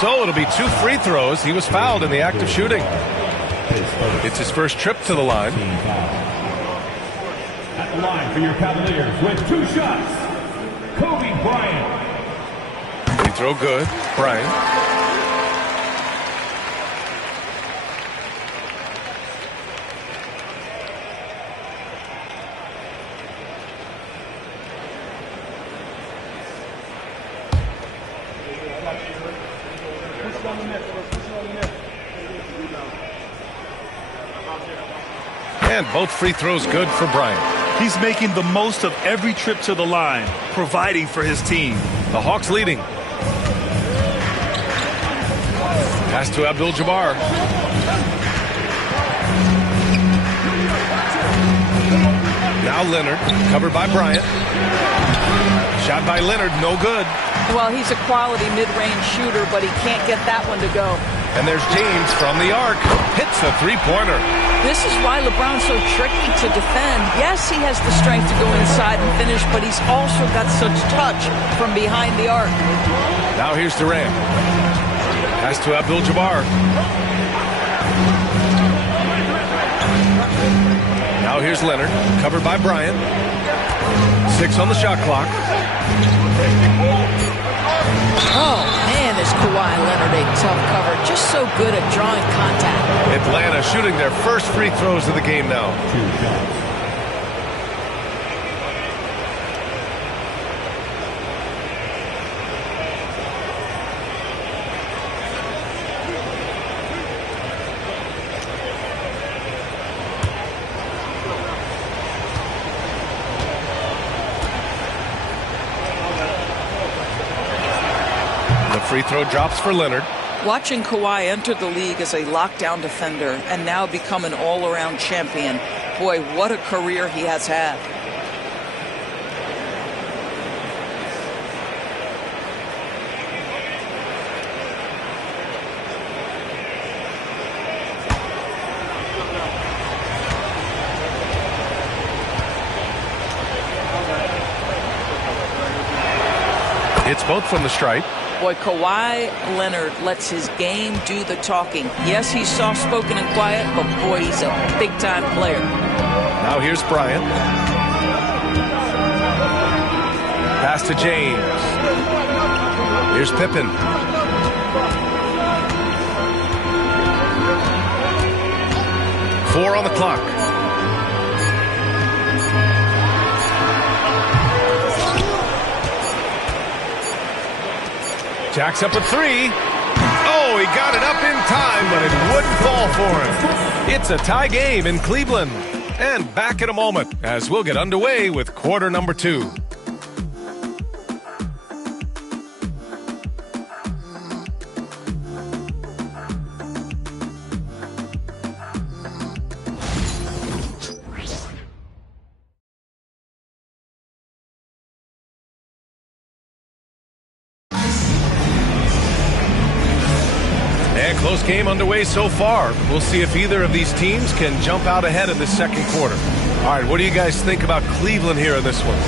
So it'll be 2 free throws. He was fouled in the act of shooting. It's his first trip to the line. At the line for your Cavaliers with 2 shots, Kobe Bryant. Free throw good. Bryant. And both free throws good for Bryant. He's making the most of every trip to the line, providing for his team. The Hawks leading. Pass to Abdul-Jabbar. Now Leonard, covered by Bryant. Shot by Leonard, no good. Well, he's a quality mid-range shooter, but he can't get that one to go. And there's James from the arc. Hits the three-pointer. This is why LeBron's so tricky to defend. Yes, he has the strength to go inside and finish, but he's also got such touch from behind the arc. Now here's Durant. Pass to Abdul-Jabbar. Now here's Leonard, covered by Bryant. 6 on the shot clock. Oh, man, is Kawhi Leonard a tough cover. Just so good at drawing contact. Atlanta shooting their first free throws of the game now. Free throw drops for Leonard. Watching Kawhi enter the league as a lockdown defender and now become an all-around champion. Boy, what a career he has had. It's both from the stripe. Boy, Kawhi Leonard lets his game do the talking. Yes, he's soft-spoken and quiet, but boy, he's a big-time player. Now here's Bryant. Pass to James. Here's Pippen. Four on the clock. Jacks up a 3. Oh, he got it up in time, but it wouldn't fall for him. It's a tie game in Cleveland. And back in a moment as we'll get underway with quarter number 2. Close game underway so far. We'll see if either of these teams can jump out ahead in the second quarter. All right, what do you guys think about Cleveland here in this one?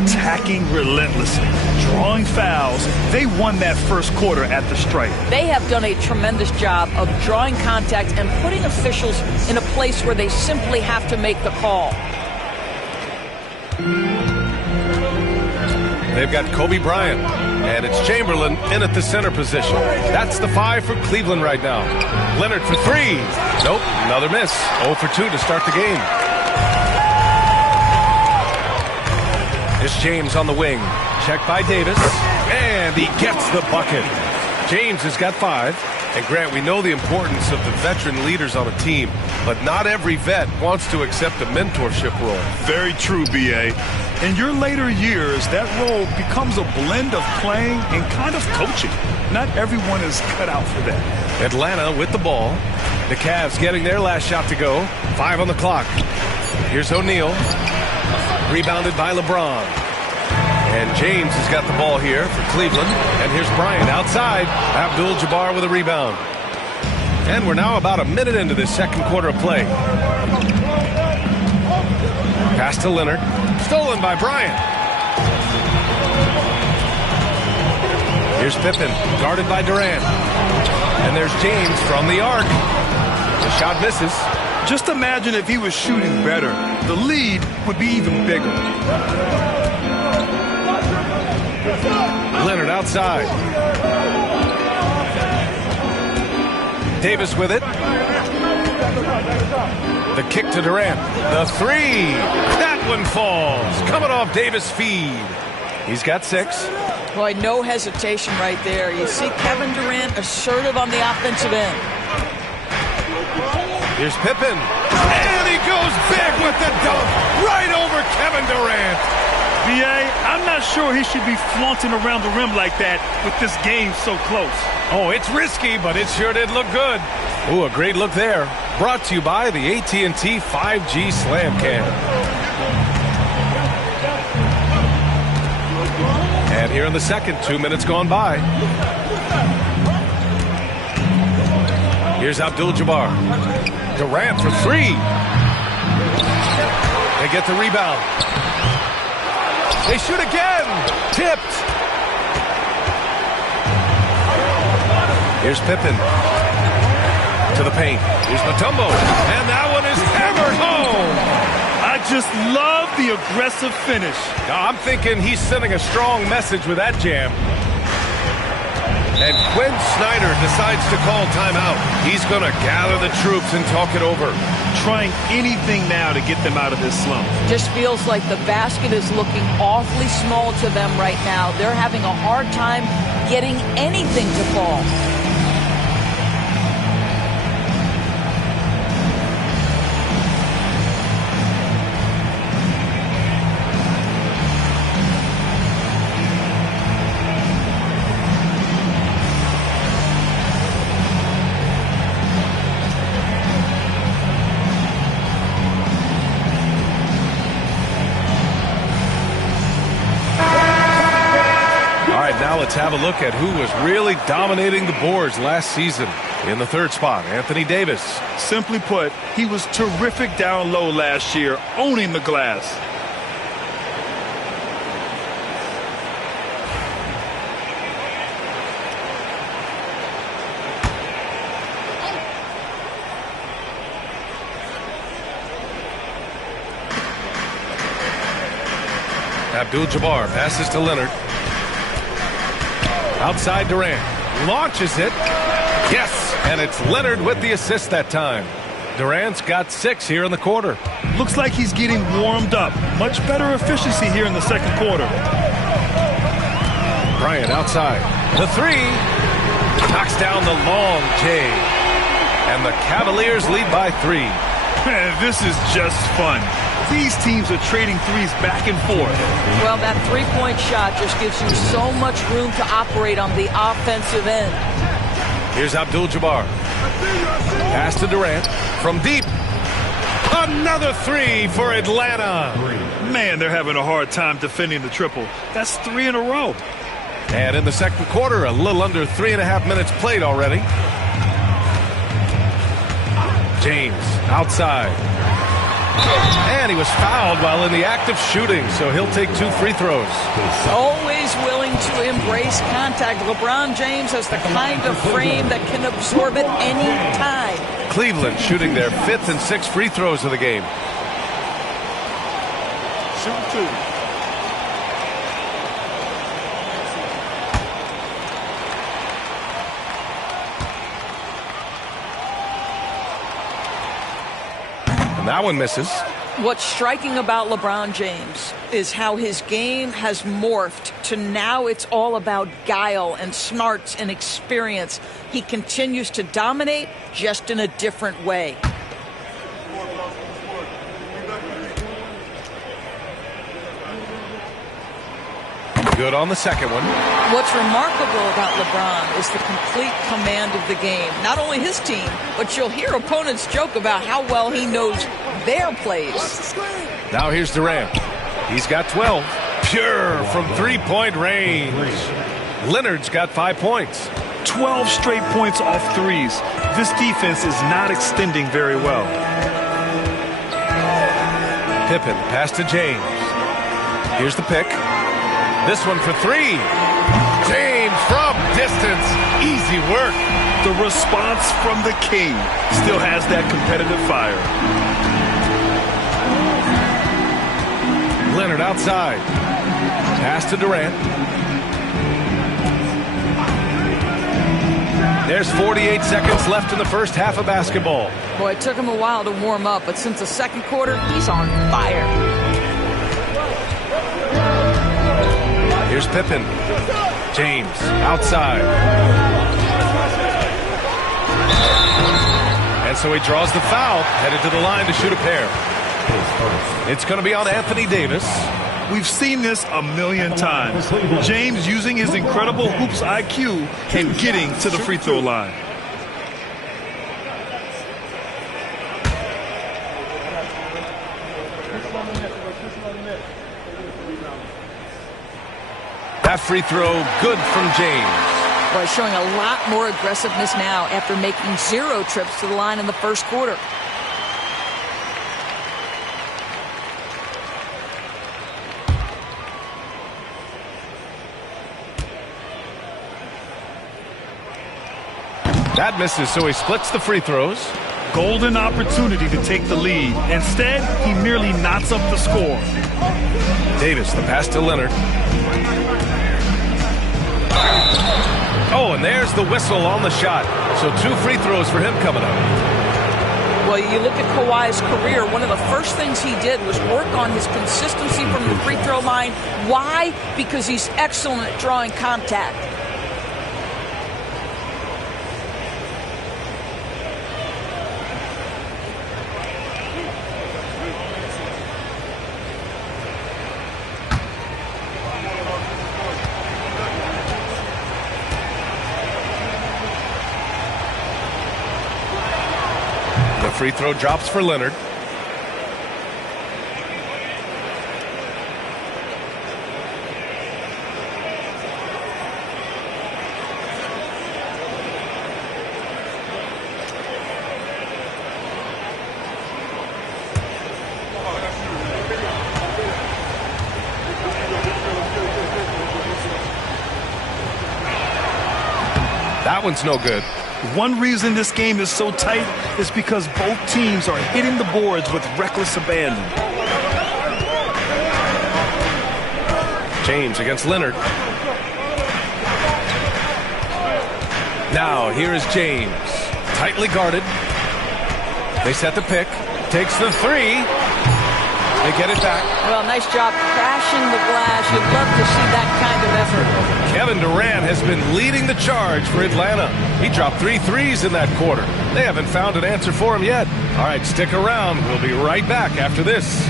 Attacking relentlessly, drawing fouls. They won that first quarter at the stripe. They have done a tremendous job of drawing contact and putting officials in a place where they simply have to make the call. They've got Kobe Bryant, and it's Chamberlain in at the center position. That's the 5 for Cleveland right now. Leonard for 3. Nope, another miss. 0 for 2 to start the game. It's James on the wing. Checked by Davis, and he gets the bucket. James has got 5. And Grant, we know the importance of the veteran leaders on a team, but not every vet wants to accept a mentorship role. Very true, B.A. In your later years, that role becomes a blend of playing and kind of coaching. Not everyone is cut out for that. Atlanta with the ball. The Cavs getting their last shot to go. 5 on the clock. Here's O'Neal. Rebounded by LeBron. And James has got the ball here for Cleveland. And here's Bryant outside. Abdul-Jabbar with a rebound. And we're now about a minute into this second quarter of play. Pass to Leonard. Stolen by Bryant. Here's Pippen, guarded by Durant. And there's James from the arc. The shot misses. Just imagine if he was shooting better. The lead would be even bigger. Leonard outside. Davis with it. The kick to Durant. The three. That one falls. Coming off Davis' feed. He's got 6. Boy, no hesitation right there. You see Kevin Durant assertive on the offensive end. Here's Pippen. And he goes big with the dunk. Right over Kevin Durant. B.A., I'm not sure he should be flaunting around the rim like that with this game so close. Oh, it's risky, but it sure did look good. Ooh, a great look there. Brought to you by the AT&T 5G Slam Cam. And here in the second, 2 minutes gone by. Here's Abdul-Jabbar. Durant for 3. They get the rebound. They shoot again. Tipped. Here's Pippen. To the paint. Here's Mutombo. And that one is hammered home. I just love the aggressive finish. Now, I'm thinking he's sending a strong message with that jam. And Quinn Snyder decides to call timeout. He's going to gather the troops and talk it over. Trying anything now to get them out of this slump. Just feels like the basket is looking awfully small to them right now. They're having a hard time getting anything to fall. Now let's have a look at who was really dominating the boards last season. In the third spot, Anthony Davis. Simply put, he was terrific down low last year, owning the glass. Abdul-Jabbar passes to Leonard. Outside Durant. Launches it. Yes, and it's Leonard with the assist that time. Durant's got 6 here in the quarter. Looks like he's getting warmed up. Much better efficiency here in the second quarter. Bryant outside. The 3. Knocks down the long J. And the Cavaliers lead by 3. Man, this is just fun. These teams are trading threes back and forth. Well, that three-point shot just gives you so much room to operate on the offensive end. Here's Abdul-Jabbar. Pass to Durant. From deep. Another 3 for Atlanta. Man, they're having a hard time defending the triple. That's 3 in a row. And in the second quarter, a little under 3.5 minutes played already. James outside. And he was fouled while in the act of shooting, so he'll take 2 free throws. Always willing to embrace contact. LeBron James has the kind of frame that can absorb it any time. Cleveland shooting their 5th and 6th free throws of the game. Shoot 2. And that one misses. What's striking about LeBron James is how his game has morphed to now it's all about guile and smarts and experience. He continues to dominate just in a different way. Good on the second one. What's remarkable about LeBron is the complete command of the game. Not only his team, but you'll hear opponents joke about how well he knows their plays. Now here's Durant. He's got 12. Pure from three-point range. Leonard's got 5 points. 12 straight points off threes. This defense is not extending very well. Pippen, pass to James. Here's the pick. This one for 3. James from distance. Easy work. The response from the king still has that competitive fire. Leonard outside. Pass to Durant. There's 48 seconds left in the first half of basketball. Boy, it took him a while to warm up, but since the second quarter, he's on fire. Here's Pippen. James outside. And so he draws the foul, headed to the line to shoot a pair. It's going to be on Anthony Davis. We've seen this a million times. James using his incredible hoops IQ and getting to the free throw line. That free throw good from James. Boy, showing a lot more aggressiveness now after making 0 trips to the line in the first quarter. That misses, so he splits the free throws. Golden opportunity to take the lead. Instead, he merely knots up the score. Davis, the pass to Leonard. Oh, and there's the whistle on the shot. So 2 free throws for him coming up. Well, you look at Kawhi's career, one of the first things he did was work on his consistency from the free throw line. Why? Because he's excellent at drawing contact. Free throw drops for Leonard. That one's no good. One reason this game is so tight is because both teams are hitting the boards with reckless abandon. James against Leonard. Now, here is James. Tightly guarded. They set the pick. Takes the 3. They get it back. Well, nice job crashing the glass. You'd love to see that kind of effort. Kevin Durant has been leading the charge for Atlanta. He dropped 3 threes in that quarter. They haven't found an answer for him yet. All right, stick around. We'll be right back after this.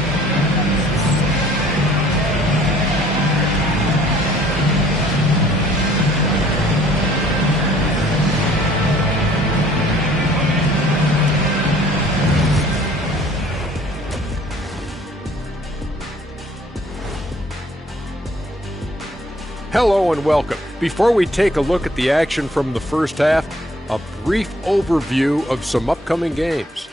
Hello and welcome. Before we take a look at the action from the first half, a brief overview of some upcoming games.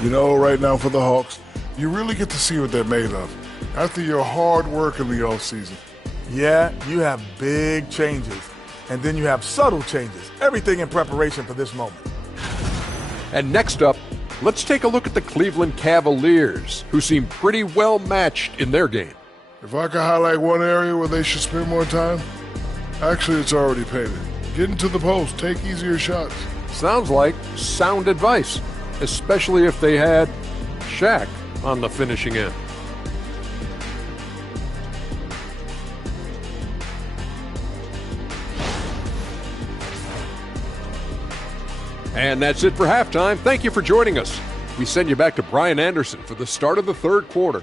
You know, right now for the Hawks, you really get to see what they're made of after your hard work in the offseason. Yeah, you have big changes, and then you have subtle changes. Everything in preparation for this moment. And next up, let's take a look at the Cleveland Cavaliers, who seem pretty well matched in their game. If I could highlight one area where they should spend more time, actually it's already painted. Get into the post, take easier shots. Sounds like sound advice, especially if they had Shaq on the finishing end. And that's it for halftime. Thank you for joining us. We send you back to Brian Anderson for the start of the third quarter.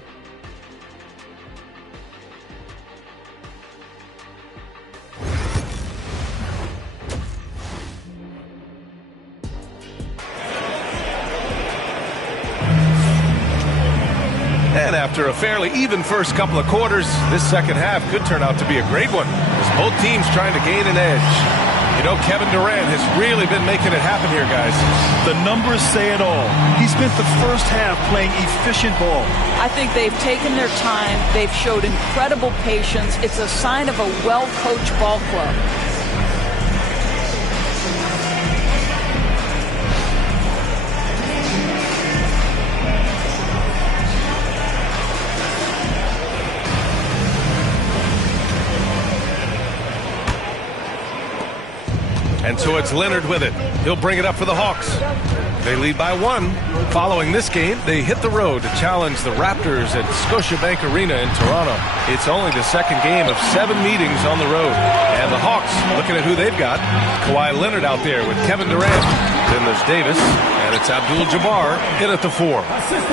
And after a fairly even first couple of quarters, this second half could turn out to be a great one, as both teams trying to gain an edge. You know, Kevin Durant has really been making it happen here, guys. The numbers say it all. He spent the first half playing efficient ball. I think they've taken their time. They've showed incredible patience. It's a sign of a well-coached ball club. And so it's Leonard with it. He'll bring it up for the Hawks. They lead by 1. Following this game, they hit the road to challenge the Raptors at Scotiabank Arena in Toronto. It's only the second game of 7 meetings on the road. And the Hawks, looking at who they've got, Kawhi Leonard out there with Kevin Durant. Then there's Davis, and it's Abdul-Jabbar in at the 4.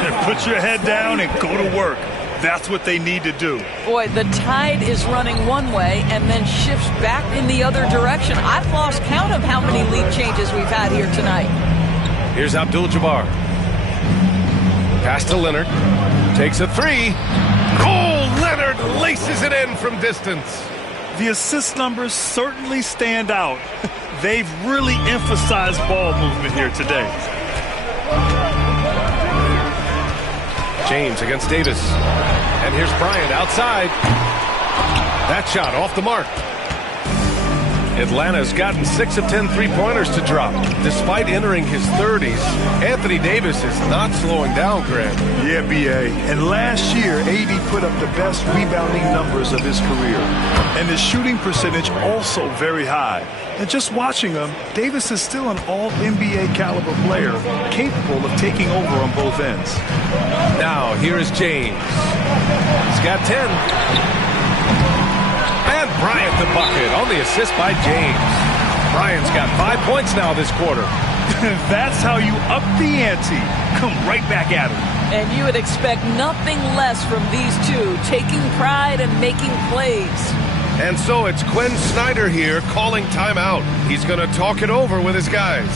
And put your head down and go to work. That's what they need to do. Boy, the tide is running one way and then shifts back in the other direction. I've lost count of how many lead changes we've had here tonight. Here's Abdul-Jabbar. Pass to Leonard. Takes a 3. Oh, Leonard laces it in from distance. The assist numbers certainly stand out. They've really emphasized ball movement here today. James against Davis. And here's Bryant outside. That shot off the mark. Atlanta's gotten 6 of 10 three-pointers to drop. Despite entering his 30s, Anthony Davis is not slowing down, Greg. Yeah, B.A. And last year, AD put up the best rebounding numbers of his career. And his shooting percentage also very high. And just watching him, Davis is still an all-NBA caliber player, capable of taking over on both ends. Now, here is James. He's got 10. And Bryant the bucket on the assist by James. Bryant's got 5 points now this quarter. That's how you up the ante. Come right back at him. And you would expect nothing less from these two, taking pride and making plays. And so it's Quinn Snyder here calling timeout. He's going to talk it over with his guys.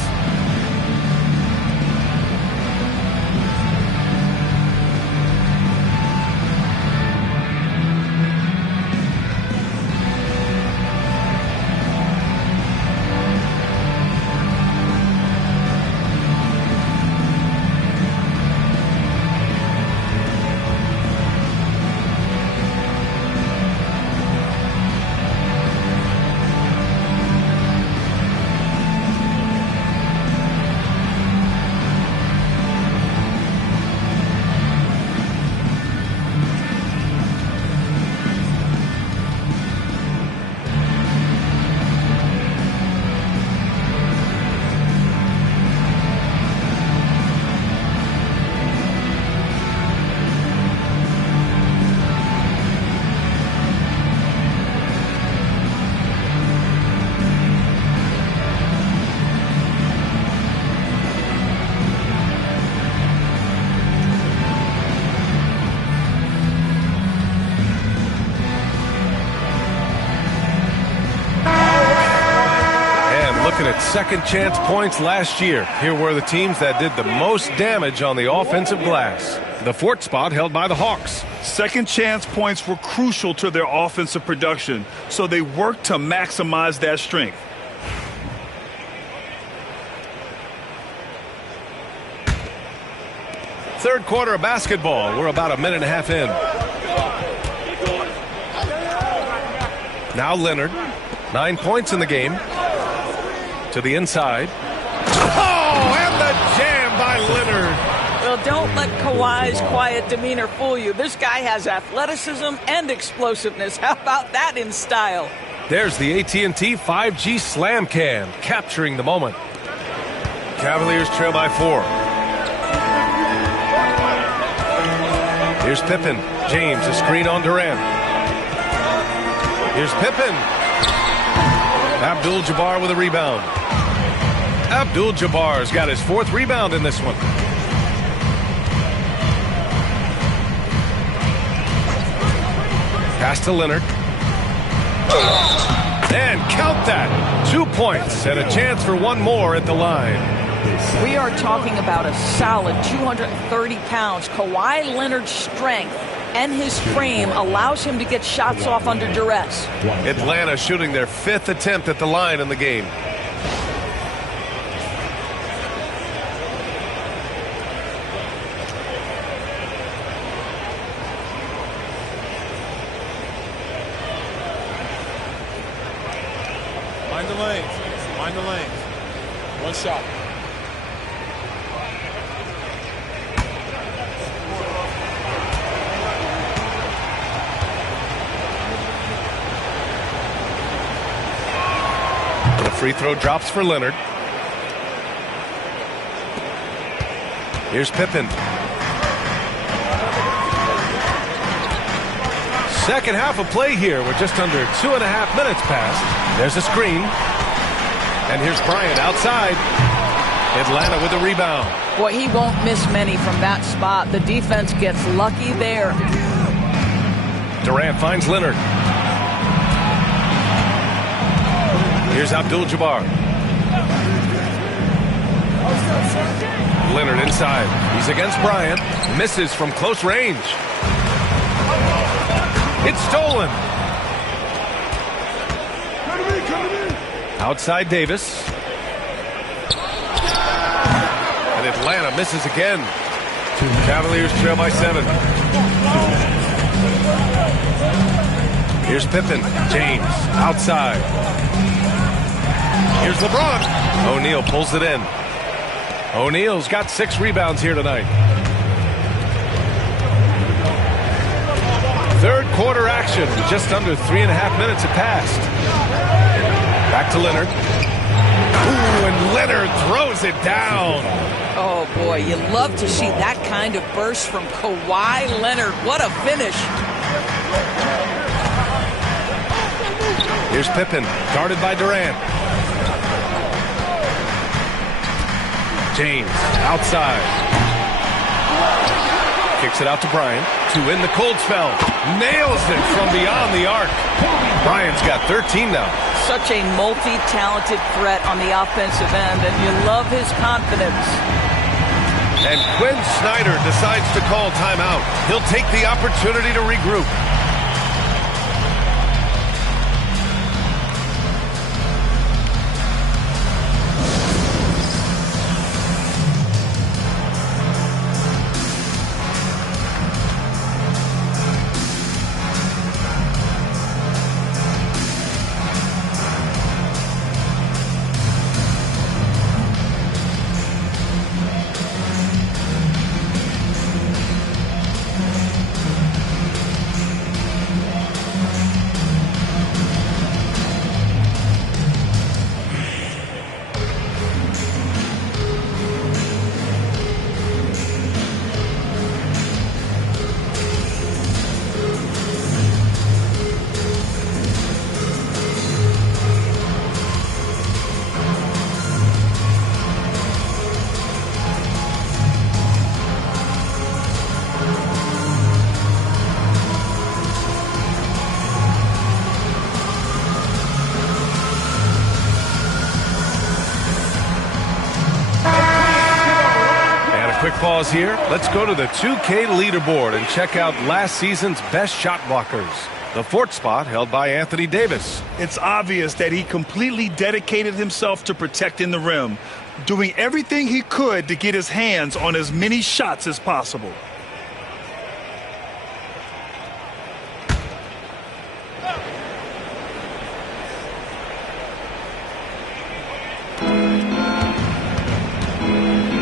At second chance points last year. Here were the teams that did the most damage on the offensive glass. The 4th spot held by the Hawks. Second chance points were crucial to their offensive production, so they worked to maximize that strength. Third quarter of basketball. We're about a minute and a half in. Now Leonard. 9 points in the game. To the inside. Oh, and the jam by Leonard. Well, don't let Kawhi's quiet demeanor fool you. This guy has athleticism and explosiveness. How about that in style? There's the AT&T 5G Slam Cam, capturing the moment. Cavaliers trail by 4. Here's Pippen. James, a screen on Durant. Here's Pippen. Abdul-Jabbar with a rebound. Abdul-Jabbar's got his 4th rebound in this one. Pass to Leonard. And count that. 2 points and a chance for one more at the line. We are talking about a solid 230 pounds. Kawhi Leonard's strength and his frame allows him to get shots off under duress. Atlanta shooting their 5th attempt at the line in the game. Mind the lanes. Mind the lanes. One shot. Free throw drops for Leonard. Here's Pippen. Second half of play here. We're just under 2.5 minutes past. There's a screen. And here's Bryant outside. Atlanta with a rebound. Boy, he won't miss many from that spot. The defense gets lucky there. Durant finds Leonard. Here's Abdul-Jabbar. Leonard inside. He's against Bryant. Misses from close range. It's stolen. Outside Davis. And Atlanta misses again. Cavaliers trail by 7. Here's Pippen. James outside. Here's LeBron. O'Neal pulls it in. O'Neal's got 6 rebounds here tonight. Third quarter action. Just under 3.5 minutes have passed. Back to Leonard. Ooh, and Leonard throws it down. Oh, boy, you love to see that kind of burst from Kawhi Leonard. What a finish. Here's Pippen, guarded by Durant. James, outside. Kicks it out to Bryant. To in the cold spell. Nails it from beyond the arc. Bryant's got 13 now. Such a multi-talented threat on the offensive end, and you love his confidence. And Quinn Snyder decides to call timeout. He'll take the opportunity to regroup. Quick pause here. Let's go to the 2K leaderboard and check out last season's best shot blockers. The 4th spot held by Anthony Davis. It's obvious that he completely dedicated himself to protecting the rim, doing everything he could to get his hands on as many shots as possible.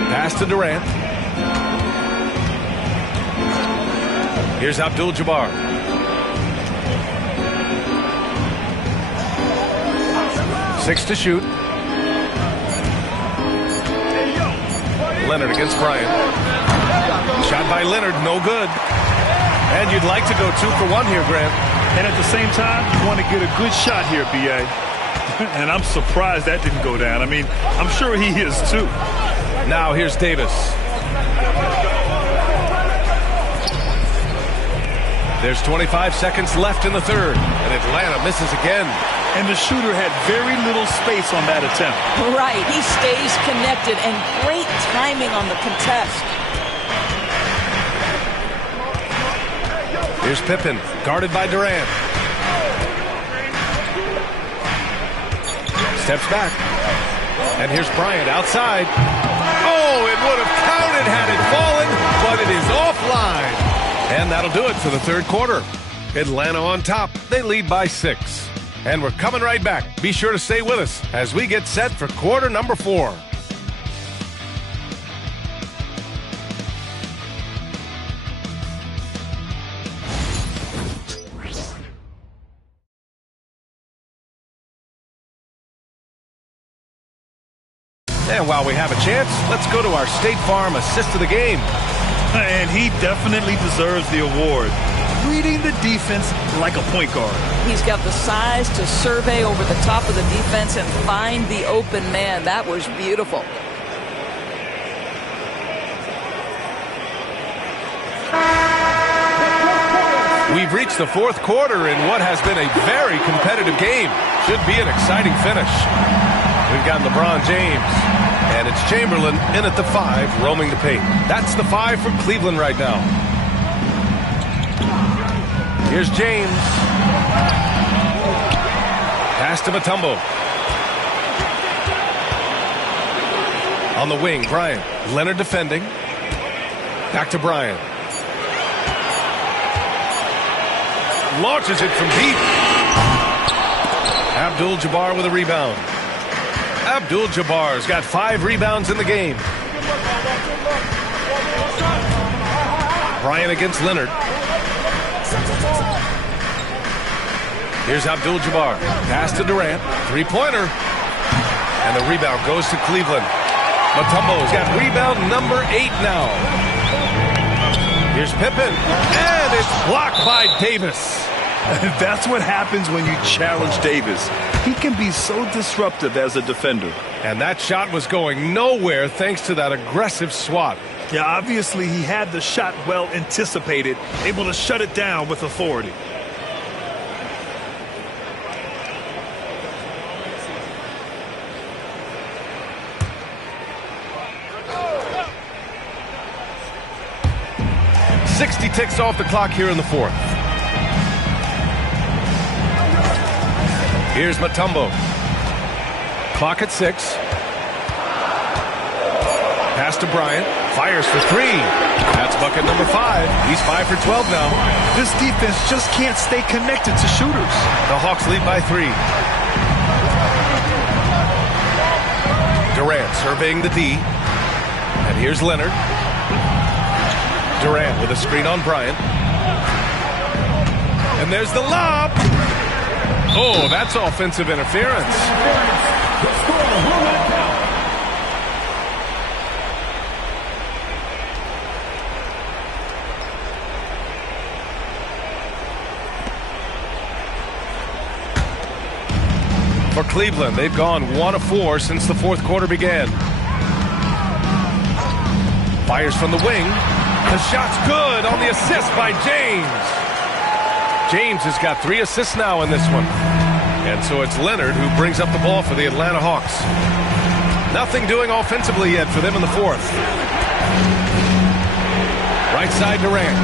Pass to Durant. Here's Abdul-Jabbar. Six to shoot. Leonard against Bryant. Shot by Leonard, no good. And you'd like to go 2 for 1 here, Grant. And at the same time, you want to get a good shot here, B.A. And I'm surprised that didn't go down. I mean, I'm sure he is too. Now here's Davis. There's 25 seconds left in the third, and Atlanta misses again. And the shooter had very little space on that attempt. Right, he stays connected, and great timing on the contest. Here's Pippen, guarded by Durant. Steps back. And here's Bryant outside. Oh, it would have counted had it fallen, but it is offline. And that'll do it for the third quarter. Atlanta on top. They lead by 6. And we're coming right back. Be sure to stay with us as we get set for quarter number 4. And while we have a chance, let's go to our State Farm assist of the game. And he definitely deserves the award. Reading the defense like a point guard. He's got the size to survey over the top of the defense and find the open man. That was beautiful. We've reached the fourth quarter in what has been a very competitive game. Should be an exciting finish. We've got LeBron James, and it's Chamberlain in at the 5, roaming the paint. That's the 5 for Cleveland right now. Here's James. Pass to Mutombo. On the wing, Bryant. Leonard defending. Back to Bryant. Launches it from deep. Abdul-Jabbar with a rebound. Abdul-Jabbar's got 5 rebounds in the game. Bryant against Leonard. Here's Abdul-Jabbar. Pass to Durant. Three-pointer. And the rebound goes to Cleveland. Mutombo's got rebound number 8 now. Here's Pippen. And it's blocked by Davis. That's what happens when you challenge Davis. He can be so disruptive as a defender. And that shot was going nowhere thanks to that aggressive swat. Yeah, obviously he had the shot well anticipated, able to shut it down with authority. .60 ticks off the clock here in the fourth. Here's Mutombo. Clock at 6. Pass to Bryant. Fires for 3. That's bucket number 5. He's 5 for 12 now. This defense just can't stay connected to shooters. The Hawks lead by 3. Durant surveying the D. And here's Leonard. Durant with a screen on Bryant. And there's the lob. Oh, that's offensive interference. For Cleveland, they've gone 1 of 4 since the fourth quarter began. Fires from the wing. The shot's good on the assist by James. James has got 3 assists now in this one. And so it's Leonard who brings up the ball for the Atlanta Hawks. Nothing doing offensively yet for them in the fourth. Right side Durant.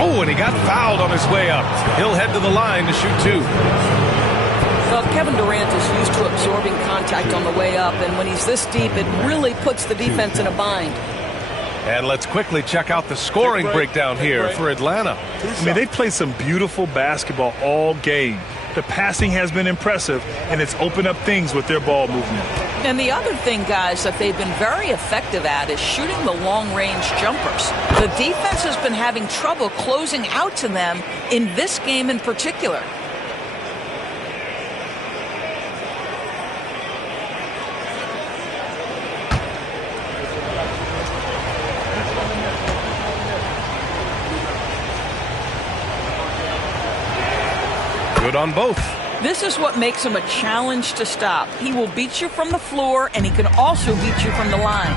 Oh, and he got fouled on his way up. He'll head to the line to shoot 2. Well, Kevin Durant is used to absorbing contact on the way up, and when he's this deep, it really puts the defense in a bind. And let's quickly check out the scoring breakdown here for Atlanta. I mean, they played some beautiful basketball all game. The passing has been impressive, and it's opened up things with their ball movement. And the other thing, guys, that they've been very effective at is shooting the long-range jumpers. The defense has been having trouble closing out to them in this game in particular. Good on both. This is what makes him a challenge to stop. He will beat you from the floor, and he can also beat you from the line.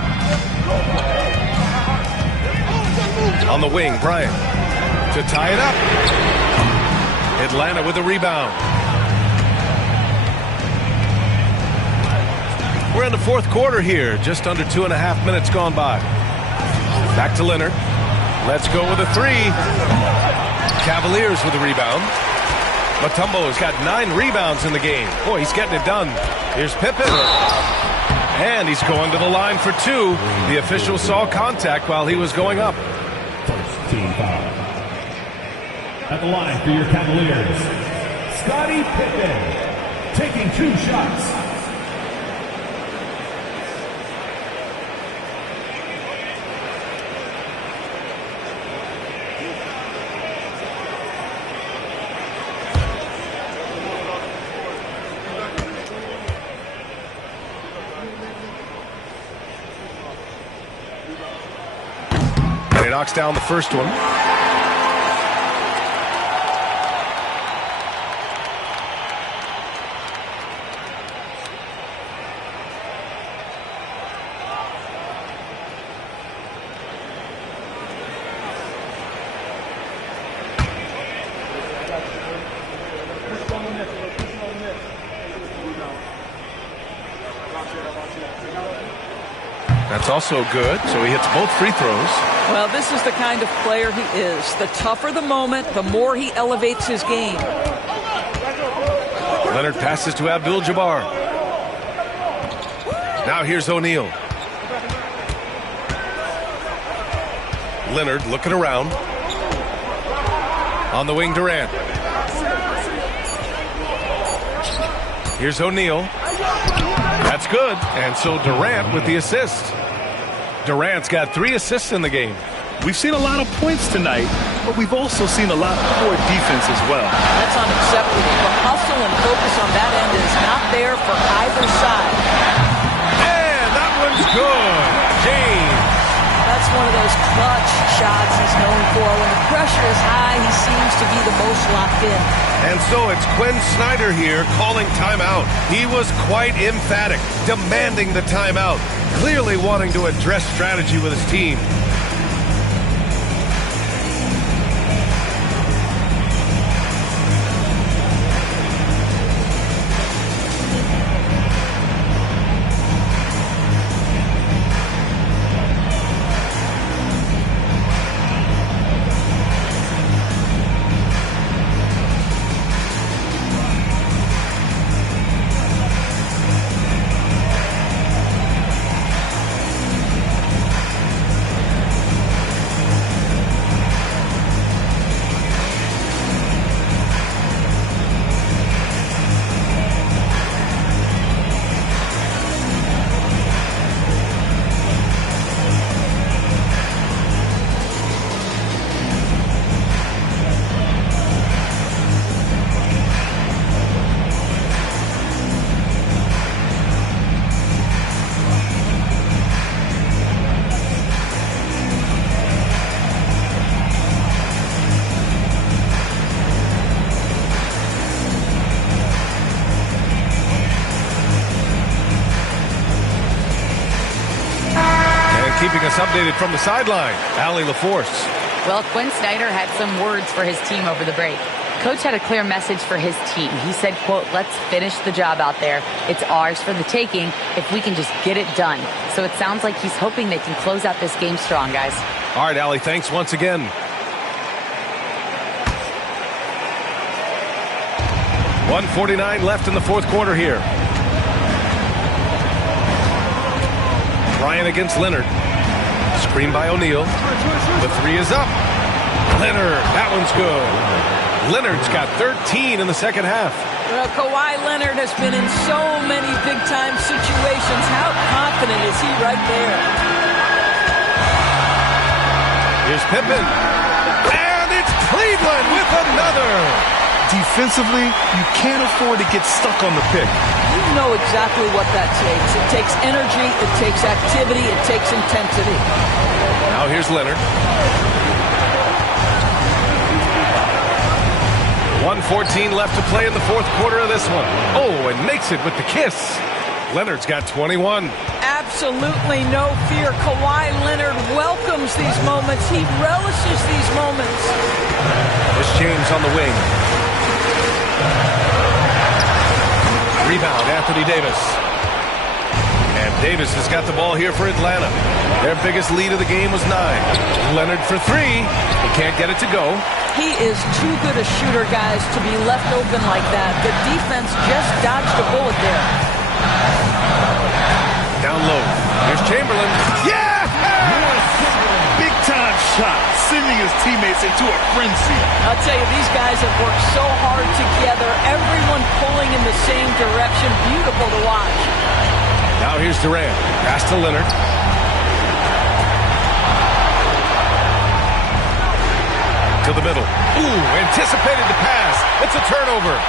On the wing, Bryant to tie it up. Atlanta with a rebound. We're in the fourth quarter here, just under 2.5 minutes gone by. Back to Leonard. Let's go with a 3. Cavaliers with a rebound. Mutombo's got 9 rebounds in the game. Boy, he's getting it done. Here's Pippen. And he's going to the line for 2. The official saw contact while he was going up. First team foul. At the line for your Cavaliers, Scottie Pippen, taking 2 shots. knocks down the first one. That's also good, so he hits both free throws. Well, this is the kind of player he is. The tougher the moment, the more he elevates his game. Leonard passes to Abdul-Jabbar. Now here's O'Neal. Leonard looking around. On the wing, Durant. Here's O'Neal. That's good. And so Durant with the assist. Durant's got 3 assists in the game. We've seen a lot of points tonight, but we've also seen a lot of poor defense as well. That's unacceptable. The hustle and focus on that end is not there for either side. And that one's good. James. That's one of those clutch shots he's known for. When the pressure is high, he seems to be the most locked in. And so it's Quinn Snyder here calling timeout. He was quite emphatic, demanding the timeout, clearly wanting to address strategy with his team. Keeping us updated from the sideline, Allie LaForce. Well, Quinn Snyder had some words for his team over the break. Coach had a clear message for his team. He said, quote, "Let's finish the job out there. It's ours for the taking if we can just get it done." So it sounds like he's hoping they can close out this game strong, guys. All right, Allie, thanks once again. .149 left in the fourth quarter here. Bryant against Leonard. Screen by O'Neal. The 3 is up. Leonard, that one's good. Leonard's got 13 in the second half. Well, Kawhi Leonard has been in so many big-time situations. How confident is he right there? Here's Pippen. And it's Cleveland with another. Defensively, you can't afford to get stuck on the pick. You know exactly what that takes. It takes energy, it takes activity, it takes intensity. Now here's Leonard. 1:14 left to play in the fourth quarter of this one. Oh, and makes it with the kiss. Leonard's got 21. Absolutely no fear. Kawhi Leonard welcomes these moments. He relishes these moments. There's James on the wing. Rebound, Anthony Davis. And Davis has got the ball here for Atlanta. Their biggest lead of the game was 9. Leonard for 3. He can't get it to go. He is too good a shooter, guys, to be left open like that. The defense just dodged a bullet there. Down low. Here's Chamberlain. Yeah! Big-time shot, sending his teammates into a frenzy. I'll tell you, these guys have worked so hard together. Everyone pulling in the same direction. Beautiful to watch. Now here's Durant. Pass to Leonard. To the middle. Ooh, anticipated the pass. It's a turnover.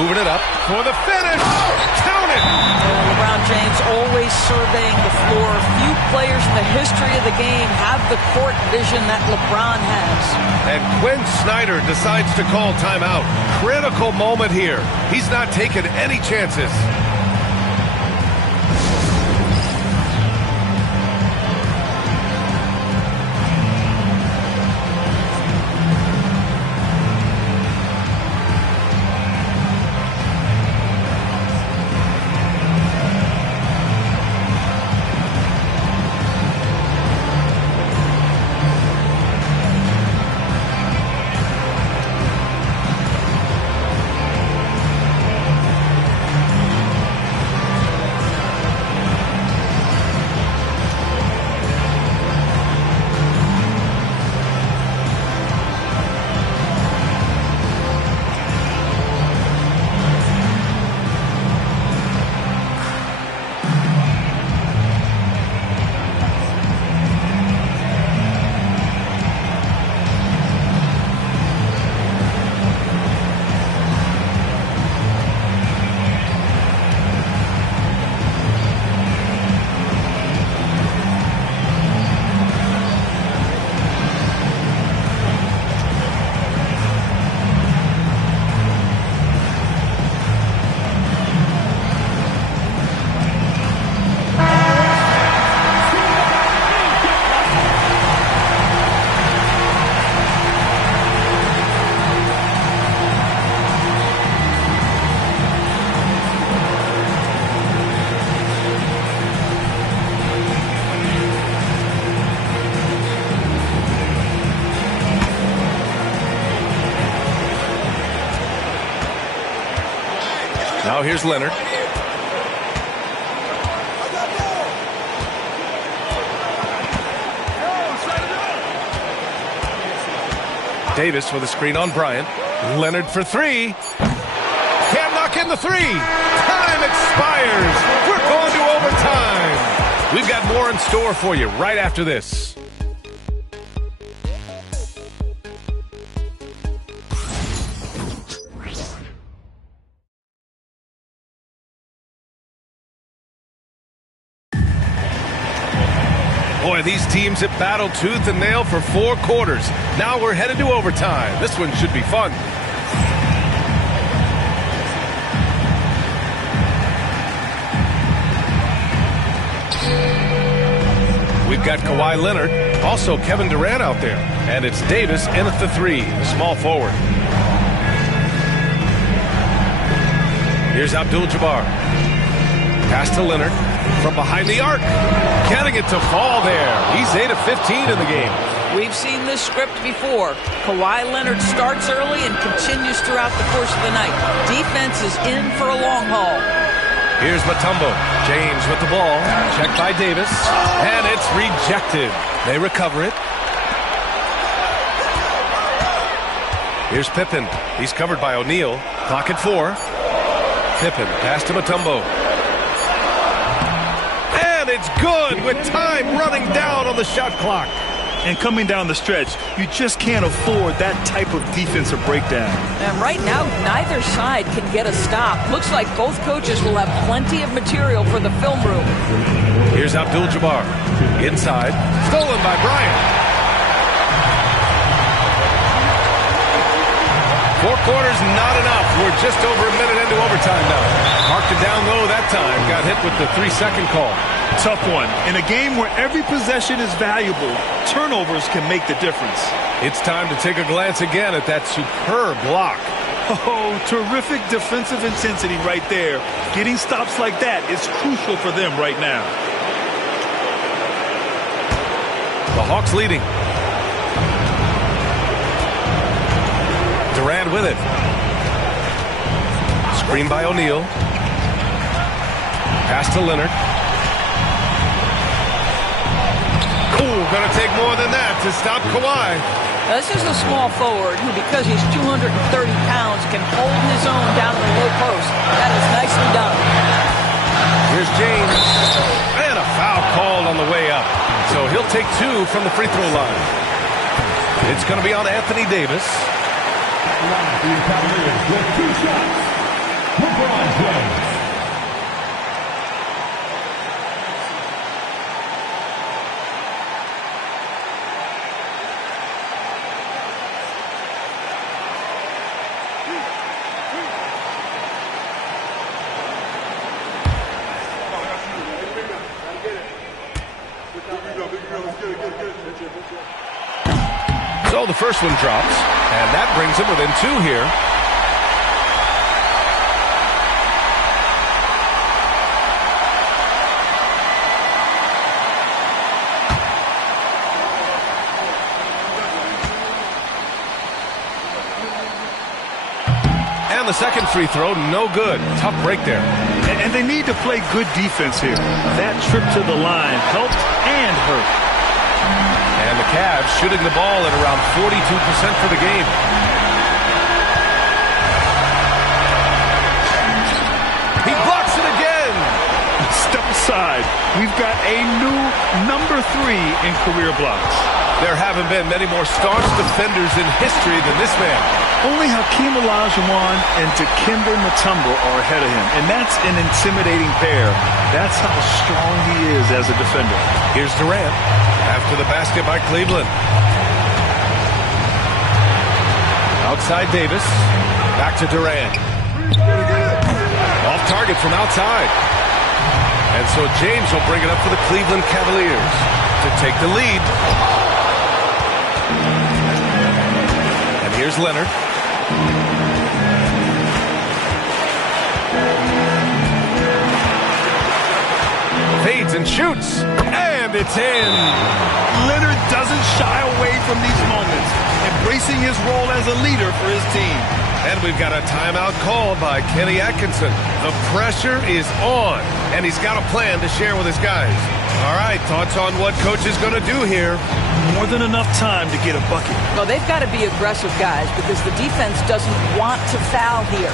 Moving it up for the finish. Count it. LeBron James always surveying the floor. Few players in the history of the game have the court vision that LeBron has. And Quinn Snyder decides to call timeout. Critical moment here. He's not taking any chances. Now here's Leonard. Davis with a screen on Bryant. Leonard for three. Can't knock in the three. Time expires. We're going to overtime. We've got more in store for you right after this. Boy, these teams have battled tooth and nail for 4 quarters. Now we're headed to overtime. This one should be fun. We've got Kawhi Leonard, also Kevin Durant out there. And it's Davis in at the three, the small forward. Here's Abdul-Jabbar. Pass to Leonard. From behind the arc, getting it to fall there. He's 8 of 15 in the game. We've seen this script before. Kawhi Leonard starts early and continues throughout the course of the night. Defense is in for a long haul. Here's Mutombo. James with the ball. Checked by Davis. And it's rejected. They recover it. Here's Pippen. He's covered by O'Neal. Clock at 4. Pippen. Pass to Mutombo. It's good with time running down on the shot clock. And coming down the stretch, you just can't afford that type of defensive breakdown. And right now, neither side can get a stop. Looks like both coaches will have plenty of material for the film room. Here's Abdul-Jabbar. Inside. Stolen by Bryant. 4 quarters, not enough. We're just over a minute into overtime now. Marked it down low that time. Got hit with the 3-second call. Tough one. In a game where every possession is valuable, turnovers can make the difference. It's time to take a glance again at that superb block. Oh, terrific defensive intensity right there. Getting stops like that is crucial for them right now. The Hawks leading. Durant with it. Screen by O'Neal. Pass to Leonard. Going to take more than that to stop Kawhi. This is a small forward who, because he's 230 pounds, can hold his own down in the low post. That is nicely done. Here's James. And a foul called on the way up. So he'll take 2 from the free throw line. It's going to be on Anthony Davis. The Cavaliers with 2 shots. LeBron James. So the first one drops, and that brings him within 2 here. And the second free throw, no good. Tough break there. And they need to play good defense here. That trip to the line helped and hurt. And the Cavs shooting the ball at around 42% for the game. He blocks it again. Step aside. We've got a new number 3 in career blocks. There haven't been many more staunch defenders in history than this man. Only Hakeem Olajuwon and Dikembe Mutombo are ahead of him, and that's an intimidating pair. That's how strong he is as a defender. Here's Durant after the basket by Cleveland. Outside Davis, back to Durant. Off target from outside. And so James will bring it up for the Cleveland Cavaliers to take the lead. And here's Leonard. Fades and shoots, and it's in. Leonard doesn't shy away from these moments, embracing his role as a leader for his team. And we've got a timeout called by Kenny Atkinson. The pressure is on, and he's got a plan to share with his guys. All right, thoughts on what coach is going to do here? More than enough time to get a bucket. Well, they've got to be aggressive, guys, because the defense doesn't want to foul here.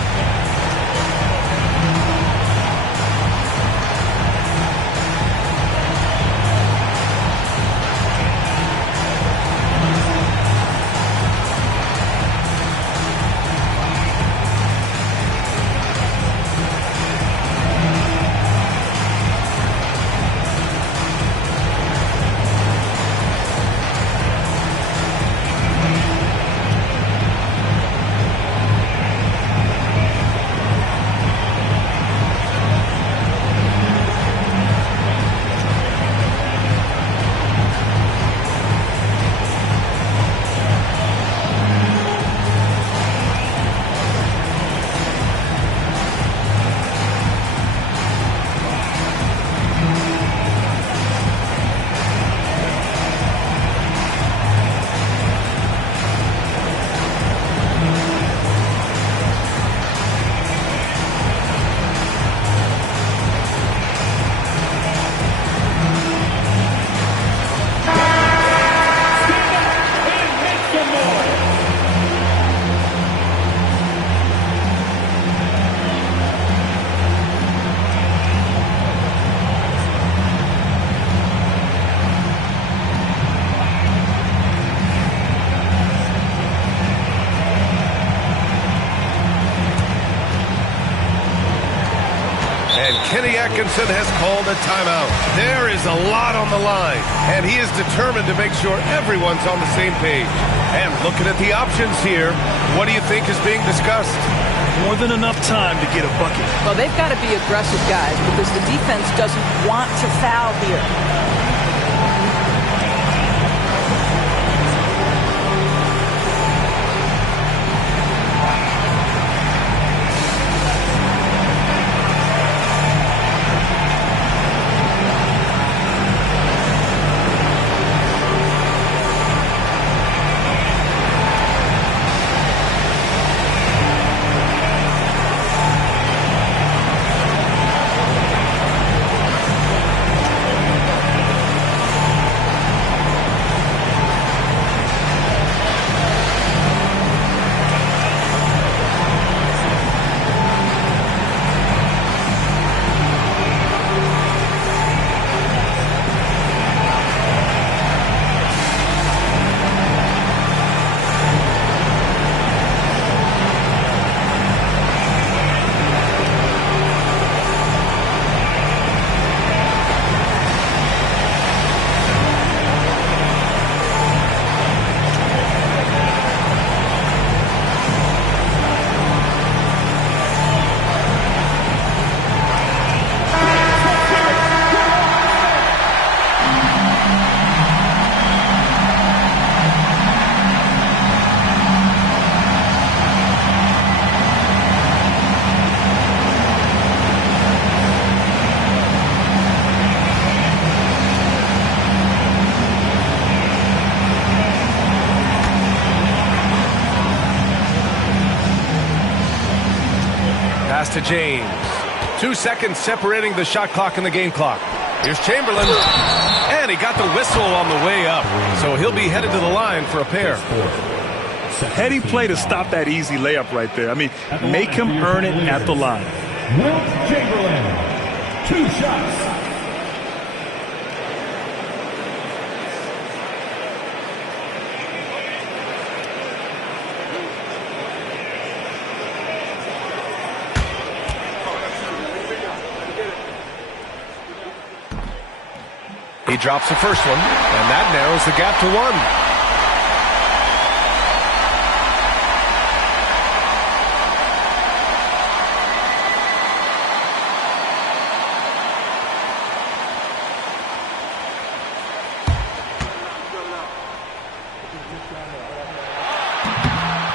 Kenny Atkinson has called a timeout. There is a lot on the line, and he is determined to make sure everyone's on the same page. And looking at the options here, what do you think is being discussed? More than enough time to get a bucket. Well, they've got to be aggressive, guys, because the defense doesn't want to foul here. Pass to James. 2 seconds separating the shot clock and the game clock. Here's Chamberlain. And he got the whistle on the way up. So he'll be headed to the line for a pair. Heady play to stop that easy layup right there. I mean, make him earn it at the line. Wilt Chamberlain, 2 shots. He drops the first one, and that narrows the gap to 1.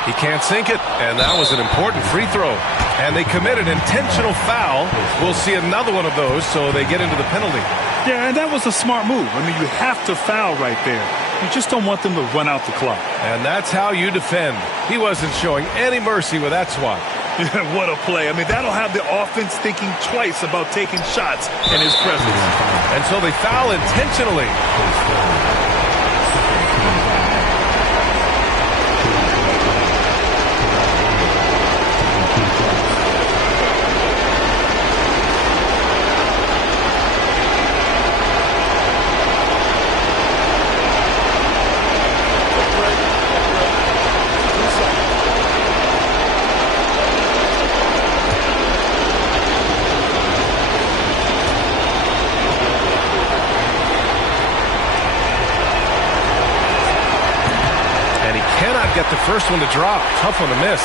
He can't sink it, and that was an important free throw. And they committed intentional foul. We'll see another one of those, so they get into the penalty. Yeah, and that was a smart move. I mean, you have to foul right there. You just don't want them to run out the clock. And that's how you defend. He wasn't showing any mercy with that swat. What a play. I mean, that'll have the offense thinking twice about taking shots in his presence. And so they foul intentionally. Get the first one to drop. Tough one to miss.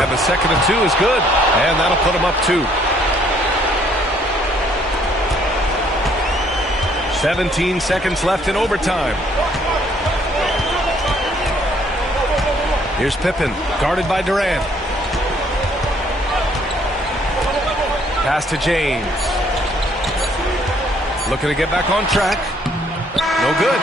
And the second and 2 is good. And that'll put him up 2. 17 seconds left in overtime. Here's Pippen, guarded by Durant. Pass to James. Looking to get back on track. No good.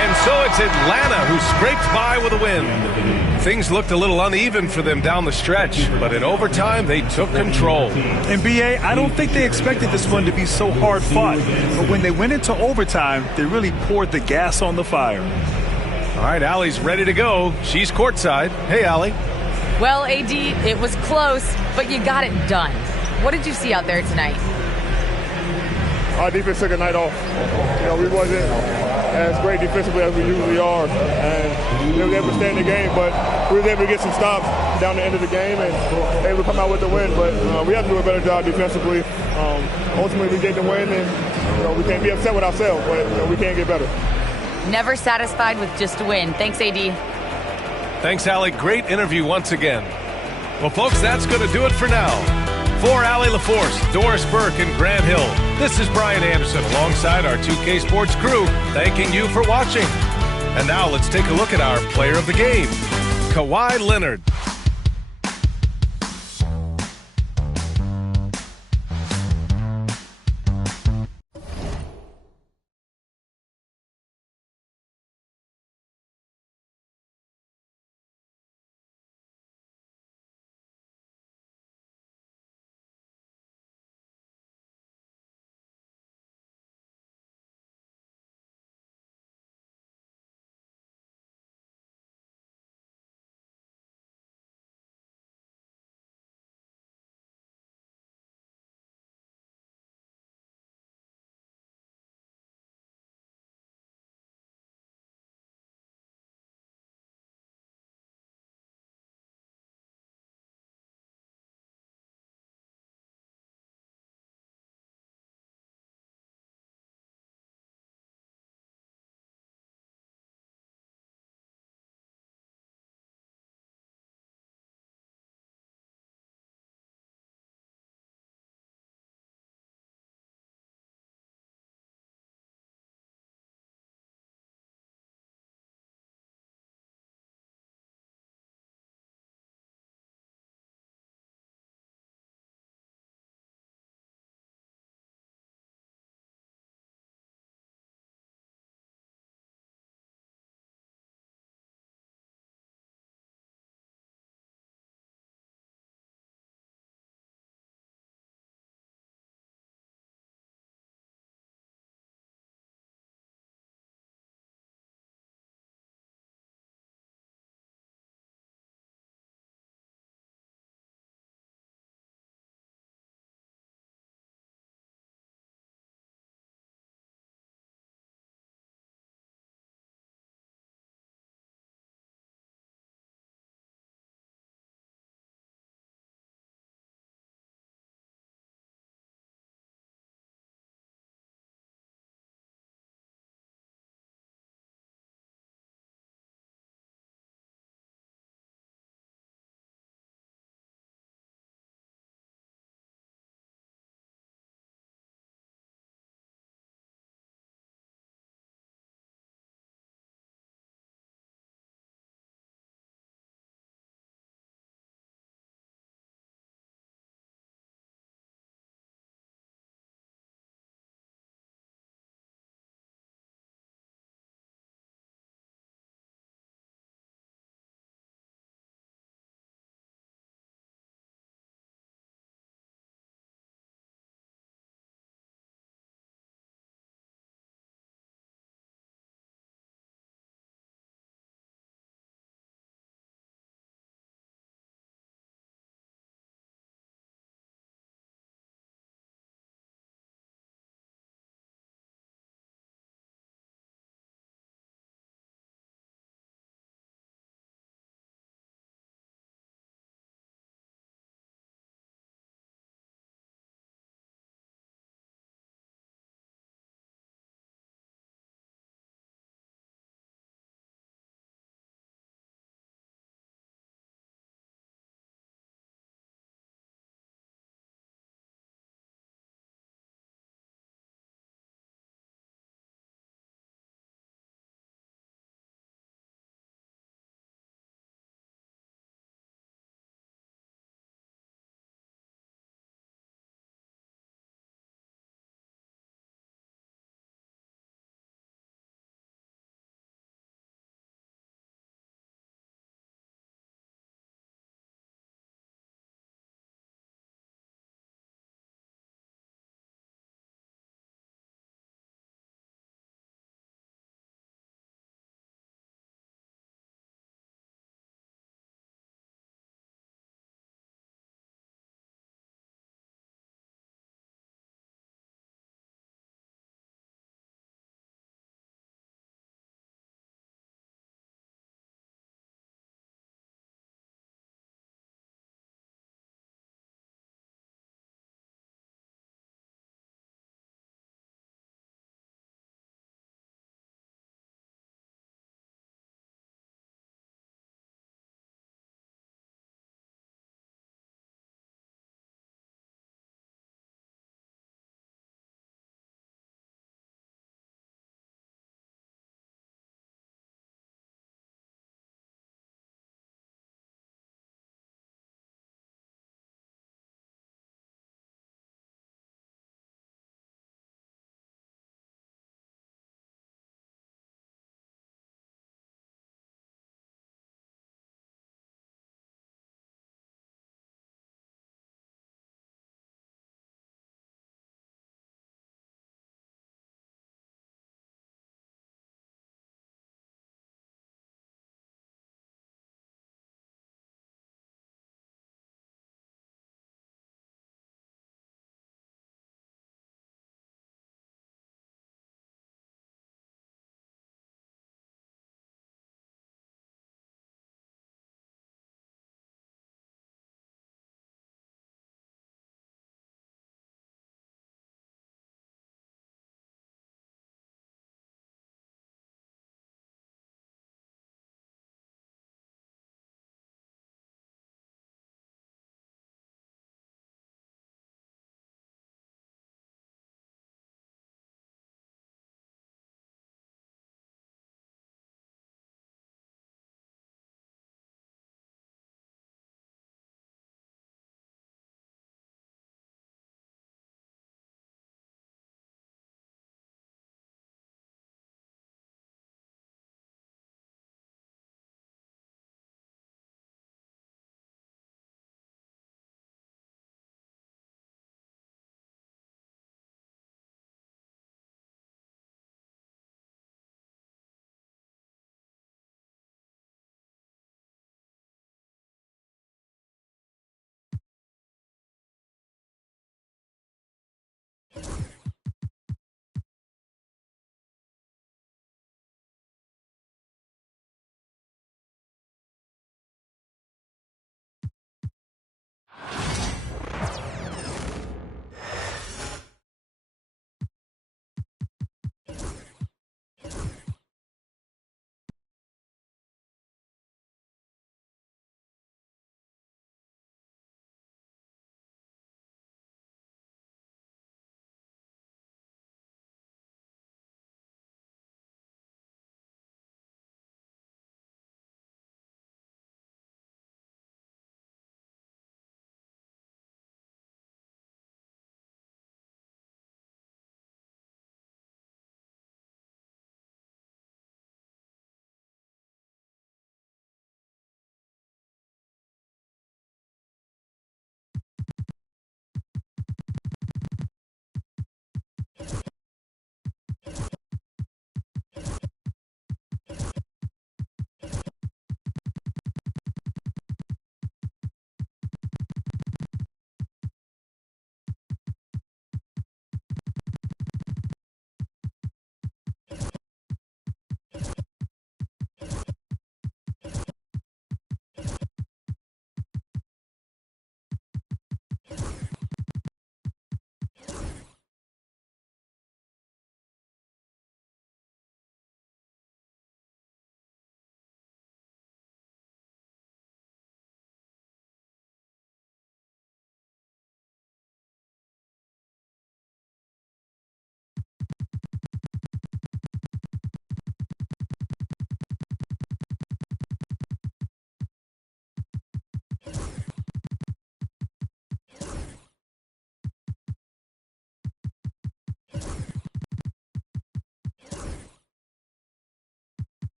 And so it's Atlanta who scraped by with a win. Things looked a little uneven for them down the stretch, but in overtime they took control. And BA, I don't think they expected this one to be so hard fought. But when they went into overtime, they really poured the gas on the fire. All right, Allie's ready to go. She's courtside. Hey, Allie. Well, AD, it was close, but you got it done. What did you see out there tonight? Our defense took a night off. You know, we wasn't as great defensively as we usually are, and we were able to stay in the game, but we were able to get some stops down the end of the game and able to come out with the win. But we have to do a better job defensively. Ultimately, we get the win, and we can't be upset with ourselves, but we can get better. Never satisfied with just a win. Thanks, AD. Thanks, Allie. Great interview once again. Well, folks, that's going to do it for now. For Allie LaForce, Doris Burke, and Grant Hill, this is Brian Anderson alongside our 2K Sports crew, thanking you for watching. And now let's take a look at our player of the game, Kawhi Leonard.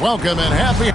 Welcome and happy.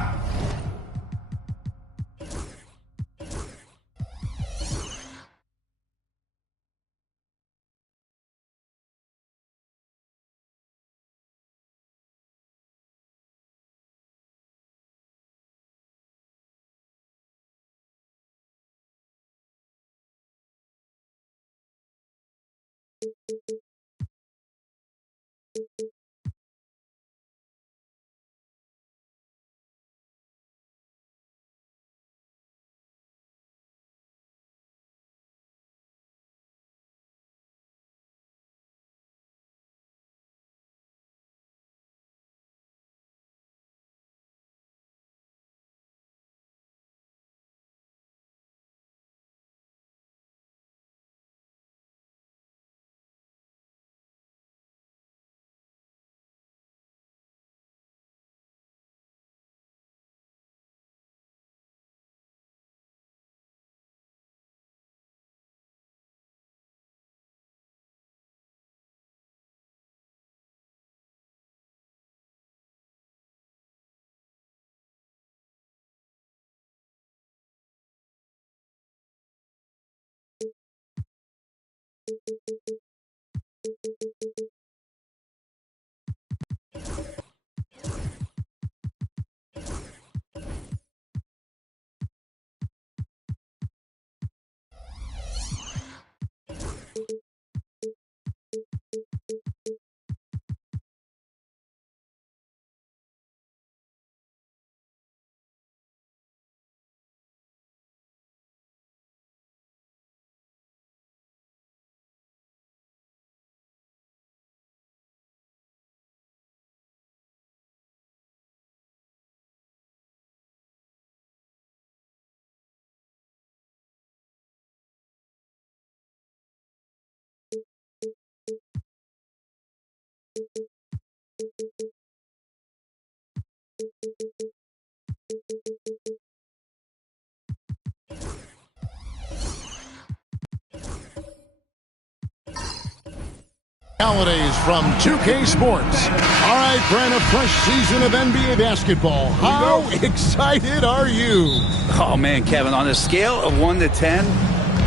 Holidays from 2K Sports. All right, Brent, a fresh season of NBA basketball. How excited are you? Oh, man, Kevin, on a scale of 1 to 10,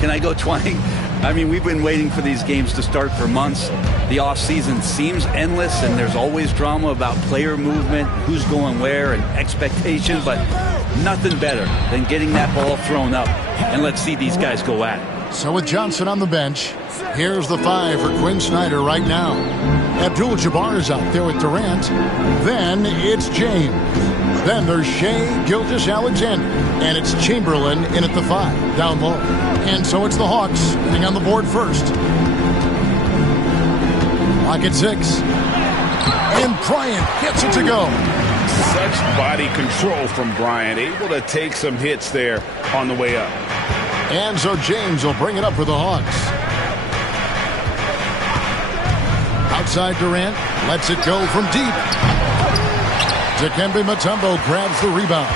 can I go 20? I mean, we've been waiting for these games to start for months. The offseason seems endless, and there's always drama about player movement, who's going where, and expectations, but nothing better than getting that ball thrown up, and let's see these guys go at it. So with Johnson on the bench, here's the 5 for Quinn Snyder right now. Abdul-Jabbar is out there with Durant. Then it's James. Then there's Shea Gilgeous-Alexander. And it's Chamberlain in at the 5, down low. And so it's the Hawks sitting on the board first. Lock at 6. And Bryant gets it to go. Such body control from Bryant. Able to take some hits there on the way up. And so James will bring it up for the Hawks. Outside Durant, lets it go from deep. Dikembe Mutombo grabs the rebound.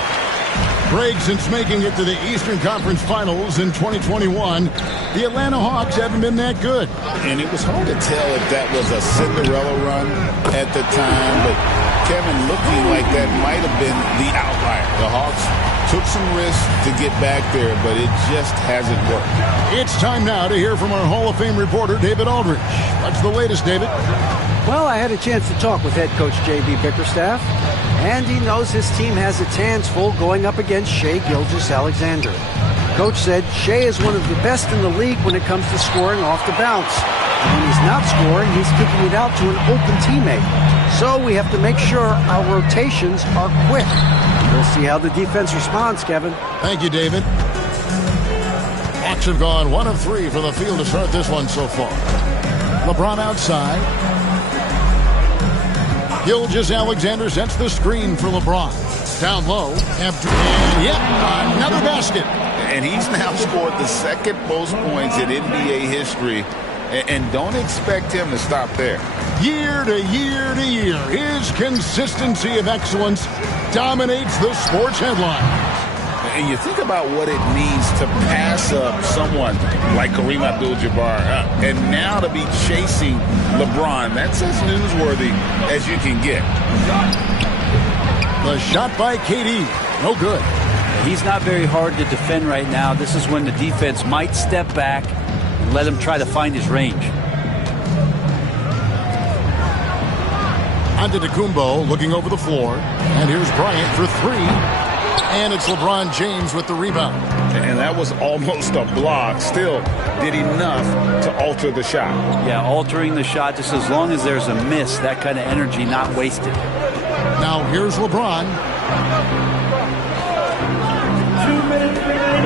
Greg, since making it to the Eastern Conference Finals in 2021, the Atlanta Hawks haven't been that good. And it was hard to tell if that was a Cinderella run at the time, but Kevin, looking like that might have been the outlier. The Hawks took some risks to get back there, but it just hasn't worked. It's time now to hear from our Hall of Fame reporter, David Aldridge. What's the latest, David? Well, I had a chance to talk with head coach J.B. Bickerstaff, and he knows his team has its hands full going up against Shea Gilgeous-Alexander. Coach said Shea is one of the best in the league when it comes to scoring off the bounce. And when he's not scoring, he's kicking it out to an open teammate. So we have to make sure our rotations are quick. We'll see how the defense responds, Kevin. Thank you, David. Hawks have gone 1 of 3 from the field to start this one so far. LeBron outside. Gilgeous-Alexander sets the screen for LeBron. Down low. And another basket. And he's now scored the second most points in NBA history. And don't expect him to stop there. Year to year to year, his consistency of excellence dominates the sports headlines. And you think about what it means to pass up someone like Kareem Abdul-Jabbar and now to be chasing LeBron. That's as newsworthy as you can get. The shot by KD. No good. He's not very hard to defend right now. This is when the defense might step back and let him try to find his range. Antetokounmpo looking over the floor. And here's Bryant for 3. And it's LeBron James with the rebound. And that was almost a block. Still did enough to alter the shot. Yeah, altering the shot just as long as there's a miss, that kind of energy not wasted. Now here's LeBron.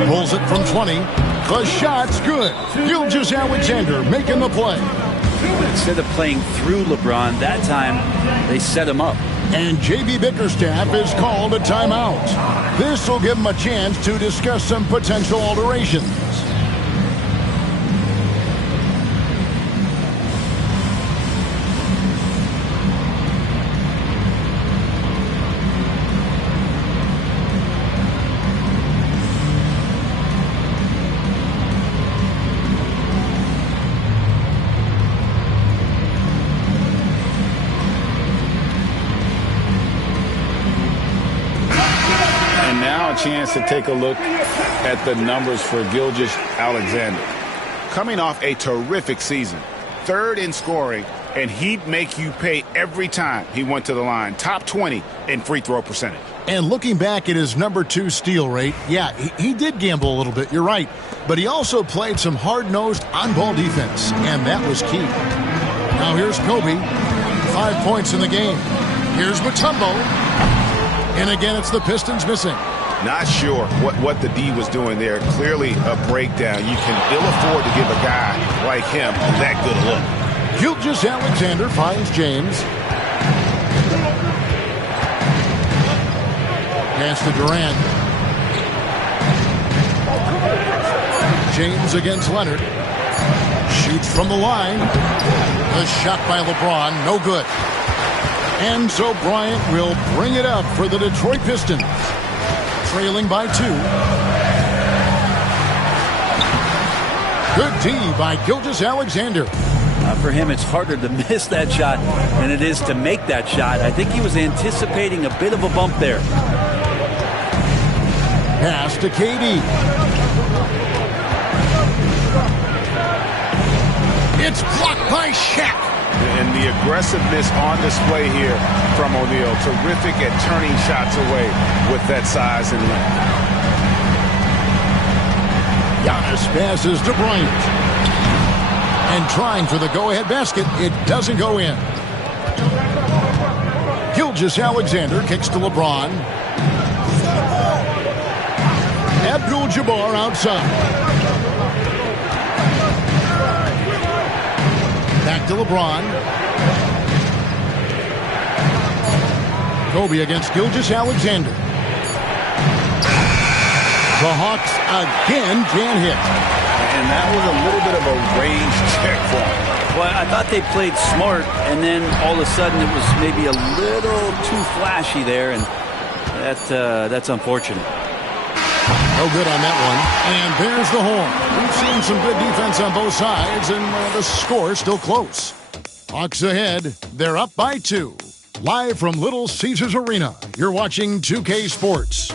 Pulls it from 20. The shot's good. Gilgeous-Alexander making the play. Instead of playing through LeBron, that time they set him up. And J.B. Bickerstaff has called a timeout. This will give him a chance to discuss some potential alterations. Chance to take a look at the numbers for Gilgeous-Alexander. Coming off a terrific season, 3rd in scoring, and he'd make you pay every time he went to the line. Top 20 in free throw percentage. And looking back at his number 2 steal rate, yeah, he did gamble a little bit, you're right. But he also played some hard-nosed on-ball defense, and that was key. Now here's Kobe, 5 points in the game. Here's Mutombo. And again, it's the Pistons missing. Not sure what the D was doing there. Clearly a breakdown. You can ill afford to give a guy like him that good a look. Gilgeous-Alexander finds James. Pass to Durant. James against Leonard. Shoots from the line. A shot by LeBron. No good. And so Bryant will bring it up for the Detroit Pistons. Trailing by 2. Good D by Gilgeous-Alexander. For him, it's harder to miss that shot than it is to make that shot. I think he was anticipating a bit of a bump there. Pass to KD. It's blocked by Shaq. And the aggressiveness on display here from O'Neal. Terrific at turning shots away with that size and length. Giannis passes to Bryant. And trying for the go-ahead basket, it doesn't go in. Gilgeous-Alexander kicks to LeBron. Abdul-Jabbar outside. Back to LeBron. Kobe against Gilgeous-Alexander. The Hawks again can't hit. And that was a little bit of a range check for him. Well, I thought they played smart, and then all of a sudden it was maybe a little too flashy there, and that's unfortunate. No good on that one. And there's the horn. We've seen some good defense on both sides, and the score is still close. Hawks ahead. They're up by 2. Live from Little Caesars Arena, you're watching 2K Sports.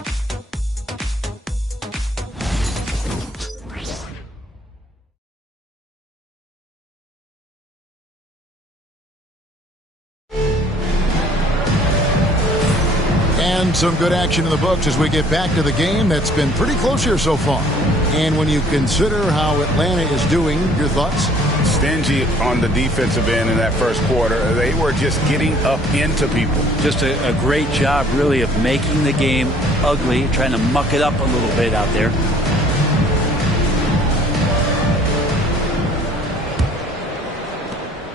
And some good action in the books as we get back to the game that's been pretty close here so far. And when you consider how Atlanta is doing, your thoughts? Stingy on the defensive end in that first quarter. They were just getting up into people. Just a great job, really, of making the game ugly, trying to muck it up a little bit out there.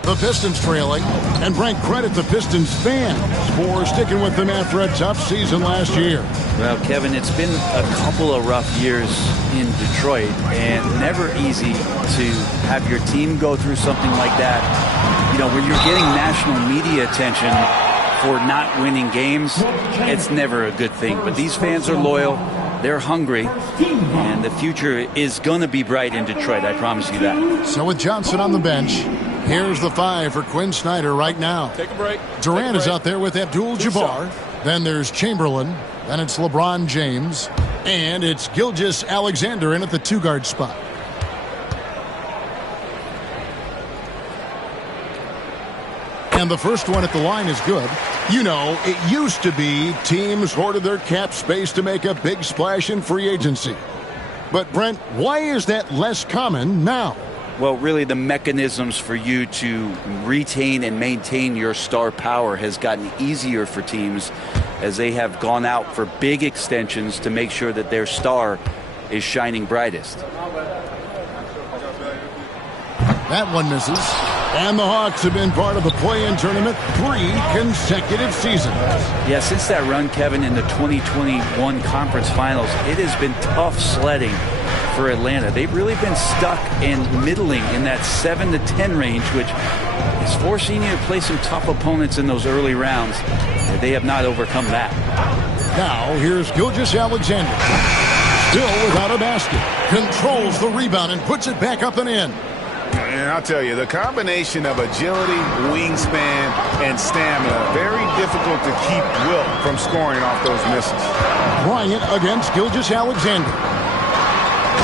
The Pistons trailing, and Brent credit the Pistons fans for sticking with them after a tough season last year. Well, Kevin, it's been a couple of rough years in Detroit, and never easy to have your team go through something like that. You know, when you're getting national media attention for not winning games, it's never a good thing. But these fans are loyal, they're hungry, and the future is going to be bright in Detroit, I promise you that. So with Johnson on the bench, here's the 5 for Quinn Snyder right now. Take a break. Durant is out there with Abdul-Jabbar. Then there's Chamberlain. Then it's LeBron James. And it's Gilgeous-Alexander in at the 2-guard spot. And the first one at the line is good. You know, it used to be teams hoarded their cap space to make a big splash in free agency. But, Brent, why is that less common now? Well, really, the mechanisms for you to retain and maintain your star power has gotten easier for teams as they have gone out for big extensions to make sure that their star is shining brightest. That one misses. And the Hawks have been part of the play-in tournament 3 consecutive seasons. Yeah, since that run, Kevin, in the 2021 conference finals, it has been tough sledding for Atlanta. They've really been stuck and middling in that 7 to 10 range, which is forcing you to play some tough opponents in those early rounds. They have not overcome that. Now, here's Gilgeous-Alexander. Still without a basket. Controls the rebound and puts it back up and in. And I'll tell you, the combination of agility, wingspan, and stamina, very difficult to keep Wilt from scoring off those misses. Bryant against Gilgeous-Alexander.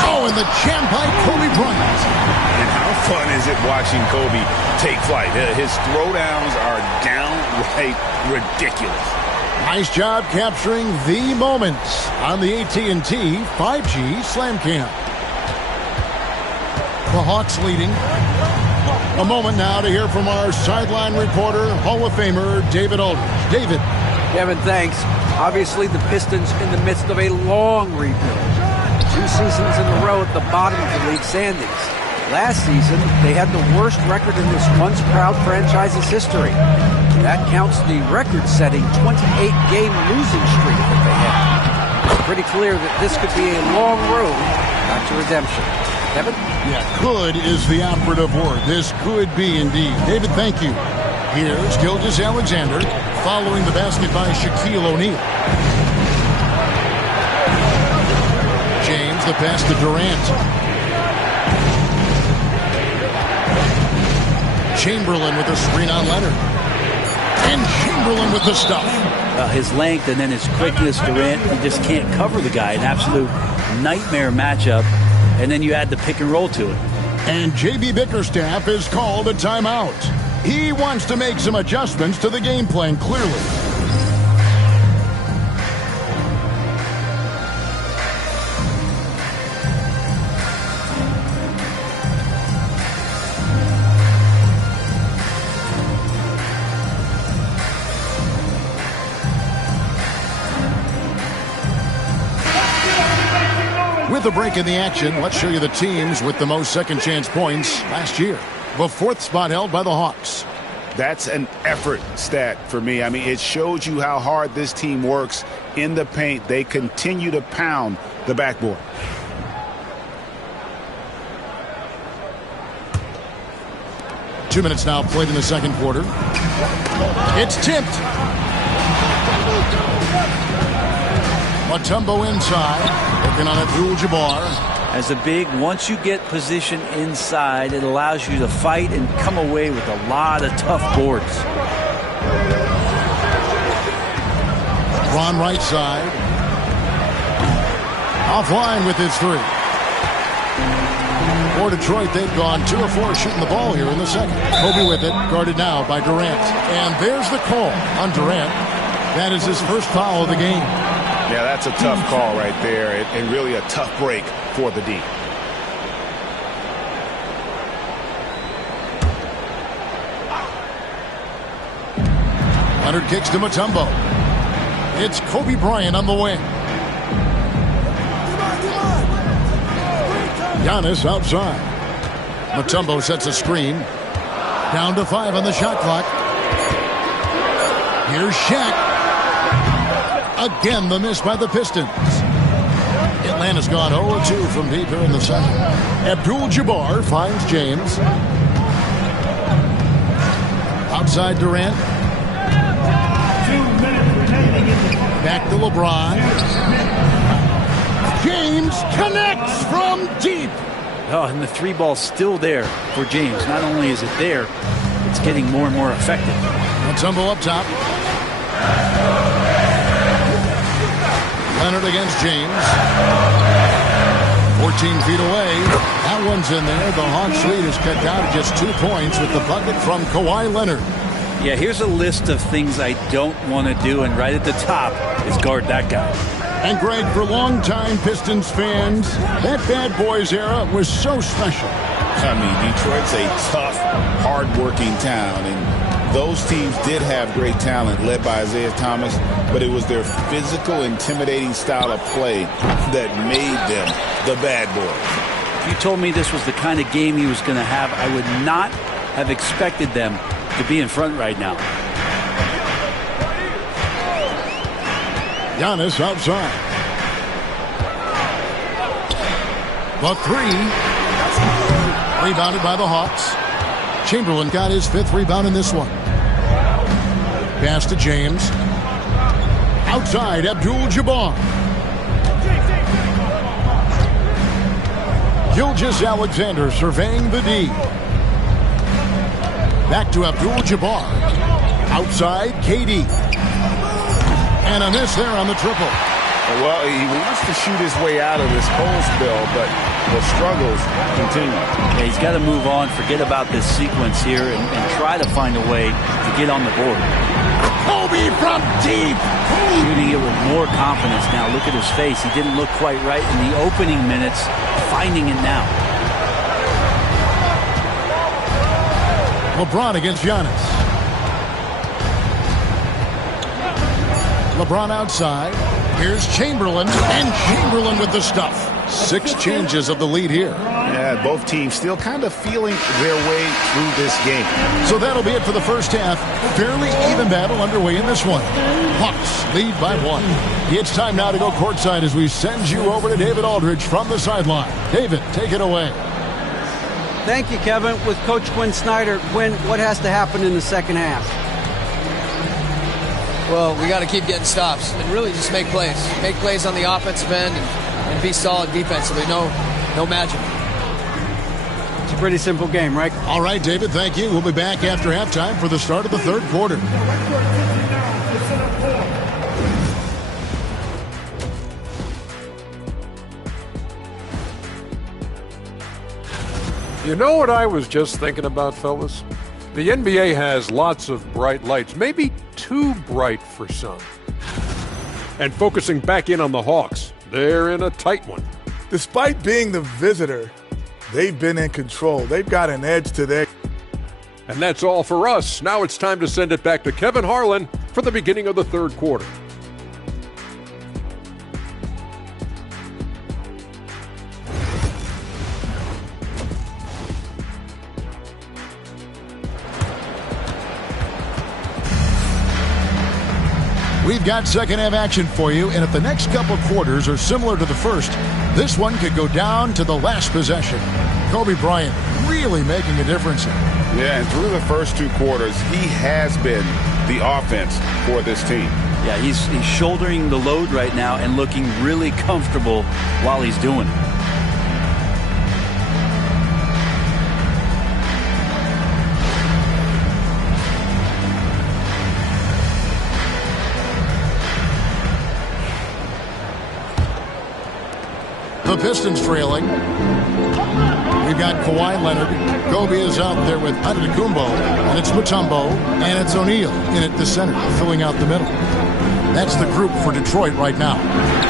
Oh, and the jam by Kobe Bryant. And how fun is it watching Kobe take flight? His throwdowns are downright ridiculous. Nice job capturing the moments on the AT&T 5G Slam Cam. The Hawks leading. A moment now to hear from our sideline reporter, Hall of Famer David Aldridge. David. Kevin, thanks. Obviously, the Pistons in the midst of a long rebuild. 2 seasons in a row at the bottom of the league standings. Last season, they had the worst record in this once-proud franchise's history. That counts the record-setting 28-game losing streak that they had. It's pretty clear that this could be a long road back to redemption. Kevin? Yeah, could is the operative word. This could be indeed. David, thank you. Here's Gilgeous-Alexander following the basket by Shaquille O'Neal. James, the pass to Durant. Chamberlain with the screen on Leonard. And Chamberlain with the stuff. His length and then his quickness, Durant, he just can't cover the guy. An absolute nightmare matchup. And then you add the pick and roll to it. And J.B. Bickerstaff has called a timeout. He wants to make some adjustments to the game plan, clearly. With a break in the action, let's show you the teams with the most second-chance points last year. The 4th spot held by the Hawks. That's an effort stat for me. I mean, it shows you how hard this team works in the paint. They continue to pound the backboard. Two minutes now played in the second quarter. It's tipped. Mutombo inside. Working on Abdul-Jabbar. As a big, once you get position inside, it allows you to fight and come away with a lot of tough boards. Ron right side. Offline with his 3. For Detroit, they've gone 2 of 4 shooting the ball here in the second. Kobe with it, guarded now by Durant. And there's the call on Durant. That is his first foul of the game. Yeah, that's a tough call right there, and really a tough break for the D. Leonard kicks to Mutombo. It's Kobe Bryant on the wing. Giannis outside. Mutombo sets a screen. Down to 5 on the shot clock. Here's Shaq. Again, the miss by the Pistons. Atlanta's gone 0-2 from deep here in the second. Abdul-Jabbar finds James. Outside Durant. Back to LeBron. James connects from deep. Oh, and the 3 ball's still there for James. Not only is it there, it's getting more and more effective. Mutombo up top. Leonard against James. 14 feet away. That one's in there. The Hawks lead is cut down to just 2 points with the bucket from Kawhi Leonard. Yeah, here's a list of things I don't want to do, and right at the top is guard that guy. And Greg, for longtime Pistons fans, that Bad Boys era was so special. I mean, Detroit's a tough, hard-working town, and those teams did have great talent led by Isaiah Thomas, but it was their physical, intimidating style of play that made them the bad boys. If you told me this was the kind of game he was going to have, I would not have expected them to be in front right now. Giannis outside. The 3. Rebounded by the Hawks. Chamberlain got his 5th rebound in this one. Pass to James. Outside, Abdul-Jabbar. Gilgeous-Alexander surveying the D. Back to Abdul-Jabbar. Outside, KD. And a miss there on the triple. Well, he wants to shoot his way out of this cold spell, but the struggles continue. Yeah, he's got to move on, forget about this sequence here, and try to find a way to get on the board. Kobe from deep. Shooting it with more confidence now. Look at his face. He didn't look quite right in the opening minutes. Finding it now. LeBron against Giannis. LeBron outside. Here's Chamberlain, and Chamberlain with the stuff. 6 changes of the lead here. Yeah, both teams still kind of feeling their way through this game. So that'll be it for the first half. Fairly even battle underway in this one. Hawks lead by 1. It's time now to go courtside as we send you over to David Aldridge from the sideline. David, take it away. Thank you, Kevin. With Coach Quinn Snyder, Quinn, what has to happen in the second half? Well, we got to keep getting stops and really just make plays. Make plays on the offensive end and be solid defensively. No magic. It's a pretty simple game, right? All right, David, thank you. We'll be back after halftime for the start of the third quarter. You know what I was just thinking about, fellas? The NBA has lots of bright lights, maybe too bright for some. And focusing back in on the Hawks, they're in a tight one. Despite being the visitor, they've been in control. They've got an edge to their... And that's all for us. Now it's time to send it back to Kevin Harlan for the beginning of the third quarter. We've got second half action for you, and if the next couple quarters are similar to the first, this one could go down to the last possession. Kobe Bryant really making a difference. Yeah, and through the first 2 quarters, he has been the offense for this team. Yeah, he's shouldering the load right now and looking really comfortable while he's doing it. The Pistons trailing. We've got Kawhi Leonard. Kobe is out there with Antetokounmpo, and it's Mutombo, and it's O'Neal in at the center, filling out the middle. That's the group for Detroit right now.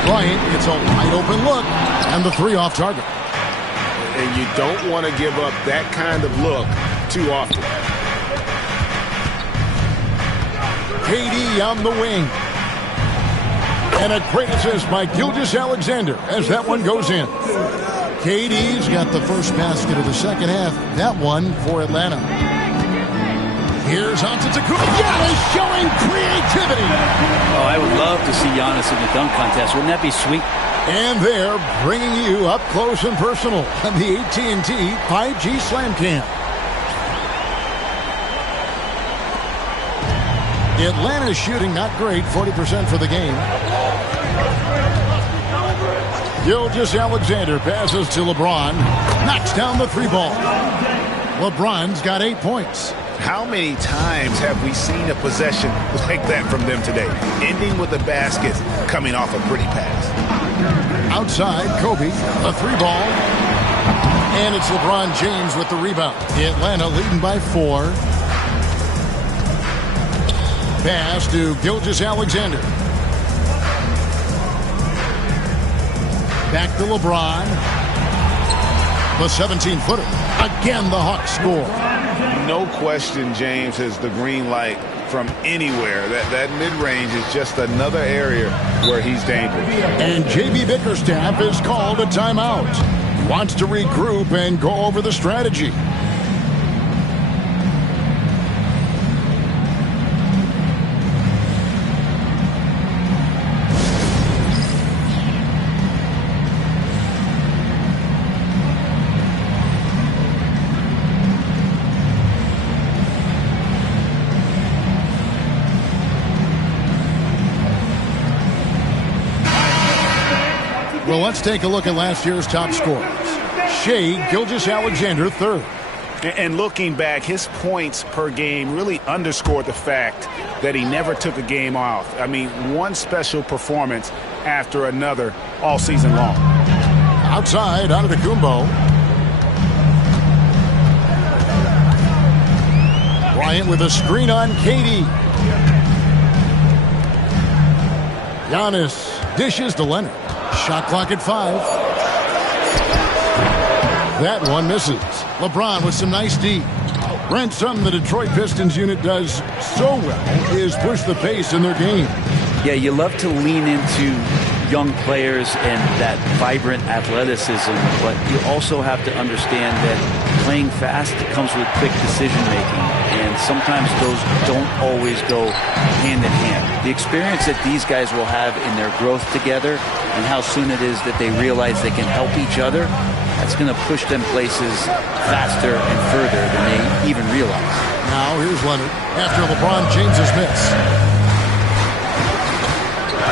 Bryant gets a wide open look, and the 3 off target. And you don't want to give up that kind of look too often. KD on the wing. And a great assist by Gilgeous-Alexander as that one goes in. KD's got the first basket of the second half. That one for Atlanta. Here's Antetokounmpo. Giannis showing creativity. Oh, I would love to see Giannis in the dunk contest. Wouldn't that be sweet? And they're bringing you up close and personal on the AT&T 5G Slam Cam. Atlanta's shooting not great, 40% for the game. Gilgeous-Alexander passes to LeBron. Knocks down the 3 ball. LeBron's got 8 points. How many times have we seen a possession like that from them today? Ending with a basket coming off a pretty pass. Outside, Kobe, a 3 ball. And it's LeBron James with the rebound. Atlanta leading by 4. Pass to Gilgeous-Alexander. Back to LeBron. The 17-footer. Again, the Hawks score. No question James has the green light from anywhere. That mid-range is just another area where he's dangerous. And J.B. Bickerstaff is called a timeout. He wants to regroup and go over the strategy. Well, let's take a look at last year's top scorers. Shai Gilgeous-Alexander, 3rd. And looking back, his points per game really underscored the fact that he never took a game off. I mean, one special performance after another all season long. Outside, Antetokounmpo. Bryant with a screen on KD. Giannis dishes to Leonard. Shot clock at 5. That one misses. LeBron with some nice D. Brent, something the Detroit Pistons unit does so well is push the pace in their game. Yeah, you love to lean into young players and that vibrant athleticism, but you also have to understand that playing fast comes with quick decision making, and sometimes those don't always go hand in hand. The experience that these guys will have in their growth together and how soon it is that they realize they can help each other, that's going to push them places faster and further than they even realize. Now here's Leonard after LeBron James's miss.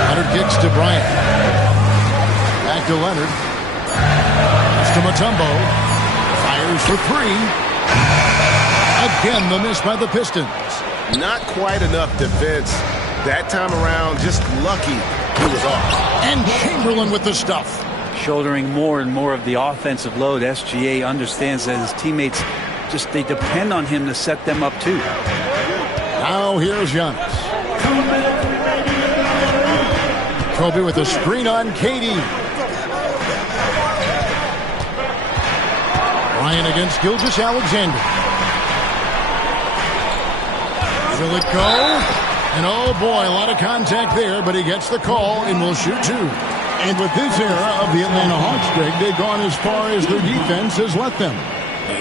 Leonard kicks to Bryant. Back to Leonard. It's to Mutombo. Fires for 3. Again, the miss by the Pistons. Not quite enough defense that time around. Just lucky he was off. And Chamberlain with the stuff. Shouldering more and more of the offensive load. SGA understands that his teammates they depend on him to set them up too. Now here's Giannis. Kobe with a screen on KD. Bryant against Gilgeous-Alexander. Will it go? And oh boy, a lot of contact there, but he gets the call and will shoot 2. And with this era of the Atlanta Hawks, Greg, they've gone as far as their defense has let them.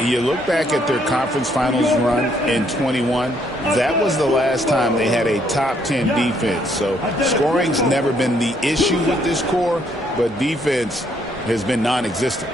You look back at their conference finals run in 21, that was the last time they had a top 10 defense. So scoring's never been the issue with this core, but defense has been non-existent.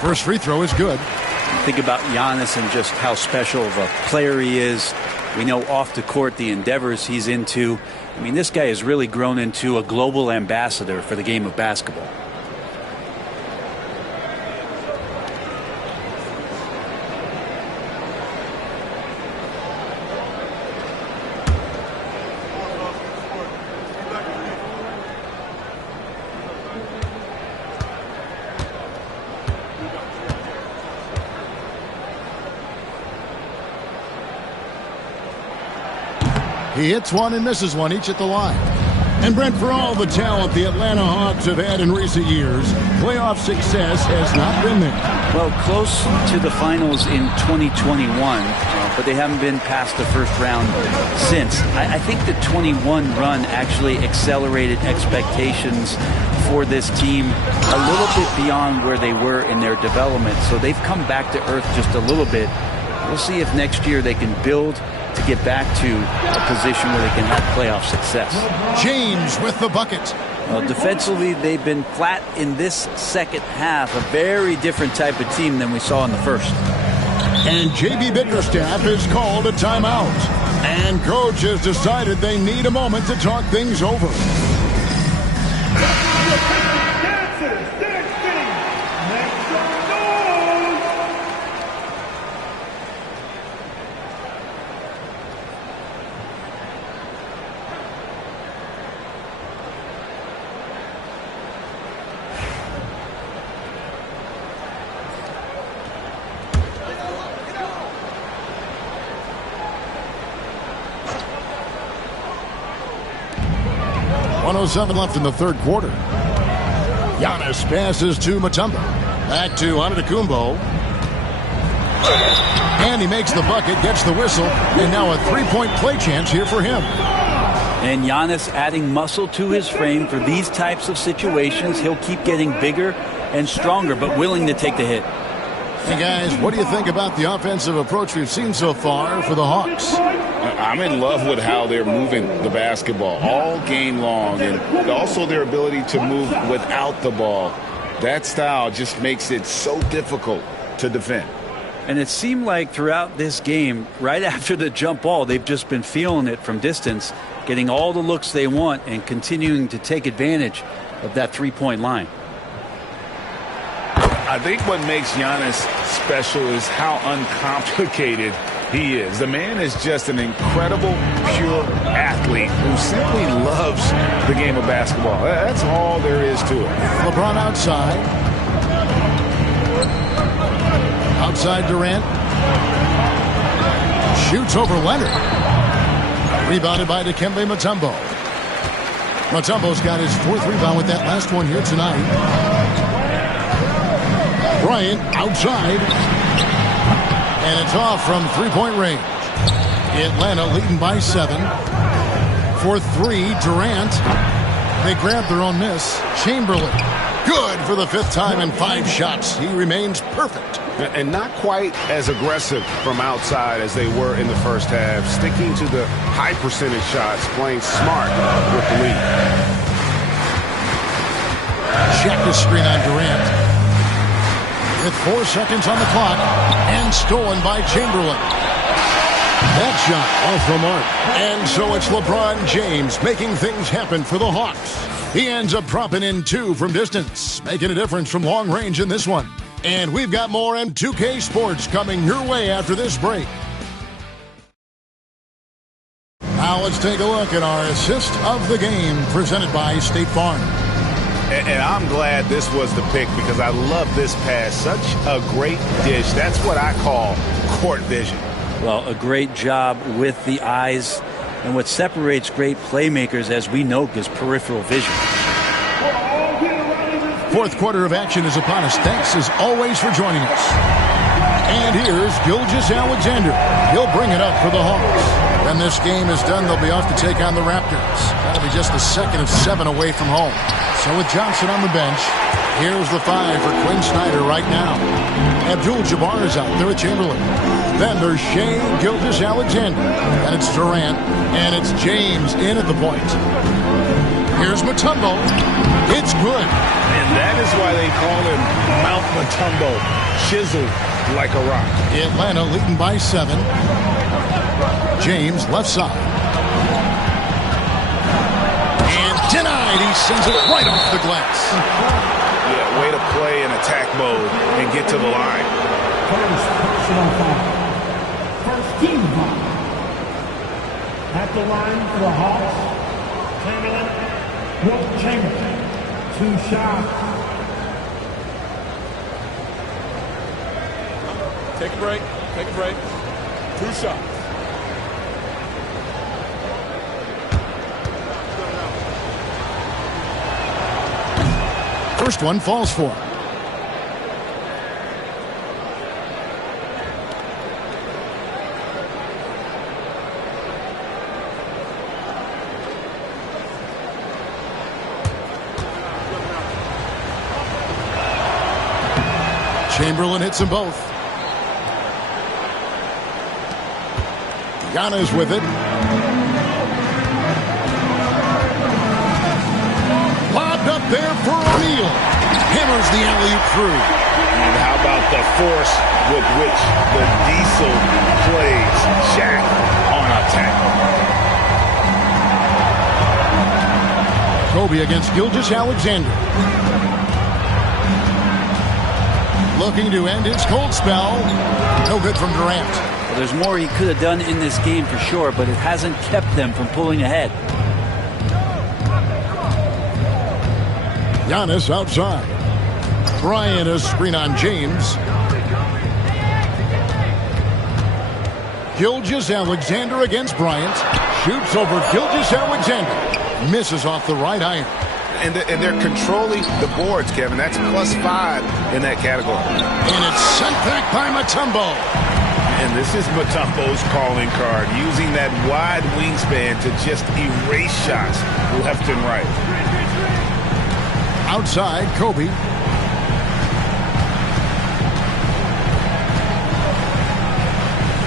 First free throw is good. Think about Giannis and just how special of a player he is. We know off the court the endeavors he's into. I mean, this guy has really grown into a global ambassador for the game of basketball. He hits one and misses one, each at the line. And Brent, for all the talent the Atlanta Hawks have had in recent years, playoff success has not been there. Well, close to the finals in 2021, but they haven't been past the first round since. I think the 21 run actually accelerated expectations for this team a little bit beyond where they were in their development. So they've come back to earth just a little bit. We'll see if next year they can build to get back to a position where they can have playoff success. James with the bucket. Well, defensively, they've been flat in this second half. A very different type of team than we saw in the first. And J.B. Bickerstaff has called a timeout. And coach has decided they need a moment to talk things over. 1:07 left in the third quarter. Giannis passes to Mutombo. Back to Antetokounmpo. And he makes the bucket, gets the whistle, and now a three-point play chance here for him. And Giannis adding muscle to his frame for these types of situations. He'll keep getting bigger and stronger, but willing to take the hit. Hey, guys, what do you think about the offensive approach we've seen so far for the Hawks? I'm in love with how they're moving the basketball all game long, and also their ability to move without the ball. That style just makes it so difficult to defend. And it seemed like throughout this game, right after the jump ball, they've just been feeling it from distance, getting all the looks they want and continuing to take advantage of that three-point line. I think what makes Giannis special is how uncomplicated he is. The man is just an incredible, pure athlete who simply loves the game of basketball. That's all there is to it. LeBron outside. Outside Durant. Shoots over Leonard. Rebounded by Dikembe Mutombo. Mutombo's got his fourth rebound with that last one here tonight. Bryant outside. And it's off from three-point range. Atlanta leading by 7. For 3, Durant. They grab their own miss. Chamberlain. Good for the 5th time in 5 shots. He remains perfect. And not quite as aggressive from outside as they were in the first half. Sticking to the high percentage shots. Playing smart with the lead. Check the screen on Durant. With 4 seconds on the clock, and stolen by Chamberlain. That shot off the mark. And so it's LeBron James making things happen for the Hawks. He ends up dropping in 2 from distance, making a difference from long range in this one. And we've got more M2K Sports coming your way after this break. Now let's take a look at our assist of the game presented by State Farm. And I'm glad this was the pick because I love this pass. Such a great dish. That's what I call court vision. Well, a great job with the eyes. And what separates great playmakers, as we know, is peripheral vision. Fourth quarter of action is upon us. Thanks as always for joining us. And here's Gilgeous-Alexander. He'll bring it up for the Hawks. When this game is done, they'll be off to take on the Raptors. That'll be just the second of 7 away from home. So with Johnson on the bench, here's the 5 for Quinn Snyder right now. Abdul-Jabbar is out there at Chamberlain. Then there's Shea Gilgeous-Alexander. And it's Durant. And it's James in at the point. Here's Mutombo. It's good. And that is why they call him Mount Mutombo. Chiseled like a rock. Atlanta leading by 7. James left side. And denied. He sends it right off the glass. Yeah, way to play in attack mode and get to the line. First personal foul. First team foul. At the line for the Hawks, Chamberlain, Wilt Chamberlain. 2 shots. Take a break. Take a break. 2 shots. First one falls for him. Chamberlain hits them both. Giannis with it. Lobbed up there for O'Neal. Hammers the alley-oop through. And how about the force with which the Diesel plays Shaq on attack? Kobe against Gilgeous-Alexander. Looking to end his cold spell. No good from Durant. Well, there's more he could have done in this game for sure, but it hasn't kept them from pulling ahead. Giannis outside. Bryant a screen on James. Gilgeous-Alexander against Bryant. Shoots over Gilgeous-Alexander. Misses off the right iron. And they're controlling the boards, Kevin. That's +5 in that category. And it's sent back by Mutombo. And this is Mutombo's calling card, using that wide wingspan to just erase shots left and right. Outside, Kobe.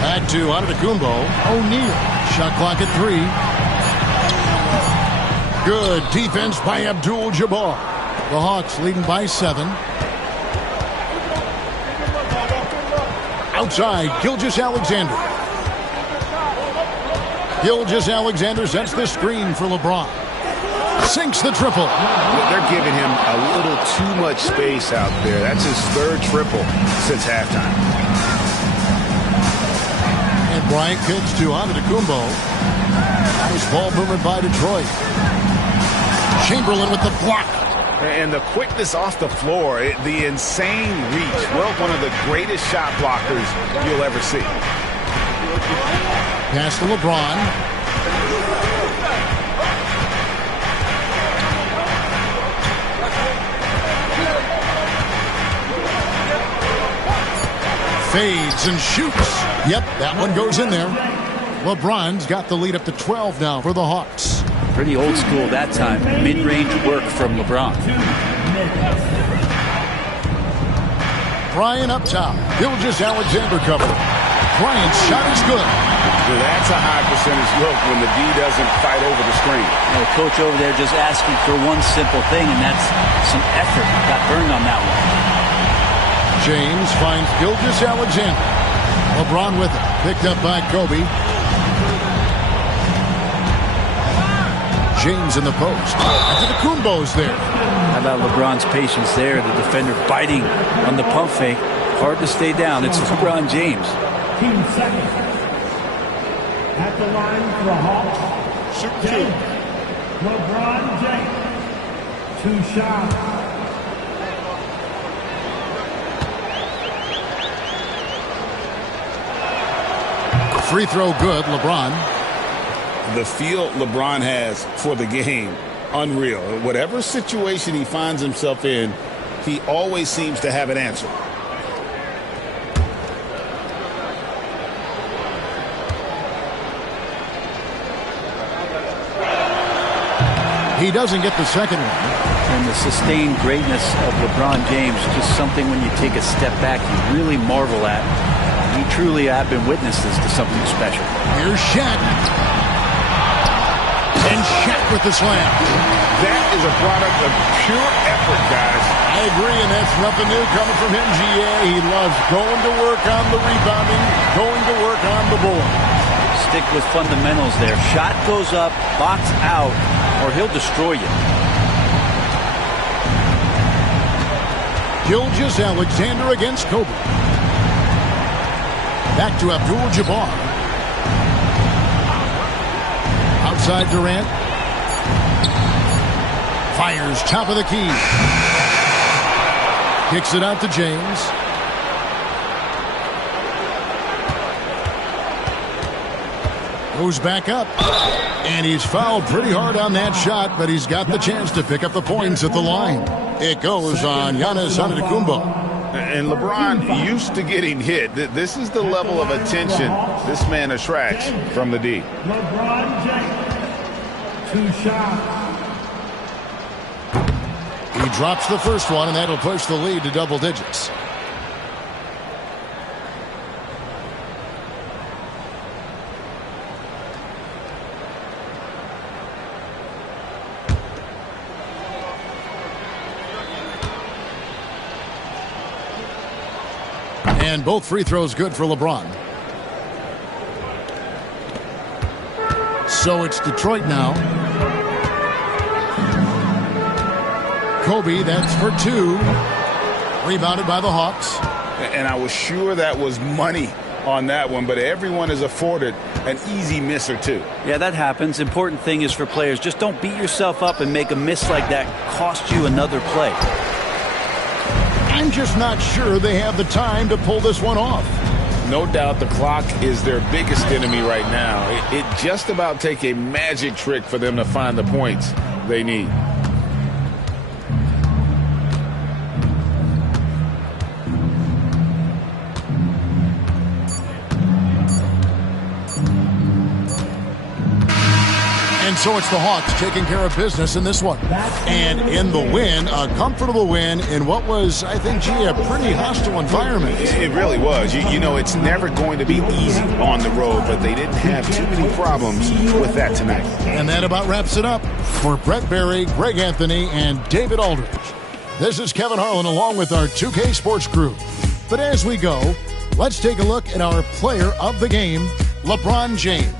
Back to Antetokounmpo. O'Neal. Shot clock at 3. Good defense by Abdul-Jabbar. The Hawks leading by 7. Outside, Gilgeous-Alexander. Gilgeous-Alexander sets the screen for LeBron. Sinks the triple. They're giving him a little too much space out there. That's his 3rd triple since halftime. And Bryant kicks to Antetokounmpo. Nice ball movement by Detroit. Chamberlain with the block. And the quickness off the floor, the insane reach. Well, one of the greatest shot blockers you'll ever see. Pass to LeBron. Fades and shoots. Yep, that one goes in there. LeBron's got the lead up to 12 now for the Hawks. Pretty old school that time. Mid-range work from LeBron. Bryant up top. Gilgeous-Alexander cover. Bryant's shot is good. Well, that's a high percentage look when the D doesn't fight over the screen. The coach over there just asking for one simple thing, and that's some effort. Got burned on that one. James finds Gilgeous-Alexander. LeBron with it. Picked up by Kobe. James in the post. Antetokounmpo's there. How about LeBron's patience there? The defender biting on the pump fake. Hard to stay down. It's LeBron James. 15 seconds. At the line for the Hawks. Shoot 2. LeBron James. 2 shots. Free throw good, LeBron. The feel LeBron has for the game, unreal. Whatever situation he finds himself in, He always seems to have an answer. He doesn't get the second one. And the sustained greatness of LeBron James, just something when you take a step back, you really marvel at. We truly have been witnesses to something special. Here's Shaq. And Shaq with the slam. That is a product of pure effort, guys. I agree, and that's nothing new coming from him, GA. He loves going to work on the rebounding, going to work on the board. Stick with fundamentals there. Shot goes up, box out, or he'll destroy you. Gilgeous Alexander against Kobe. Back to Abdul-Jabbar. Outside Durant. Fires top of the key. Kicks it out to James. Goes back up. And he's fouled pretty hard on that shot, but he's got the chance to pick up the points at the line. It goes on Giannis Antetokounmpo. And LeBron used to getting hit. This is the level of attention this man attracts from the D. LeBron James, 2 shots. He drops the first one, and that'll push the lead to double digits. And both free throws good for LeBron. So it's Detroit now. Kobe, that's for 2. Rebounded by the Hawks. And I was sure that was money on that one, but everyone is afforded an easy miss or two. Yeah, that happens. Important thing is for players, just don't beat yourself up and make a miss like that cost you another play. I'm just not sure they have the time to pull this one off. No doubt the clock is their biggest enemy right now. It just about take a magic trick for them to find the points they need. And so it's the Hawks taking care of business in this one. And in the win, a comfortable win in what was, I think, a pretty hostile environment. It really was. You know, it's never going to be easy on the road, but they didn't have too many problems with that tonight. And that about wraps it up. For Brett Berry, Greg Anthony, and David Aldridge, this is Kevin Harlan along with our 2K Sports crew. But as we go, let's take a look at our player of the game, LeBron James.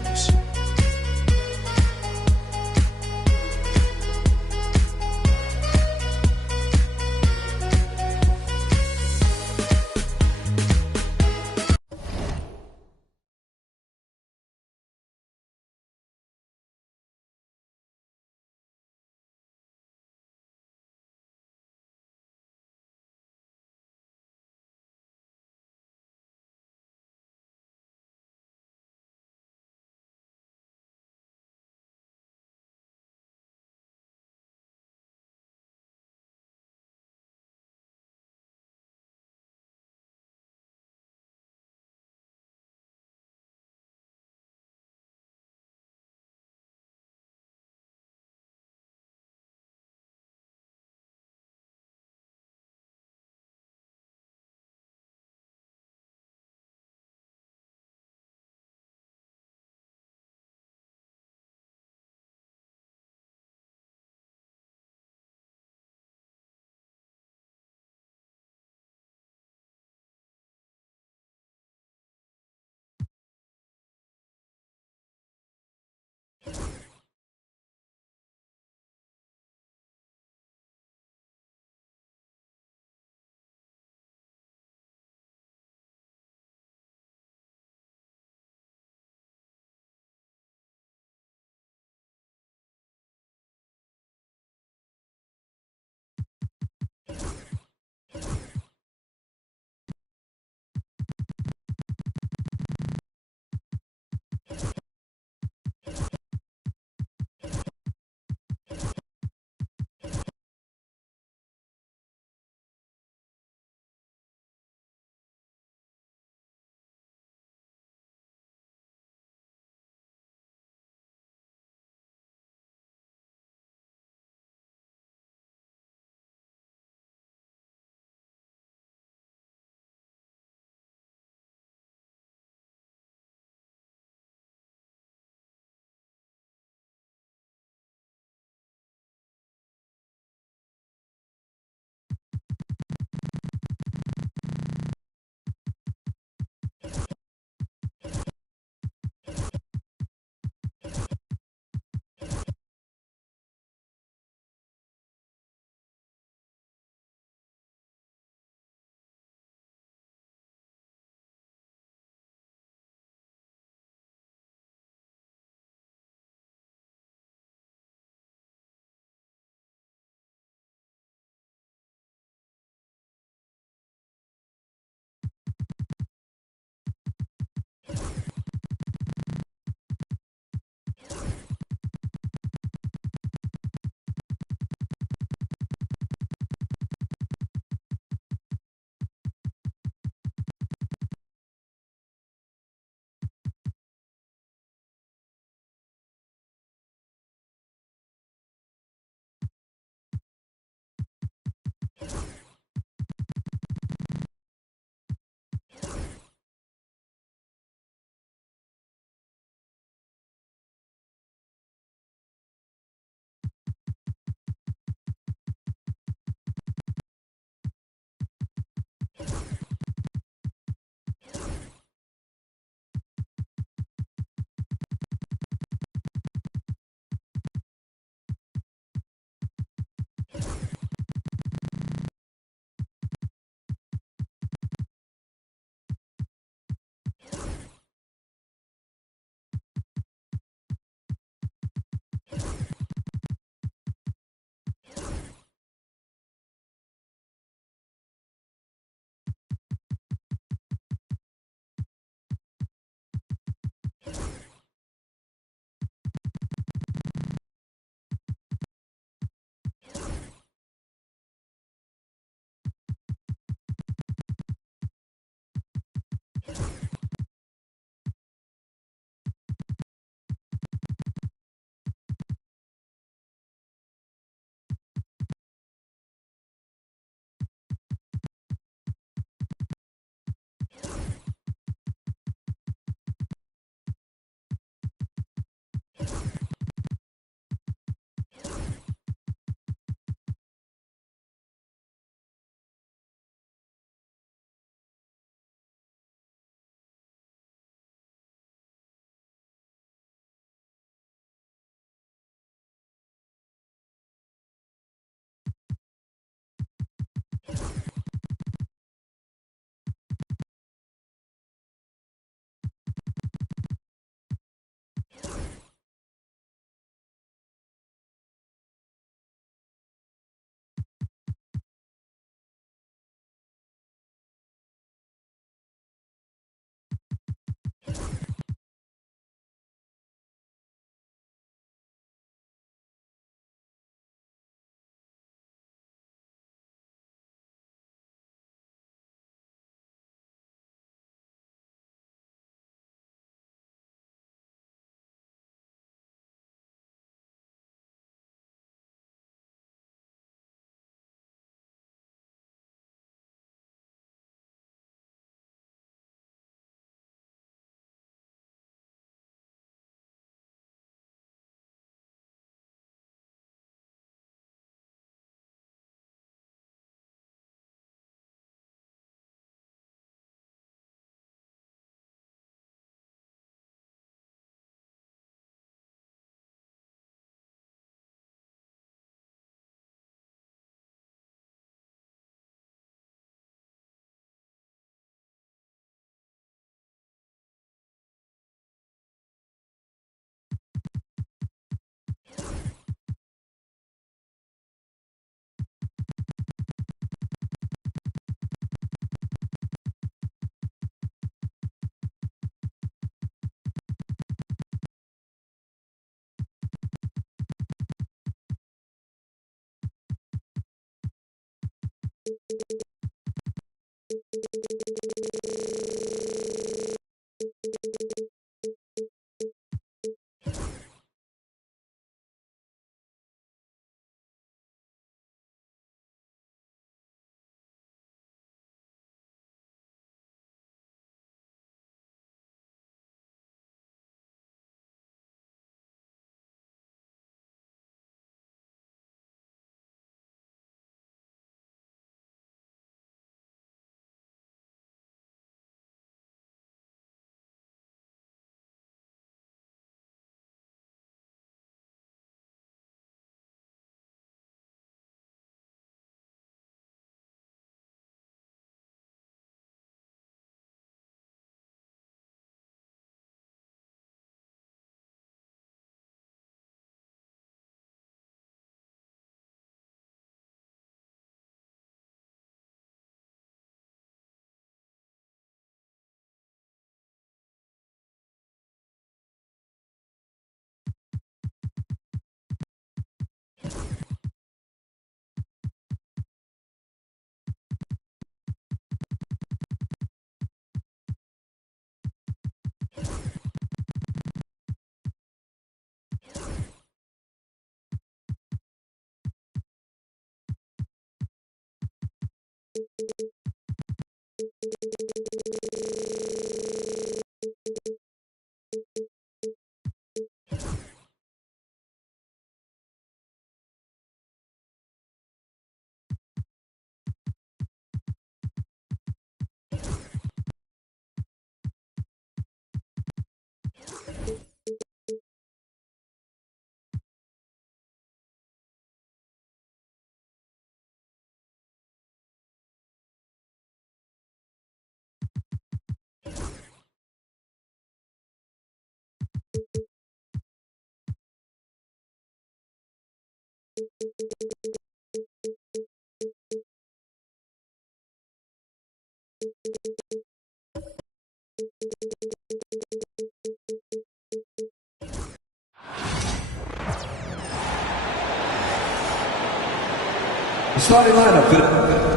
The starting lineup.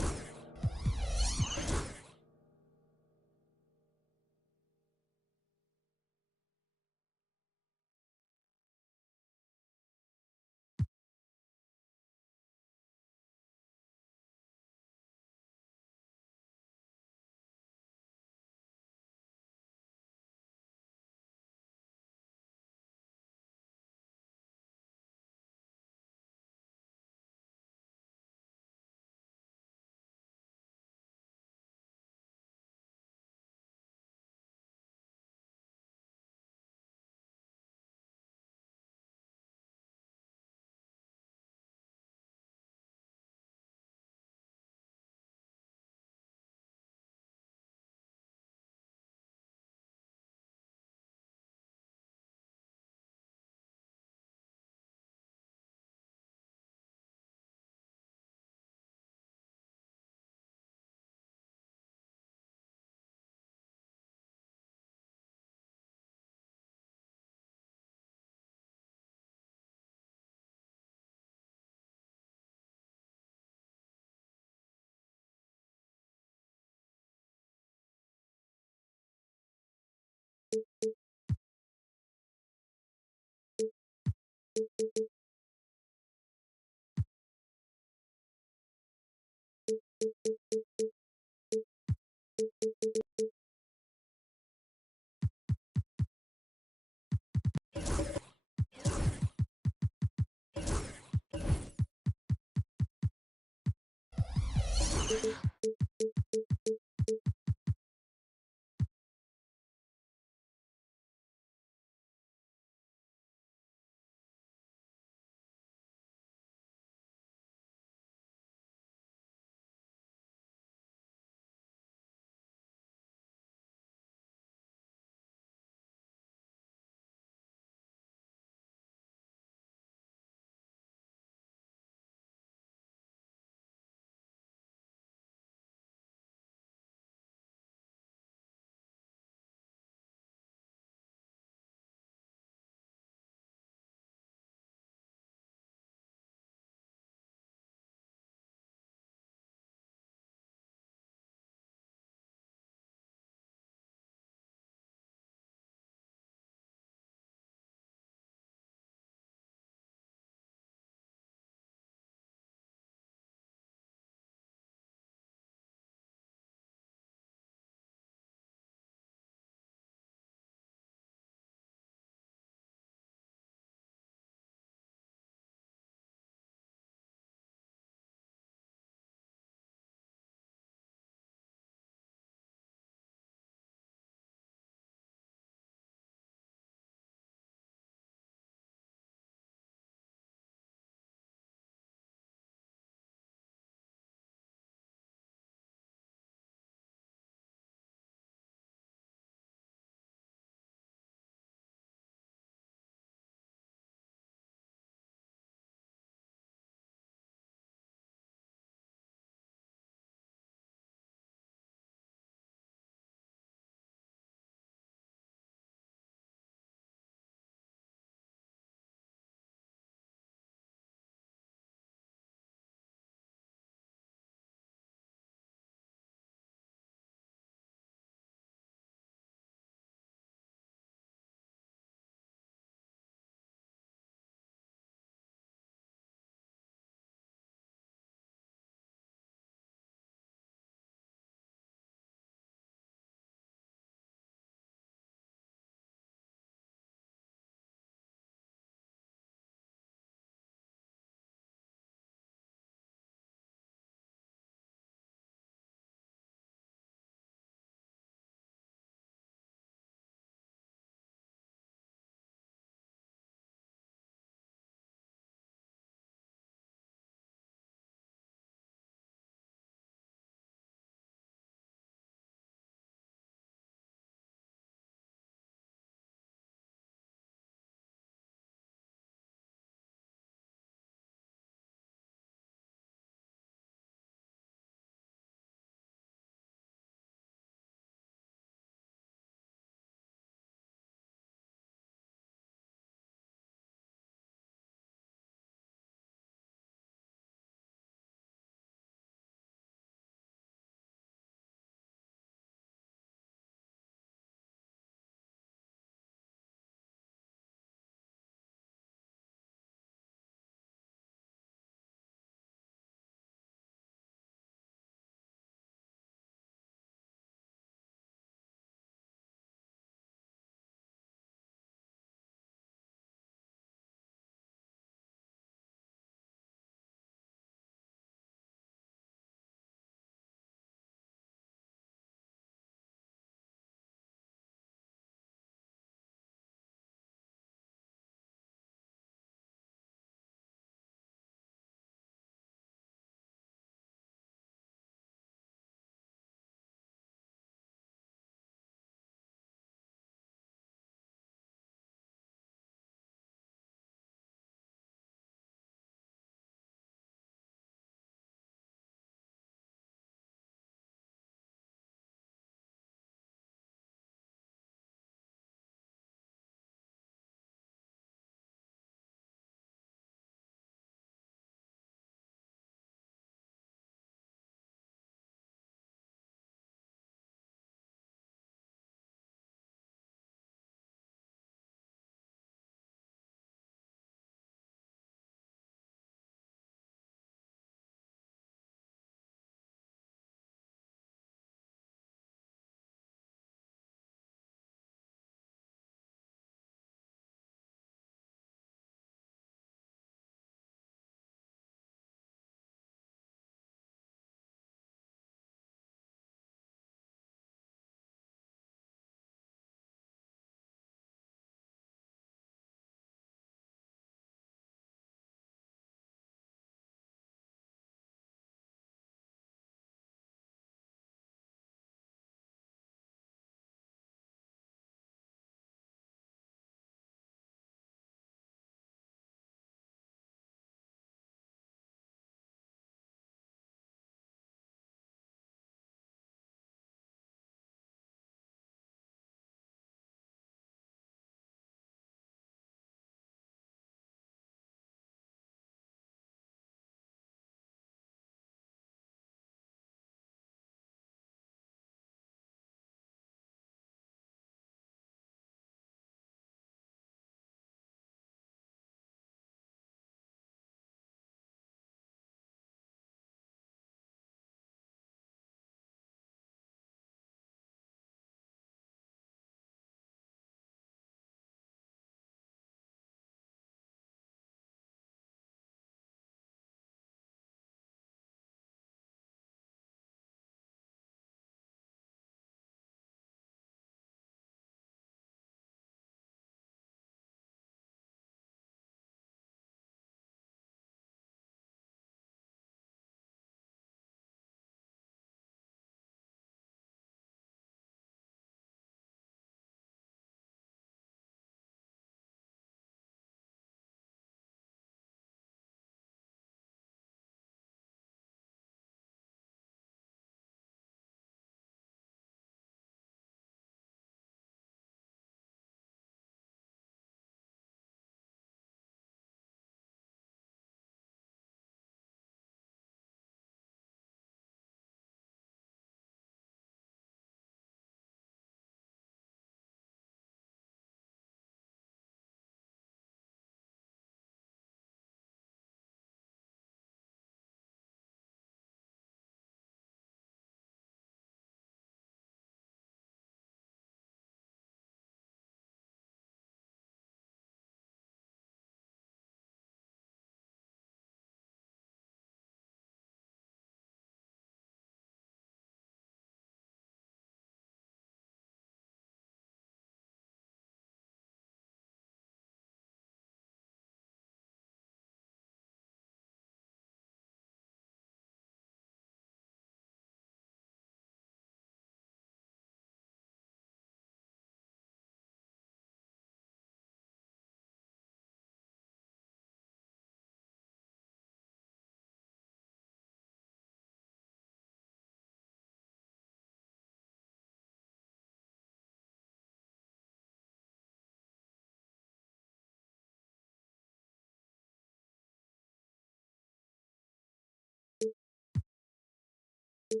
What's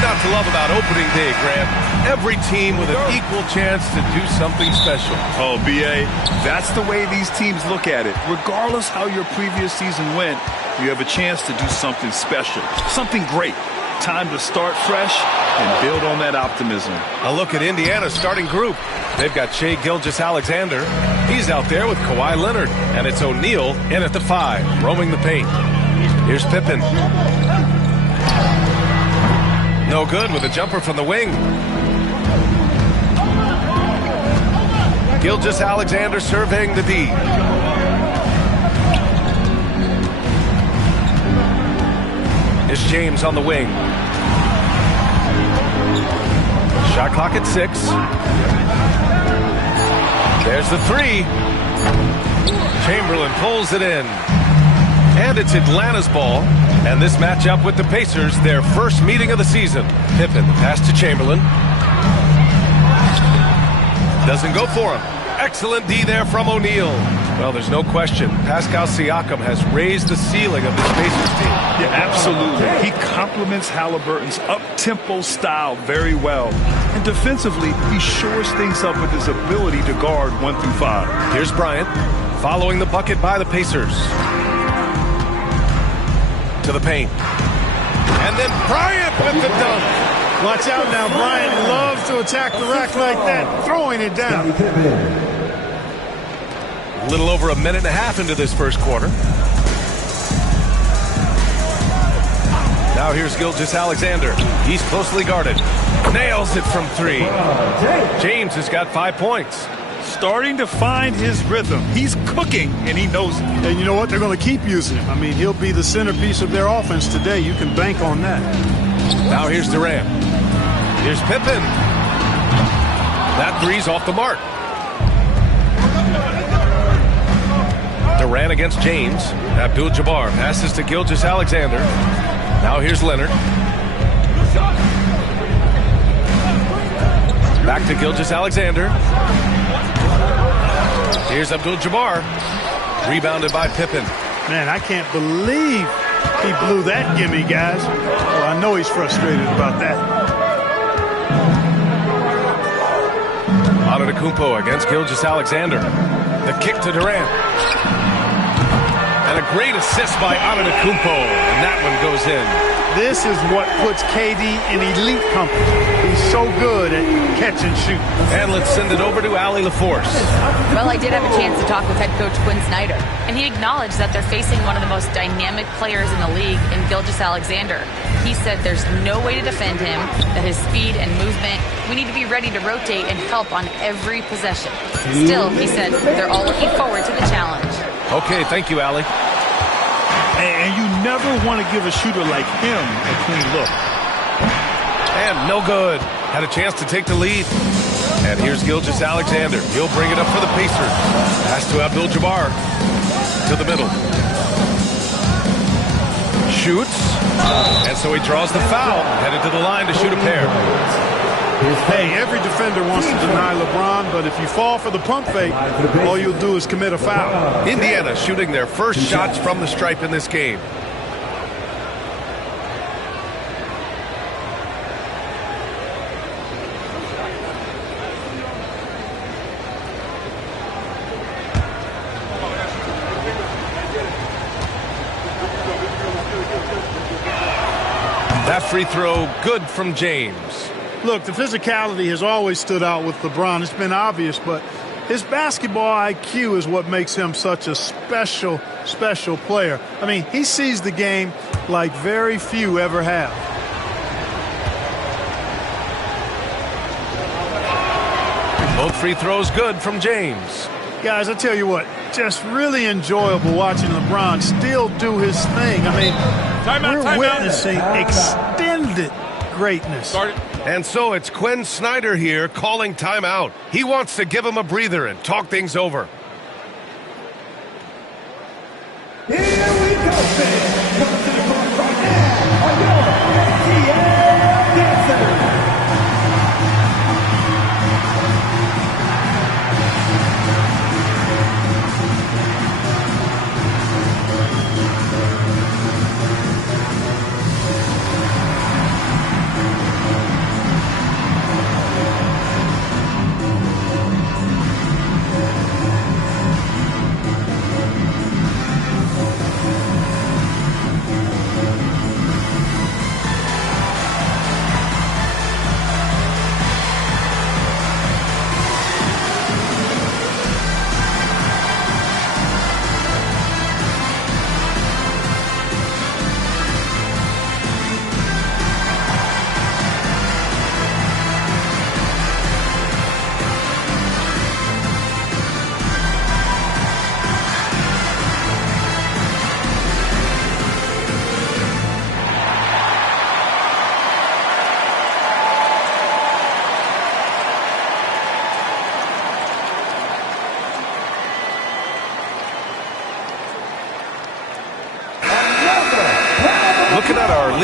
not to love about opening day, Grant? Every team with an equal chance to do something special. Oh, B.A., that's the way these teams look at it. Regardless how your previous season went, you have a chance to do something special, something great. Time to start fresh and build on that optimism. A look at Indiana's starting group. They've got Shai Gilgeous-Alexander. He's out there with Kawhi Leonard. And it's O'Neal in at the 5, roaming the paint. Here's Pippen. No good with a jumper from the wing. Gilgeous-Alexander surveying the D. Here's James on the wing. Shot clock at 6. There's the 3. Chamberlain pulls it in. And it's Atlanta's ball. And this matchup with the Pacers, their first meeting of the season. Pippen, pass to Chamberlain. Doesn't go for him. Excellent D there from O'Neal. Well, there's no question. Pascal Siakam has raised the ceiling of this Pacers team. Yeah, absolutely. He complements Halliburton's up-tempo style very well. And defensively, he shores things up with his ability to guard 1 through 5. Here's Bryant, following the bucket by the Pacers. To the paint. And then Bryant with the dunk. Watch out now. Bryant loves to attack the rack like that, throwing it down. A little over a minute and a half into this first quarter. Now here's Gilgeous-Alexander. He's closely guarded. Nails it from 3. James has got 5 points. Starting to find his rhythm. He's cooking, and he knows it. And you know what? They're going to keep using him. I mean, he'll be the centerpiece of their offense today. You can bank on that. Now here's Durant. Here's Pippen. That 3's off the mark. Durant against James. Abdul-Jabbar passes to Gilgeous-Alexander. Now here's Leonard. Back to Gilgeous-Alexander. Here's Abdul-Jabbar. Rebounded by Pippen. Man, I can't believe he blew that gimme, guys. Well, I know he's frustrated about that. Antetokounmpo against Gilgeous-Alexander. The kick to Durant. And a great assist by Antetokounmpo. And that one goes in. This is what puts KD in elite company. He's so good at catch and shoot. And let's send it over to Allie LaForce. Well, I did have a chance to talk with head coach Quinn Snyder, and he acknowledged that they're facing one of the most dynamic players in the league in Gilgeous-Alexander. He said there's no way to defend him, that his speed and movement, we need to be ready to rotate and help on every possession. Still, he said, they're all looking forward to the challenge. Okay, thank you, Allie. And you never want to give a shooter like him a clean look. And no good. Had a chance to take the lead. And here's Gilgeous-Alexander. He'll bring it up for the Pacers. Pass to Abdul-Jabbar. To the middle. Shoots. And so he draws the foul. Headed to the line to shoot a pair. Hey, every defender wants to deny LeBron, but if you fall for the pump fake, all you'll do is commit a foul. Indiana shooting their first shots from the stripe in this game. That free throw good from James. Look, the physicality has always stood out with LeBron. It's been obvious, but his basketball IQ is what makes him such a special player. I mean, he sees the game like very few ever have. Both free throws good from James. Guys, I tell you what, just really enjoyable watching LeBron still do his thing. I mean, we're witnessing extended greatness. And so it's Quinn Snyder here calling timeout. He wants to give him a breather and talk things over. Here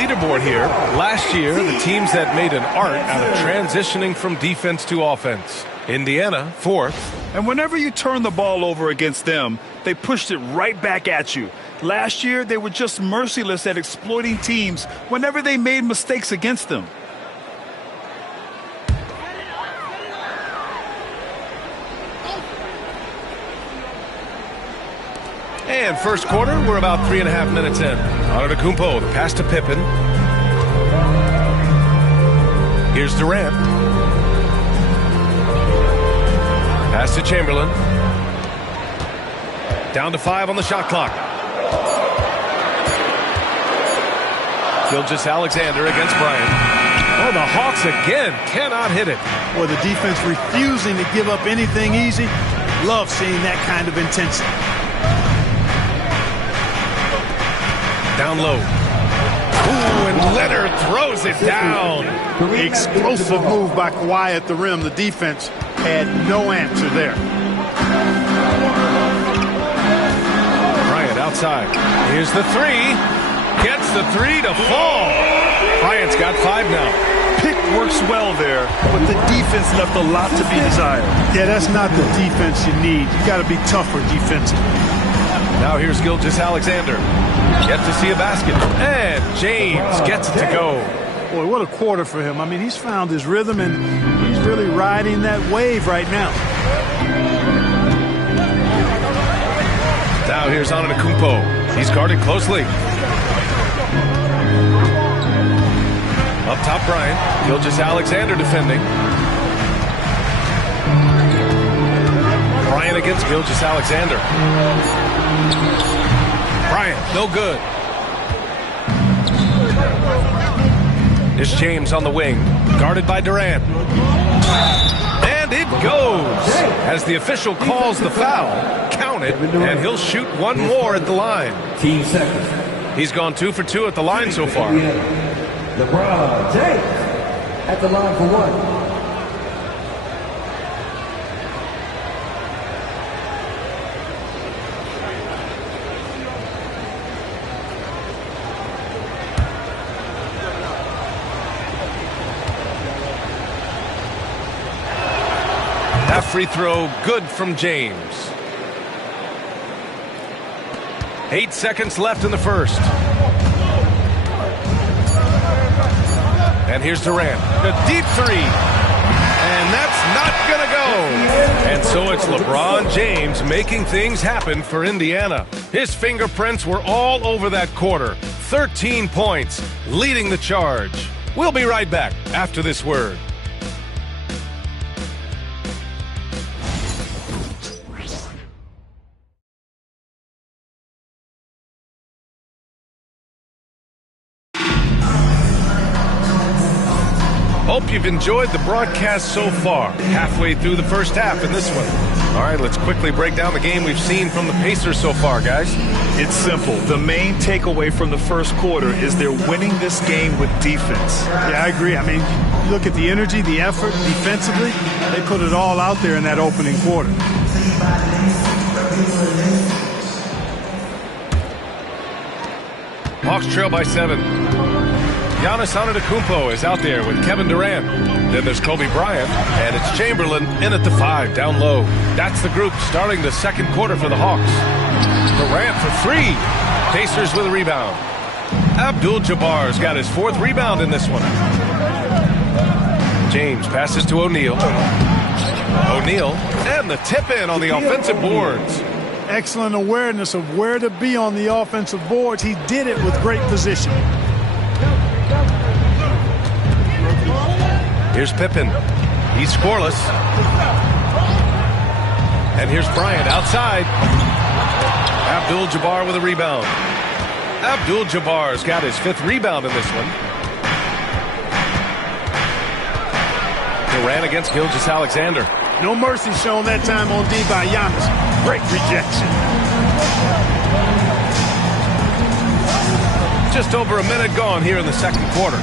leaderboard here. Last year, the teams that made an art out of transitioning from defense to offense. Indiana, 4th. And whenever you turn the ball over against them, they pushed it right back at you. Last year, they were just merciless at exploiting teams whenever they made mistakes against them. And first quarter, we're about 3.5 minutes in. Antetokounmpo, the pass to Pippen. Here's Durant. Pass to Chamberlain. Down to 5 on the shot clock. Gilgeous-Alexander against Bryant. Oh, the Hawks again cannot hit it. Boy, the defense refusing to give up anything easy. Love seeing that kind of intensity. Down low. Ooh, and Leonard throws it down. Explosive move by Kawhi at the rim. The defense had no answer there. Bryant outside. Here's the 3. Gets the 3 to fall. Bryant's got 5 now. Pick works well there, but the defense left a lot to be desired. Yeah, that's not the defense you need. You got to be tougher defensively. Now here's Gilgeous-Alexander. Yet to see a basket. And James gets it to go. Boy, what a quarter for him. I mean, he's found his rhythm, and he's really riding that wave right now. Now here's Antetokounmpo. He's guarded closely. Up top, Bryant. Gilgeous-Alexander defending. Bryant against Gilgeous-Alexander. Bryant, no good. Here's James on the wing, guarded by Durant. And it goes. As the official calls the foul, count it, and he'll shoot one more at the line. He's gone 2 for 2 at the line so far. LeBron James at the line for 1. That free throw good from James. 8 seconds left in the first. And here's Durant. A deep 3. And that's not going to go. And so it's LeBron James making things happen for Indiana. His fingerprints were all over that quarter. 13 points, leading the charge. We'll be right back after this word. Hope you've enjoyed the broadcast so far. Halfway through the first half in this one. All right, let's quickly break down the game we've seen from the Pacers so far, guys. It's simple. The main takeaway from the first quarter is they're winning this game with defense. Yeah, I agree. I mean, you look at the energy, the effort, defensively, they put it all out there in that opening quarter. Hawks trail by 7. Giannis Antetokounmpo is out there with Kevin Durant. Then there's Kobe Bryant, and it's Chamberlain in at the 5, down low. That's the group starting the second quarter for the Hawks. Durant for 3. Pacers with a rebound. Abdul-Jabbar's got his 4th rebound in this one. James passes to O'Neal. O'Neal, and the tip-in on the offensive boards. Excellent awareness of where to be on the offensive boards. He did it with great position. Here's Pippen. He's scoreless. And here's Bryant outside. Abdul-Jabbar with a rebound. Abdul-Jabbar's got his 5th rebound in this one. Durant against Gilgeous-Alexander. No mercy shown that time on D by Giannis. Great rejection. Just over a minute gone here in the second quarter.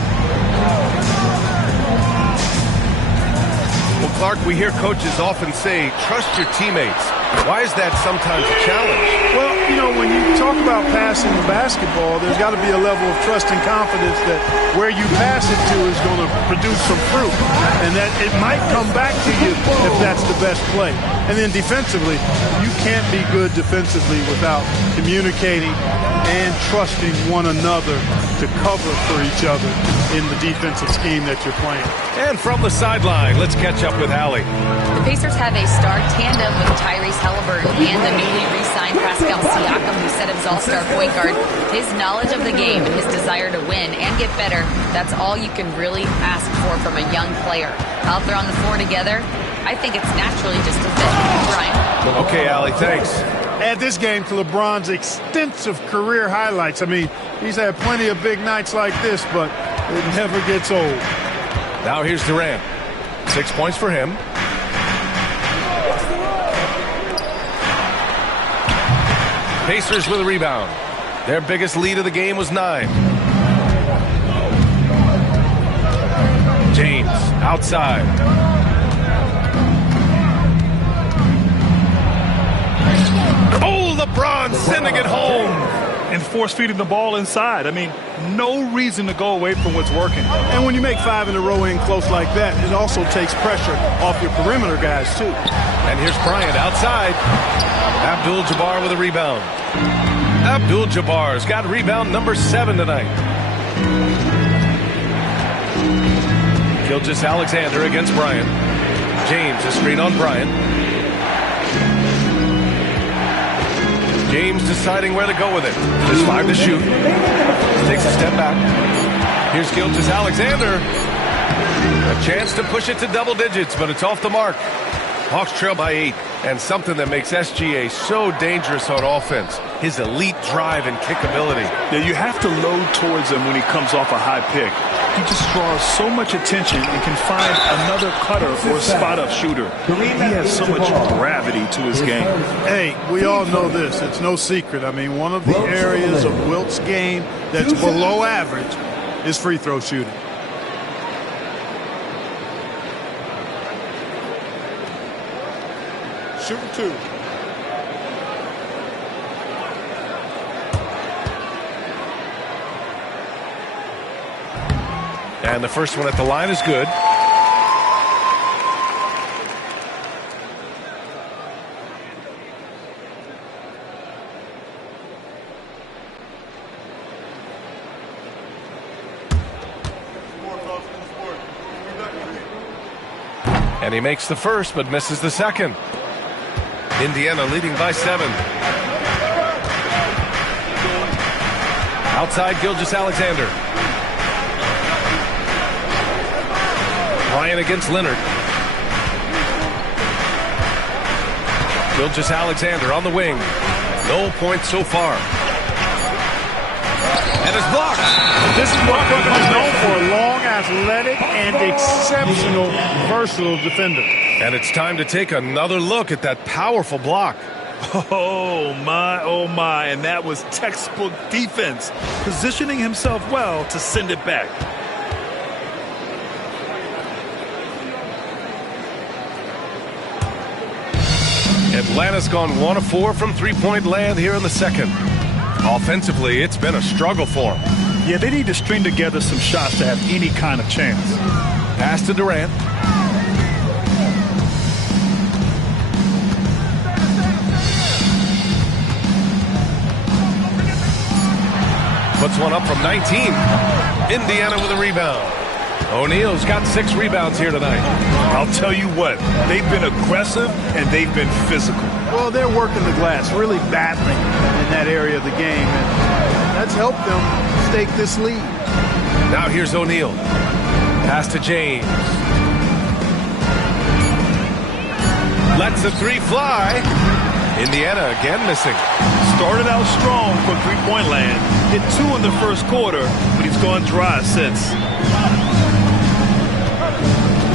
Well, Clark, we hear coaches often say, trust your teammates. Why is that sometimes a challenge? Well, you know, when you talk about passing the basketball, there's got to be a level of trust and confidence that where you pass it to is going to produce some fruit, and that it might come back to you if that's the best play. And then defensively, you can't be good defensively without communicating and trusting one another to cover for each other in the defensive scheme that you're playing. And from the sideline, let's catch up with Allie. The Pacers have a star tandem with Tyrese Halliburton and the newly re-signed Pascal Siakam, who set up his all-star point guard. His knowledge of the game, his desire to win and get better, that's all you can really ask for from a young player. Out there on the floor together, I think it's naturally just a fit. Brian? Okay, Allie, thanks. Add this game to LeBron's extensive career highlights. I mean, he's had plenty of big nights like this, but it never gets old. Now here's Durant. 6 points for him. Pacers with a rebound. Their biggest lead of the game was 9. James outside. Oh, LeBron sending it home. And force-feeding the ball inside. I mean, no reason to go away from what's working. And when you make 5 in a row in close like that, it also takes pressure off your perimeter guys, too. And here's Bryant outside. Abdul-Jabbar with a rebound. Abdul-Jabbar's got rebound number 7 tonight. Gilgeous-Alexander against Bryant. James, a screen on Bryant. James deciding where to go with it. Just 5 to shoot. Takes a step back. Here's Gilgeous-Alexander. A chance to push it to double digits, but it's off the mark. Hawks trail by 8, and something that makes SGA so dangerous on offense, his elite drive and kickability. Yeah, you have to load towards him when he comes off a high pick. He just draws so much attention and can find another cutter or spot-up shooter. He has so much gravity to his game. Hey, we all know this. It's no secret. I mean, one of the areas of Wilt's game that's below average is free throw shooting. Shooting 2. And the first one at the line is good. And he makes the first, but misses the second. Indiana leading by 7. Outside, Gilgeous-Alexander. Bryant against Leonard. Gilgeous-Alexander on the wing. No points so far. And it's blocked. This is what Brooklyn is known for, a long, athletic, and exceptional, versatile defender. And it's time to take another look at that powerful block. Oh, my. And that was textbook defense, positioning himself well to send it back. Atlanta's gone 1 of 4 from three-point land here in the second. Offensively, it's been a struggle for them. Yeah, they need to string together some shots to have any kind of chance. Pass to Durant. Puts one up from 19. Indiana with a rebound. O'Neal's got 6 rebounds here tonight. I'll tell you what, they've been aggressive and they've been physical. Well, they're working the glass, really battling in that area of the game, and that's helped them stake this lead. Now here's O'Neal. Pass to James. Lets the 3 fly. Indiana again missing. Started out strong from three-point land. Hit 2 in the first quarter, but he's gone dry since.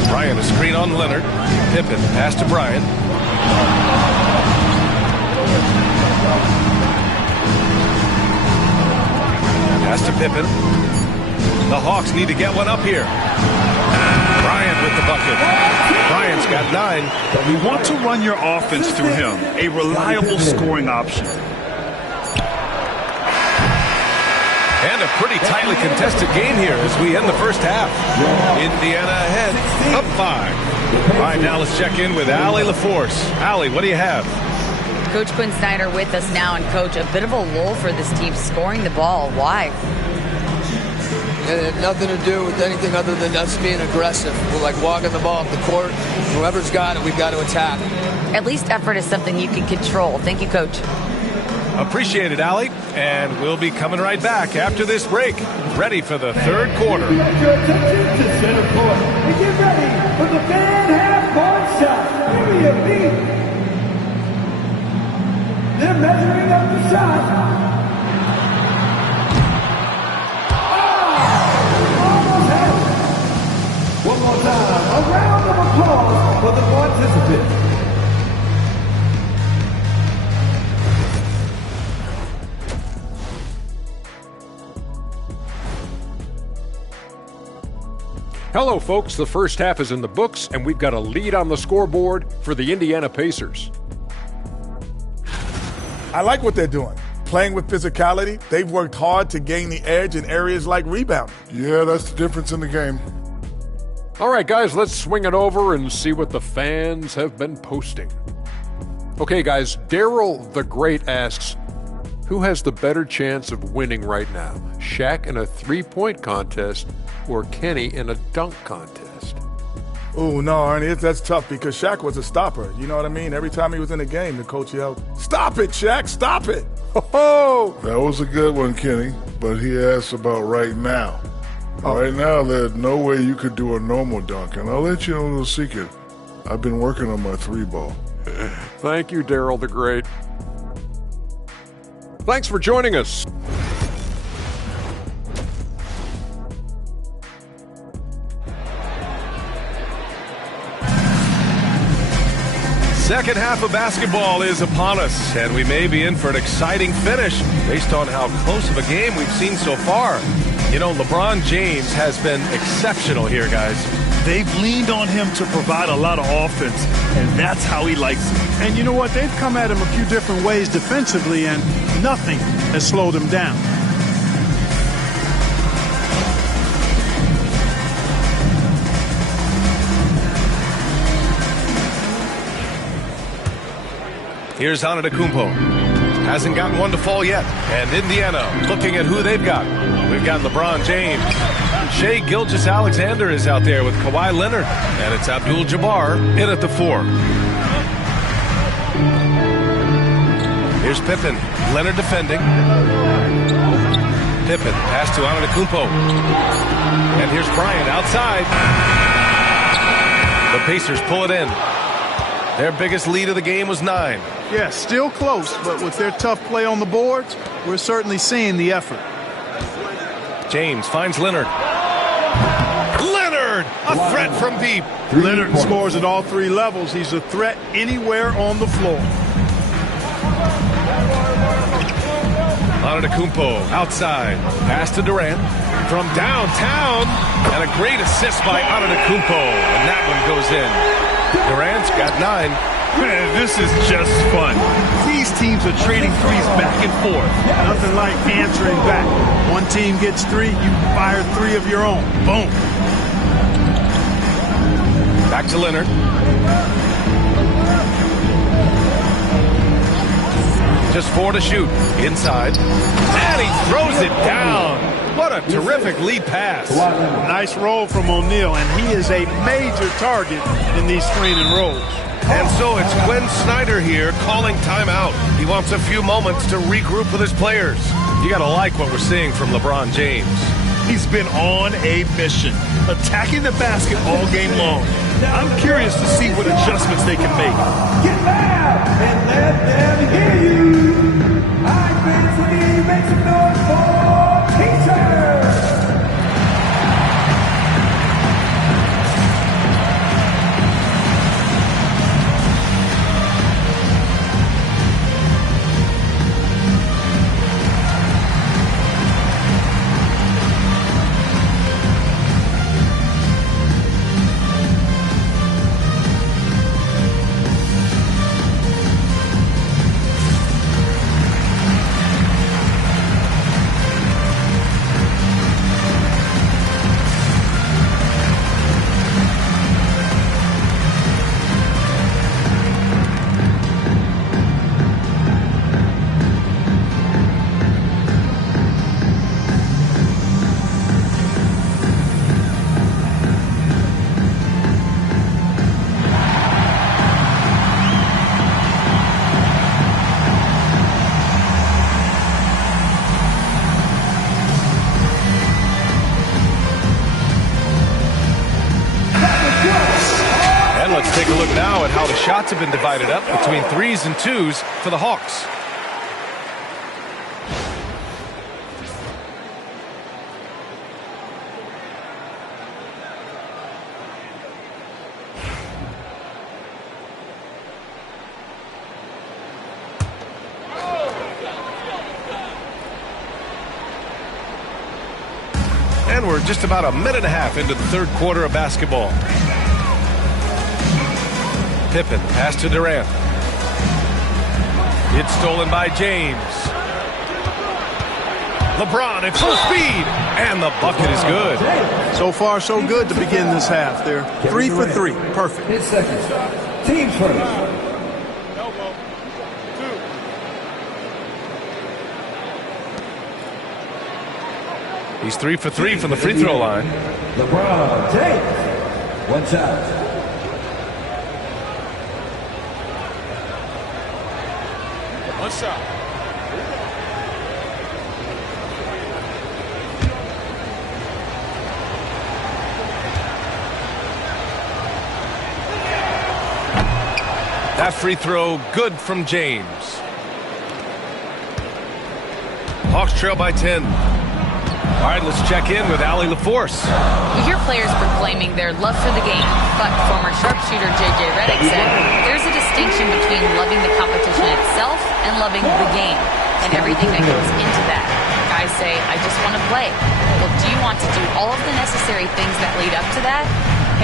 Bryant, a screen on Leonard. Pippen, pass to Bryant. Pass to Pippen. The Hawks need to get one up here. Bryant with the bucket. Bryant's got 9. You want to run your offense through him, a reliable scoring option. And a pretty tightly contested game here as we end the first half. Indiana ahead, up 5. All right, now let's check in with Allie LaForce. Allie, what do you have? Coach Quinn Snyder with us now, and Coach, a bit of a lull for this team scoring the ball. Why? It had nothing to do with anything other than us being aggressive. We're like walking the ball up the court. Whoever's got it, we've got to attack. At least effort is something you can control. Thank you, Coach. Appreciate it, Allie. And we'll be coming right back after this break. Ready for the third quarter. Direct your attention to center court and get ready for the fan half-court shot. Period B. They're measuring up the shot. Almost had it. One more time, a round of applause for the participants. Hello, folks. The first half is in the books, and we've got a lead on the scoreboard for the Indiana Pacers. I like what they're doing. Playing with physicality, they've worked hard to gain the edge in areas like rebounding. Yeah, that's the difference in the game. All right, guys, let's swing it over and see what the fans have been posting. Okay, guys, Daryl the Great asks, who has the better chance of winning right now? Shaq in a three-point contest or Kenny in a dunk contest? Oh, no, Ernie, that's tough because Shaq was a stopper. You know what I mean? Every time he was in the game, the coach yelled, "Stop it, Shaq, stop it." Ho-ho! That was a good one, Kenny, but he asked about right now. Right now, there's no way you could do a normal dunk, and I'll let you know the secret. I've been working on my 3-ball. Thank you, Daryl the Great. Thanks for joining us. Second half of basketball is upon us, and we may be in for an exciting finish based on how close of a game we've seen so far. You know, LeBron James has been exceptional here, guys. They've leaned on him to provide a lot of offense, and that's how he likes it. And you know what? They've come at him a few different ways defensively, and nothing has slowed him down. Here's Antetokounmpo. Hasn't gotten one to fall yet. And Indiana looking at who they've got. We've got LeBron James. Shai Gilgeous-Alexander is out there with Kawhi Leonard. And it's Abdul-Jabbar in at the 4. Here's Pippen. Leonard defending. Pippen pass to Antetokounmpo. And here's Bryant outside. The Pacers pull it in. Their biggest lead of the game was 9. Yeah, still close, but with their tough play on the boards, we're certainly seeing the effort. James finds Leonard. Leonard! A threat from deep. Leonard scores at all 3 levels. He's a threat anywhere on the floor. Antetokounmpo outside. Pass to Durant. From downtown. And a great assist by Antetokounmpo. And that one goes in. Durant's got 9. Man, this is just fun. These teams are trading threes back and forth. Nothing like answering back. One team gets 3, you fire 3 of your own. Boom. Back to Leonard. Just 4 to shoot. Inside. And he throws it down. What a terrific lead pass. Nice roll from O'Neal, and he is a major target in these screen and rolls. And so it's Quinn Snyder here calling timeout. He wants a few moments to regroup with his players. You got to like what we're seeing from LeBron James. He's been on a mission, attacking the basket all game long. I'm curious to see what adjustments they can make. Get loud and let them hear you. I think we make some noise for teachers. And let's take a look now at how the shots have been divided up between 3s and 2s for the Hawks. And we're just about a minute and a half into the third quarter of basketball. Pippen, pass to Durant. It's stolen by James. LeBron at full speed, and the bucket is good. So far, so good to begin this half. They're 3 for 3. Perfect. 10 seconds. Team first. He's 3 for 3 from the free throw line. LeBron James. 1 shot. One shot. That free throw good from James. Hawks trail by 10. All right, let's check in with Allie LaForce. You hear players proclaiming their love for the game, but former sharpshooter J.J. Redick said there's a distinction between loving the competition itself and loving the game and everything that goes into that. Guys say, I just want to play. Well, do you want to do all of the necessary things that lead up to that?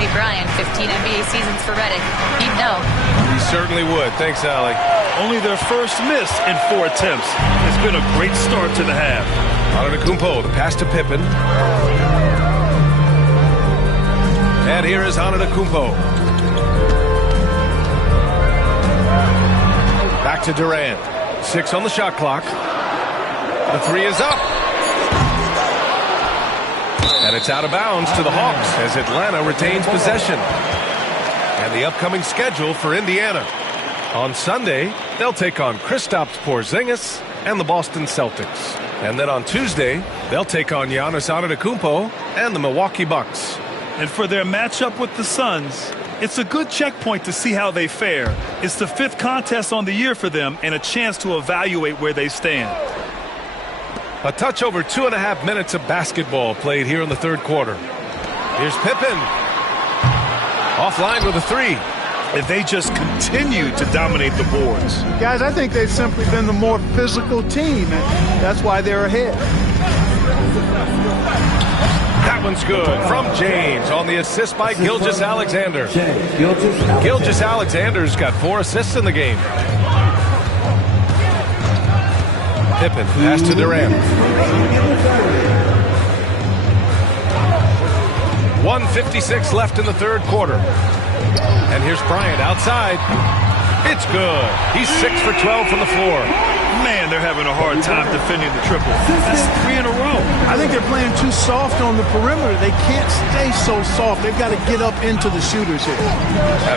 Hey, Brian, 15 NBA seasons for Redick. He'd know. He certainly would. Thanks, Allie. Only their first miss in 4 attempts. It's been a great start to the half. Antetokounmpo, the pass to Pippen. And here is Antetokounmpo. Back to Durant. 6 on the shot clock. The 3 is up. And it's out of bounds to the Hawks as Atlanta retains possession. And the upcoming schedule for Indiana. On Sunday, they'll take on Kristaps Porzingis and the Boston Celtics. And then on Tuesday, they'll take on Giannis Antetokounmpo and the Milwaukee Bucks. And for their matchup with the Suns, it's a good checkpoint to see how they fare. It's the 5th contest on the year for them and a chance to evaluate where they stand. A touch over 2.5 minutes of basketball played here in the third quarter. Here's Pippen. Offline with a 3. And they just continue to dominate the boards. Guys, I think they've simply been the more physical team, and that's why they're ahead. That one's good from James on the assist by Gilgeous-Alexander. Gilgeous-Alexander's got 4 assists in the game. Pippen, pass to Durant. 1:56 left in the third quarter. And here's Bryant outside. It's good. He's 6 for 12 from the floor. Man, they're having a hard time defending the triple. That's 3 in a row. I think they're playing too soft on the perimeter. They can't stay so soft. They've got to get up into the shooters here.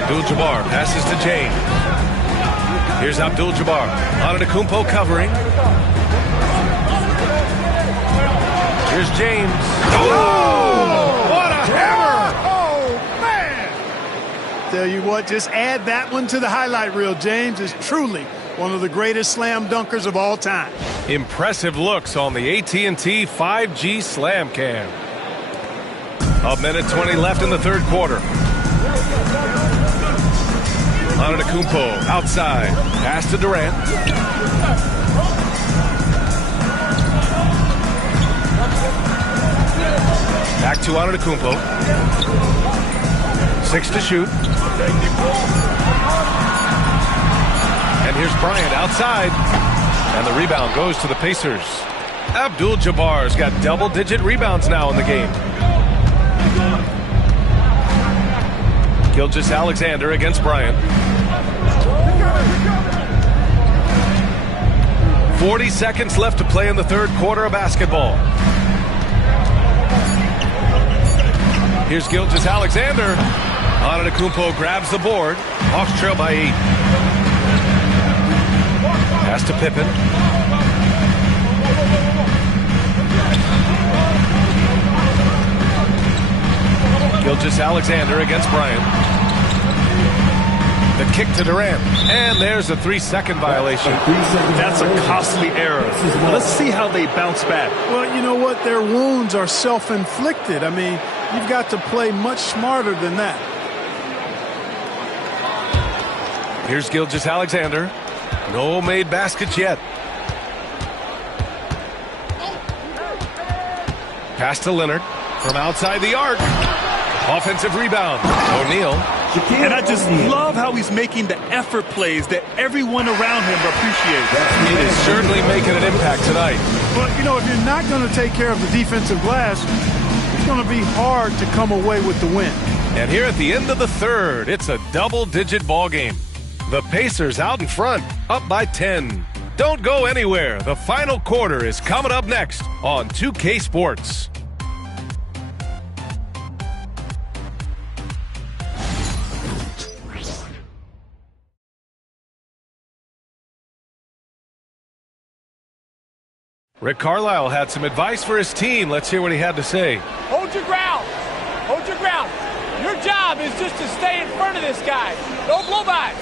Abdul-Jabbar passes to James. Here's Abdul-Jabbar. Antetokounmpo covering. Here's James. Oh! What a hammer! Tell you what, just add that one to the highlight reel. James is truly one of the greatest slam dunkers of all time. Impressive looks on the AT&T 5G Slam Cam. 1:20 left in the third quarter. Antetokounmpo outside. Pass to Durant. Back to Antetokounmpo. 6 to shoot. And here's Bryant outside. And the rebound goes to the Pacers. Abdul-Jabbar's got double-digit rebounds now in the game. Gilgeous-Alexander against Bryant. 40 seconds left to play in the third quarter of basketball. Here's Gilgeous-Alexander. Antetokounmpo grabs the board. Hawks trail by 8. Pass to Pippen. Gilgeous-Alexander against Bryant. The kick to Durant. And there's a 3-second violation. That's a costly error. Let's see how they bounce back. Well, you know what? Their wounds are self-inflicted. I mean, you've got to play much smarter than that. Here's Gilgeous-Alexander. No made baskets yet. Pass to Leonard from outside the arc. Offensive rebound. O'Neal. And I just love how he's making the effort plays that everyone around him appreciates. He is certainly making an impact tonight. But, you know, if you're not going to take care of the defensive glass, it's going to be hard to come away with the win. And here at the end of the third, it's a double-digit ball game. The Pacers out in front, up by 10. Don't go anywhere. The final quarter is coming up next on 2K Sports. Rick Carlisle had some advice for his team. Let's hear what he had to say. Hold your ground. Hold your ground. Your job is just to stay in front of this guy. No blow-bys.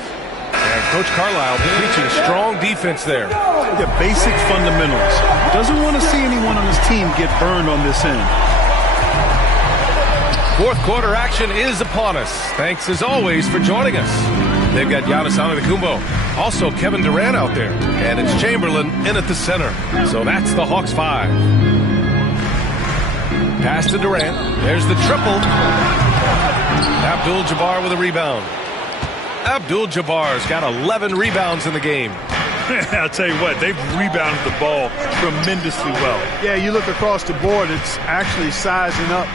And Coach Carlisle preaching strong defense there. The basic fundamentals. Doesn't want to see anyone on his team get burned on this end. Fourth quarter action is upon us. Thanks as always for joining us. They've got Giannis Antetokounmpo, also Kevin Durant out there, and it's Chamberlain in at the center. So that's the Hawks 5. Pass to Durant. There's the triple. Abdul-Jabbar with a rebound. Abdul-Jabbar's got 11 rebounds in the game. I'll tell you what, they've rebounded the ball tremendously well. Yeah, you look across the board, it's actually sizing up,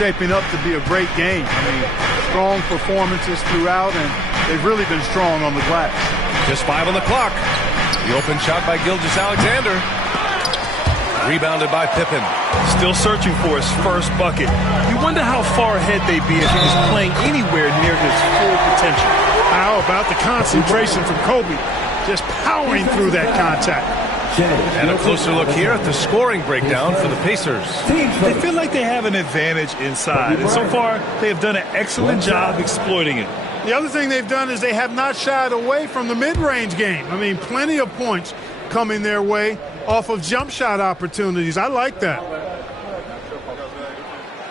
shaping up to be a great game. I mean, strong performances throughout, and they've really been strong on the glass. Just 5 on the clock. The open shot by Gilgeous-Alexander. Rebounded by Pippen. Still searching for his first bucket. You wonder how far ahead they'd be if he was playing anywhere near his full potential. How about the concentration from Kobe? Just powering through that contact. And a closer look here at the scoring breakdown for the Pacers. They feel like they have an advantage inside, and so far they have done an excellent job exploiting it. The other thing they've done is they have not shied away from the mid-range game. I mean, plenty of points coming their way off of jump shot opportunities. I like that.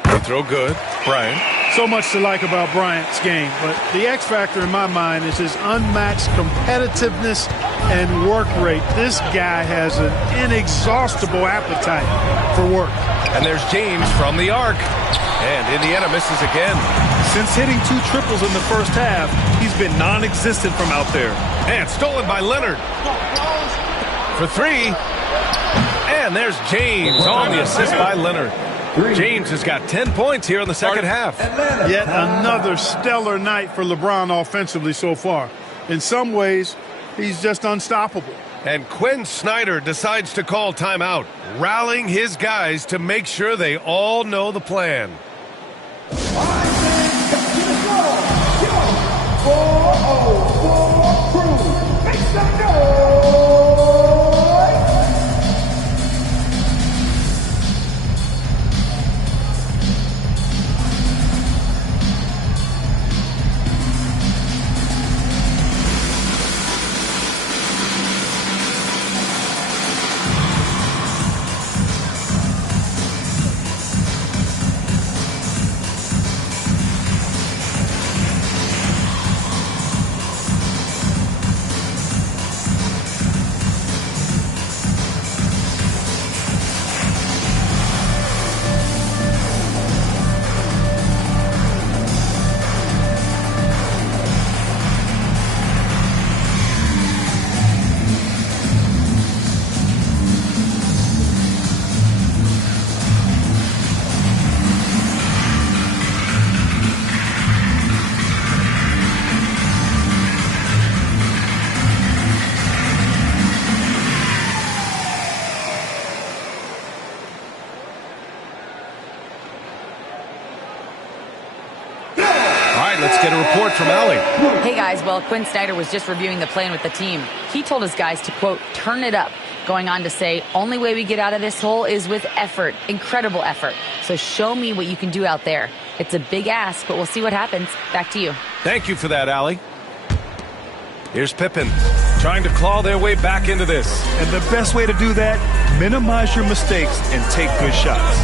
They throw good. Bryant. So much to like about Bryant's game, but the X factor in my mind is his unmatched competitiveness and work rate. This guy has an inexhaustible appetite for work. And there's James from the arc. And Indiana misses again. Since hitting 2 triples in the first half, he's been non-existent from out there. And stolen by Leonard. For 3. And there's James on the assist by Leonard. James has got 10 points here in the second half. Yet another stellar night for LeBron offensively so far. In some ways, he's just unstoppable. And Quinn Snyder decides to call timeout, rallying his guys to make sure they all know the plan. Make some noise! Let's get a report from Allie. Hey guys, well, Quinn Snyder was just reviewing the plan with the team. He told his guys to, quote, turn it up, going on to say, only way we get out of this hole is with effort, incredible effort. So show me what you can do out there. It's a big ask, but we'll see what happens. Back to you. Thank you for that, Allie. Here's Pippen trying to claw their way back into this. And the best way to do that, minimize your mistakes and take good shots.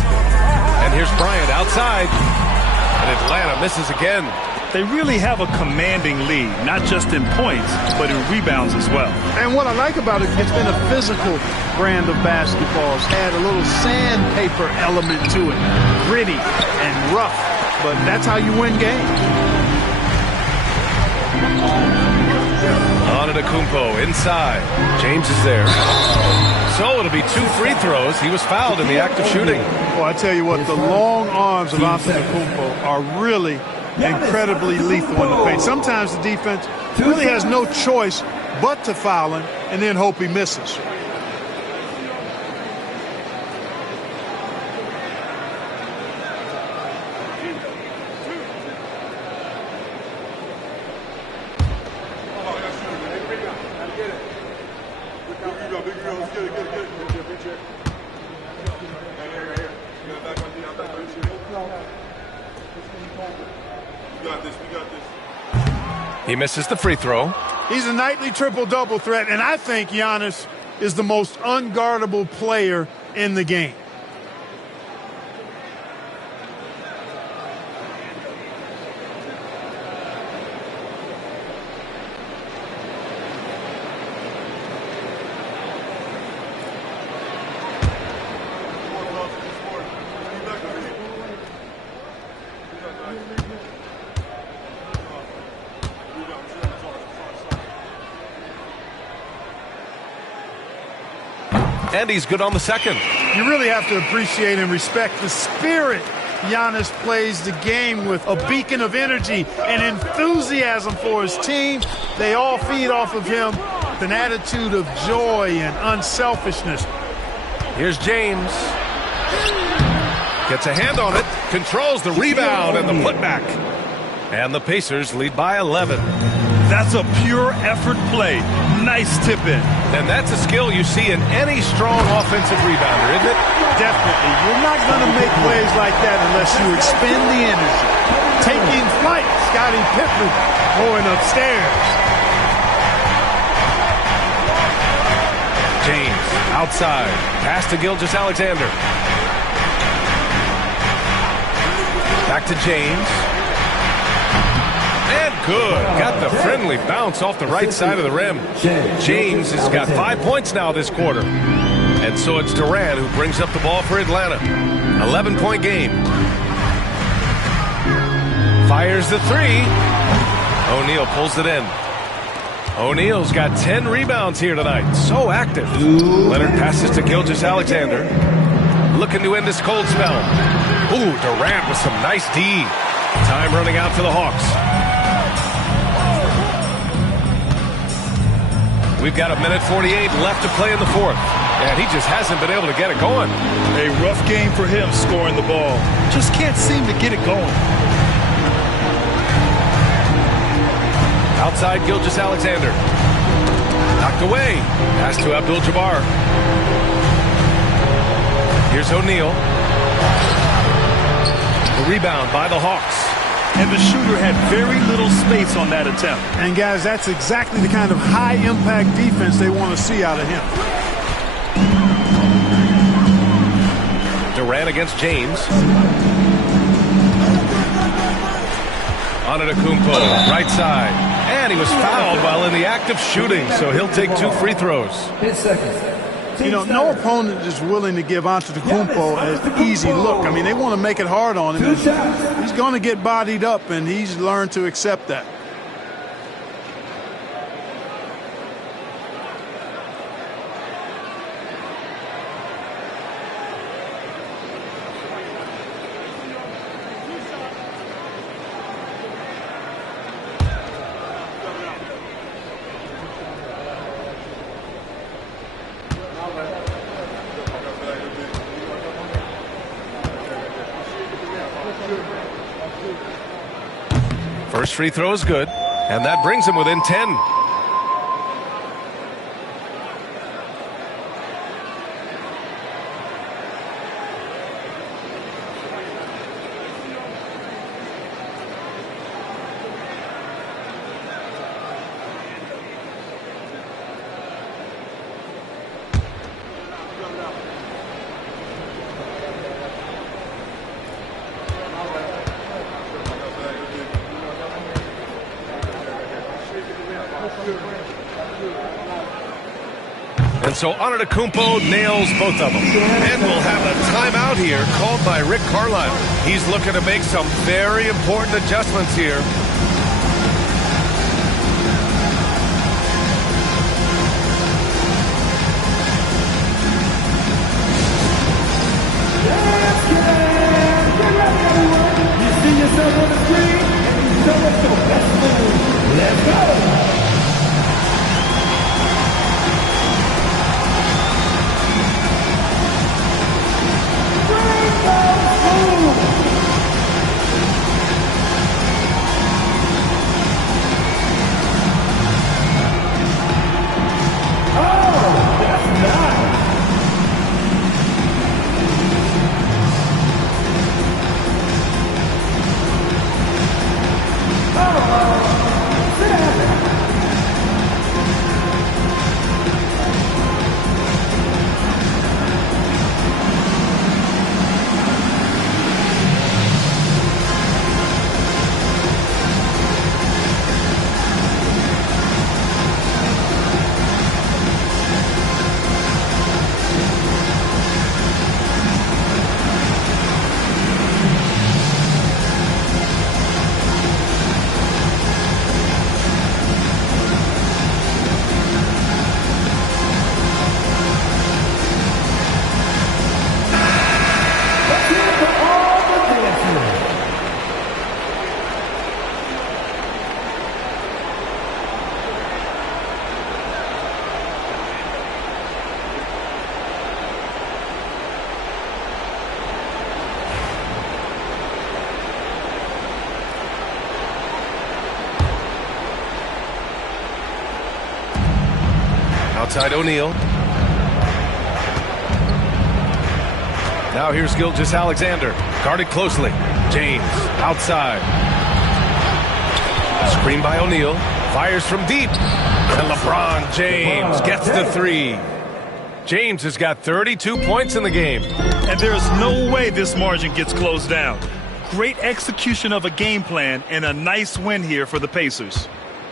And here's Bryant outside. And Atlanta misses again. They really have a commanding lead, not just in points, but in rebounds as well. And what I like about it, it's been a physical brand of basketball. It's had a little sandpaper element to it, gritty and rough, but that's how you win games. Antetokounmpo inside. James is there. So it'll be 2 free throws. He was fouled in the act of shooting. Well, I tell you what, the long arms of Antetokounmpo are really incredibly lethal in the paint. Sometimes the defense really has no choice but to foul him and then hope he misses. He misses the free throw. He's a nightly triple-double threat, and I think Giannis is the most unguardable player in the game. And he's good on the second. You really have to appreciate and respect the spirit Giannis plays the game with, a beacon of energy and enthusiasm for his team. They all feed off of him with an attitude of joy and unselfishness. Here's James. Gets a hand on it, controls the rebound and the putback. And the Pacers lead by 11. That's a pure effort play. Nice tip in. And that's a skill you see in any strong offensive rebounder, isn't it? Definitely. You're not going to make plays like that unless you expend the energy. Taking flight, Scottie Pippen going upstairs. James outside. Pass to Gilgeous-Alexander. Back to James. And good. Got the friendly bounce off the right side of the rim. James has got 5 points now this quarter. And so it's Durant who brings up the ball for Atlanta. 11-point game. Fires the three. O'Neal pulls it in. O'Neal's got 10 rebounds here tonight. So active. Leonard passes to Gilgeous-Alexander. Looking to end this cold spell. Ooh, Durant with some nice D. Time running out for the Hawks. We've got 1:48 left to play in the fourth. And he just hasn't been able to get it going. A rough game for him scoring the ball. Just can't seem to get it going. Outside Gilgeous-Alexander. Knocked away. Pass to Abdul-Jabbar. Here's O'Neal. The rebound by the Hawks. And the shooter had very little space on that attempt. And guys, that's exactly the kind of high-impact defense they want to see out of him. Durant against James. Antetokounmpo, right side. And he was fouled while in the act of shooting, so he'll take 2 free throws. You know, no opponent is willing to give Antetokounmpo an easy look. I mean, they want to make it hard on him. He's going to get bodied up, and he's learned to accept that. First free throw is good, and that brings him within 10. And so Antetokounmpo nails both of them. And we'll have a timeout here called by Rick Carlisle. He's looking to make some very important adjustments here. You see yourself on the screen, and you know it's the best move. Let's go! Outside O'Neal. Now here's Gilgeous-Alexander. Guarded closely. James outside. Screen by O'Neal. Fires from deep. And LeBron James gets the three. James has got 32 points in the game. And there's no way this margin gets closed down. Great execution of a game plan and a nice win here for the Pacers.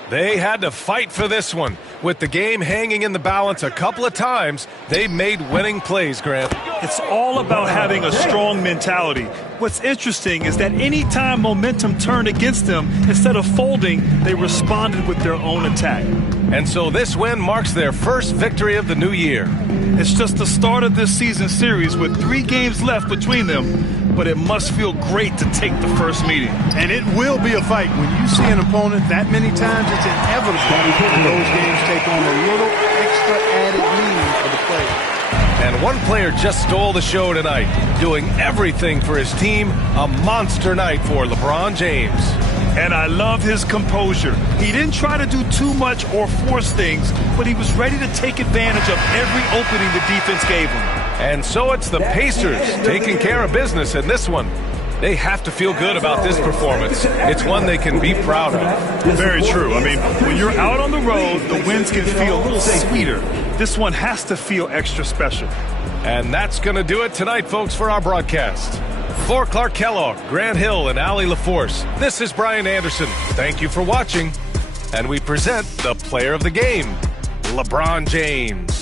They had to fight for this one. With the game hanging in the balance a couple of times, they made winning plays, Grant. It's all about having a strong mentality. What's interesting is that any time momentum turned against them, instead of folding, they responded with their own attack. And so this win marks their first victory of the new year. It's just the start of this season series with 3 games left between them, but it must feel great to take the first meeting. And it will be a fight. When you see an opponent that many times, it's inevitable that those games take on a little extra added meaning for the player. And one player just stole the show tonight, doing everything for his team. A monster night for LeBron James. And I love his composure. He didn't try to do too much or force things, but he was ready to take advantage of every opening the defense gave him. And so it's the Pacers taking care of business in this one. They have to feel good about this performance. It's one they can be proud of. Very true. I mean, when you're out on the road, the wins can feel a little sweeter. This one has to feel extra special. And that's going to do it tonight, folks, for our broadcast. For Clark Kellogg, Grant Hill, and Allie LaForce, this is Brian Anderson. Thank you for watching. And we present the player of the game, LeBron James.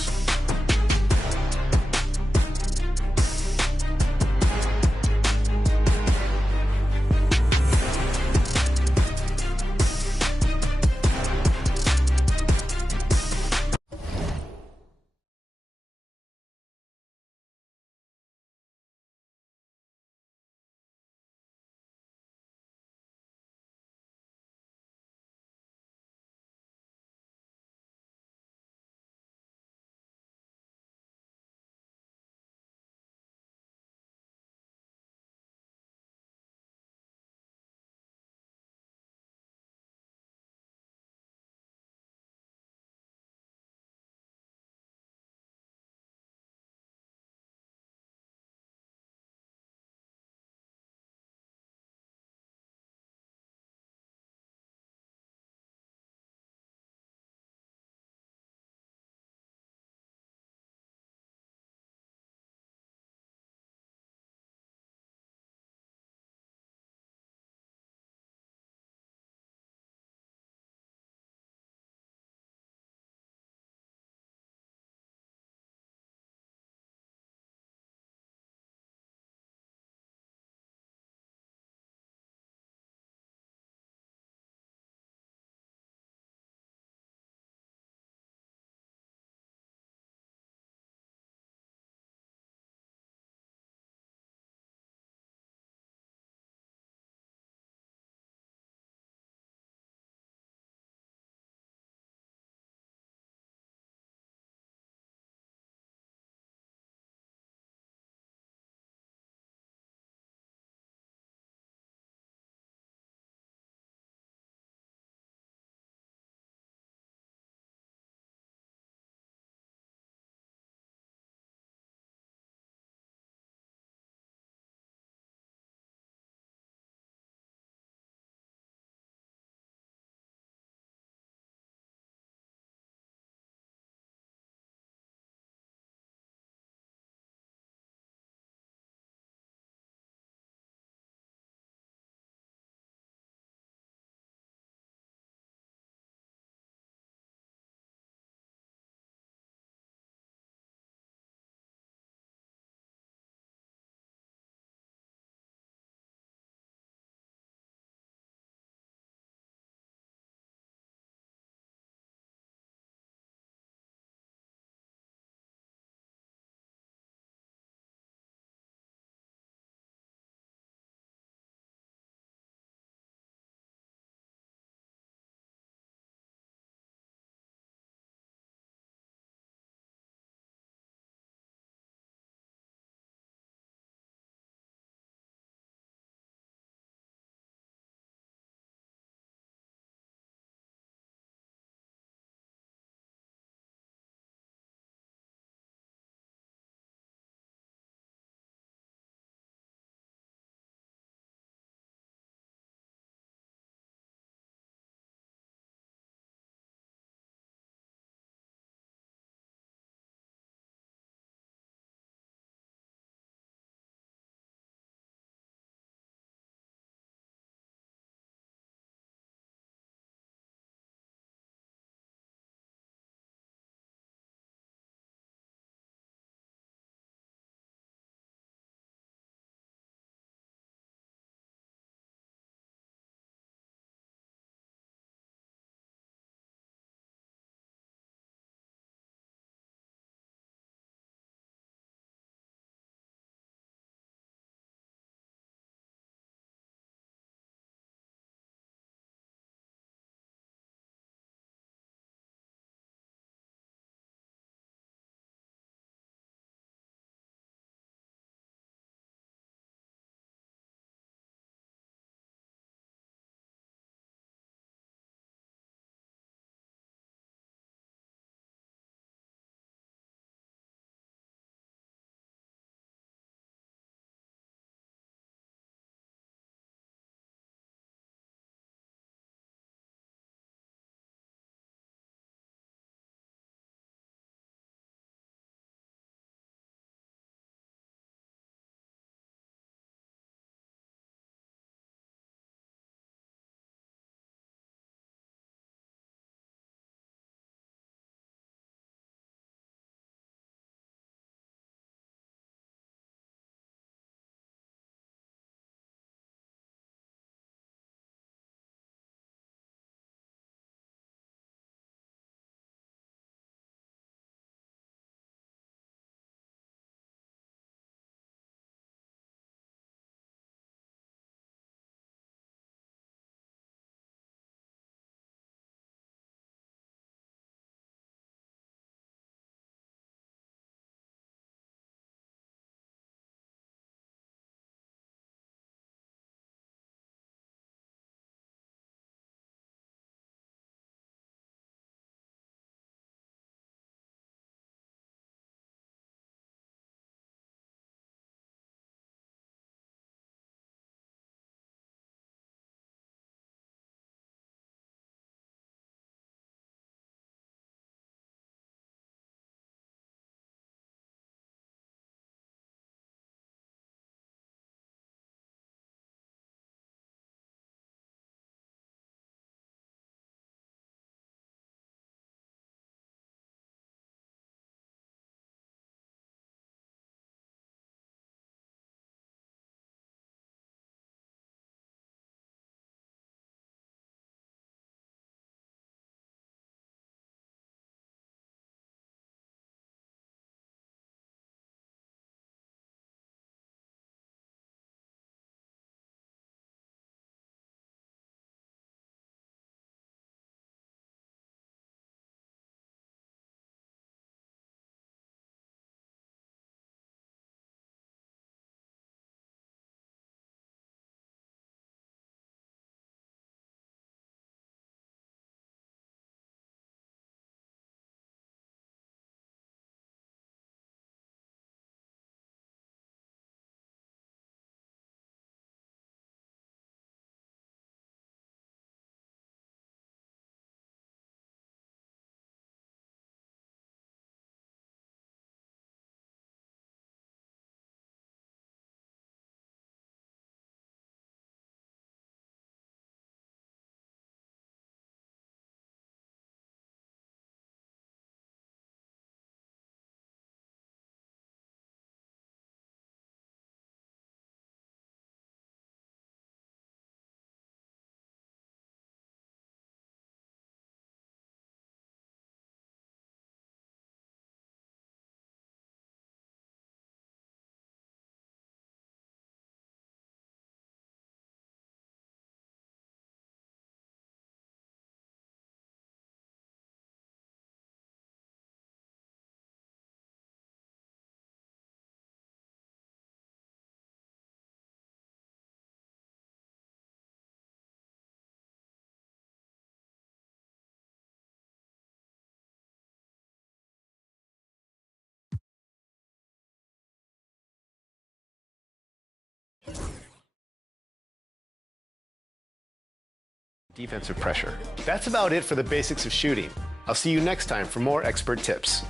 defensive pressure. That's about it for the basics of shooting. I'll see you next time for more expert tips.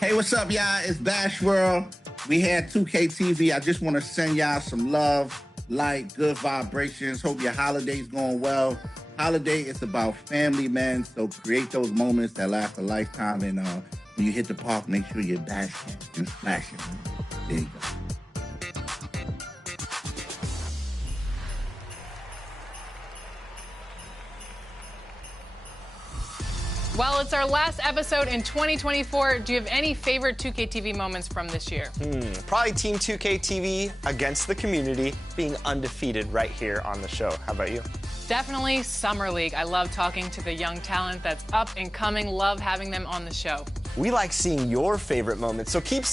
Hey, what's up, y'all? It's Bash World. We had 2K TV. I just want to send y'all some love, light, good vibrations. Hope your holiday's going well. Holiday is about family, man. So create those moments that last a lifetime. And when you hit the park, make sure you're dashing and splashing. There you go. Well, it's our last episode in 2024. Do you have any favorite 2K TV moments from this year? Probably Team 2K TV against the community, being undefeated right here on the show. How about you? Definitely Summer League. I love talking to the young talent that's up and coming. Love having them on the show. We like seeing your favorite moments, so keep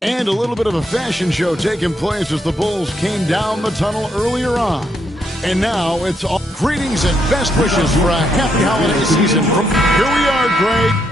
And a little bit of a fashion show taking place as the Bulls came down the tunnel earlier on. And now it's all greetings and best wishes for a happy holiday season. Here we are, Greg.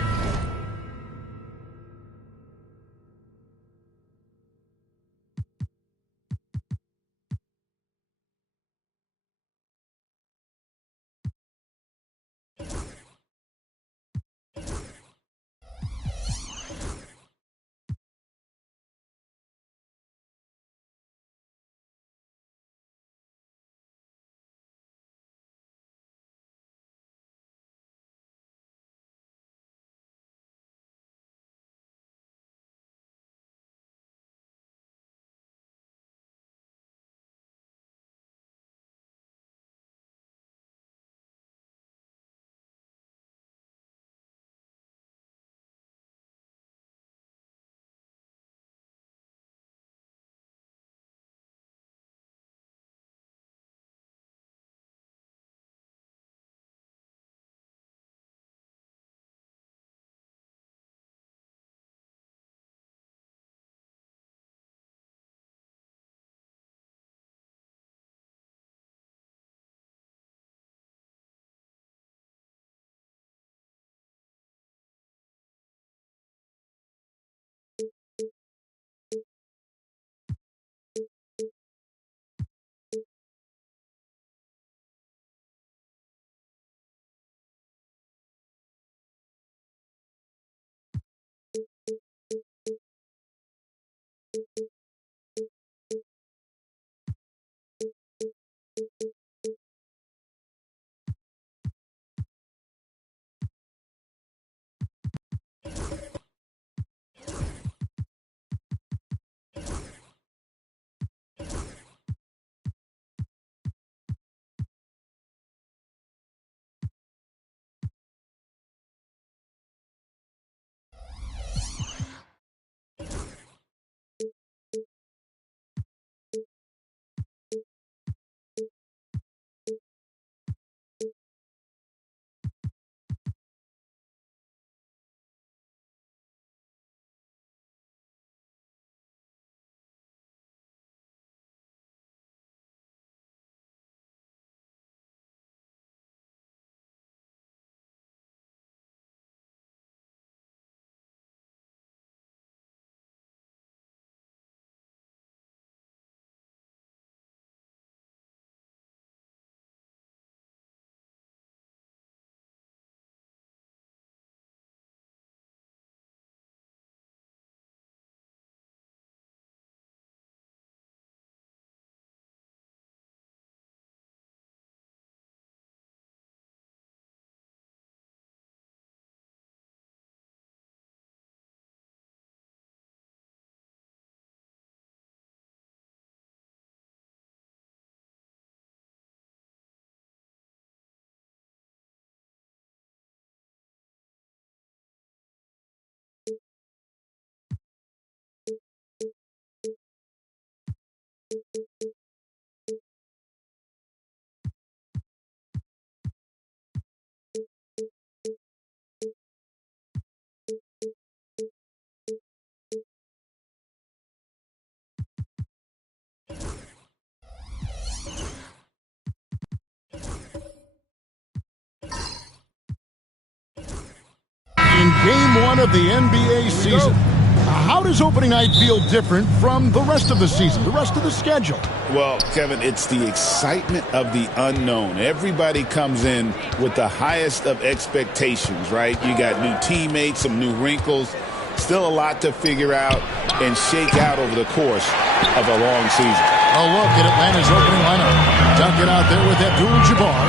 in Game 1 of the NBA season. How does opening night feel different from the rest of the season, the rest of the schedule? Well, Kevin, it's the excitement of the unknown. Everybody comes in with the highest of expectations, right? You got new teammates, some new wrinkles, still a lot to figure out and shake out over the course of a long season. A look at Atlanta's opening lineup. Duncan out there with Abdul-Jabbar.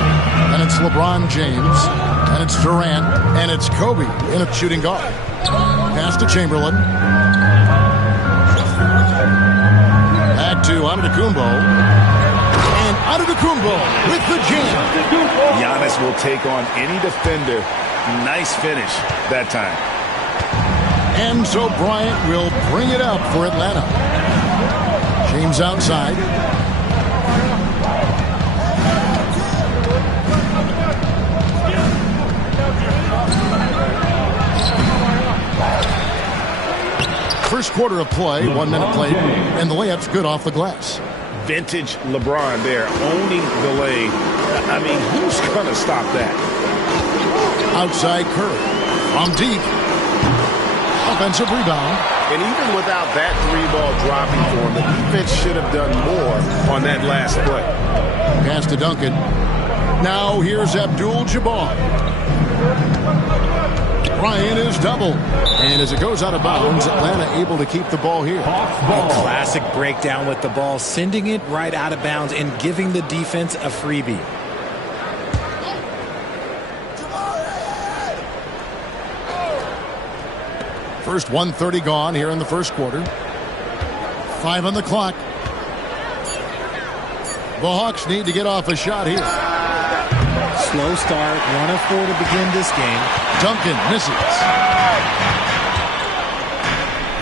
And it's LeBron James. And it's Durant. And it's Kobe in a shooting guard. Pass to Chamberlain. Back to Antetokounmpo. And Antetokounmpo with the jam. Giannis will take on any defender. Nice finish that time. And so Bryant will bring it up for Atlanta. James outside. First quarter of play, 1 minute played, and the layup's good off the glass. Vintage LeBron there, owning the lane. I mean, who's going to stop that? Outside Curry. From deep. Offensive rebound. And even without that three-ball dropping for him, the defense should have done more on that last play. Pass to Duncan. Now here's Abdul-Jabbar. Bryant is doubled. And as it goes out of bounds, Atlanta able to keep the ball here. A classic breakdown with the ball, sending it right out of bounds and giving the defense a freebie. First 1:30 gone here in the first quarter. 5 on the clock. The Hawks need to get off a shot here. Slow start, 1 of 4 to begin this game. Duncan misses.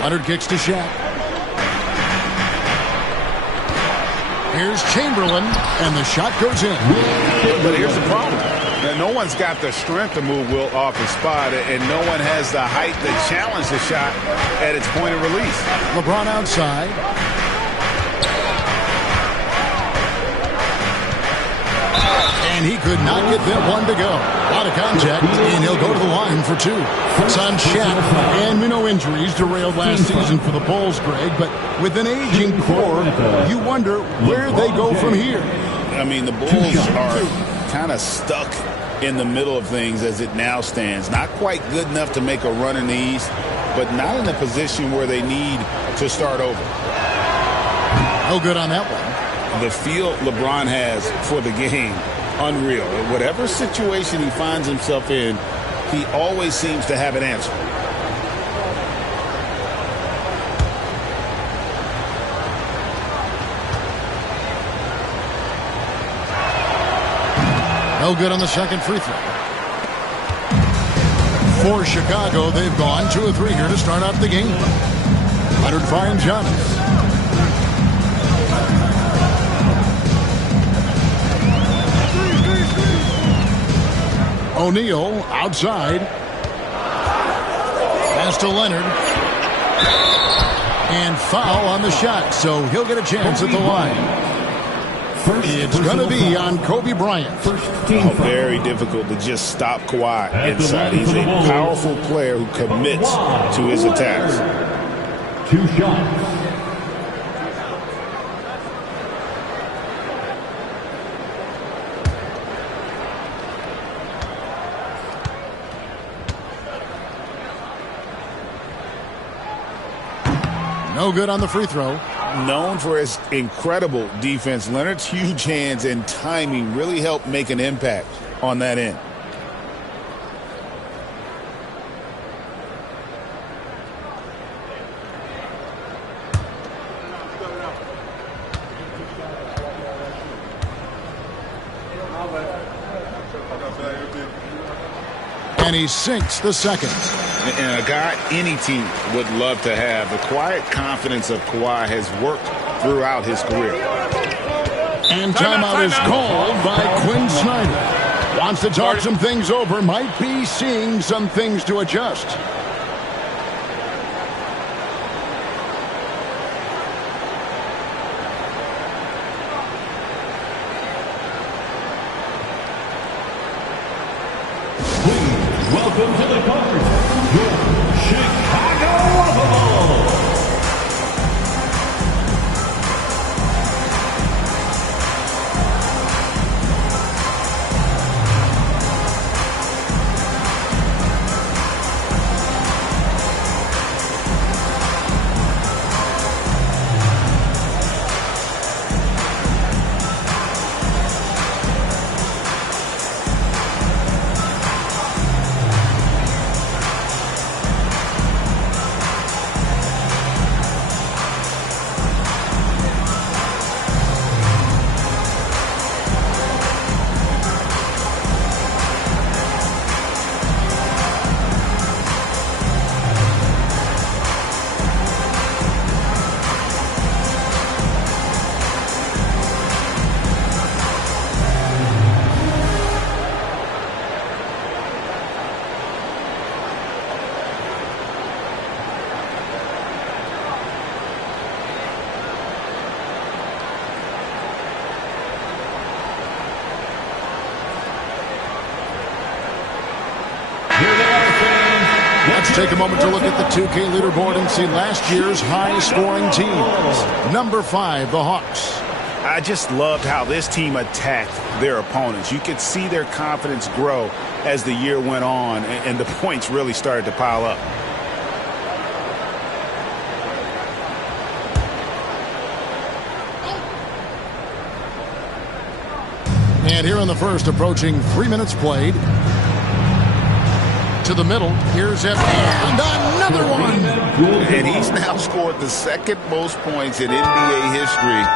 Leonard kicks to Shaq. Here's Chamberlain, and the shot goes in. But here's the problem. No one's got the strength to move Wilt off his spot, and no one has the height to challenge the shot at its point of release. LeBron outside. And he could not get that one to go. Out of contact, and he'll go to the line for 2. It's on Shaq, and we know injuries derailed last season for the Bulls, Greg, but with an aging core, you wonder where they go from here. I mean, the Bulls are kind of stuck in the middle of things as it now stands. Not quite good enough to make a run in the East, but not in a position where they need to start over. No good on that one. The feel LeBron has for the game, unreal. Whatever situation he finds himself in, he always seems to have an answer. No good on the second free throw. For Chicago, they've gone 2 of 3 here to start out the game. Leonard finds Giannis. O'Neal outside. Pass to Leonard. And foul on the shot, so he'll get a chance at the line. It's going to be on Kobe Bryant. Very difficult to just stop Kawhi inside. He's a powerful player who commits to his attacks. 2 shots. No good on the free throw. Known for his incredible defense, Leonard's huge hands and timing really helped make an impact on that end. And he sinks the second. And a guy any team would love to have. The quiet confidence of Kawhi has worked throughout his career. And timeout is called by Quinn Snyder. Wants to talk some things over. Might be seeing some things to adjust. Welcome to the card, take a moment to look at the 2K leaderboard and see last year's high-scoring teams. Number 5, the Hawks. I just loved how this team attacked their opponents. You could see their confidence grow as the year went on, and the points really started to pile up. And here in the first, approaching 3 minutes played. To the middle, here's it, and another one! And he's now scored the second most points in NBA history,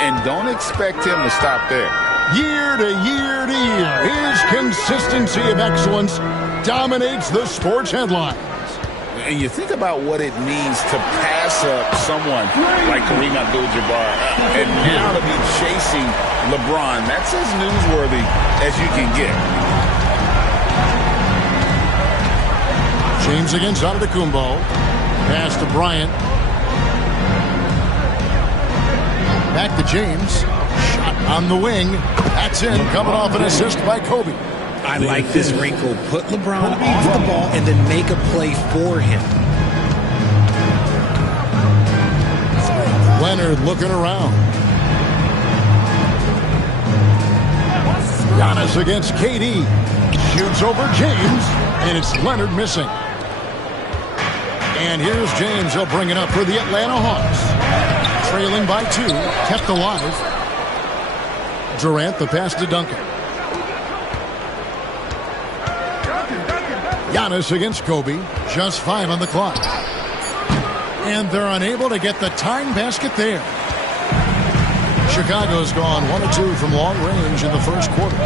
and don't expect him to stop there. Year to year to year, his consistency of excellence dominates the sports headlines. And you think about what it means to pass up someone like Kareem Abdul-Jabbar, and now to be chasing LeBron. That's as newsworthy as you can get. James against Antetokounmpo. Pass to Bryant. Back to James. Shot on the wing. That's in. Coming off an assist by Kobe. I like this wrinkle. Put LeBron off the ball and then make a play for him. Leonard looking around. Giannis against KD. Shoots over James, and it's Leonard missing. And here's James. He'll bring it up for the Atlanta Hawks. Trailing by 2, kept alive. Durant, the pass to Duncan. Giannis against Kobe. Just 5 on the clock. And they're unable to get the tying basket there. Chicago's gone 1 of 2 from long range in the first quarter.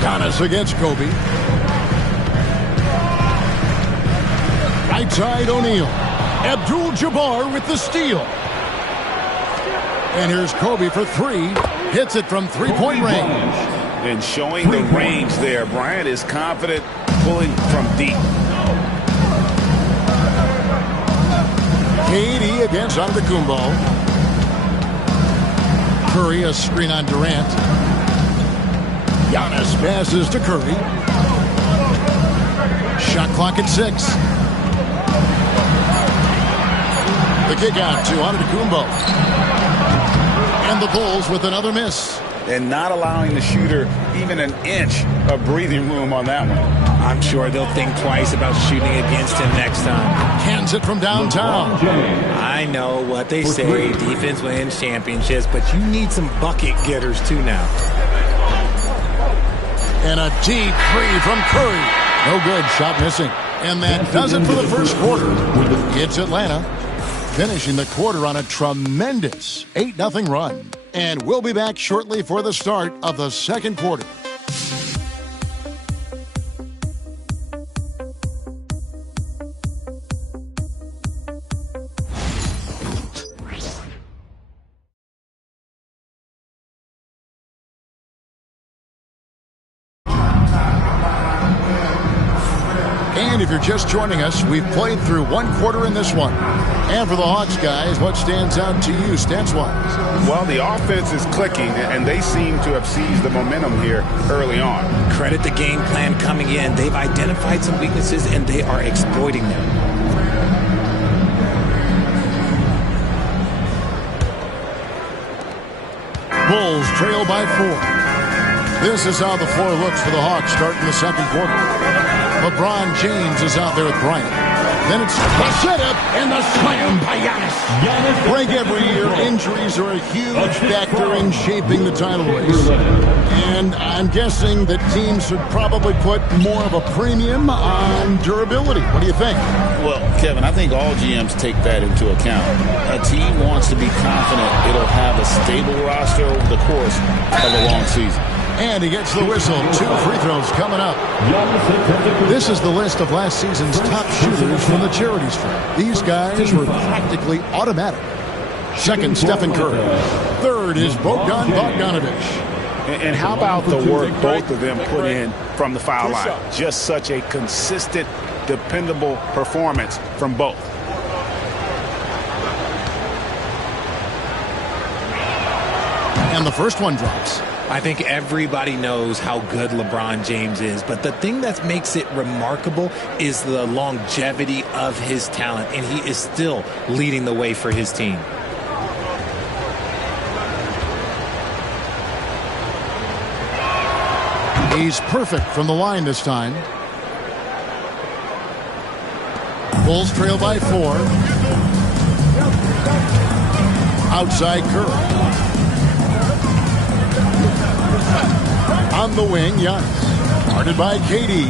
Giannis against Kobe. Right side O'Neal. Abdul-Jabbar with the steal. And here's Kobe for 3. Hits it from 3-point range. And showing the range there. Bryant is confident pulling from deep. KD against Antetokounmpo. Curry, a screen on Durant. Giannis passes to Curry. Shot clock at 6. The kick out to Antetokounmpo. And the Bulls with another miss. And not allowing the shooter even an inch of breathing room on that one. I'm sure they'll think twice about shooting against him next time. Hands it from downtown. I know what they say, defense wins championships, but you need some bucket getters too now. And a deep 3 from Curry. No good, shot missing. And that does it for the first quarter. It's Atlanta, finishing the quarter on a tremendous 8-0 run. And we'll be back shortly for the start of the second quarter. And if you're just joining us, we've played through 1 quarter in this one. And for the Hawks guys, what stands out to you stats-wise? Well, the offense is clicking, and they seem to have seized the momentum here early on. Credit the game plan coming in. They've identified some weaknesses, and they are exploiting them. Bulls trail by 4. This is how the floor looks for the Hawks starting the second quarter. LeBron James is out there with Bryant. Then it's the setup and the slam by Giannis. Break every year. Injuries are a huge factor in shaping the title race. And I'm guessing that teams should probably put more of a premium on durability. What do you think? Well, Kevin, I think all GMs take that into account. A team wants to be confident it'll have a stable roster over the course of a long season. And he gets the whistle. 2 free throws coming up. This is the list of last season's top shooters from the charity stripe. These guys were practically automatic. Second, Stephen Curry. Third is Bogdan Bogdanovic. And how about the work both of them put in from the foul line? Just such a consistent, dependable performance from both. And the first one drops. I think everybody knows how good LeBron James is, but the thing that makes it remarkable is the longevity of his talent, and he is still leading the way for his team. He's perfect from the line this time. Bulls trail by 4. Outside Curry. On the wing, Giannis. Guarded by KD.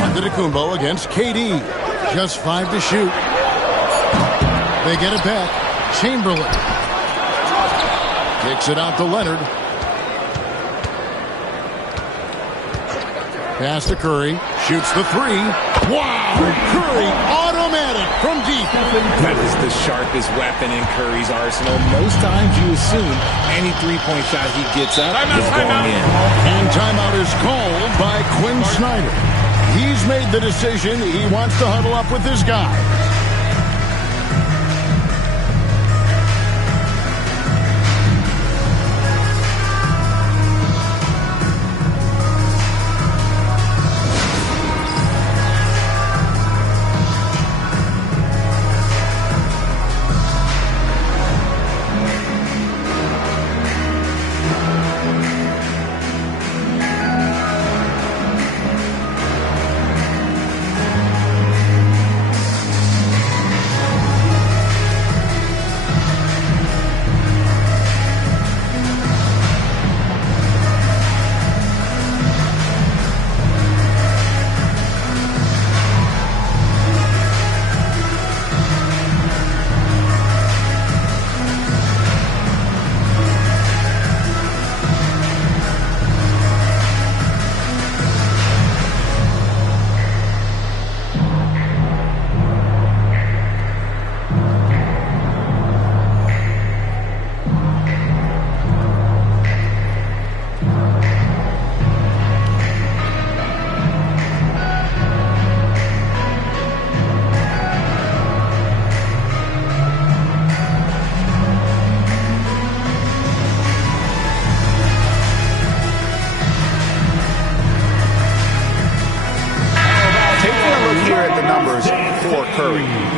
Antetokounmpo against KD. Just 5 to shoot. They get it back. Chamberlain. Kicks it out to Leonard. Pass to Curry. Shoots the 3. Wow! Curry automatic from deep. That is the sharpest weapon in Curry's arsenal. Most times you assume any three-point shot he gets up is going in. And timeout is called by Quinn Snyder. He's made the decision. He wants to huddle up with his guys.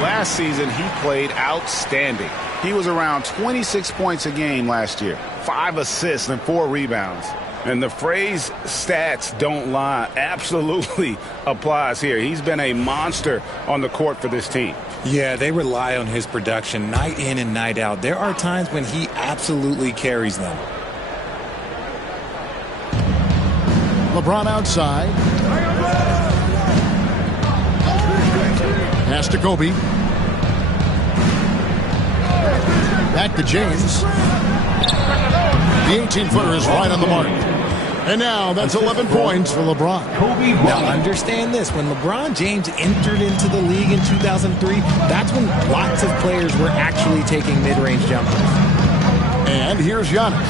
Last season, he played outstanding. He was around 26 points a game last year, 5 assists and 4 rebounds. And the phrase stats don't lie absolutely applies here. He's been a monster on the court for this team. Yeah, they rely on his production night in and night out. There are times when he absolutely carries them. LeBron outside. Pass to Kobe. Back to James. The 18-footer is right on the mark. And now that's 11 points for LeBron. Now understand this. When LeBron James entered into the league in 2003, that's when lots of players were actually taking mid-range jumpers. And here's Giannis.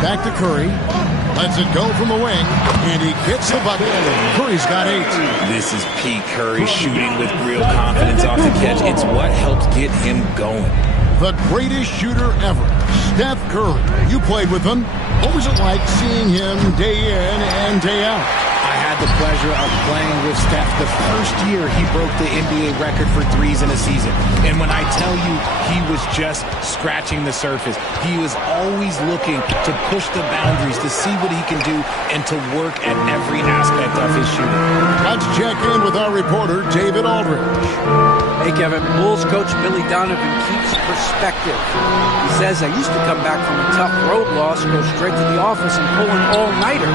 Back to Curry. Lets it go from the wing, and he gets the bucket. Curry's got 8. This is peak Curry shooting with real confidence off the catch. It's what helps get him going. The greatest shooter ever, Steph Curry. You played with him. What was it like seeing him day in and day out? I had the pleasure of playing with Steph the first year he broke the NBA record for threes in a season. And when I tell you he was just scratching the surface, he was always looking to push the boundaries, to see what he can do, and to work at every aspect of his shooting. Let's check in with our reporter, David Aldridge. Hey, Kevin. Bulls coach Billy Donovan keeps perspective. He says, I used to come back from a tough road loss, go straight to the office and pull an all-nighter,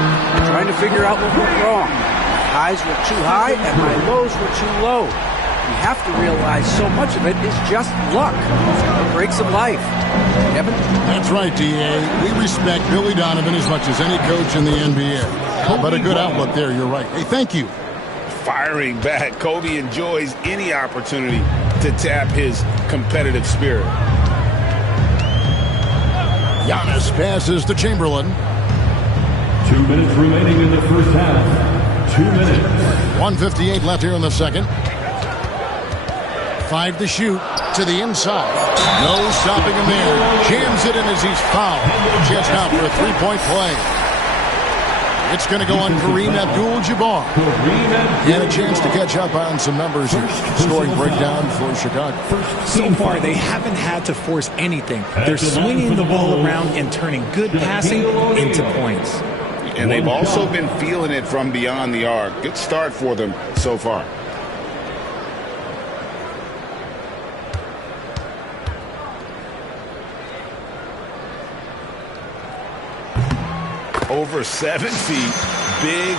trying to figure out what went wrong. My highs were too high and my lows were too low. You have to realize so much of it is just luck. The breaks of life. Kevin? That's right, D.A. We respect Billy Donovan as much as any coach in the NBA. But a good outlook there, you're right. Hey, thank you. Firing back. Kobe enjoys any opportunity to tap his competitive spirit. Giannis passes to Chamberlain. 2 minutes remaining in the first half. 2 minutes. 1:58 left here in the second. 5 to shoot. to the inside. No stopping him there. Jams it in as he's fouled. Chance now for a three-point play. It's going to go on Kareem Abdul-Jabbar. And a chance to catch up on some numbers here. Scoring breakdown for Chicago. So far, they haven't had to force anything. They're swinging the ball around and turning good passing into points. And they've also been feeling it from beyond the arc. Good start for them so far. Over 7 feet, big,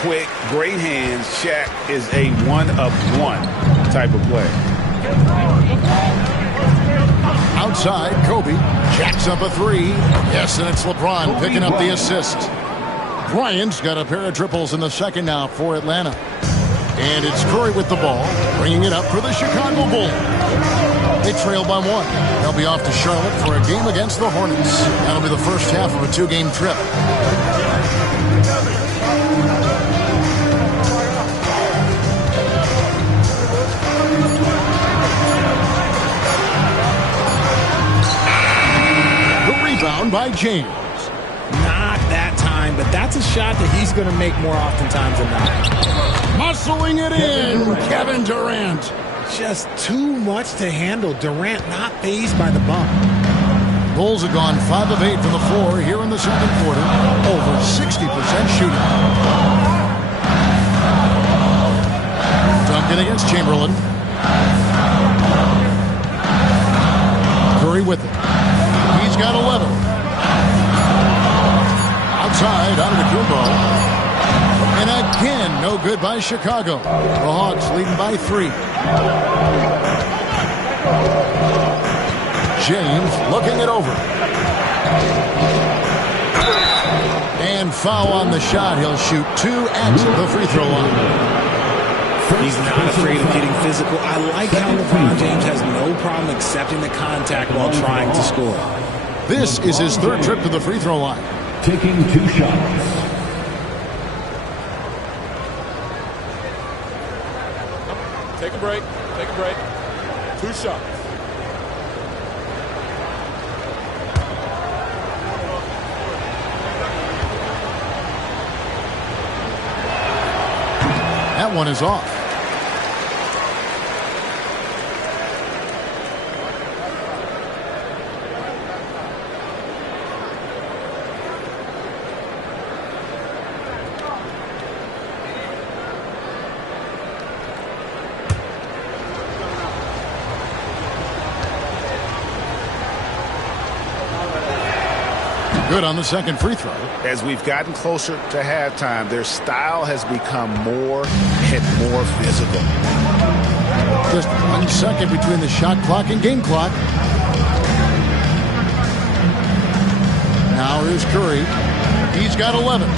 quick, great hands. Shaq is a one-of-one type of player. Outside, Kobe jacks up a three. Yes, and it's LeBron picking up the assist. Bryant's got a pair of triples in the second now for Atlanta. And it's Curry with the ball, bringing it up for the Chicago Bulls. They trail by 1. They'll be off to Charlotte for a game against the Hornets. That'll be the first half of a 2-game trip. The rebound by James. Not that time, but that's a shot that he's going to make more oftentimes than not. Muscling it in, Kevin Durant. Just too much to handle. Durant not fazed by the bump. Bulls have gone 5 of 8 from the floor here in the second quarter. Over 60% shooting. Duncan against Chamberlain. Curry with it. He's got 11. Outside, Antetokounmpo. And again, no good by Chicago. The Hawks leading by 3. James looking it over. And foul on the shot. He'll shoot 2 at the free throw line. He's not afraid of getting physical. I like how LeBron James has no problem accepting the contact while trying to score. This is his 3rd trip to the free throw line. Taking 2 shots. Take a break. Take a break. 2 shots. That one is off. Good on the second free throw. As we've gotten closer to halftime, their style has become more and more physical. Just 1 second between the shot clock and game clock. Now here's Curry. He's got 11.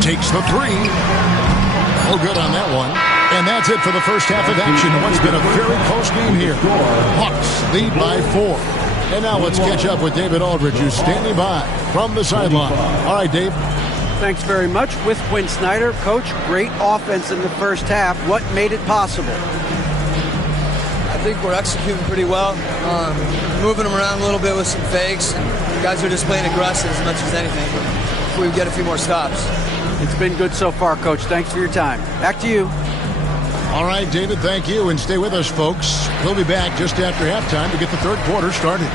Takes the 3. Oh, good on that one. And that's it for the first half of action. What's been a very close game here. Hawks lead by 4. And now let's catch up with David Aldridge, who's standing by from the sideline. All right, Dave. Thanks very much. With Quinn Snyder, Coach, great offense in the first half. What made it possible? I think we're executing pretty well. Moving them around a little bit with some fakes. Guys are just playing aggressive as much as anything. If we get a few more stops. It's been good so far, Coach. Thanks for your time. Back to you. All right, David, thank you. And stay with us, folks. We'll be back just after halftime to get the third quarter started.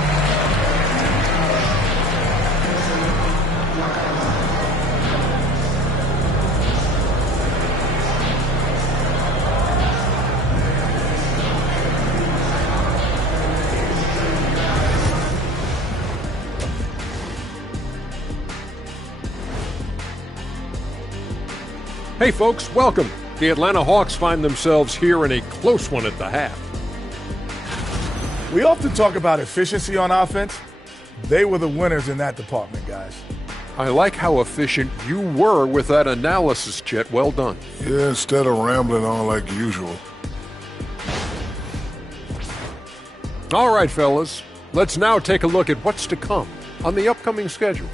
Hey, folks, welcome. The Atlanta Hawks find themselves here in a close one at the half. We often talk about efficiency on offense. They were the winners in that department, guys. I like how efficient you were with that analysis, Chet. Well done. Yeah, instead of rambling on like usual. All right, fellas. Let's now take a look at what's to come on the upcoming schedule.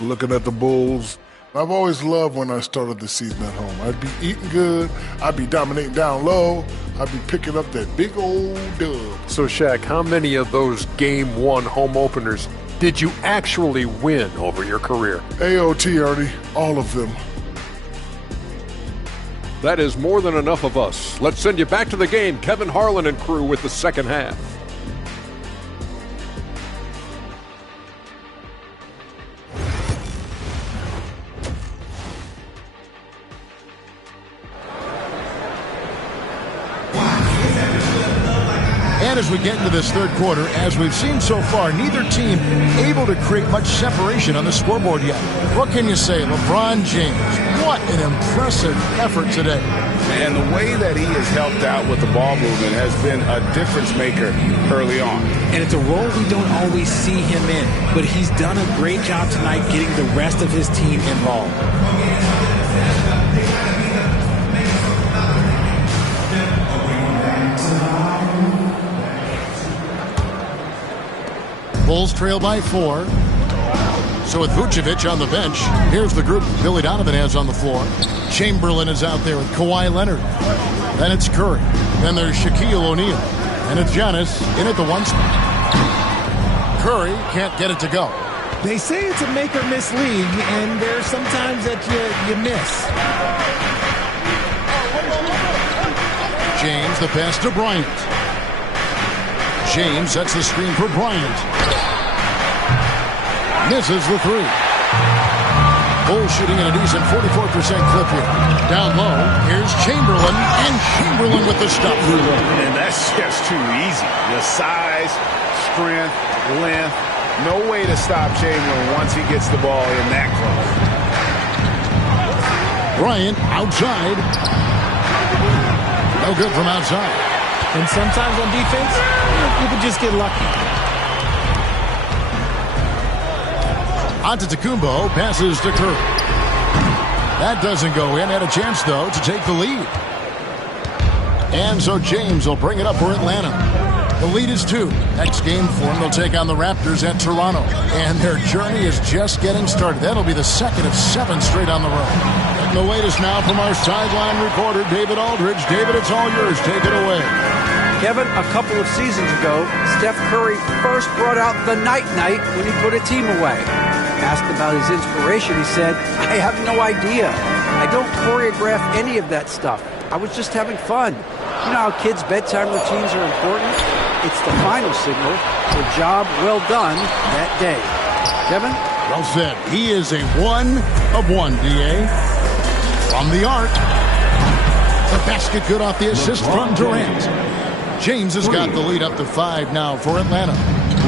looking at the Bulls. I've always loved when I started the season at home. I'd be eating good. I'd be dominating down low. I'd be picking up that big old dub. So, Shaq, how many of those Game 1 home openers did you actually win over your career? AOT, Ernie. All of them. That is more than enough of us. Let's send you back to the game. Kevin Harlan and crew with the second half. And as we get into this third quarter, as we've seen so far, neither team able to create much separation on the scoreboard yet. What can you say? LeBron James, what an impressive effort today. And the way that he has helped out with the ball movement has been a difference maker early on. And it's a role we don't always see him in, but he's done a great job tonight getting the rest of his team involved. Bulls trail by 4. So with Vucevic on the bench, here's the group Billy Donovan has on the floor. Chamberlain is out there with Kawhi Leonard. Then it's Curry. Then there's Shaquille O'Neal. And it's Giannis in at the 1 spot. Curry can't get it to go. They say it's a make or miss league, and there's sometimes that you miss. James, the pass to Bryant. James sets the screen for Bryant. Misses the 3. Bulls shooting at a decent 44% clip here. Down low, here's Chamberlain, and Chamberlain with the stuff. And that's just too easy. The size, strength, length, no way to stop Chamberlain once he gets the ball in that close. Bryant outside. No good from outside. And sometimes on defense, you can just get lucky. Antetokounmpo passes to Curry. That doesn't go in. Had a chance, though, to take the lead. And so James will bring it up for Atlanta. The lead is 2. Next game for them, they'll take on the Raptors at Toronto. And their journey is just getting started. That'll be the second of 7 straight on the road. Getting the latest now from our sideline reporter, David Aldridge. David, it's all yours. Take it away. Kevin, a couple of seasons ago, Steph Curry first brought out the night-night when he put a team away. Asked about his inspiration, he said, I have no idea. I don't choreograph any of that stuff. I was just having fun. You know how kids' bedtime routines are important? It's the final signal for a job well done that day. Kevin? Well said. He is a 1 of 1, D.A. From the arc. The basket good off the assist from Durant. James has got the lead up to 5 now for Atlanta.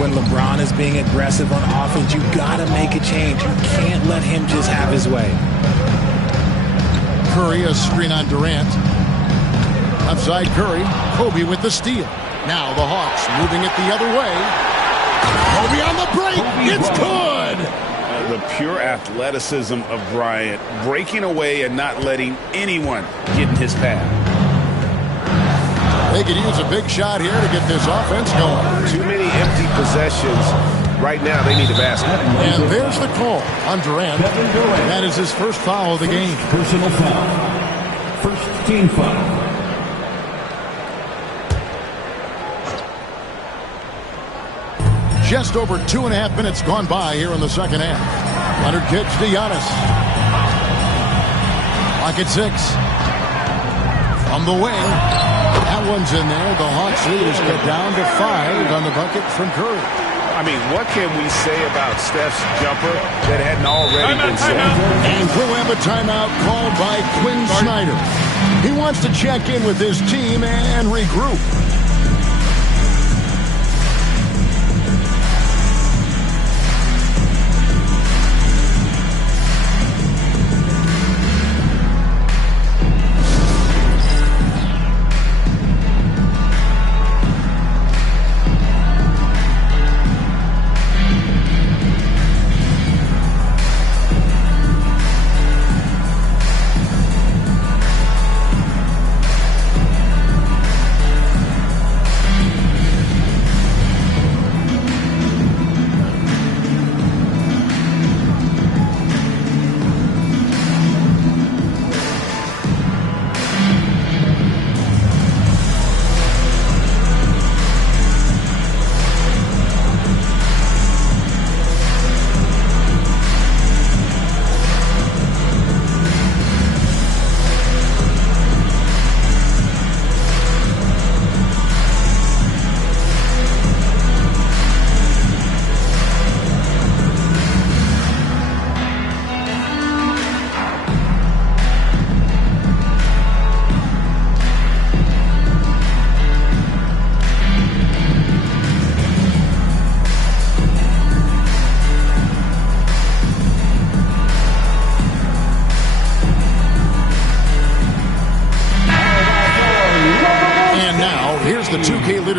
When LeBron is being aggressive on offense, you got to make a change. You can't let him just have his way. Curry, a screen on Durant. Outside Curry, Kobe with the steal. Now the Hawks moving it the other way. Kobe on the break. It's good. The pure athleticism of Bryant, breaking away and not letting anyone get in his path. They could use a big shot here to get this offense going. Too many empty possessions. Right now, they need a basket. And there's the call on Durant. That is his first foul of the game. Personal foul. First team foul. Just over 2.5 minutes gone by here in the second half. Leonard kicks to Giannis. Clock at 6. From the wing. That one's in there. The Hawks lead is cut down to 5 on the bucket from Curry. I mean, what can we say about Steph's jumper that hadn't already been said? And we'll have a timeout called by Quinn Snyder. He wants to check in with his team and regroup.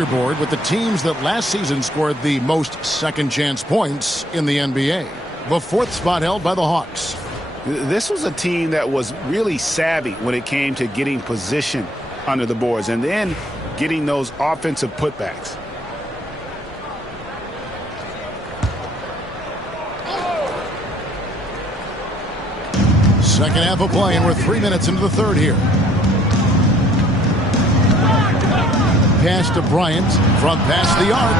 leaderboard with the teams that last season scored the most second-chance points in the NBA. The 4th spot held by the Hawks. This was a team that was really savvy when it came to getting position under the boards and then getting those offensive putbacks. Second half of play, and we're 3 minutes into the third here. Pass to Bryant from past the arc.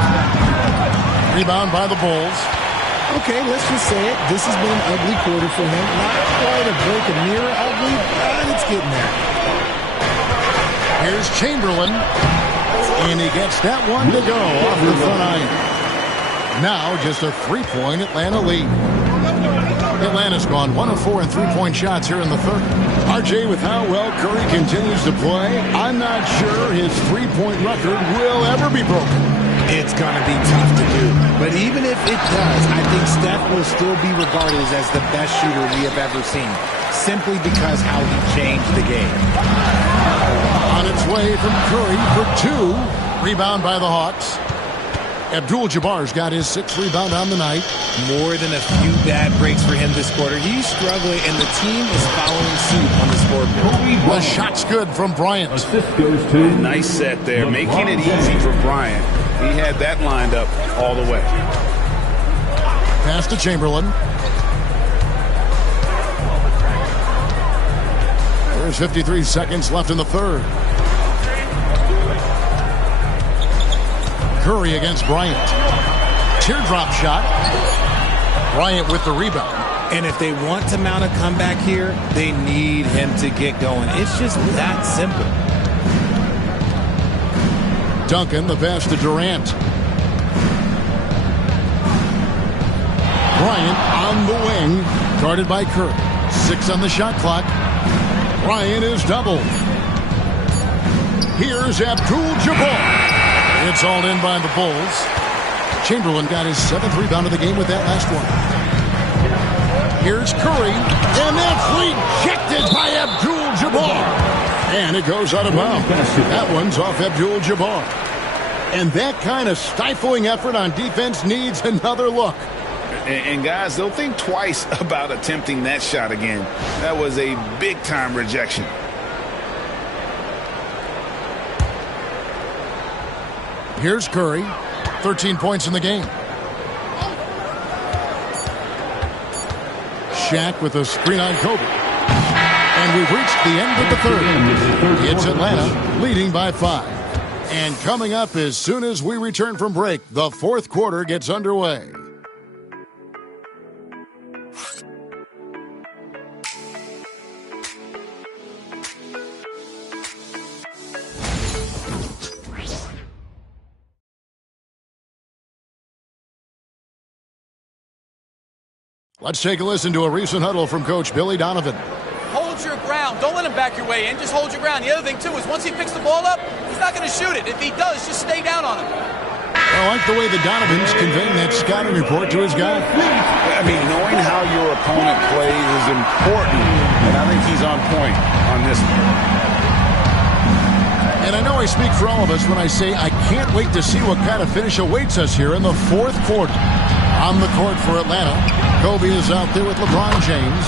Rebound by the Bulls. Okay, let's just say it. This has been an ugly quarter for him. Not quite a break a mirror ugly, but it's getting there. Here's Chamberlain. And he gets that one to go off the front iron. Now just a 3-point Atlanta lead. Atlanta's gone 1 of 4 in 3-point shots here in the third. RJ, with how well Curry continues to play, I'm not sure his 3-point record will ever be broken. It's going to be tough to do. But even if it does, I think Steph will still be regarded as the best shooter we have ever seen, simply because how he changed the game. On its way from Curry for 2. Rebound by the Hawks. Abdul-Jabbar's got his 6th rebound on the night. More than a few bad breaks for him this quarter. He's struggling, and the team is following suit on the scoreboard. The shot's good from Bryant. Assist goes to nice set there, making it easy for Bryant. He had that lined up all the way. Pass to Chamberlain. There's 53 seconds left in the third. Curry against Bryant. Teardrop shot. Bryant with the rebound. And if they want to mount a comeback here, they need him to get going. It's just that simple. Duncan, the pass to Durant. Bryant on the wing. Guarded by Curry. 6 on the shot clock. Bryant is doubled. Here's Abdul-Jabbar. It's all in by the Bulls. Chamberlain got his 7th rebound of the game with that last one. Here's Curry, and that's rejected by Abdul-Jabbar. And it goes out of bounds. That one's off Abdul-Jabbar. And that kind of stifling effort on defense needs another look. And guys, they'll think twice about attempting that shot again. That was a big-time rejection. Here's Curry, 13 points in the game. Shaq with a screen on Kobe. And we've reached the end of the third. It's Atlanta leading by 5. And coming up as soon as we return from break, the 4th quarter gets underway. Let's take a listen to a recent huddle from Coach Billy Donovan. Hold your ground. Don't let him back your way in. Just hold your ground. The other thing, too, is once he picks the ball up, he's not going to shoot it. If he does, just stay down on him. I like the way the Donovan's conveying that scouting report to his guy. I mean, knowing how your opponent plays is important, and I think he's on point on this one. And I know I speak for all of us when I say I can't wait to see what kind of finish awaits us here in the 4th quarter. On the court for Atlanta, Kobe is out there with LeBron James,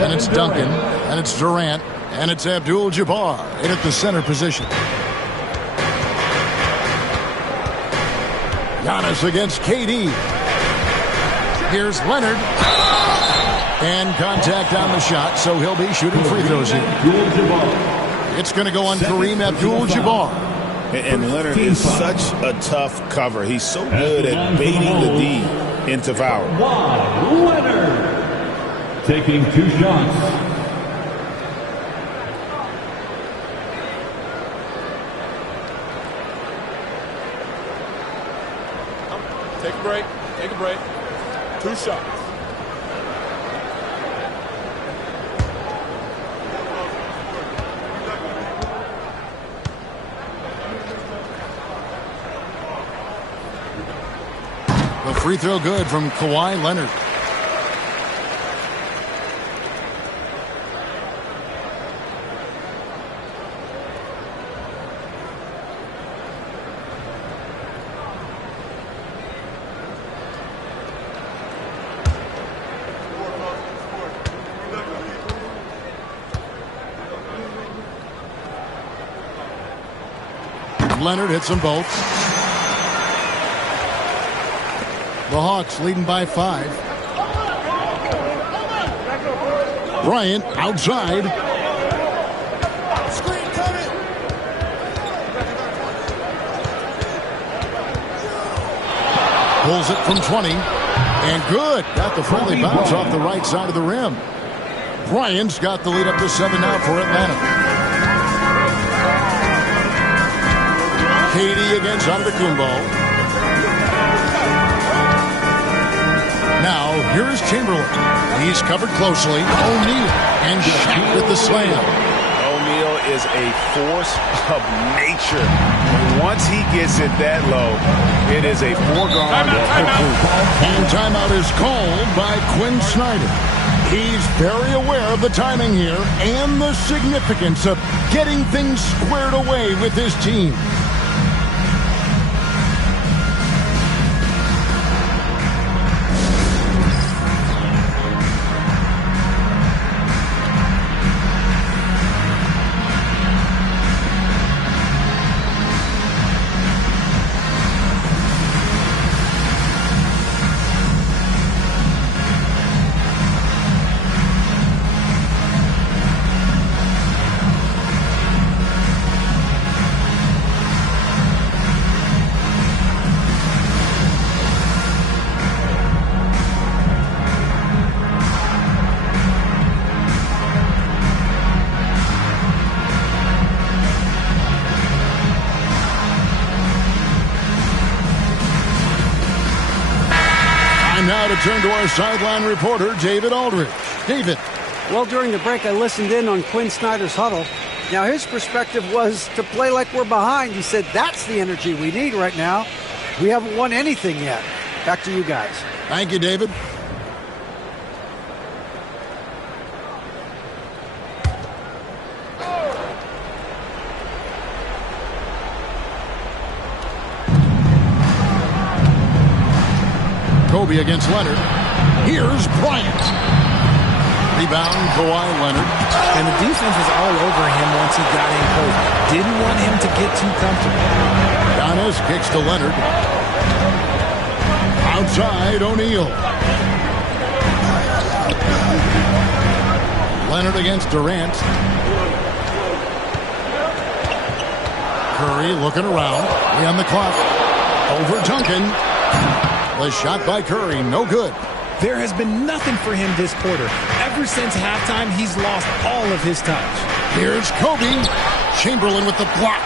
and it's Duncan, and it's Durant, and it's Abdul-Jabbar in at the center position. Giannis against KD. Here's Leonard. And contact on the shot, so he'll be shooting free throws here. It's going to go on Kareem Abdul-Jabbar. And Leonard is such a tough cover. He's so good at baiting the D into foul. Leonard taking 2 shots. Take a break. Take a break. 2 shots. The free throw good from Kawhi Leonard. Leonard hits them both. The Hawks leading by 5. Bryant outside. Pulls it from 20. And good. Got the friendly bounce off the right side of the rim. Bryant's got the lead up to 7 now for Atlanta. Katie against Antetokounmpo. Now, here's Chamberlain. He's covered closely. O'Neal and Shaq with the slam. O'Neal is a force of nature. Once he gets it that low, it is a foregone conclusion. And timeout is called by Quinn Snyder. He's very aware of the timing here and the significance of getting things squared away with his team. Now to turn to our sideline reporter, David Aldridge. David. Well, during the break, I listened in on Quinn Snyder's huddle. Now, his perspective was to play like we're behind. He said, that's the energy we need right now. We haven't won anything yet. Back to you guys. Thank you, David. Kobe against Leonard. Here's Bryant. Rebound, Kawhi Leonard. And the defense was all over him once he got in close. Didn't want him to get too comfortable. Giannis kicks to Leonard. Outside, O'Neal. Leonard against Durant. Curry looking around. We on the clock. Over Duncan. The shot by Curry, no good. There has been nothing for him this quarter. Ever since halftime, he's lost all of his touch. Here's Kobe. Chamberlain with the block.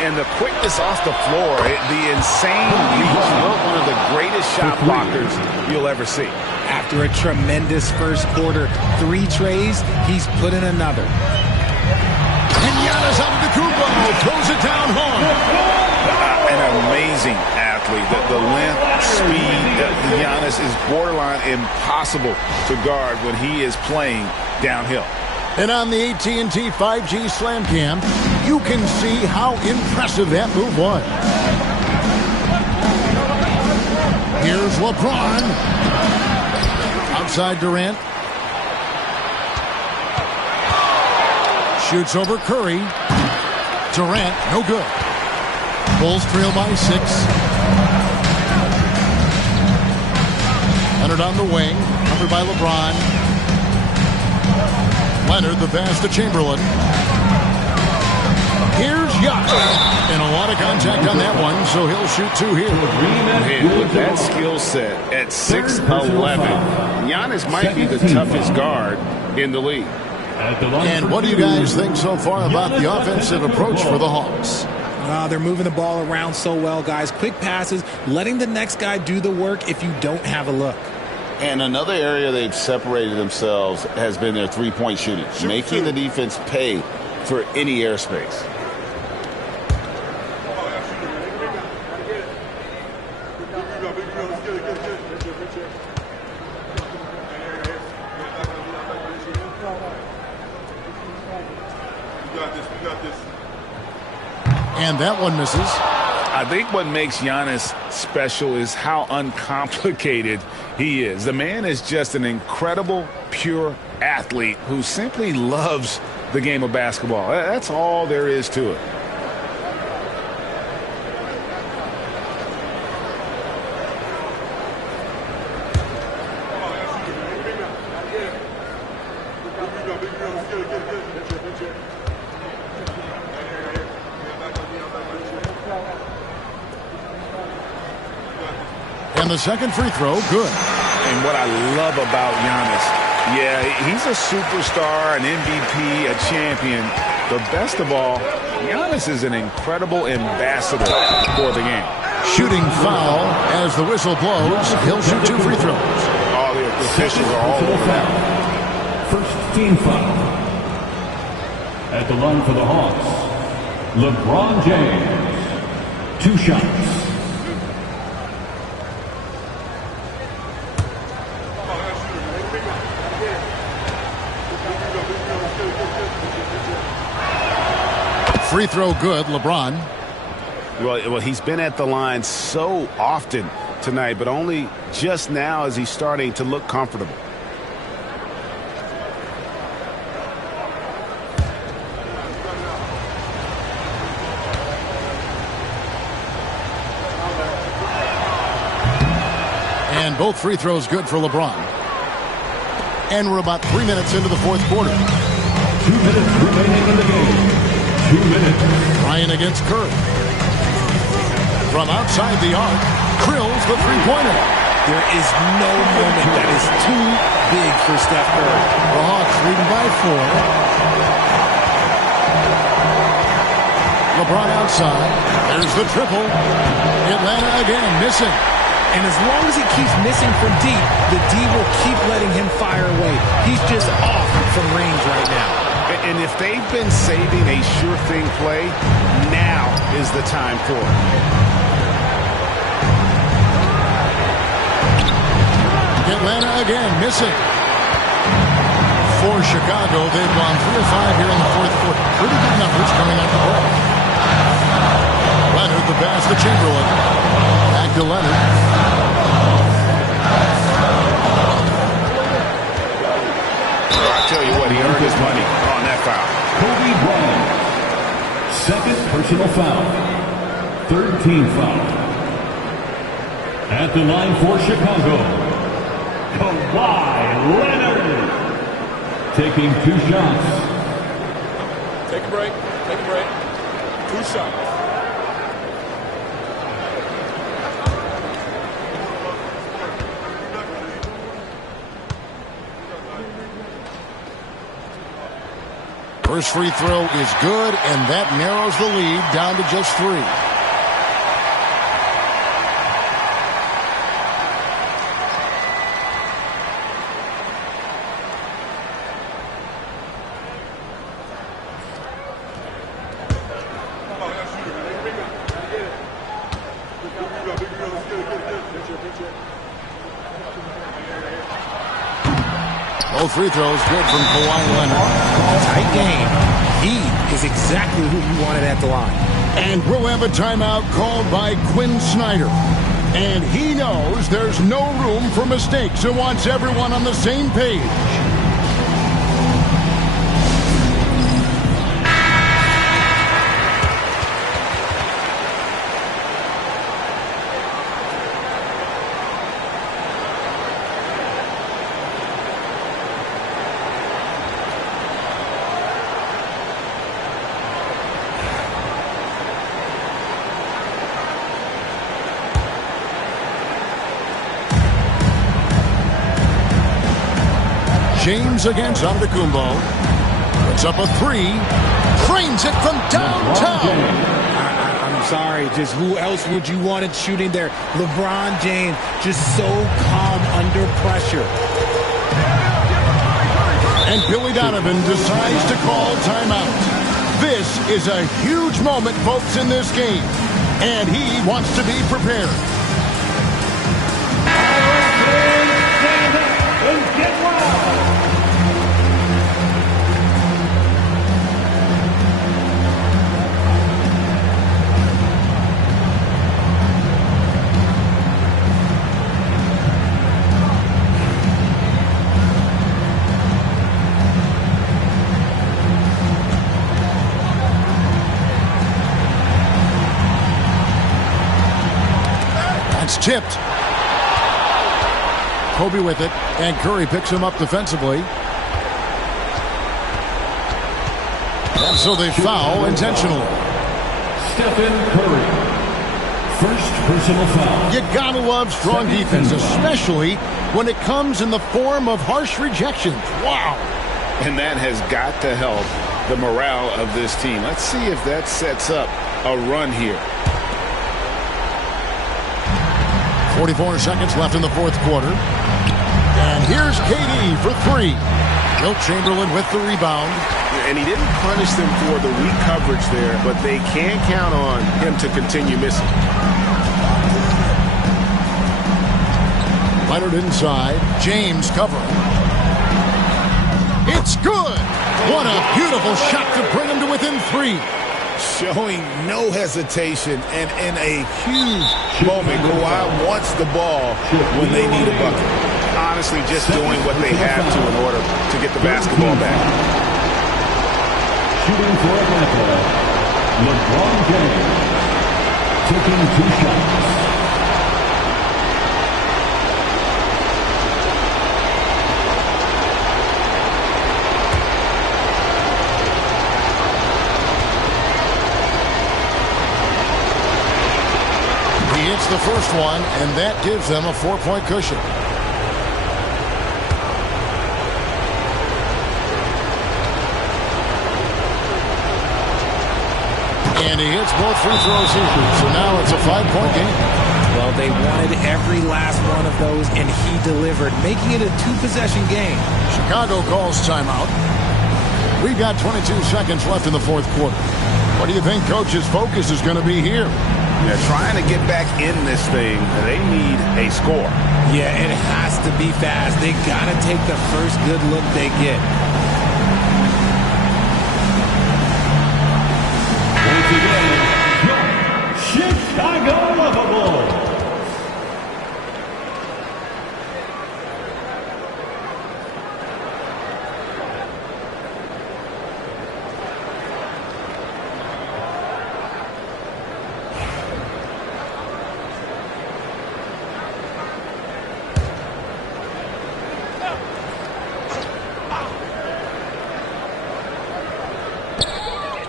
And the quickness off the floor, the insane reach. One of the greatest shot blockers you'll ever see. After a tremendous first quarter, 3 trays, he's put in another. And Giannis Antetokounmpo throws it down home. An amazing athlete. The length, speed, Giannis is borderline impossible to guard when he is playing downhill. And on the AT&T 5G Slam Cam, you can see how impressive that move was. Here's LeBron. Outside Durant. Shoots over Curry. Durant, no good. Bulls trail by 6. Leonard on the wing. Covered by LeBron. Leonard, the pass to Chamberlain. Here's Giannis. And a lot of contact on that one, so he'll shoot 2 here. And with that skill set at 6'11", Giannis might be the toughest guard in the league. And what do you guys think so far about the offensive approach for the Hawks? They're moving the ball around so well, guys. Quick passes, letting the next guy do the work if you don't have a look. And another area they've separated themselves has been their three-point shooting, making the defense pay for any airspace. And that one misses. I think what makes Giannis special is how uncomplicated he is. The man is just an incredible, pure athlete who simply loves the game of basketball. That's all there is to it. And the second free throw, good. And what I love about Giannis, yeah, he's a superstar, an MVP, a champion. But best of all, Giannis is an incredible ambassador for the game. Shooting foul as the whistle blows. He'll shoot 2 free throws. All the officials are all over that. First team foul. At the line for the Hawks, LeBron James. 2 shots. Free throw good, LeBron. Well, he's been at the line so often tonight, but only just now is he starting to look comfortable. And both free throws good for LeBron. And we're about 3 minutes into the fourth quarter. 2 minutes remaining in the game. 2 minutes. Ryan against Curry. From outside the arc, drills the three-pointer. There is no moment that is too big for Steph Curry. The Hawks leading by 4. LeBron outside. There's the triple. Atlanta again missing. And as long as he keeps missing from deep, the D will keep letting him fire away. He's just off from range right now. And if they've been saving a sure thing play, now is the time for it. Atlanta again missing. For Chicago, they've gone 3 of 5 here in the fourth quarter. Pretty good numbers coming out the ball. Leonard the pass to Chamberlain. Back to Leonard. I tell you what, he earned his money on that foul. Kobe Bryant. Second personal foul. Third team foul. At the line for Chicago, Kawhi Leonard. Taking 2 shots. Take a break. Take a break. 2 shots. First free throw is good, and that narrows the lead down to just 3. Both free throws good from Kawhi Leonard. Tight game. He is exactly who you wanted at the line. And we'll have a timeout called by Quinn Snyder. And he knows there's no room for mistakes and wants everyone on the same page. James against Antetokounmpo. Puts up a 3. Trains it from downtown. I'm sorry. Just who else would you want it shooting there? LeBron James, just so calm under pressure. And Billy Donovan decides to call timeout. This is a huge moment, folks, in this game. And he wants to be prepared. Tipped. Kobe with it, and Curry picks him up defensively. And so they foul intentionally. Stephen Curry. First personal foul. You gotta love strong defense, especially when it comes in the form of harsh rejections. Wow. And that has got to help the morale of this team. Let's see if that sets up a run here. 44 seconds left in the fourth quarter. And here's KD for three. Wilt Chamberlain with the rebound. And he didn't punish them for the weak coverage there, but they can't count on him to continue missing. Leonard inside. James covering. It's good. What a beautiful shot to bring him to within three. Showing no hesitation and in a huge moment, Kawhi wants the ball when they need a bucket. Honestly, just doing what they have to in order to get the basketball back. Shooting for Atlanta, LeBron James. Taking 2 shots. He hits the first one, and that gives them a 4-point cushion. And he hits both free throws here. So now it's a 5-point game. Well, they wanted every last one of those, and he delivered, making it a 2-possession game. Chicago calls timeout. We've got 22 seconds left in the fourth quarter. What do you think Coach's focus is going to be here? They're trying to get back in this thing. They need a score. Yeah, it has to be fast. They got to take the first good look they get. Chicago Lovable.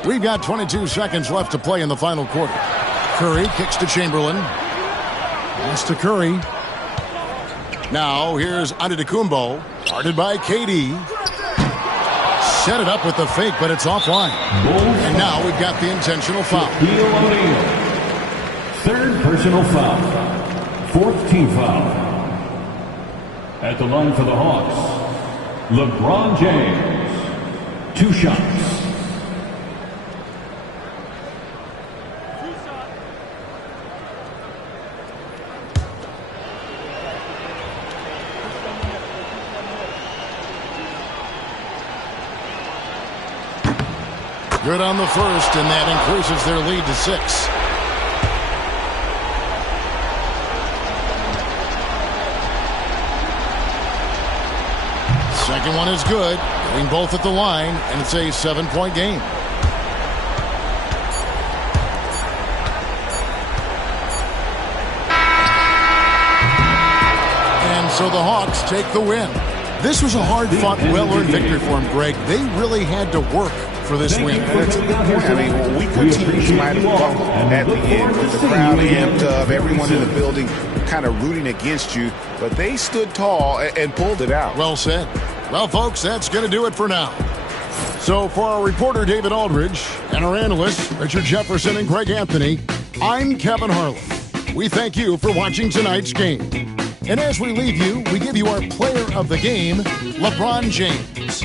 We've got 22 seconds left to play in the final quarter. Curry kicks to Chamberlain. Pass to Curry. Now here's Antetokounmpo. Guarded by KD. Set it up with the fake, but it's offline. And now we've got the intentional foul. Third personal foul. Fourth team foul. At the line for the Hawks, LeBron James. 2 shots. Good on the first, and that increases their lead to 6. Second one is good. Getting both at the line, and it's a 7-point game. And so the Hawks take the win. This was a hard-fought, well-earned victory for them, Greg. They really had to work for this win. That's a good point. I mean, weaker teams might have buckled at the end with the crowd amped up, everyone in the building kind of rooting against you, but they stood tall and pulled it out. Well said. Well, folks, that's going to do it for now. So for our reporter, David Aldridge, and our analysts, Richard Jefferson and Greg Anthony, I'm Kevin Harlan. We thank you for watching tonight's game. And as we leave you, we give you our player of the game, LeBron James.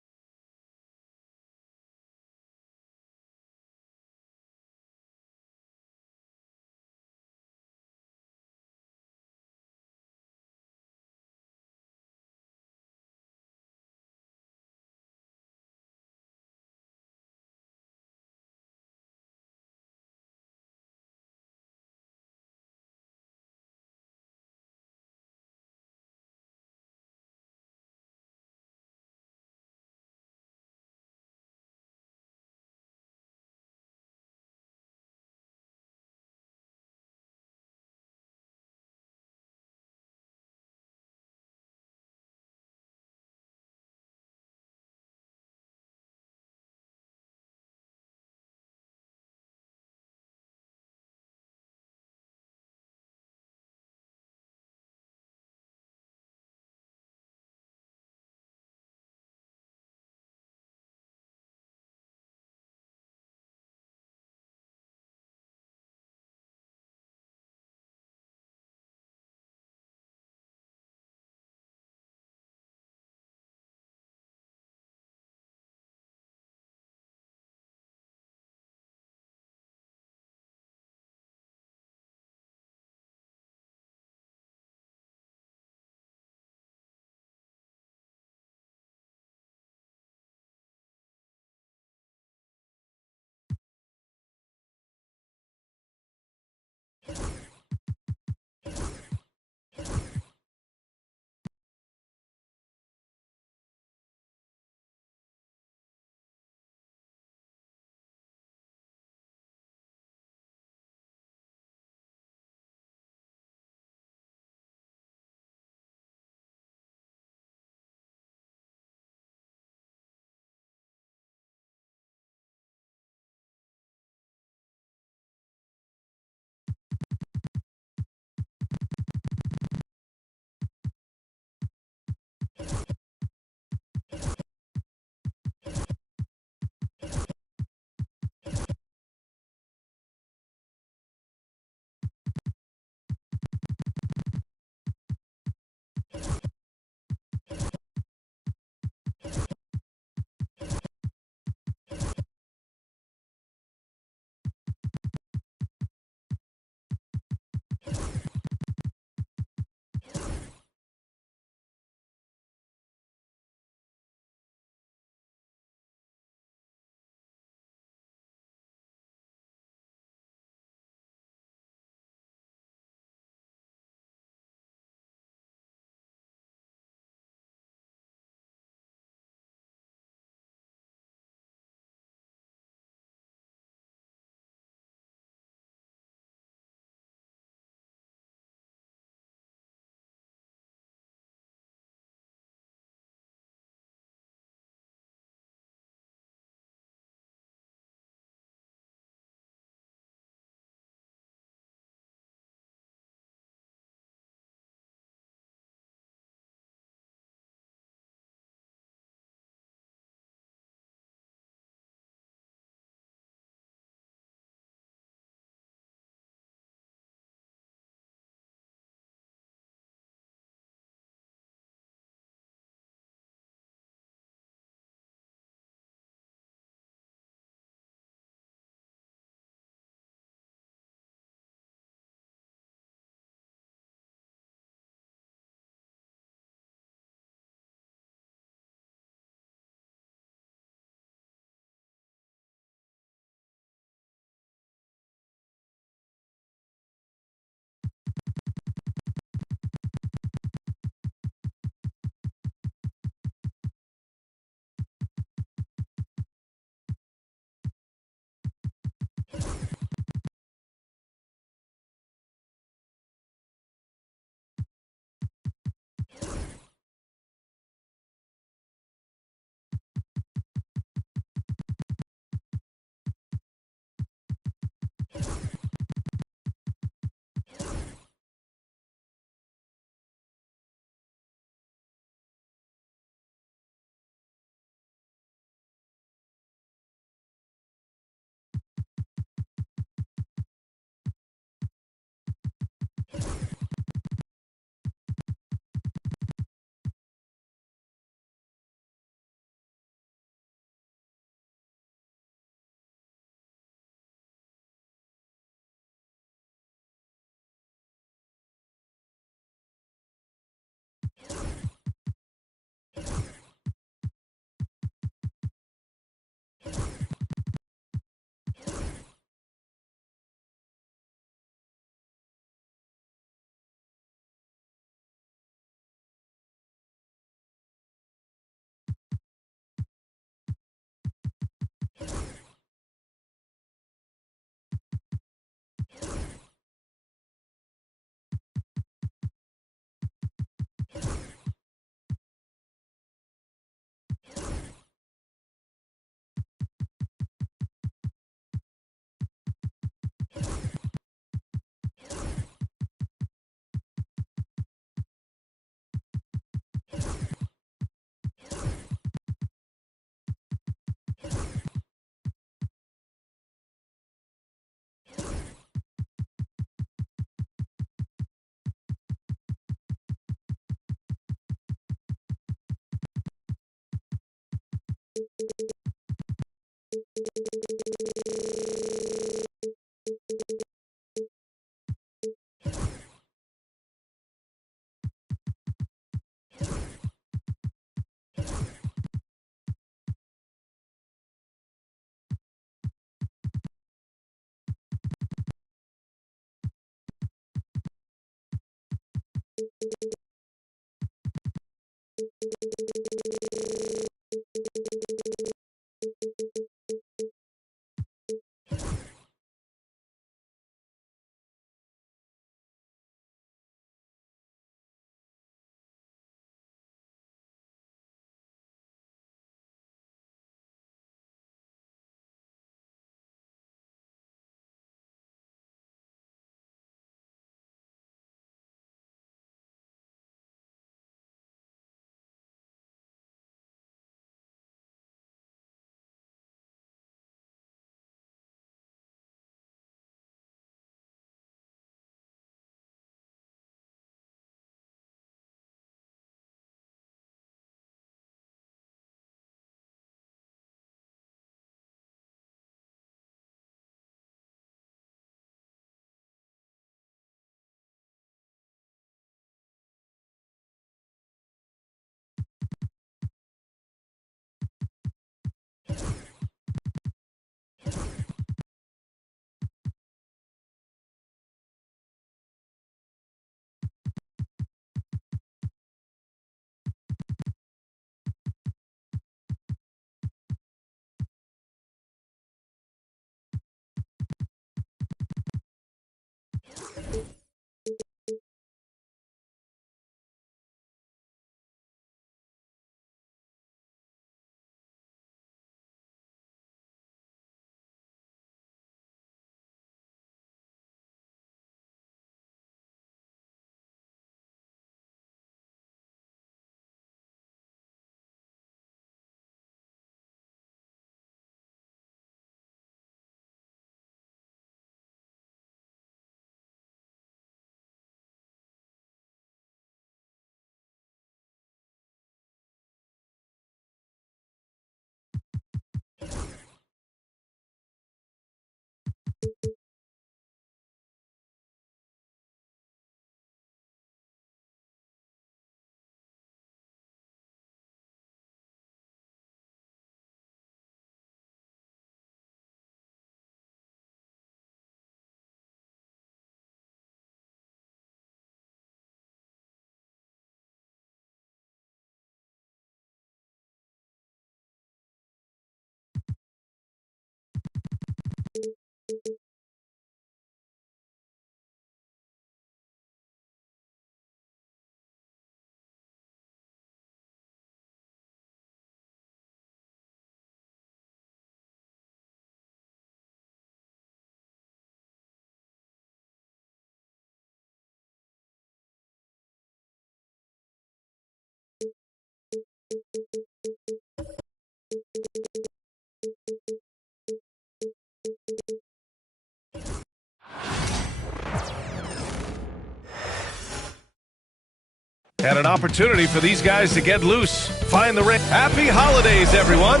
And an opportunity for these guys to get loose. Find the ring. Happy holidays, everyone.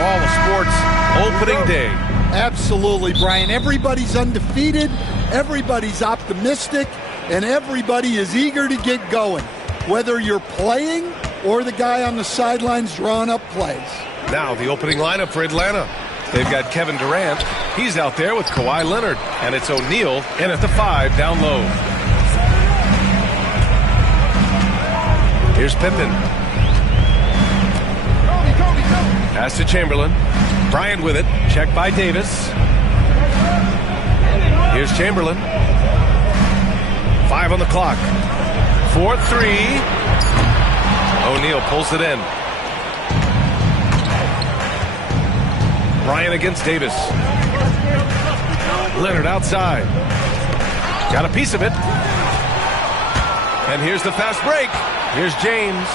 all the sports opening day. Absolutely, Brian. Everybody's undefeated, everybody's optimistic, and everybody is eager to get going, whether you're playing or the guy on the sidelines drawing up plays. Now the opening lineup for Atlanta. They've got Kevin Durant. He's out there with Kawhi Leonard. And it's O'Neal in at the 5 down low. Here's Pippen. Pass to Chamberlain. Bryant with it. Checked by Davis. Here's Chamberlain. 5 on the clock. 4-3. O'Neal pulls it in. Bryant against Davis. Leonard outside. Got a piece of it. And here's the fast break. Here's James.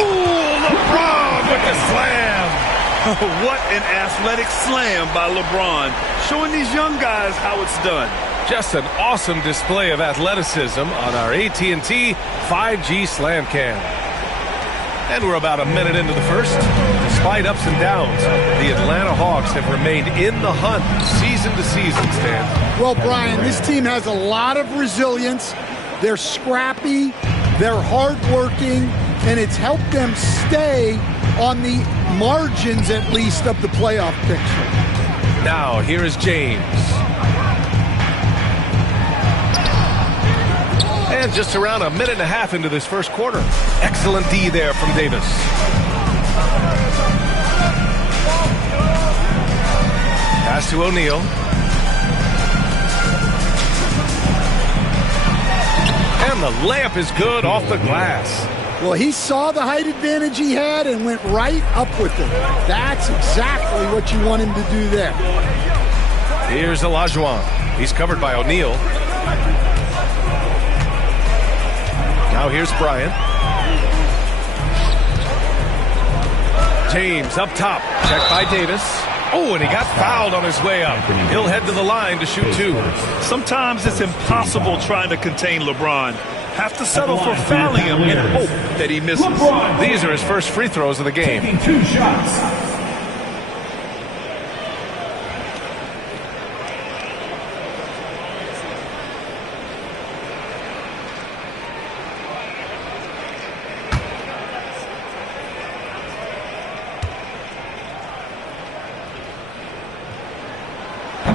Ooh, LeBron with the slam. What an athletic slam by LeBron, showing these young guys how it's done. Just an awesome display of athleticism on our AT&T 5G Slam Cam. And we're about a minute into the first. Despite ups and downs, the Atlanta Hawks have remained in the hunt season to season, Stan. Well, Brian, this team has a lot of resilience. They're scrappy, they're hardworking, and it's helped them stay on the margins, at least, of the playoff picture. Now, here is James. And just around a minute and a half into this first quarter. Excellent D there from Davis. Pass to O'Neal. And the layup is good off the glass. Well, he saw the height advantage he had and went right up with it. That's exactly what you want him to do there. Here's Olajuwon. He's covered by O'Neal. Now here's Bryant. James up top. Checked by Davis. Oh, and he got fouled on his way up. He'll head to the line to shoot 2. Sometimes it's impossible trying to contain LeBron. Have to settle for fouling him and hope that he misses. These are his first free throws of the game. Taking 2 shots.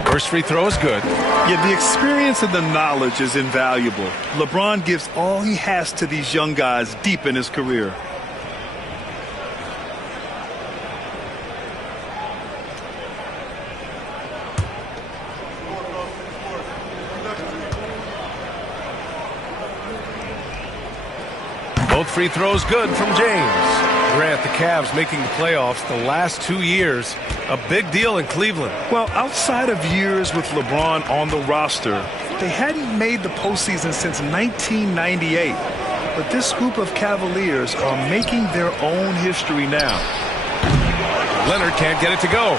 First free throw is good. Yeah, the experience and the knowledge is invaluable. LeBron gives all he has to these young guys deep in his career. Both free throws good from James. Durant, the Cavs making the playoffs the last 2 years. A big deal in Cleveland. Well, outside of years with LeBron on the roster, they hadn't made the postseason since 1998. But this group of Cavaliers are making their own history now. Leonard can't get it to go.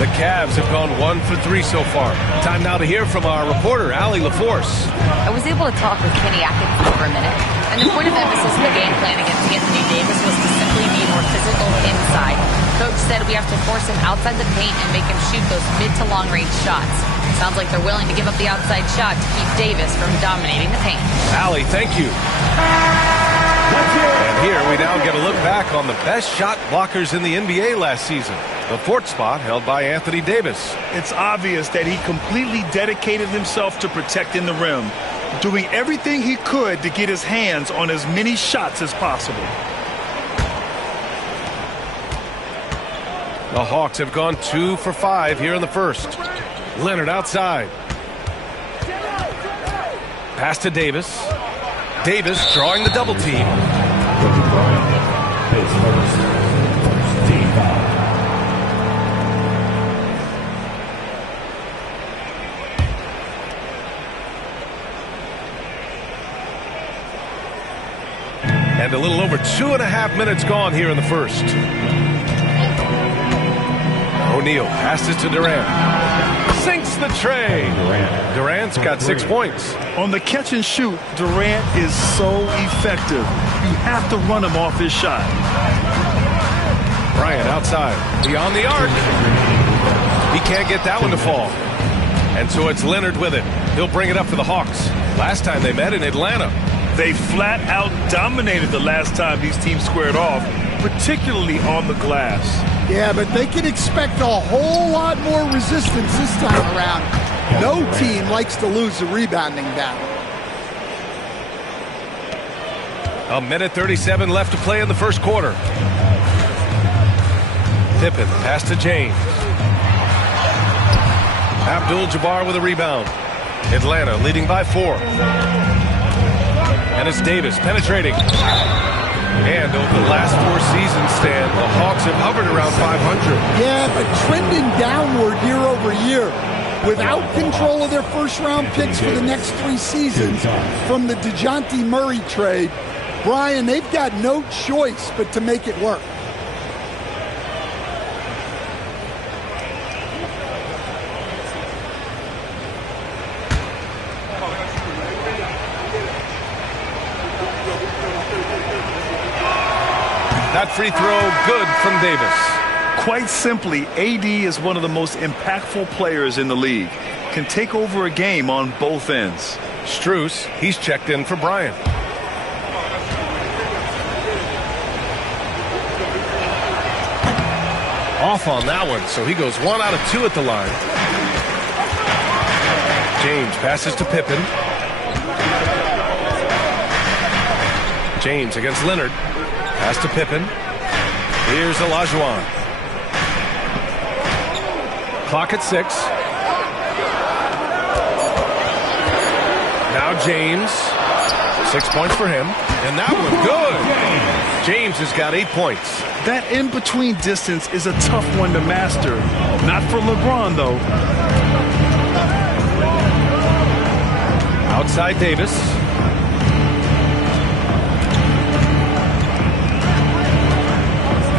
The Cavs have gone 1 for 3 so far. Time now to hear from our reporter, Allie LaForce. I was able to talk with Kenny Atkinson for a minute, and the point of emphasis in the game plan against Anthony Davis was to simply be more physical inside. Coach said we have to force him outside the paint and make him shoot those mid to long range shots. Sounds like they're willing to give up the outside shot to keep Davis from dominating the paint. Allie, thank you. And here we now get a look back on the best shot blockers in the NBA last season. The 4th spot held by Anthony Davis. It's obvious that he completely dedicated himself to protecting the rim, doing everything he could to get his hands on as many shots as possible. The Hawks have gone 2 for 5 here in the first. Leonard outside. Pass to Davis. Davis drawing the double team. And a little over 2.5 minutes gone here in the first. O'Neal passes to Durant. Sinks the tray. Durant's got 6 points. On the catch and shoot, Durant is so effective. You have to run him off his shot. Bryant outside. Beyond the arc. He can't get that one to fall. And so it's Leonard with it. He'll bring it up for the Hawks. Last time they met in Atlanta. They flat out dominated the last time these teams squared off, particularly on the glass. Yeah, but they can expect a whole lot more resistance this time around. No team likes to lose the rebounding battle. A minute 37 left to play in the first quarter. Pippen, pass to James. Abdul-Jabbar with a rebound. Atlanta leading by 4. And it's Davis penetrating. And over the last 4 seasons, Stan, the Hawks have hovered around 500. Yeah, but trending downward year over year. Without control of their first-round picks for the next 3 seasons from the DeJounte Murray trade, Brian, they've got no choice but to make it work. That free throw good from Davis. Quite simply, AD is one of the most impactful players in the league. Can take over a game on both ends. Strus, he's checked in for Bryant. Off on that one, so he goes 1 out of 2 at the line. James passes to Pippen. James against Leonard. Pass to Pippen. Here's Olajuwon. Clock at 6. Now James. 6 points for him. And that one good. James has got 8 points. That in-between distance is a tough one to master. Not for LeBron, though. Outside Davis.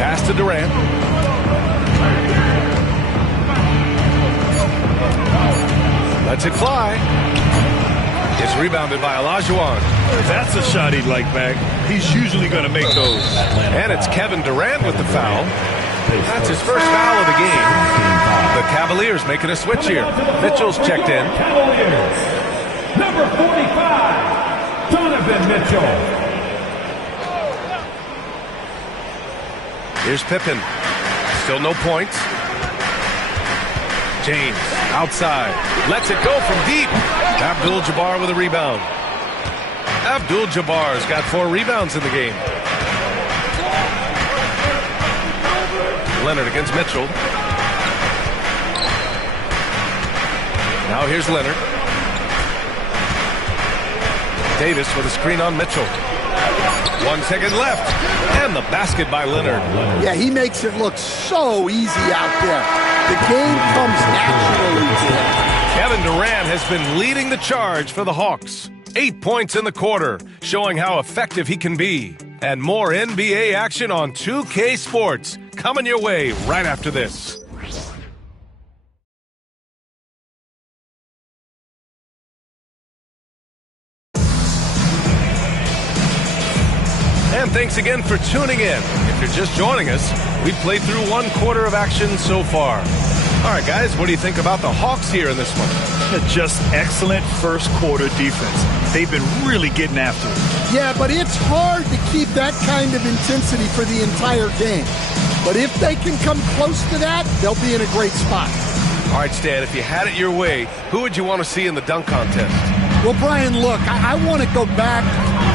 Pass to Durant. Lets it fly. It's rebounded by Olajuwon. That's a shot he'd like back. He's usually going to make those. And it's Kevin Durant with the foul. That's his first foul of the game. The Cavaliers making a switch here. Mitchell's checked in. Number 45, Donovan Mitchell. Here's Pippen. Still no points. James outside. Lets it go from deep. Abdul-Jabbar with a rebound. Abdul-Jabbar's got 4 rebounds in the game. Leonard against Mitchell. Now here's Leonard. Davis with a screen on Mitchell. 1 second left. And the basket by Leonard. Yeah, he makes it look so easy out there. The game comes naturally to him. Kevin Durant has been leading the charge for the Hawks. 8 points in the quarter, showing how effective he can be. And more NBA action on 2K Sports coming your way right after this. And thanks again for tuning in. If you're just joining us, we've played through 1 quarter of action so far. All right, guys, what do you think about the Hawks here in this one? Just excellent first quarter defense. They've been really getting after it. Yeah, but it's hard to keep that kind of intensity for the entire game. But if they can come close to that, they'll be in a great spot. All right, Stan, if you had it your way, who would you want to see in the dunk contest? Well, Brian, look, I want to go back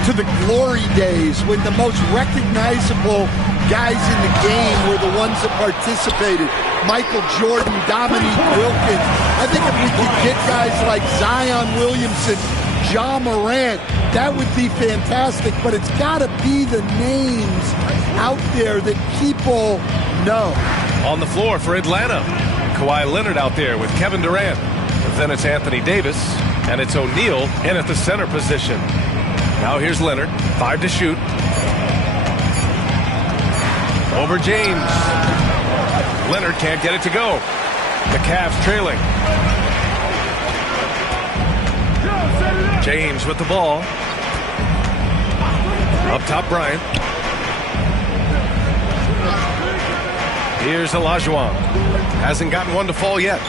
to the glory days when the most recognizable guys in the game were the ones that participated. Michael Jordan, Dominique Wilkins. I think if we could get guys like Zion Williamson, Ja Morant, that would be fantastic. But it's got to be the names out there that people know. On the floor for Atlanta, Kawhi Leonard out there with Kevin Durant. But then it's Anthony Davis, and it's O'Neal in at the center position. Now here's Leonard, 5 to shoot. Over James. Leonard can't get it to go. The Cavs trailing. James with the ball. Up top, Bryant. Here's Olajuwon. Hasn't gotten one to fall yet.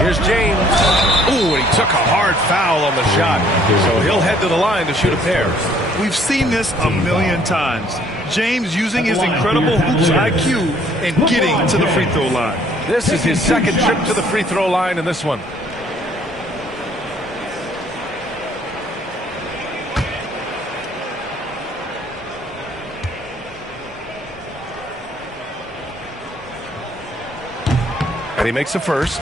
Here's James. Ooh, and he took a hard foul on the shot. So he'll head to the line to shoot a pair. We've seen this a million times. James using his incredible hoops IQ and getting to the free throw line. This is his second trip to the free throw line in this one. And he makes the first.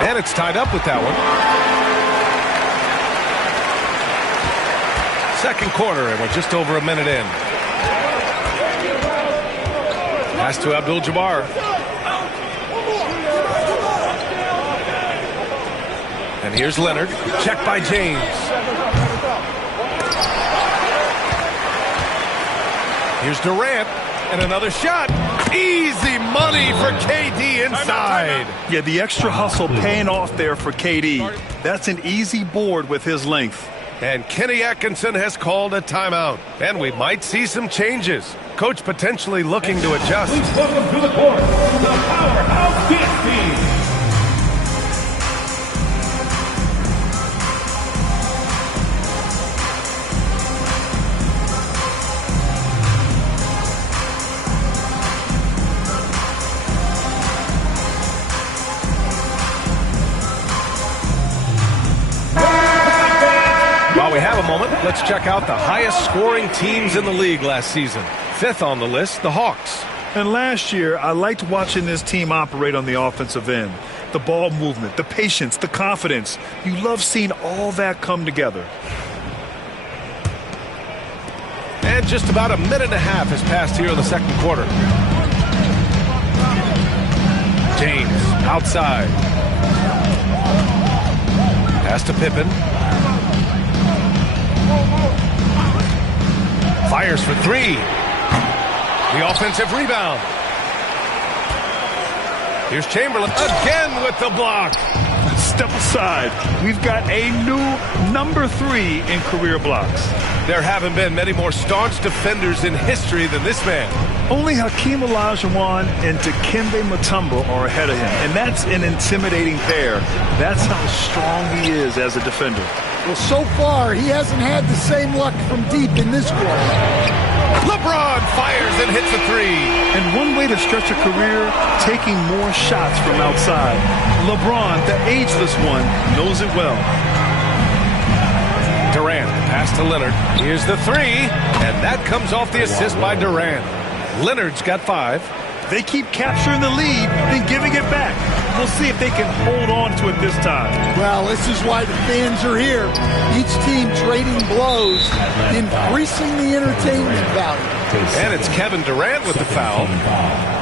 And it's tied up with that one. Second quarter, and we're just over a minute in. Pass to Abdul-Jabbar. And here's Leonard. Checked by James. Here's Durant. And another shot. Easy money for KD inside. Yeah, the extra hustle paying off there for KD. That's an easy board with his length. And Kenny Atkinson has called a timeout. And we might see some changes. Coach potentially looking to adjust. Please welcome to the court, the Powerhouse Kids team. While we have a moment, let's check out the highest scoring teams in the league last season. Fifth on the list, the Hawks. And last year, I liked watching this team operate on the offensive end. The ball movement, the patience, the confidence. You love seeing all that come together. And just about a minute and a half has passed here in the second quarter. James outside. Pass to Pippen. Fires for three. The offensive rebound. Here's Chamberlain again with the block. Step aside. We've got a new number 3 in career blocks. There haven't been many more staunch defenders in history than this man. Only Hakeem Olajuwon and Dikembe Mutombo are ahead of him, and that's an intimidating pair. That's how strong he is as a defender. Well, so far, he hasn't had the same luck from deep in this quarter. LeBron fires and hits a three. And one way to stretch a career, taking more shots from outside. LeBron, the ageless one, knows it well. Durant, pass to Leonard. Here's the three, and that comes off the assist by Durant. Leonard's got 5. They keep capturing the lead, then giving it back. We'll see if they can hold on to it this time. Well, this is why the fans are here. Each team trading blows, increasing the entertainment value. And it's Kevin Durant with the foul.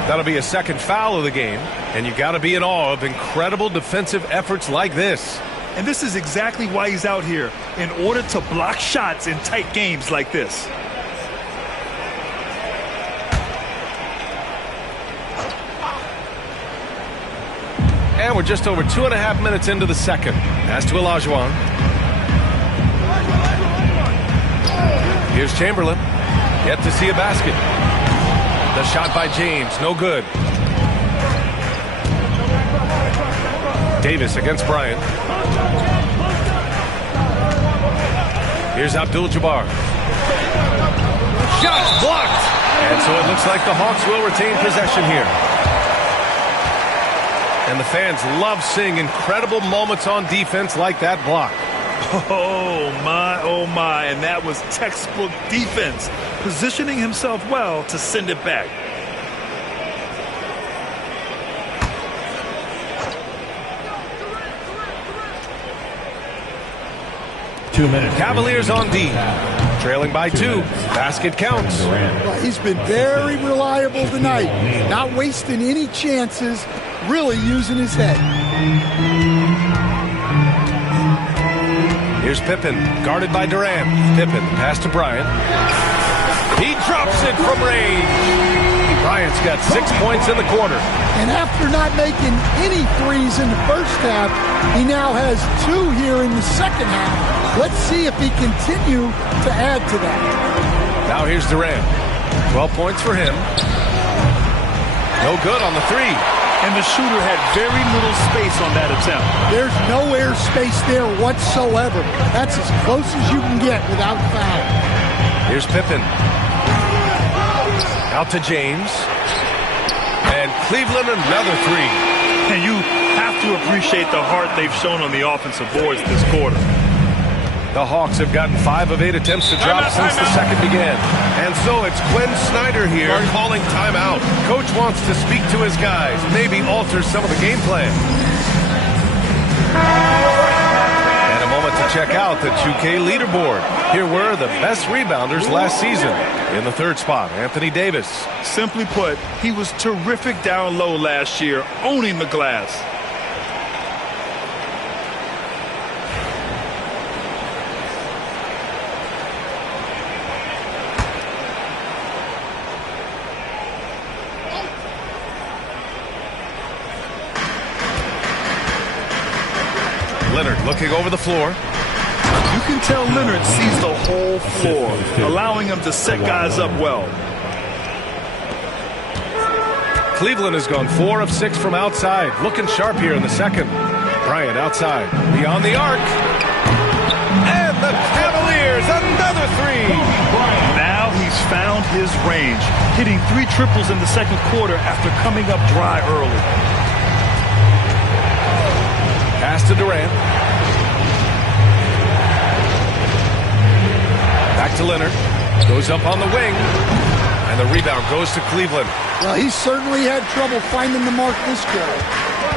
That'll be a second foul of the game. And you got to be in awe of incredible defensive efforts like this. And this is exactly why he's out here, in order to block shots in tight games like this. And we're just over 2.5 minutes into the second. Pass to Olajuwon. Here's Chamberlain. Yet to see a basket. The shot by James, no good. Davis against Bryant. Here's Abdul-Jabbar. Shot blocked. And so it looks like the Hawks will retain possession here. And the fans love seeing incredible moments on defense like that block. Oh my, and that was textbook defense, positioning himself well to send it back. Cavaliers on D, trailing by 2. Basket counts. Well, he's been very reliable tonight, not wasting any chances, really using his head. Here's Pippen, guarded by Durant. Pippen, pass to Bryant. He drops it from range. Bryant's got 6 points in the quarter. And after not making any threes in the first half, he now has 2 here in the second half. Let's see if he continue to add to that. Now here's Durant. 12 points for him. No good on the 3. And the shooter had very little space on that attempt. There's no air space there whatsoever. That's as close as you can get without foul. Here's Pippen. Out to James. And Cleveland another 3. And you have to appreciate the heart they've shown on the offensive boards this quarter. The Hawks have gotten 5 of 8 attempts to drop since the second began. And so it's Quinn Snyder here calling timeout. Coach wants to speak to his guys, maybe alter some of the game plan. And a moment to check out the 2K leaderboard. Here were the best rebounders last season. In the 3rd spot, Anthony Davis. Simply put, he was terrific down low last year, owning the glass. Leonard looking over the floor. You can tell Leonard sees the whole floor, allowing him to set guys up well. Cleveland has gone 4 of 6 from outside. Looking sharp here in the second. Bryant outside. Beyond the arc. And the Cavaliers, another 3. Now he's found his range, hitting 3 triples in the second quarter after coming up dry early. Pass to Durant. Back to Leonard. Goes up on the wing. And the rebound goes to Cleveland. Well, he certainly had trouble finding the mark this quarter.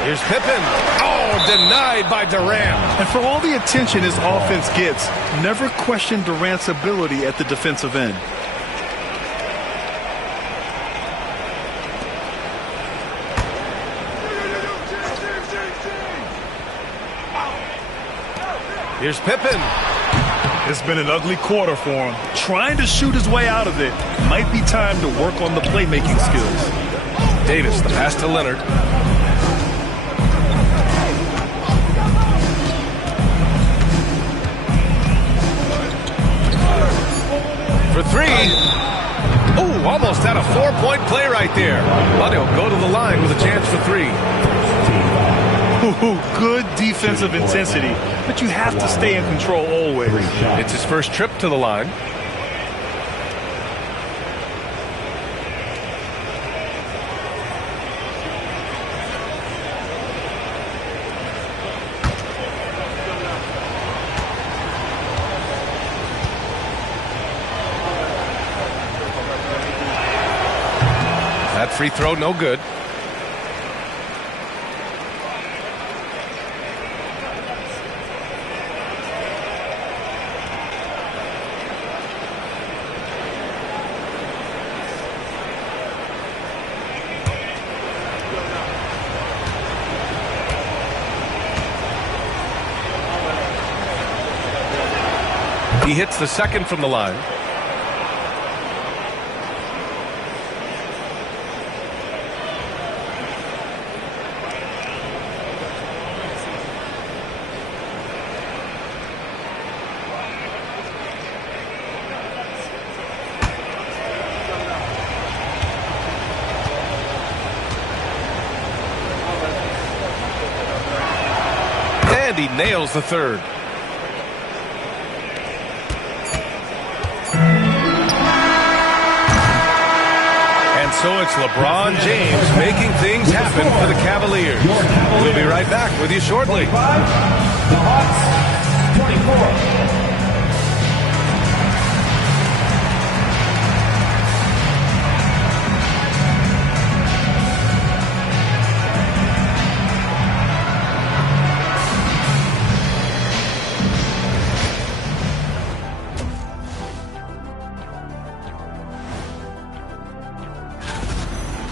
Here's Pippen. Oh, denied by Durant. And for all the attention his offense gets, never question Durant's ability at the defensive end. Here's Pippen. It's been an ugly quarter for him. Trying to shoot his way out of it. Might be time to work on the playmaking skills. Davis, the pass to Leonard. For 3. Oh, almost had a 4-point play right there. But he'll go to the line with a chance for 3. Good defensive intensity, but you have to stay in control always. It's his first trip to the line. That free throw, no good. He hits the second from the line. And he nails the third. So it's LeBron James making things happen for the Cavaliers. We'll be right back with you shortly. The Hawks, 24.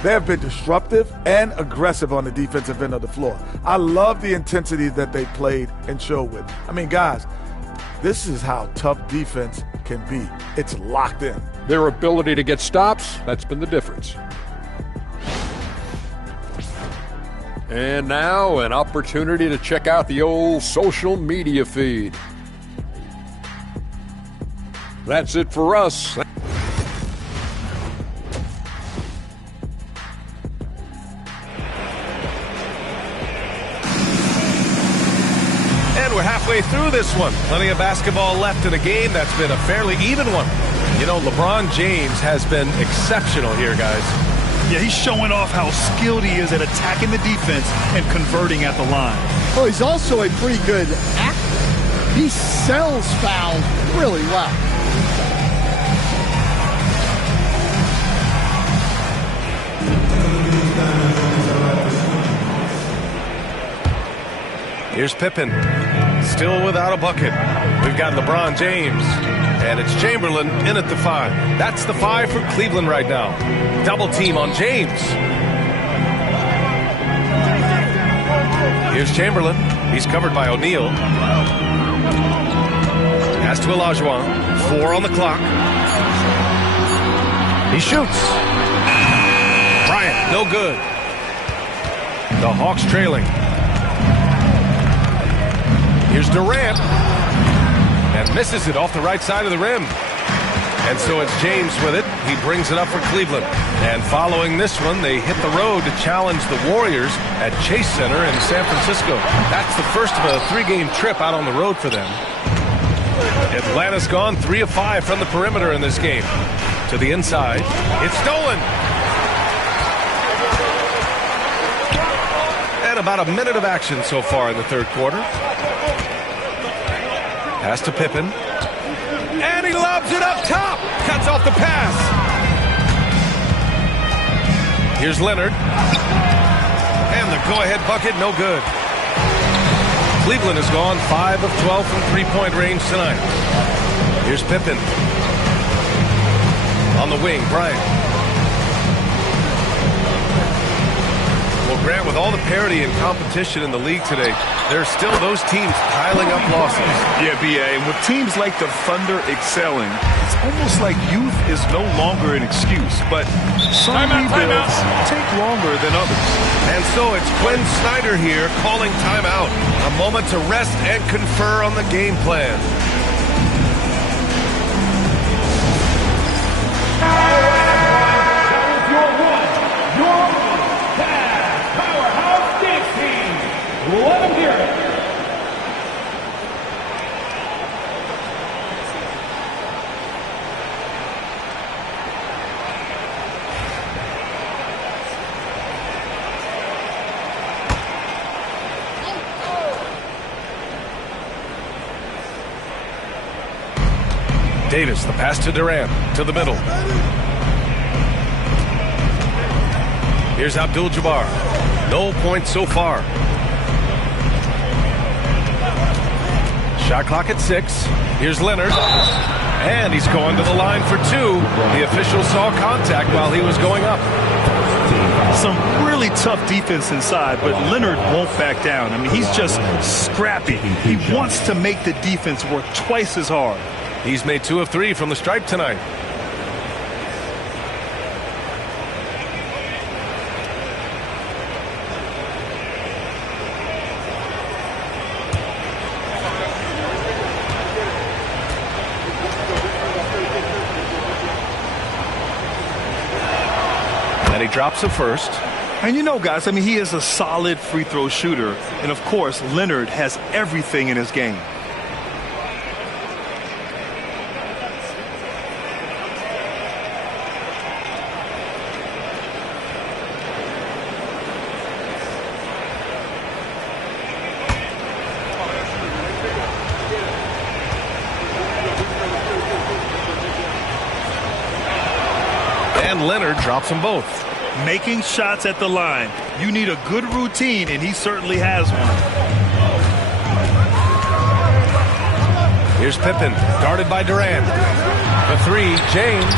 They have been disruptive and aggressive on the defensive end of the floor. I love the intensity that they played and showed with. I mean, guys, this is how tough defense can be. It's locked in. Their ability to get stops, that's been the difference. And now an opportunity to check out the old social media feed. That's it for us. And we're halfway through this one. Plenty of basketball left in a game that's been a fairly even one. You know, LeBron James has been exceptional here, guys. Yeah, he's showing off how skilled he is at attacking the defense and converting at the line. Well, he's also a pretty good actor. He sells fouls really well. Here's Pippen, still without a bucket. We've got LeBron James, and it's Chamberlain in at the 5. That's the 5 for Cleveland right now. Double team on James. Here's Chamberlain. He's covered by O'Neal. Pass to Olajuwon. 4 on the clock. He shoots. Bryant, no good. The Hawks trailing. Here's Durant, and misses it off the right side of the rim. And so it's James with it. He brings it up for Cleveland. And following this one, they hit the road to challenge the Warriors at Chase Center in San Francisco. That's the first of a 3-game trip out on the road for them. Atlanta's gone 3 of 5 from the perimeter in this game. To the inside. It's stolen. And about a minute of action so far in the third quarter. Pass to Pippen. And he lobs it up top. Cuts off the pass. Here's Leonard. And the go-ahead bucket, no good. Cleveland has gone 5 of 12 from three-point range tonight. Here's Pippen. On the wing, Bryant. Well, Grant, with all the parity and competition in the league today, there's still those teams piling up losses. Yeah, B.A., and with teams like the Thunder excelling, it's almost like youth is no longer an excuse, but some rebuilds take longer than others. And so it's Quinn Snyder here calling timeout. A moment to rest and confer on the game plan. Let him hear it. Davis, the pass to Durant, to the middle. Here's Abdul-Jabbar. No points so far. Shot clock at 6. Here's Leonard. And he's going to the line for 2. The official saw contact while he was going up. Some really tough defense inside, but Leonard won't back down. I mean, he's just scrappy. He wants to make the defense work twice as hard. He's made 2 of 3 from the stripe tonight. And he drops the first. And you know, guys, I mean, he is a solid free throw shooter. And, of course, Leonard has everything in his game. And Leonard drops them both. Making shots at the line. You need a good routine, and he certainly has one. Here's Pippen, guarded by Durant. The 3, James.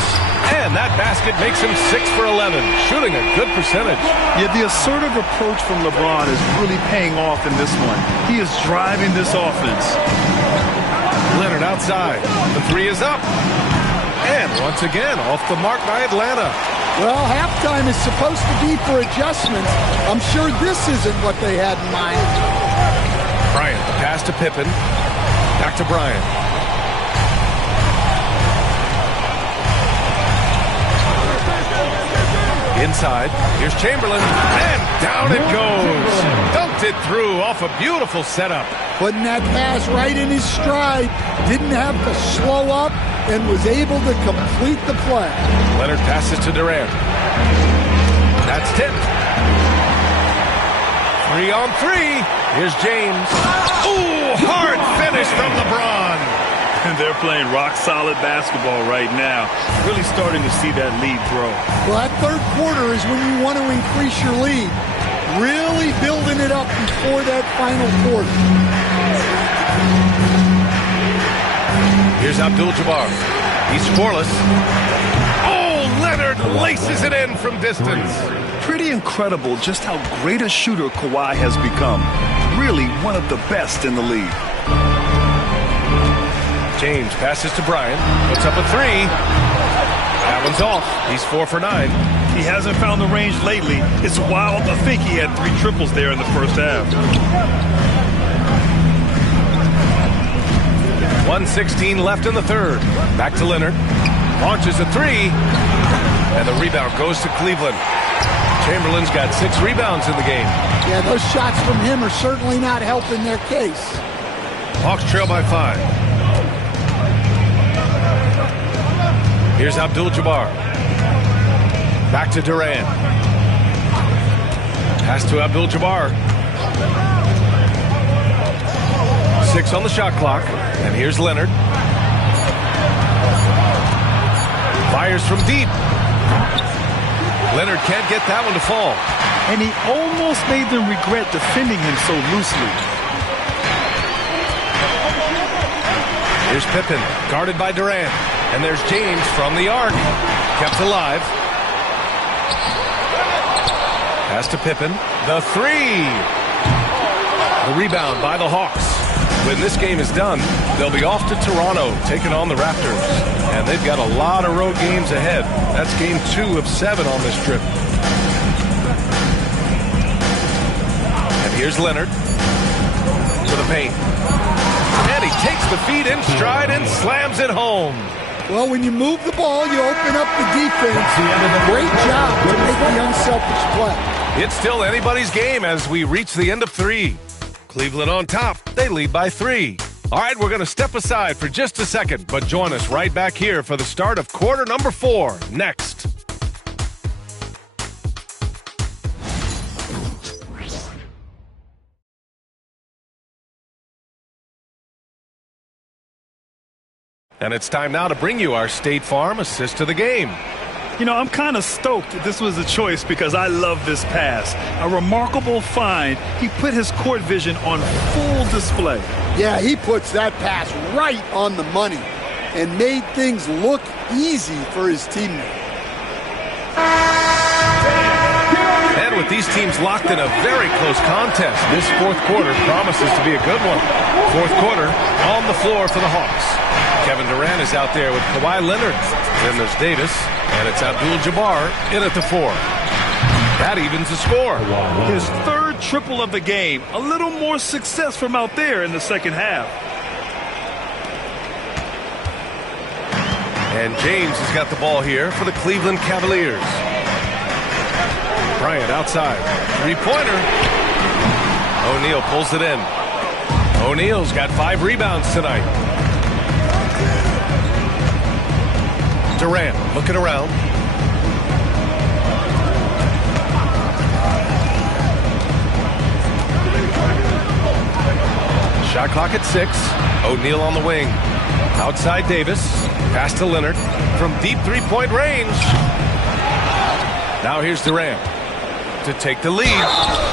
And that basket makes him 6 for 11, shooting a good percentage. Yeah, the assertive approach from LeBron is really paying off in this one. He is driving this offense. Leonard outside. The 3 is up. And once again, off the mark by Atlanta. Well, halftime is supposed to be for adjustments. I'm sure this isn't what they had in mind. Bryant, the pass to Pippen. Back to Bryant. Inside, here's Chamberlain, and down it goes. Dunked it through off a beautiful setup. Putting that pass right in his stride, didn't have to slow up, and was able to complete the play. Leonard passes to Durant. That's tipped. 3-on-3. Here's James. Ooh, hard finish from LeBron. And they're playing rock-solid basketball right now. Really starting to see that lead grow. Well, that third quarter is when you want to increase your lead. Really building it up before that final quarter. Here's Abdul-Jabbar. He's scoreless. Oh, Leonard laces it in from distance. Pretty incredible just how great a shooter Kawhi has become. Really one of the best in the league. James passes to Bryant, puts up a three. That one's off. He's 4 for 9. He hasn't found the range lately. It's wild to think he had 3 triples there in the first half. 1:16 left in the third. Back to Leonard. Launches a three. And the rebound goes to Cleveland. Chamberlain's got 6 rebounds in the game. Yeah, those shots from him are certainly not helping their case. Hawks trail by 5. Here's Abdul-Jabbar. Back to Durant. Pass to Abdul-Jabbar. 6 on the shot clock. And here's Leonard. Fires from deep. Leonard can't get that one to fall. And he almost made them regret defending him so loosely. Here's Pippen, guarded by Durant. And there's James from the arc. Kept alive. Pass to Pippen. The three. The rebound by the Hawks. When this game is done, they'll be off to Toronto, taking on the Raptors. And they've got a lot of road games ahead. That's game 2 of 7 on this trip. And here's Leonard to the paint. And he takes the feed in stride and slams it home. Well, when you move the ball, you open up the defense. Great job to make the unselfish play. It's still anybody's game as we reach the end of 3. Cleveland on top. They lead by 3. All right, we're going to step aside for just a second, but join us right back here for the start of quarter number 4 next. And it's time now to bring you our State Farm assist of the game. You know, I'm kind of stoked that this was a choice because I love this pass. A remarkable find. He put his court vision on full display. Yeah, he puts that pass right on the money and made things look easy for his teammate. And with these teams locked in a very close contest, this fourth quarter promises to be a good one. Fourth quarter on the floor for the Hawks. Kevin Durant is out there with Kawhi Leonard. Then there's Davis, and it's Abdul-Jabbar in at the 4. That evens the score. His third triple of the game. A little more success from out there in the second half. And James has got the ball here for the Cleveland Cavaliers. Bryant outside. Three-pointer. O'Neal pulls it in. O'Neal's got 5 rebounds tonight. Durant looking around. Shot clock at 6. O'Neal on the wing. Outside Davis. Pass to Leonard from deep three-point range. Now here's Durant to take the lead.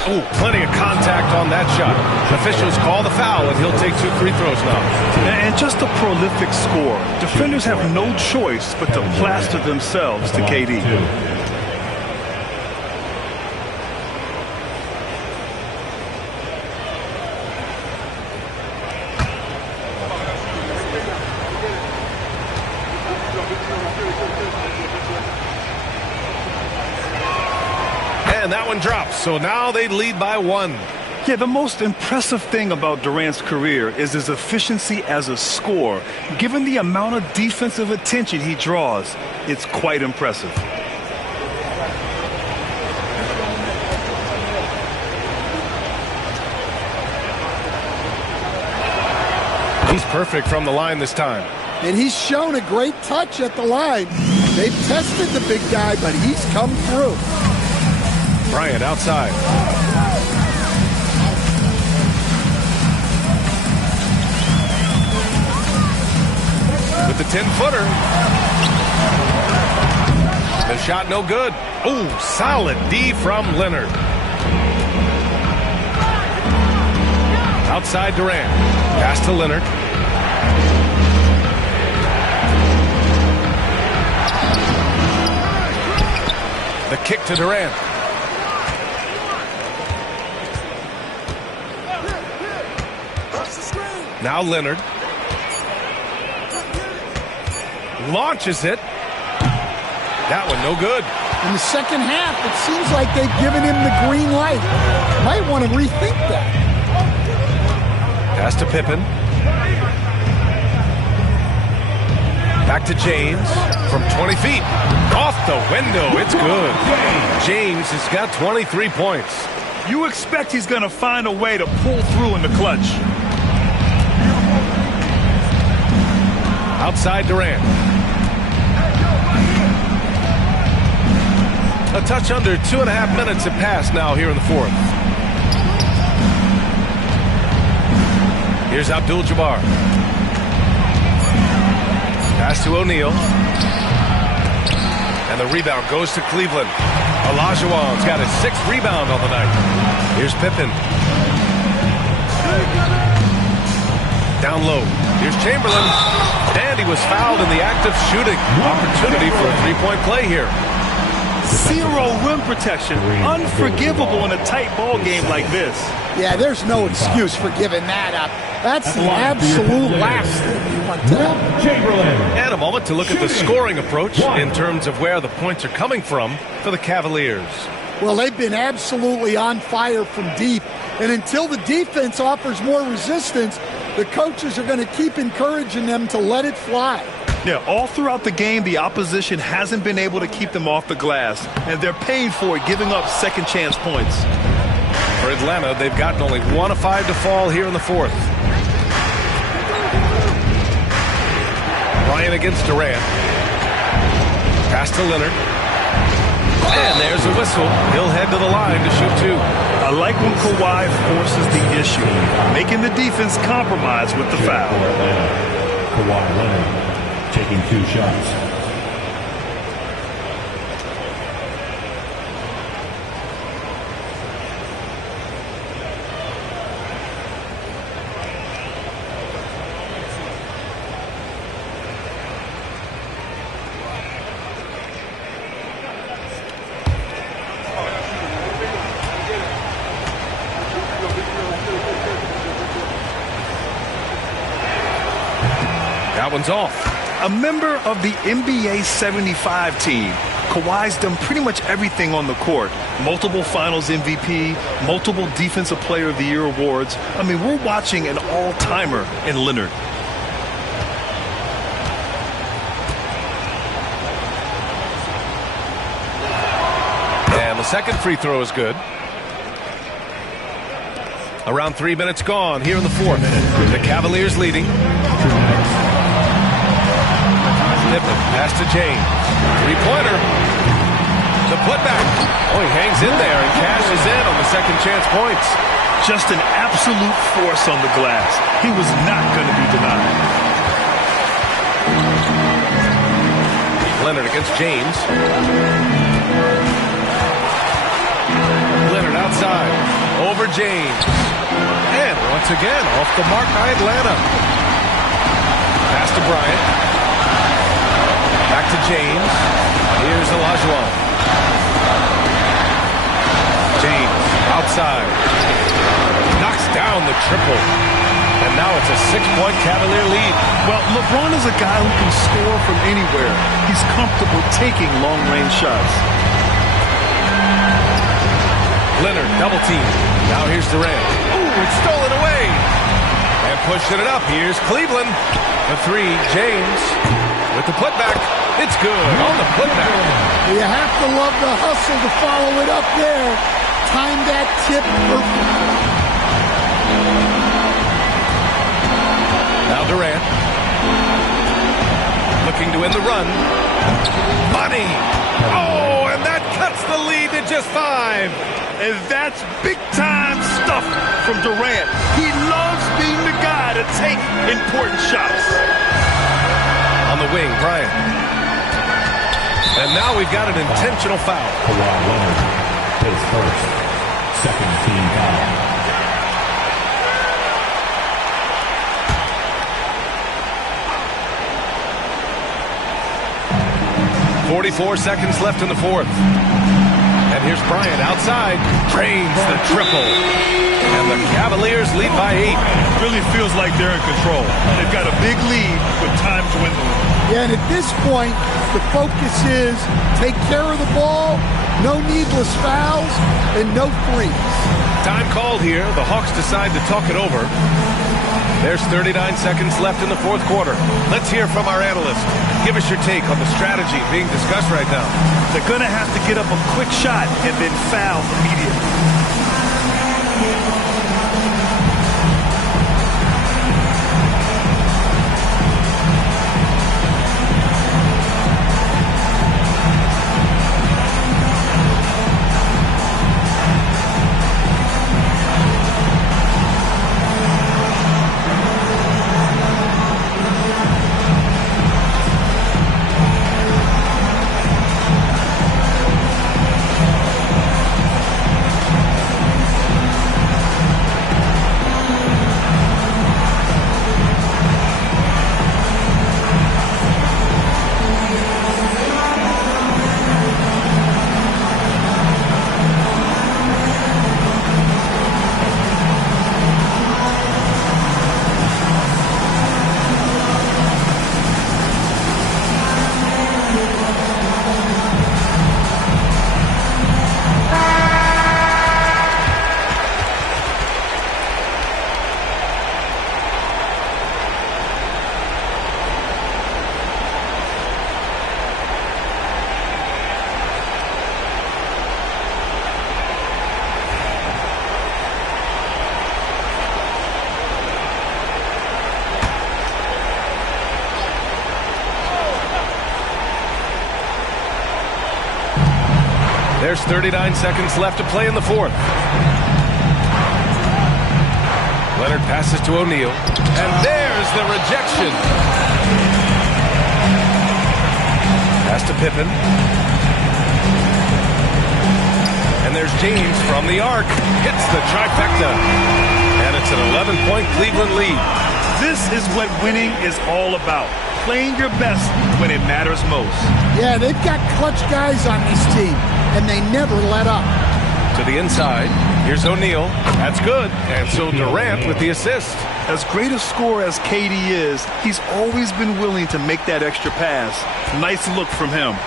Ooh, plenty of contact on that shot. Officials call the foul, and he'll take 2 free throws now. And just a prolific score. Defenders have no choice but to plaster themselves to KD. And that one drops. So now they lead by 1. Yeah, the most impressive thing about Durant's career is his efficiency as a scorer. Given the amount of defensive attention he draws, it's quite impressive. He's perfect from the line this time. And he's shown a great touch at the line. They've tested the big guy, but he's come through. Bryant outside. With the 10-footer. The shot no good. Ooh, solid D from Leonard. Outside Durant. Pass to Leonard. The kick to Durant. Now Leonard. Launches it. That one no good. In the second half, it seems like they've given him the green light. Might want to rethink that. Pass to Pippen. Back to James from 20 feet. Off the window. It's good. James has got 23 points. You expect he's going to find a way to pull through in the clutch. Outside Durant. A touch under 2.5 minutes have passed now here in the fourth. Here's Abdul-Jabbar. Pass to O'Neal. And the rebound goes to Cleveland. Olajuwon's got his 6th rebound on the night. Here's Pippen. Down low. Here's Chamberlain. And he was fouled in the act of shooting. Opportunity for a three-point play here. Zero rim protection. Unforgivable in a tight ball game like this. Yeah, there's no excuse for giving that up. That's the absolute last thing you want to happen. And a moment to look at the scoring approach in terms of where the points are coming from for the Cavaliers. Well, they've been absolutely on fire from deep. And until the defense offers more resistance, the coaches are going to keep encouraging them to let it fly. Yeah, all throughout the game, the opposition hasn't been able to keep them off the glass, and they're paying for it, giving up second chance points. For Atlanta, they've gotten only 1 of 5 to fall here in the fourth. Bryant against Durant. Pass to Leonard. And there's a whistle. He'll head to the line to shoot 2. I like when Kawhi forces the issue, making the defense compromise with the foul. Kawhi Leonard taking 2 shots. That one's off. A member of the NBA 75 team, Kawhi's done pretty much everything on the court. Multiple Finals MVP, multiple Defensive Player of the Year awards. I mean, we're watching an all-timer in Leonard. And the second free throw is good. Around 3 minutes gone here in the fourth. The Cavaliers leading. Pippen, pass to James. Three-pointer. The putback. Oh, he hangs in there and cashes in on the second chance points. Just an absolute force on the glass. He was not going to be denied. Leonard against James. Leonard outside. Over James. And once again, off the mark by Atlanta. Pass to Bryant. Back to James. Here's Olajuwon. James outside. Knocks down the triple. And now it's a 6-point Cavalier lead. Well, LeBron is a guy who can score from anywhere. He's comfortable taking long-range shots. Double team. Now here's Durant. Ooh, it's stolen away. And pushing it up. Here's Cleveland. The three, James with the putback. It's good on the putback. You have to love the hustle to follow it up there. Time that tip perfect. Now Durant. Looking to win the run. Money. Oh, and that cuts the lead to just 5. And that's big-time stuff from Durant. He loves being the guy to take important shots. On the wing, Bryant. And now we've got an intentional foul. Kawhi Leonard, his first, second team foul. 44 seconds left in the fourth. And here's Bryant outside. Drains the triple. And the Cavaliers lead by 8. Really feels like they're in control. They've got a big lead with time dwindling. Yeah, and at this point, the focus is take care of the ball, no needless fouls, and no threes. Time called here. The Hawks decide to talk it over. There's 39 seconds left in the fourth quarter. Let's hear from our analyst. Give us your take on the strategy being discussed right now. They're going to have to get up a quick shot and then foul immediately. There's 39 seconds left to play in the fourth. Leonard passes to O'Neal. And there's the rejection. Pass to Pippen. And there's James from the arc. Hits the trifecta. And it's an 11-point Cleveland lead. This is what winning is all about. Playing your best when it matters most. Yeah, they've got clutch guys on this team, and they never let up. To the inside. Here's O'Neal. That's good. And so Durant with the assist. As great a scorer as KD is, he's always been willing to make that extra pass. Nice look from him.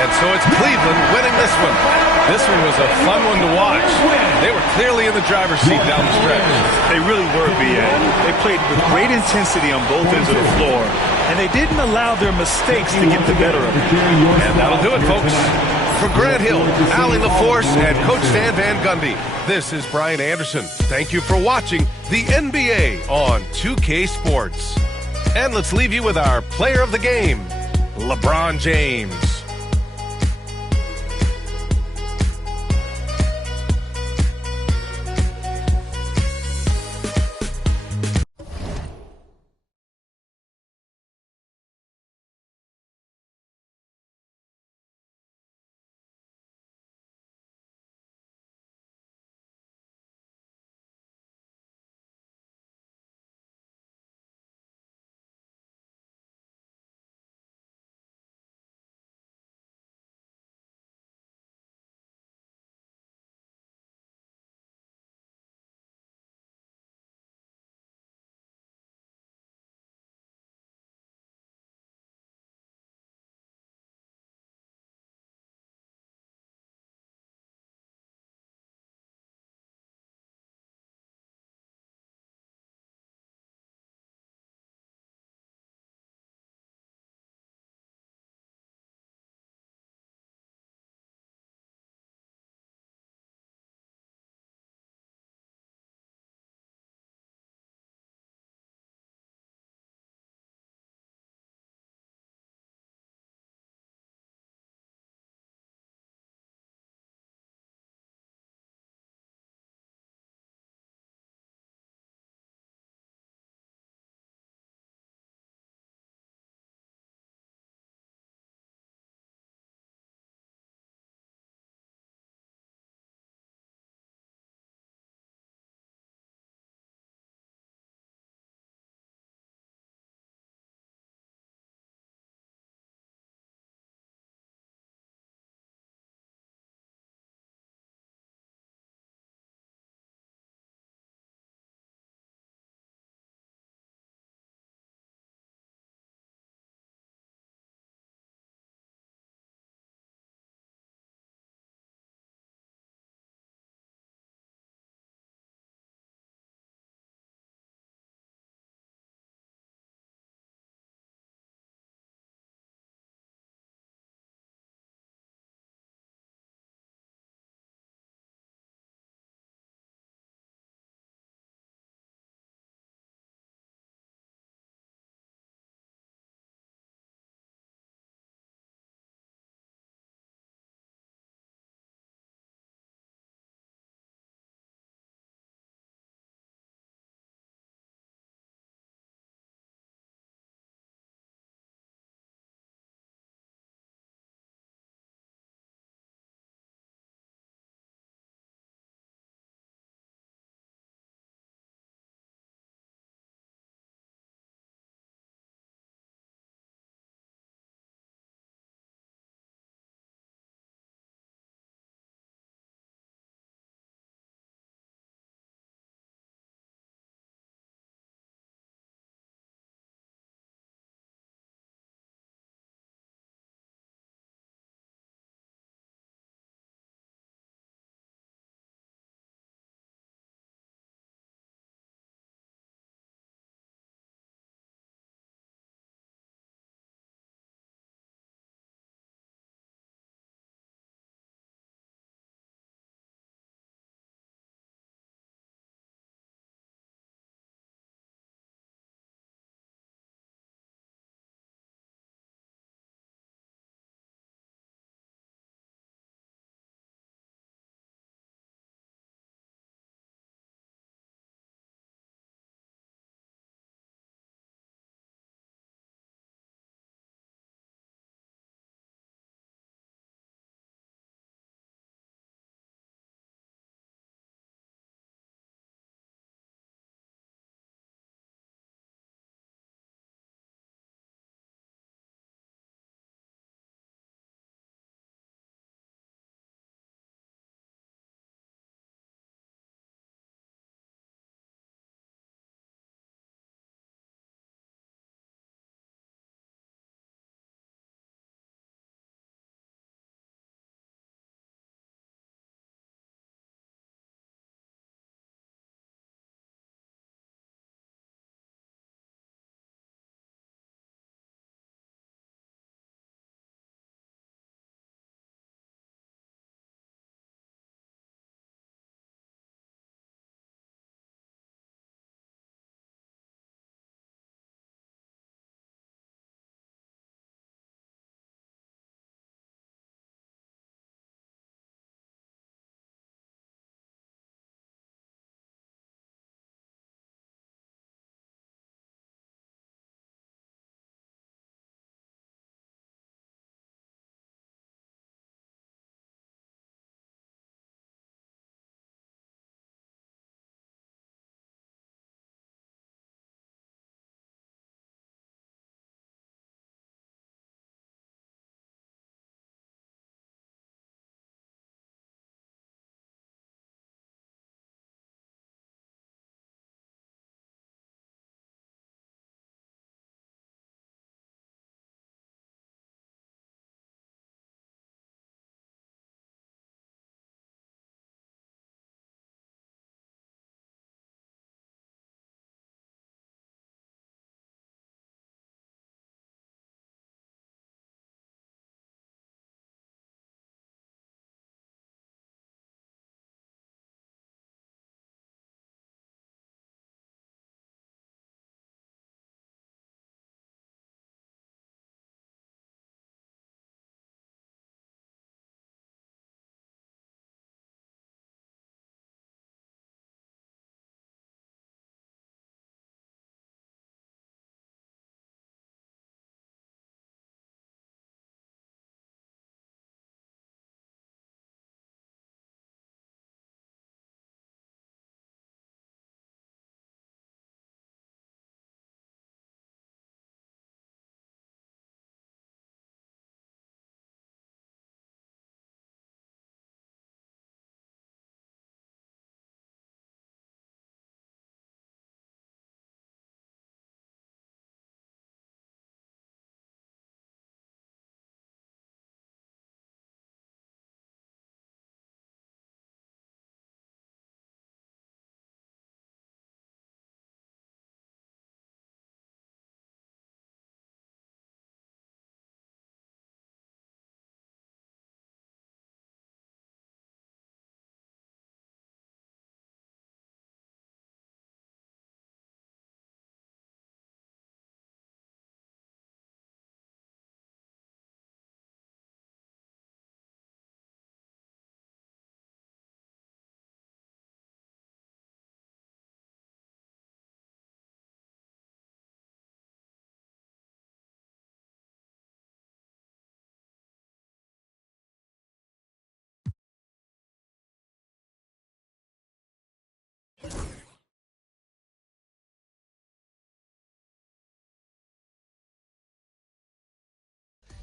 And so it's Cleveland winning this one. This one was a fun one to watch. They were clearly in the driver's seat down the stretch. They really were, BA. They played with great intensity on both ends of the floor, and they didn't allow their mistakes to get the better of them. And that'll do it, folks. For Grant Hill, Allie LaForce, and Coach Stan Van Gundy, this is Brian Anderson. Thank you for watching the NBA on 2K Sports. And let's leave you with our player of the game, LeBron James.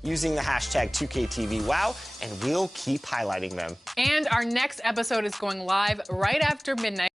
using the hashtag 2KTVWow, and we'll keep highlighting them. And our next episode is going live right after midnight.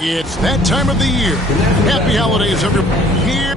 It's that time of the year. Happy holidays, everyone. Here.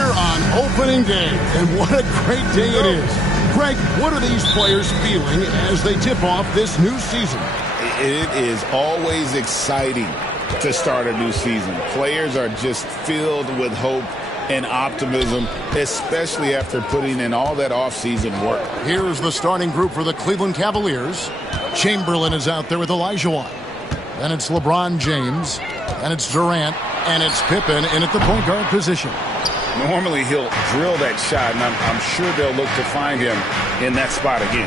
On opening day, and what a great day it is. Greg, what are these players feeling as they tip off this new season? It is always exciting to start a new season. Players are just filled with hope and optimism, especially after putting in all that offseason work. Here's the starting group for the Cleveland Cavaliers. Chamberlain is out there with Olajuwon. Then it's LeBron James. Then it's Durant. And it's Pippen in at the point guard position. Normally he'll drill that shot, and I'm sure they'll look to find him in that spot again.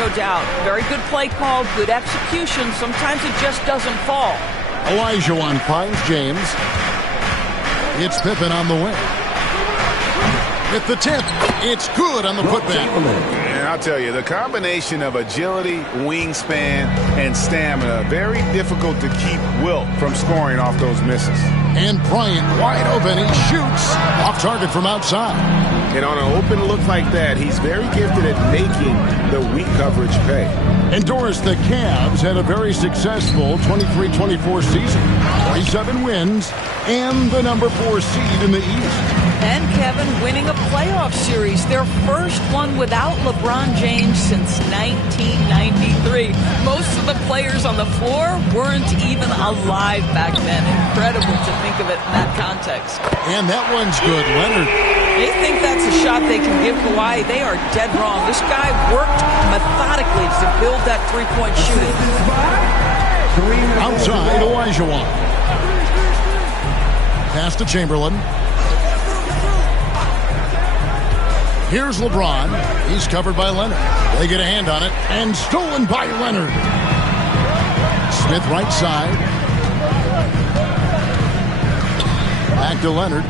No doubt. Very good play call, good execution. Sometimes it just doesn't fall. Olajuwon finds James. It's Pippen on the wing. At the tip, it's good on the putback. And I'll tell you, the combination of agility, wingspan, and stamina, very difficult to keep Wilt from scoring off those misses. And Bryant wide open. He shoots off target from outside. And on an open look like that, he's very gifted at making the weak coverage pay. And Doris, the Cavs had a very successful 23-24 season. 27 wins and the number 4 seed in the East. And Kevin winning a playoff series, their first one without LeBron James since 1993. Most of the players on the floor weren't even alive back then. Incredible to think of it in that context. And that one's good, Leonard. They think that's a shot they can give Kawhi. They are dead wrong. This guy worked methodically to build that three-point shooting. Outside, Olajuwon. Pass to Chamberlain. Here's LeBron. He's covered by Leonard. They get a hand on it, and stolen by Leonard. Smith right side. Back to Leonard.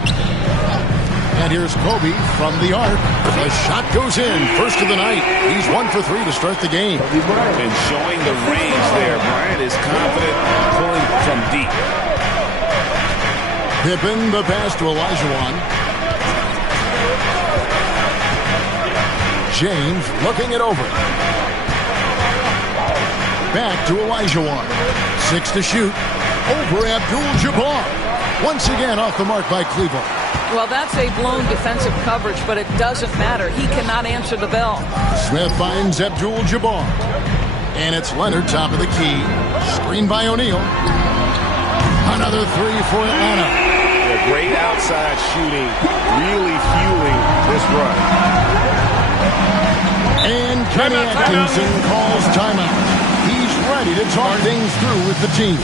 And here's Kobe from the arc. The shot goes in. First of the night. He's 1 for 3 to start the game. And showing the range there, Bryant is confident pulling from deep. Pippen, the pass to Olajuwon. James looking it over. Back to Olajuwon. 6 to shoot. Over Abdul-Jabbar. Once again off the mark by Cleveland. Well, that's a blown defensive coverage, but it doesn't matter. He cannot answer the bell. Smith finds Abdul-Jabbar. And it's Leonard, top of the key. Screened by O'Neal. Another three for Atlanta. Yeah, great outside shooting, really fueling this run. And Kenny Atkinson calls timeout. He's ready to talk things through with the team.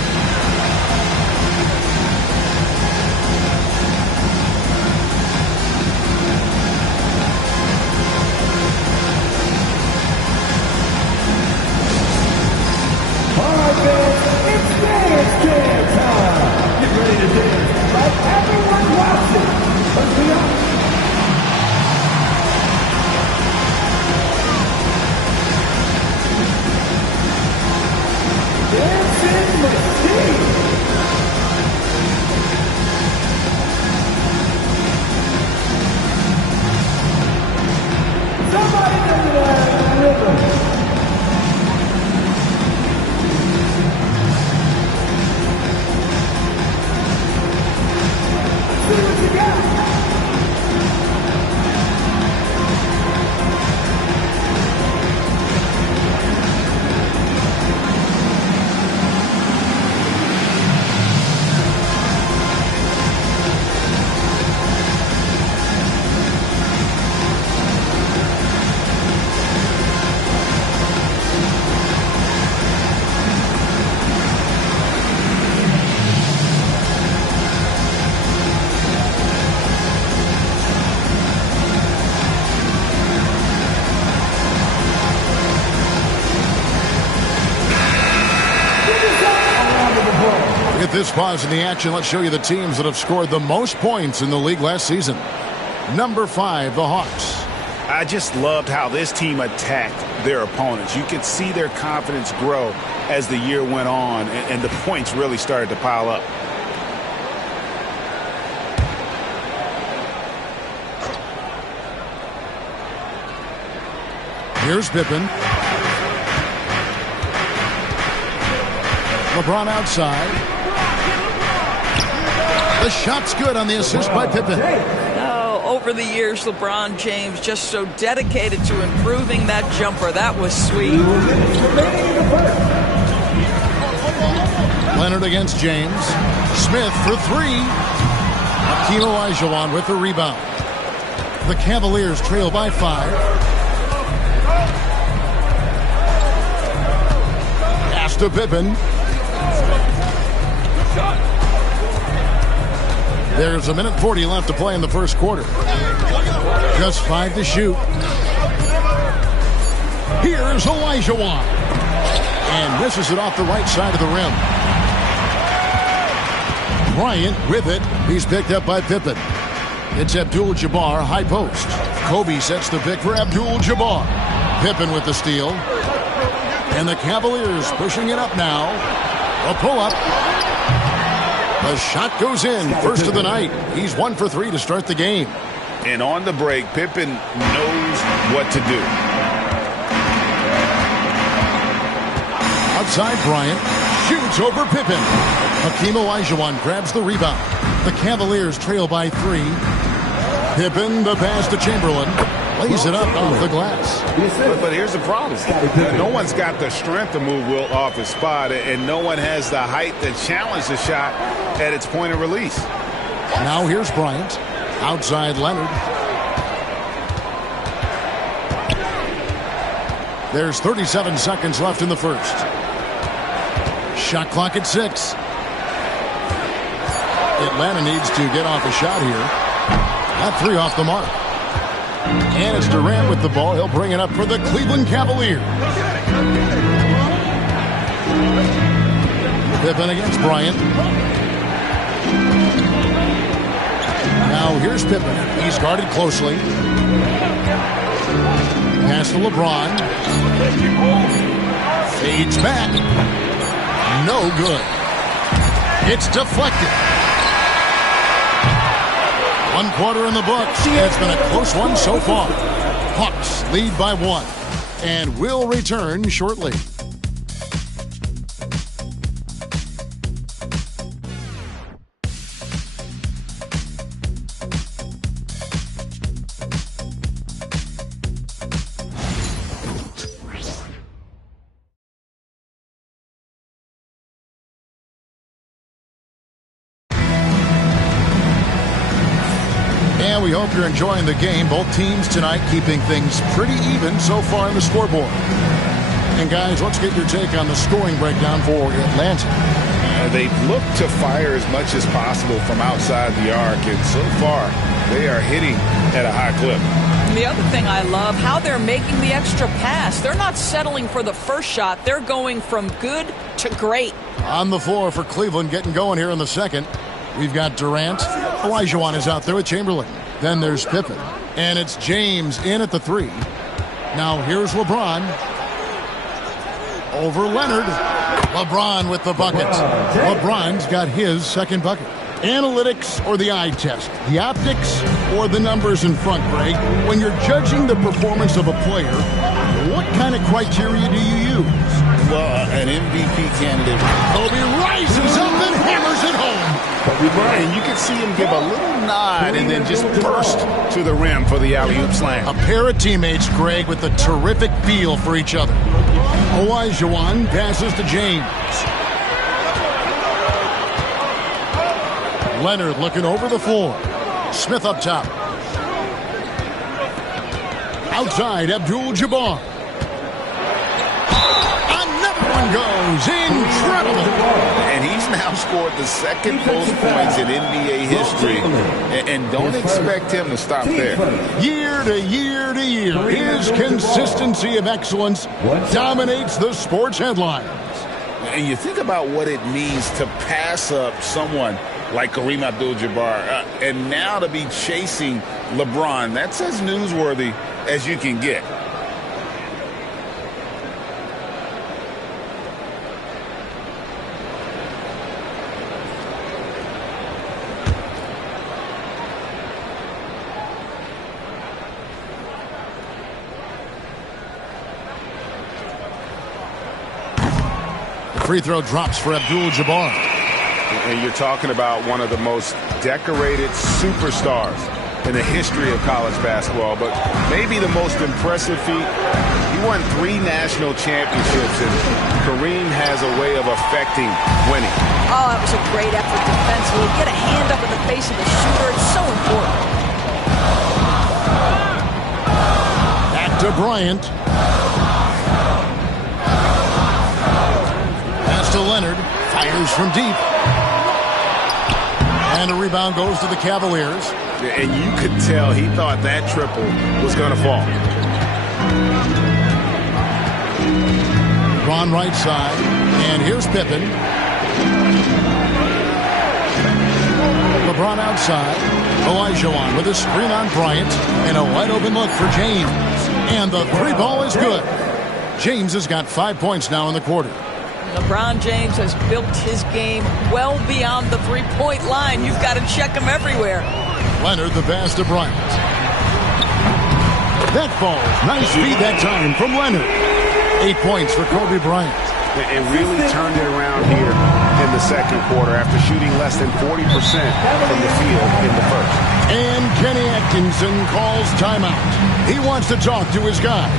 This pause in the action, let's show you the teams that have scored the most points in the league last season. Number 5, the Hawks. I just loved how this team attacked their opponents. You could see their confidence grow as the year went on, and the points really started to pile up. Here's Pippen. LeBron outside. The shot's good on the assist by Pippen. Oh, over the years, LeBron James just so dedicated to improving that jumper. That was sweet. Leonard against James. Smith for 3. Hakeem Olajuwon with the rebound. The Cavaliers trail by 5. Pass to Pippen. There's 1:40 left to play in the first quarter. Just 5 to shoot. Here's Olajuwon. And misses it off the right side of the rim. Bryant with it. He's picked up by Pippen. It's Abdul-Jabbar, high post. Kobe sets the pick for Abdul-Jabbar. Pippen with the steal. And the Cavaliers pushing it up now. A pull-up. The shot goes in. First of the night. He's 1 for 3 to start the game. And on the break, Pippen knows what to do. Outside Bryant. Shoots over Pippen. Hakeem Olajuwon grabs the rebound. The Cavaliers trail by 3. Pippen, the pass to Chamberlain. Lays it up off the glass. But here's the problem. No one's got the strength to move Wilt off his spot, and no one has the height to challenge the shot at its point of release. Now here's Bryant. Outside Leonard. There's 37 seconds left in the first. Shot clock at 6. Atlanta needs to get off a shot here. That 3 off the mark. And it's Durant with the ball. He'll bring it up for the Cleveland Cavaliers. Pippen against Bryant. Now Now here's Pippen. He's guarded closely. Pass to LeBron. Fades back. No good. It's deflected. 1 quarter in the books. It's been a close one so far. Hawks lead by 1 and will return shortly. We hope you're enjoying the game. Both teams tonight keeping things pretty even so far on the scoreboard. And guys, let's get your take on the scoring breakdown for Atlanta. They've looked to fire as much as possible from outside the arc, and so far they are hitting at a high clip. And the other thing I love, how they're making the extra pass. They're not settling for the first shot. They're going from good to great. On the floor for Cleveland, getting going here in the second. We've got Durant. Olajuwon is out there with Chamberlain. Then there's Pippen. And it's James in at the 3. Now here's LeBron. Over Leonard. LeBron with the bucket. LeBron's got his second bucket. Analytics or the eye test? The optics or the numbers in front, Greg? When you're judging the performance of a player, what kind of criteria do you use? Well, an MVP candidate. Kobe rises up and hammers it home. And you can see him give a little nod and then just burst to the rim for the alley-oop slam. A pair of teammates, Greg, with a terrific feel for each other. Olajuwon passes to James. Leonard looking over the floor. Smith up top. Outside, Abdul-Jabbar. Another one goes. Incredible. And he's now scored the second most points in NBA history. And don't expect him to stop there. Year to year to year, his consistency of excellence dominates the sports headlines. And you think about what it means to pass up someone like Kareem Abdul-Jabbar, and now to be chasing LeBron. That's as newsworthy as you can get. Free throw drops for Abdul-Jabbar. And you're talking about one of the most decorated superstars in the history of college basketball, but maybe the most impressive feat. He won 3 national championships, and Kareem has a way of affecting winning. Oh, that was a great effort defensively. Get a hand up in the face of the shooter. It's so important. Back to Bryant. Pass to Leonard. Fires from deep. And a rebound goes to the Cavaliers. And you could tell he thought that triple was going to fall. Ron right side. And here's Pippen. LeBron outside. Olajuwon with a screen on Bryant. And a wide open look for James. And the 3 ball is good. James has got 5 points now in the quarter. LeBron James has built his game well beyond the three-point line. You've got to check him everywhere. Leonard the pass to Bryant. That falls. Nice feed that time from Leonard. 8 points for Kobe Bryant. And really turned it around here in the second quarter after shooting less than 40% from the field in the first. And Kenny Atkinson calls timeout. He wants to talk to his guys.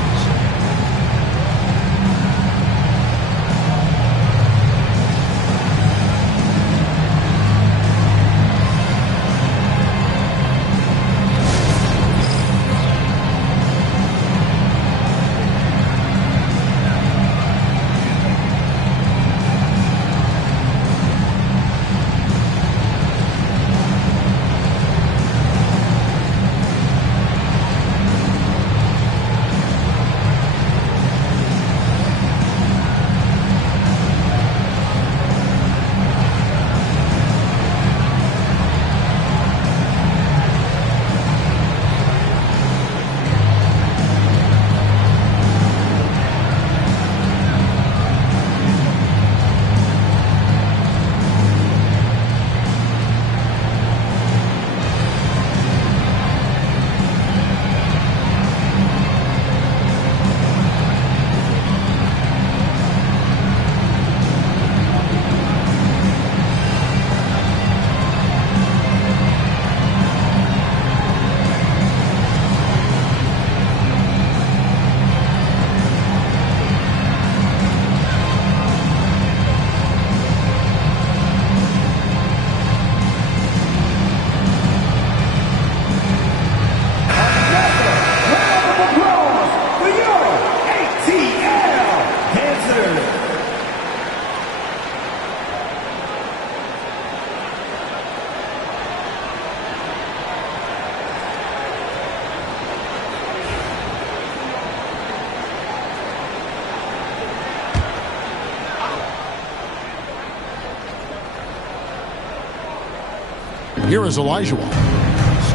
Here is Olajuwon.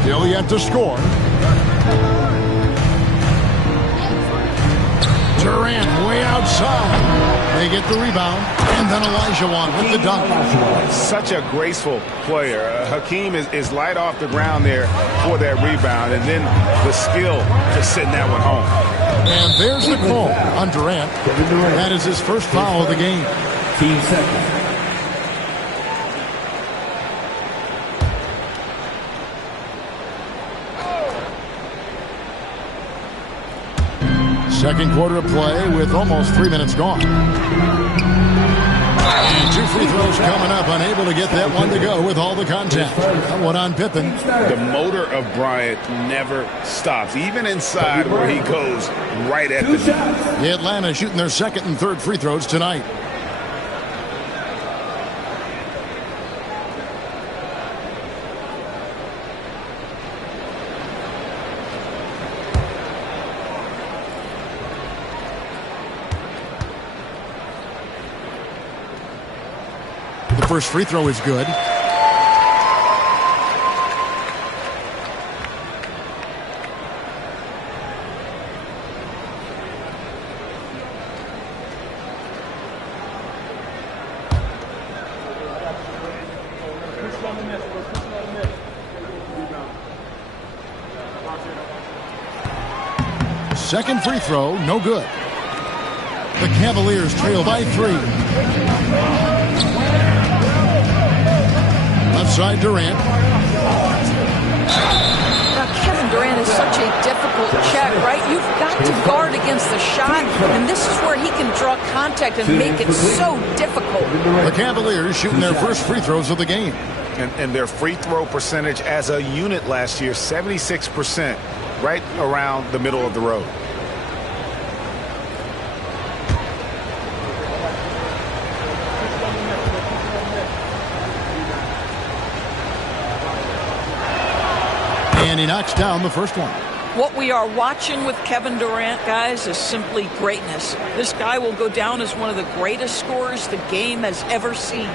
Still yet to score. Durant way outside. They get the rebound. And then Olajuwon with the dunk. Such a graceful player. Hakeem is light off the ground there for that rebound. And then the skill to send that one home. And there's the call on Durant. That is his first foul of the game. 15 seconds. Second quarter of play with almost 3 minutes gone. And 2 free throws coming up. Unable to get that one to go with all the contact. One on Pippen. The motor of Bryant never stops. Even inside where he goes right at the net. The Atlanta shooting their second and third free throws tonight. The first free throw is good. Second free throw, no good. The Cavaliers trail by 3. Left side, Durant. Now, Kevin Durant is such a difficult check, right? You've got to guard against the shot, and this is where he can draw contact and make it so difficult. The Cavaliers shooting their first free throws of the game. And their free throw percentage as a unit last year, 76%, right around the middle of the road. And he knocks down the first one. What we are watching with Kevin Durant, guys, is simply greatness. This guy will go down as one of the greatest scorers the game has ever seen.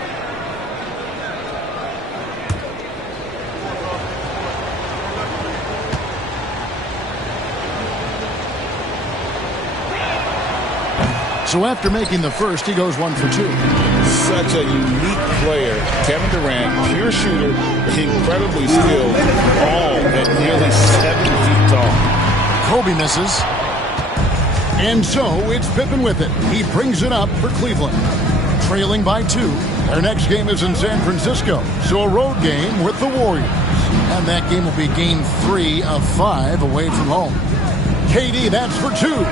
So after making the first, he goes 1 for 2. Such a unique player. Kevin Durant, pure shooter, incredibly skilled, all at nearly 7 feet tall. Kobe misses. And so it's Pippen with it. He brings it up for Cleveland. Trailing by 2. Their next game is in San Francisco. So a road game with the Warriors. And that game will be game 3 of 5 away from home. KD, that's for 2.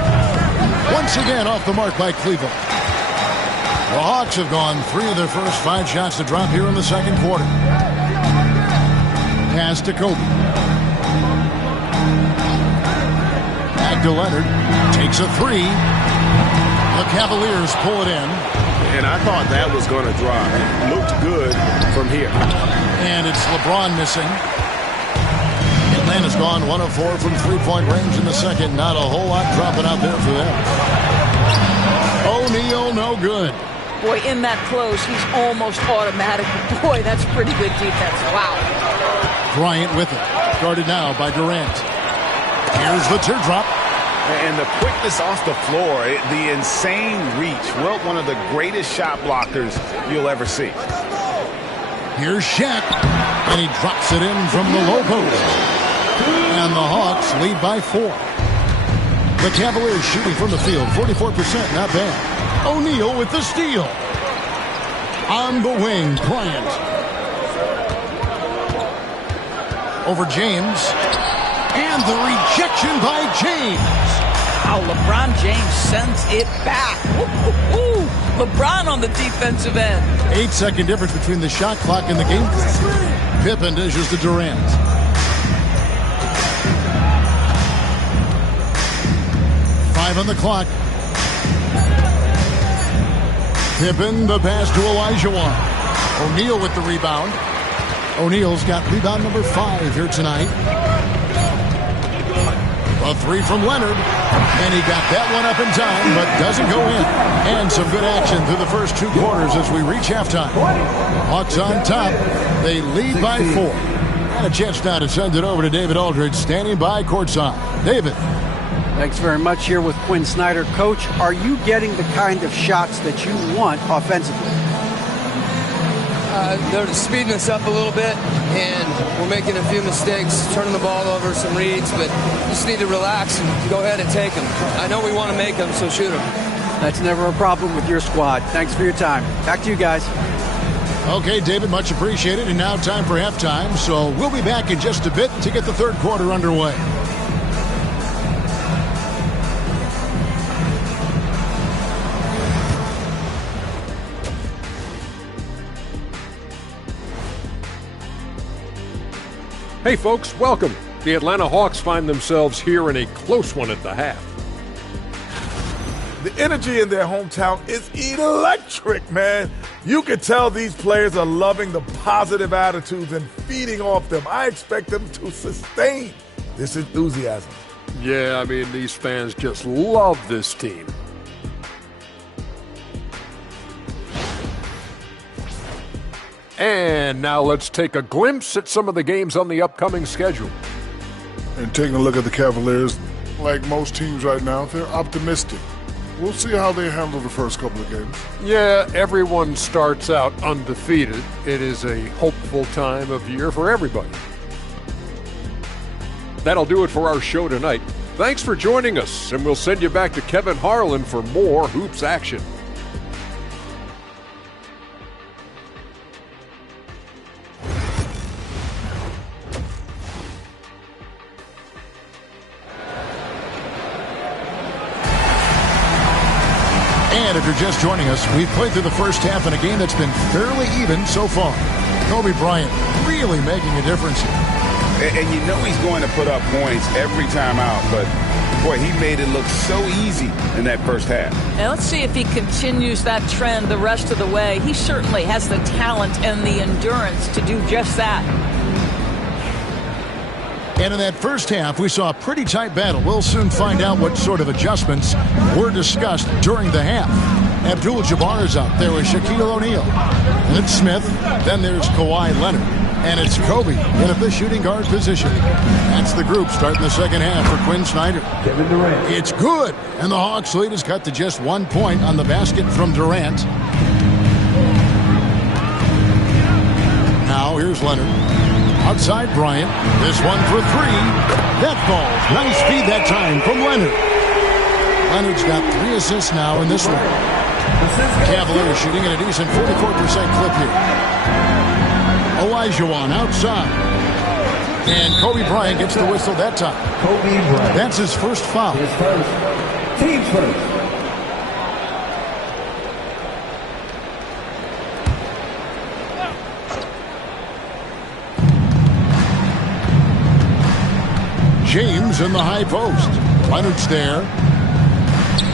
Once again off the mark by Cleveland. The Hawks have gone 3 of their first 5 shots to drop here in the second quarter. Pass to Kobe. Back to Leonard. Takes a 3. The Cavaliers pull it in. And I thought that was going to drop. It looked good from here. And it's LeBron missing. Atlanta's gone 1 of 4 from 3-point range in the second. Not a whole lot dropping out there for them. O'Neal, no good. Boy, in that close, he's almost automatic. Boy, that's pretty good defense. Wow. Bryant with it. Guarded now by Durant. Here's the teardrop. And the quickness off the floor, the insane reach. Well, one of the greatest shot blockers you'll ever see. Here's Shaq. And he drops it in from the low post. And the Hawks lead by 4. The Cavaliers shooting from the field, 44%, not bad. O'Neal with the steal. On the wing, Bryant. Over James. And the rejection by James. Wow, LeBron James sends it back. Woo-hoo-hoo. LeBron on the defensive end. 8-second difference between the shot clock and the game clock. Pippen dishes to Durant. On the clock. Pippen, the pass to Olajuwon. O'Neal with the rebound. O'Neal's got rebound number 5 here tonight. A three from Leonard. And he got that one up in time, but doesn't go in. And some good action through the first 2 quarters as we reach halftime. Hawks on top. They lead by 4. And a chance now to send it over to David Aldridge, standing by courtside. David. Thanks very much. Here with Quinn Snyder. Coach, are you getting the kind of shots that you want offensively? They're speeding us up a little bit, and we're making a few mistakes, turning the ball over, some reads, but just need to relax and go ahead and take them. I know we want to make them, so shoot them. That's never a problem with your squad. Thanks for your time. Back to you guys. Okay, David, much appreciated. And now time for halftime, so we'll be back in just a bit to get the third quarter underway. Hey folks, welcome. The Atlanta Hawks find themselves here in a close one at the half. The energy in their hometown is electric, man. You can tell these players are loving the positive attitudes and feeding off them. I expect them to sustain this enthusiasm. Yeah, I mean, these fans just love this team. And now let's take a glimpse at some of the games on the upcoming schedule. And taking a look at the Cavaliers, like most teams right now, they're optimistic. We'll see how they handle the first couple of games. Yeah, everyone starts out undefeated. It is a hopeful time of year for everybody. That'll do it for our show tonight. Thanks for joining us, and we'll send you back to Kevin Harlan for more hoops action. And if you're just joining us, we've played through the first half in a game that's been fairly even so far. Kobe Bryant really making a difference here. And you know he's going to put up points every time out, but boy, he made it look so easy in that first half. Now let's see if he continues that trend the rest of the way. He certainly has the talent and the endurance to do just that. And in that first half, we saw a pretty tight battle. We'll soon find out what sort of adjustments were discussed during the half. Abdul-Jabbar is out. There was Shaquille O'Neal. And it's Smith. Then there's Kawhi Leonard. And it's Kobe in at the shooting guard position. That's the group starting the second half for Quinn Snyder. Kevin Durant. It's good. And the Hawks lead is cut to just 1 point on the basket from Durant. Now here's Leonard. Outside Bryant. This one for 3. That falls. Nice feed that time from Leonard. Leonard's got 3 assists now in this one. Cavaliers shooting at a decent 44% clip here. Olajuwon outside. And Kobe Bryant gets the whistle that time. Kobe Bryant. That's his first foul. His first. Team's first. James in the high post. Leonard's there.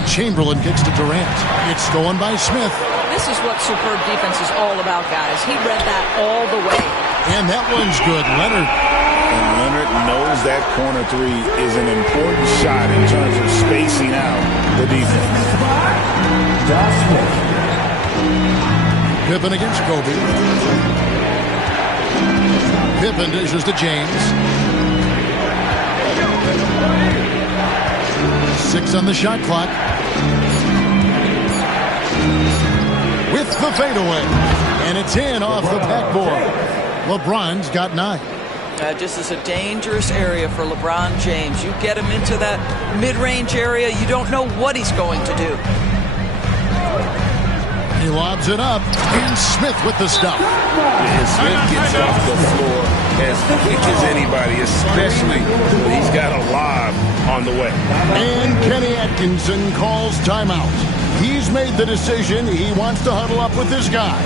Chamberlain kicks to Durant. It's stolen by Smith. This is what superb defense is all about, guys. He read that all the way. And that one's good. Leonard. And Leonard knows that corner 3 is an important shot in terms of spacing out the defense. Josh Smith. Pippen against Kobe. Pippen dishes to James. 6 on the shot clock. With the fadeaway. And it's in off the backboard. LeBron's got 9. This is a dangerous area for LeBron James. You get him into that mid-range area, you don't know what he's going to do. He lobs it up. And Smith with the stuff. And Smith gets off the floor as quick as anybody, especially when he's got a lob on the way. And Kenny Atkinson calls timeout. He's made the decision. He wants to huddle up with this guy.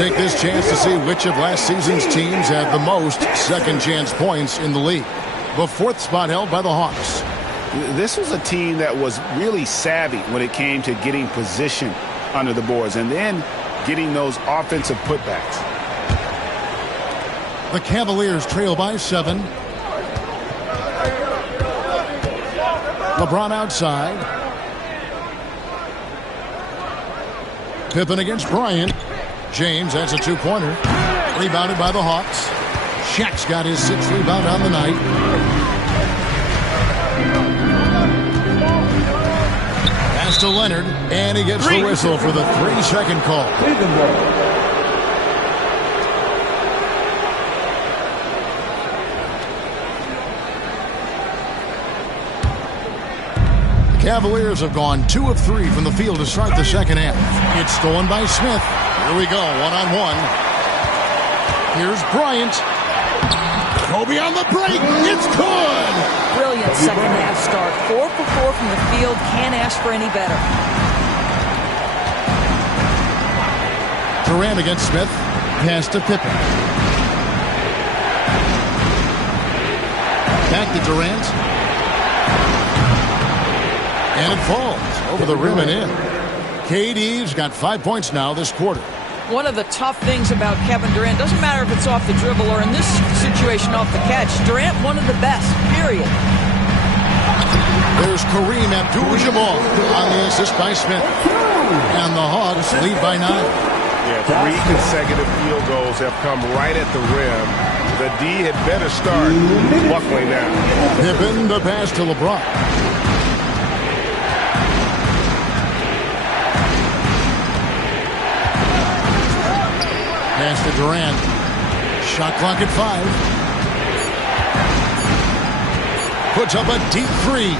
take this chance to see which of last season's teams had the most second chance points in the league. The fourth spot held by the Hawks. This was a team that was really savvy when it came to getting position under the boards and then getting those offensive putbacks. The Cavaliers trail by 7. LeBron outside. Pippen against Bryant. James has a two-pointer. Rebounded by the Hawks. Shaq's got his 6th rebound on the night. Pass to Leonard, and he gets the whistle for the 3-second call. Cavaliers have gone 2 of 3 from the field to start the second half. It's stolen by Smith. Here we go, one-on-one. Here's Bryant. Kobe on the break. It's good. Brilliant second half start. 4 for 4 from the field. Can't ask for any better. Durant against Smith. Pass to Pippen. Back to Durant. And it falls over the rim and in. KD's got 5 points now this quarter. One of the tough things about Kevin Durant, doesn't matter if it's off the dribble or in this situation off the catch, Durant one of the best, period. There's Kareem Abdul-Jabbar on the assist by Smith. And the Hawks lead by 9. Yeah, 3 consecutive field goals have come right at the rim. The D had better start buckling now. Pippen, the pass to LeBron. Pass to Durant. Shot clock at 5. Puts up a deep 3.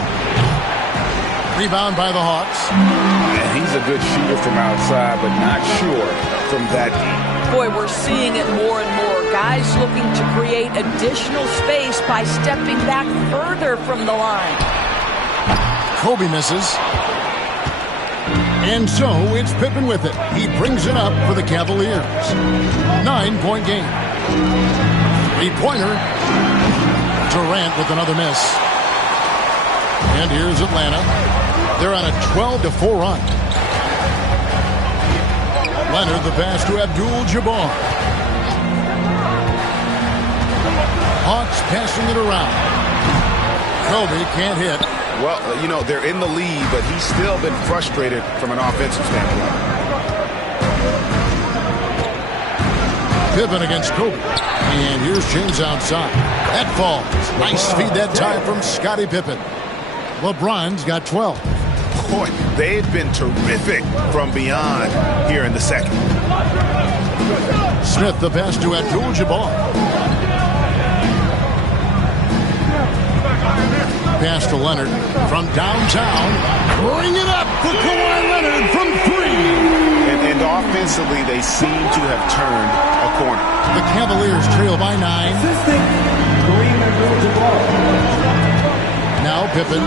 Rebound by the Hawks. And he's a good shooter from outside, but not sure from that deep. Boy, we're seeing it more and more. Guys looking to create additional space by stepping back further from the line. Kobe misses. And so it's Pippen with it. He brings it up for the Cavaliers. 9-point game. 3-pointer. Durant with another miss. And here's Atlanta. They're on a 12-4 run. Leonard the pass to Abdul-Jabbar. Hawks passing it around. Kobe can't hit. Well, you know, they're in the lead, but he's still been frustrated from an offensive standpoint. Pippen against Kobe. And here's James outside. That falls. Nice feed that time from Scottie Pippen. LeBron's got 12. Boy, they've been terrific from beyond here in the second. Smith the pass to Abdul-Jabbar. Pass to Leonard from downtown. Bring it up for Kawhi Leonard from 3. And offensively, they seem to have turned a corner. The Cavaliers trail by 9. Now Pippen.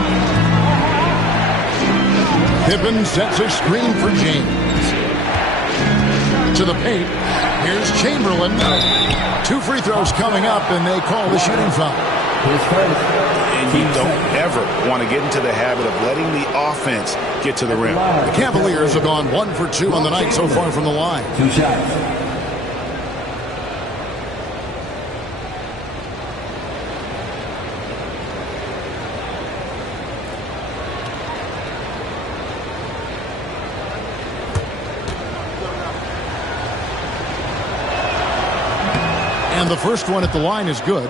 Pippen sets a screen for James. To the paint. Here's Chamberlain. 2 free throws coming up, and they call the shooting foul. And you don't ever want to get into the habit of letting the offense get to the rim. The Cavaliers have gone 1 for 2 on the night so far from the line. 2 shots. And the first one at the line is good.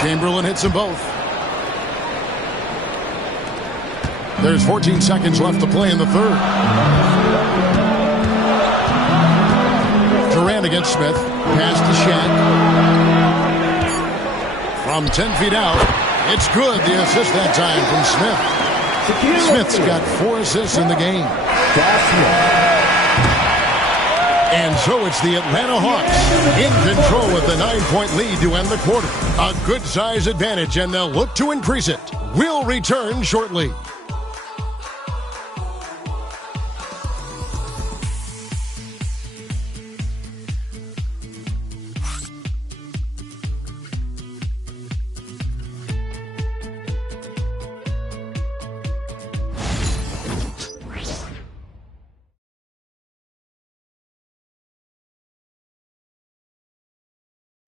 Chamberlain hits them both. There's 14 seconds left to play in the third. Durant against Smith. Pass to Shaq. From 10 feet out. It's good. The assist that time from Smith. Smith's got 4 assists in the game. And so it's the Atlanta Hawks in control with the 9-point lead to end the quarter. A good size advantage, and they'll look to increase it. We'll return shortly.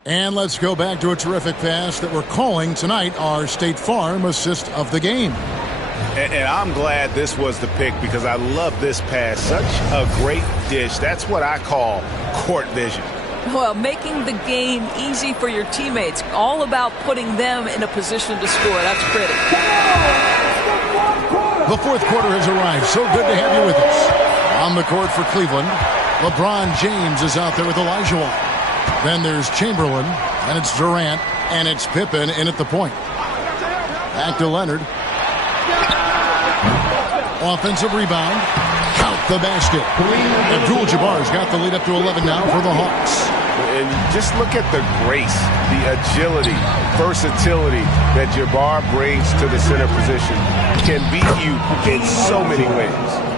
And let's go back to a terrific pass that we're calling tonight our State Farm assist of the game. And I'm glad this was the pick because I love this pass. Such a great dish. That's what I call court vision. Well, making the game easy for your teammates. All about putting them in a position to score. That's pretty. The fourth quarter has arrived. So good to have you with us. On the court for Cleveland, LeBron James is out there with Olajuwon. Then there's Chamberlain, and it's Durant, and it's Pippen in at the point. Back to Leonard. Offensive rebound. Count the basket. Abdul-Jabbar's got the lead up to 11 now for the Hawks. And just look at the grace, the agility, versatility that Jabbar brings to the center position. Can beat you in so many ways.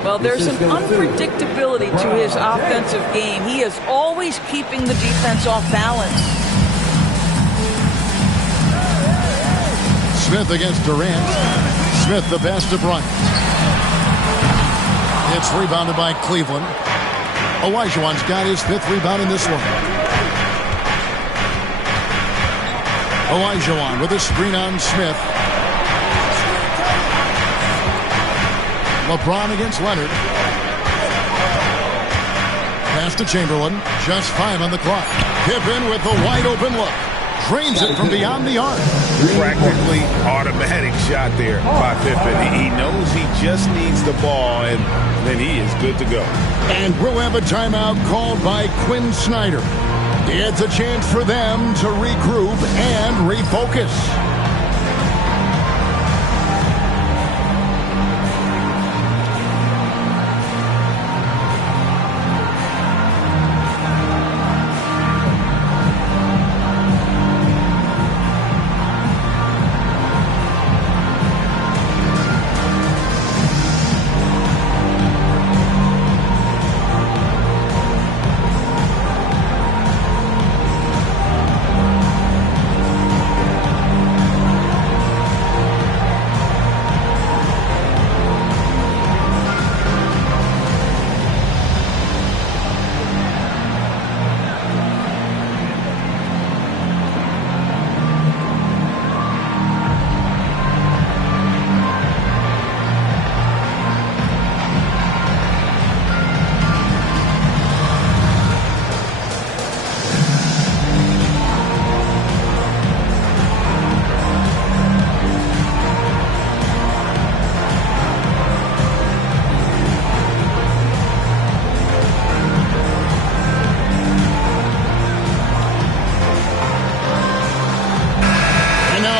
Well, there's an unpredictability to his offensive game. He is always keeping the defense off balance. Smith against Durant. Smith the pass to Bryant. It's rebounded by Cleveland. Olajuwon's got his 5th rebound in this one. Olajuwon with a screen on Smith. LeBron against Leonard. Pass to Chamberlain. Just 5 on the clock. Pippen with the wide open look. Drains it from beyond the arc. Practically automatic shot there by Pippen. He knows he just needs the ball, and then he is good to go. And we'll have a timeout called by Quinn Snyder. It's a chance for them to regroup and refocus.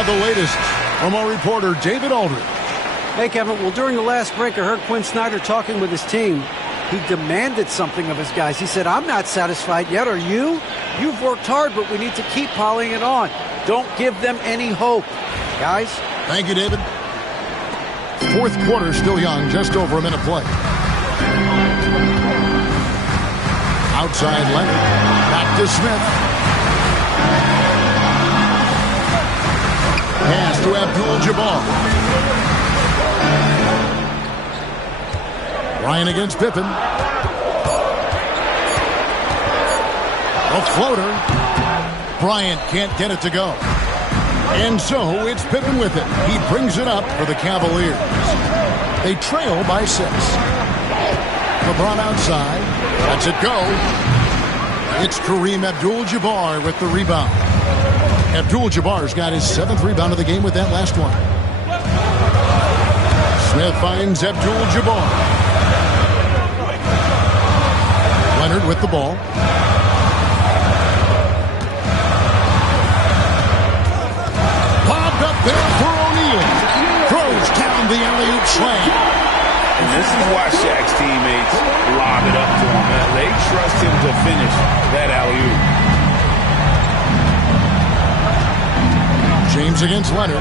The latest from our reporter, David Aldridge. Hey, Kevin. Well, during the last break, I heard Quinn Snyder talking with his team. He demanded something of his guys. He said, I'm not satisfied yet. Are you? You've worked hard, but we need to keep piling it on. Don't give them any hope. Guys? Thank you, David. Fourth quarter still young, just over a minute play. Outside Leonard. Back to Smith. Pass to Abdul-Jabbar. Bryant against Pippen. A floater. Bryant can't get it to go. And so it's Pippen with it. He brings it up for the Cavaliers. They trail by 6. LeBron outside. Lets it go. It's Kareem Abdul-Jabbar with the rebound. Abdul-Jabbar's got his 7th rebound of the game with that last one. Smith finds Abdul-Jabbar. Leonard with the ball. Bobbed up there for O'Neal. Throws down the alley-oop slam. And this is why Shaq's teammates lob it up to him. They trust him to finish that alley-oop. James against Leonard.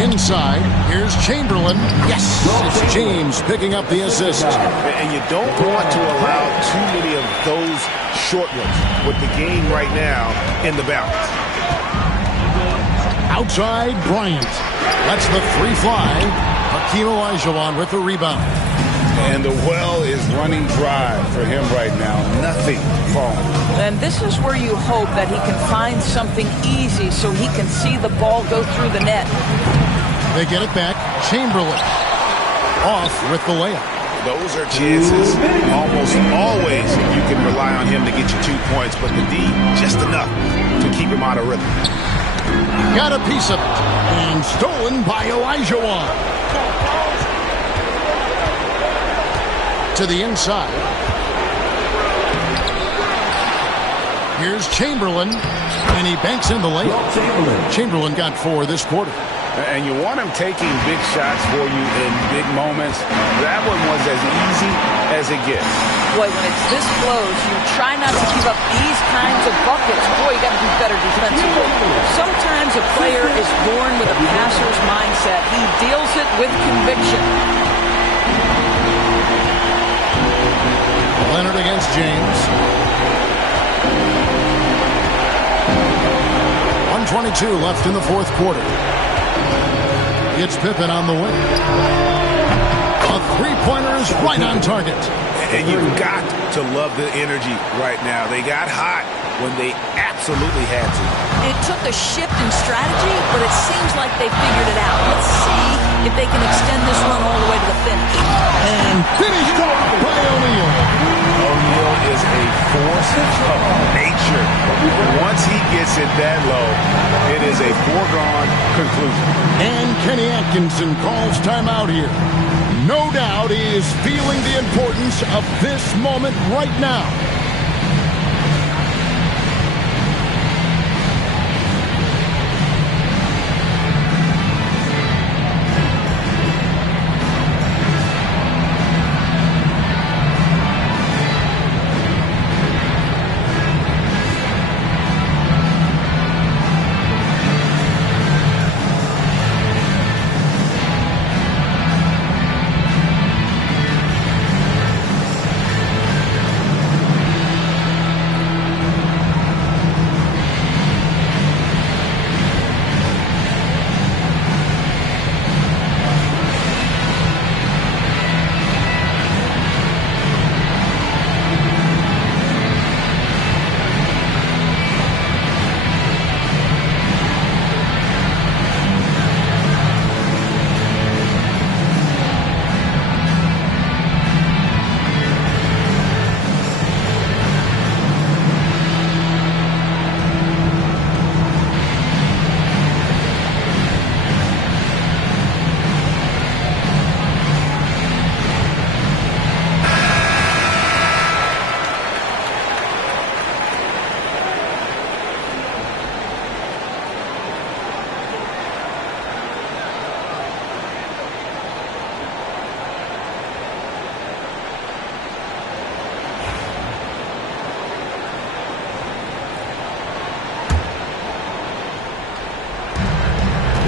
Inside, here's Chamberlain. Yes, it's James picking up the assist. And you don't want to allow too many of those short ones with the game right now in the balance. Outside, Bryant lets the three fly. Hakeem Olajuwon with the rebound. And the well is running dry for him right now. Nothing falling. And this is where you hope that he can find something easy so he can see the ball go through the net. They get it back. Chamberlain off with the layup. Those are chances. Almost always you can rely on him to get you 2 points, but the D just enough to keep him out of rhythm. Got a piece of it. And stolen by Olajuwon. To the inside. Here's Chamberlain. And he banks in the layup. Chamberlain got 4 this quarter. And you want him taking big shots for you in big moments. That one was as easy as it gets. Boy, when it's this close, you try not to give up these kinds of buckets. Boy, you got to do better defensively. Sometimes a player is born with a passer's mindset. He deals it with conviction. Leonard against James. 1:22 left in the fourth quarter. It's Pippen on the wing. A three-pointer is right on target. And you've got to love the energy right now. They got hot when they absolutely had to. It took a shift in strategy, but it seems like they figured it out. Let's see if they can extend this run all the way to the finish. And finished off by O'Neal. O'Neal is a force of nature. Once he gets it that low, it is a foregone conclusion. And Kenny Atkinson calls timeout here. No doubt he is feeling the importance of this moment right now.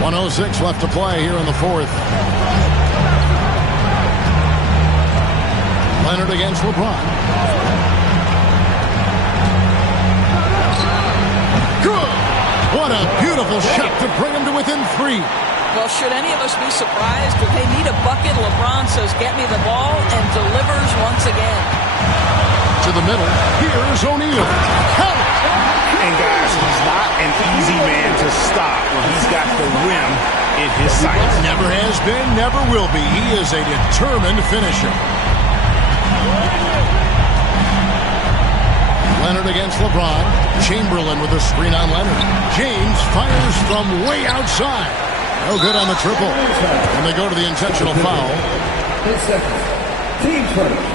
.06 left to play here in the fourth. Leonard against LeBron. Good! What a beautiful shot to bring him to within 3. Well, should any of us be surprised? If they need a bucket, LeBron says, get me the ball, and delivers once again. To the middle. Here's O'Neal. Count it! And guys, he's not an easy man to stop when he's got the rim in his sights. Never has been, never will be. He is a determined finisher. Leonard against LeBron. Chamberlain with a screen on Leonard. James fires from way outside. No good on the triple. And they go to the intentional foul. 10 seconds. Team first.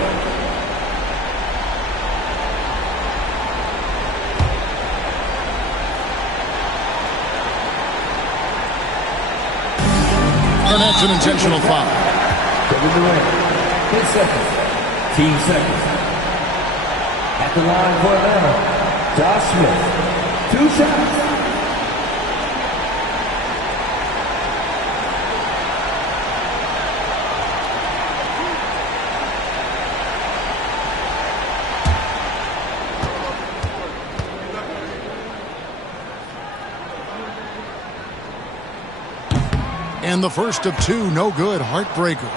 And an intentional foul. Team seconds. At the line for Atlanta, Josh Smith. 2 shots. And the first of 2, no good, heartbreaker.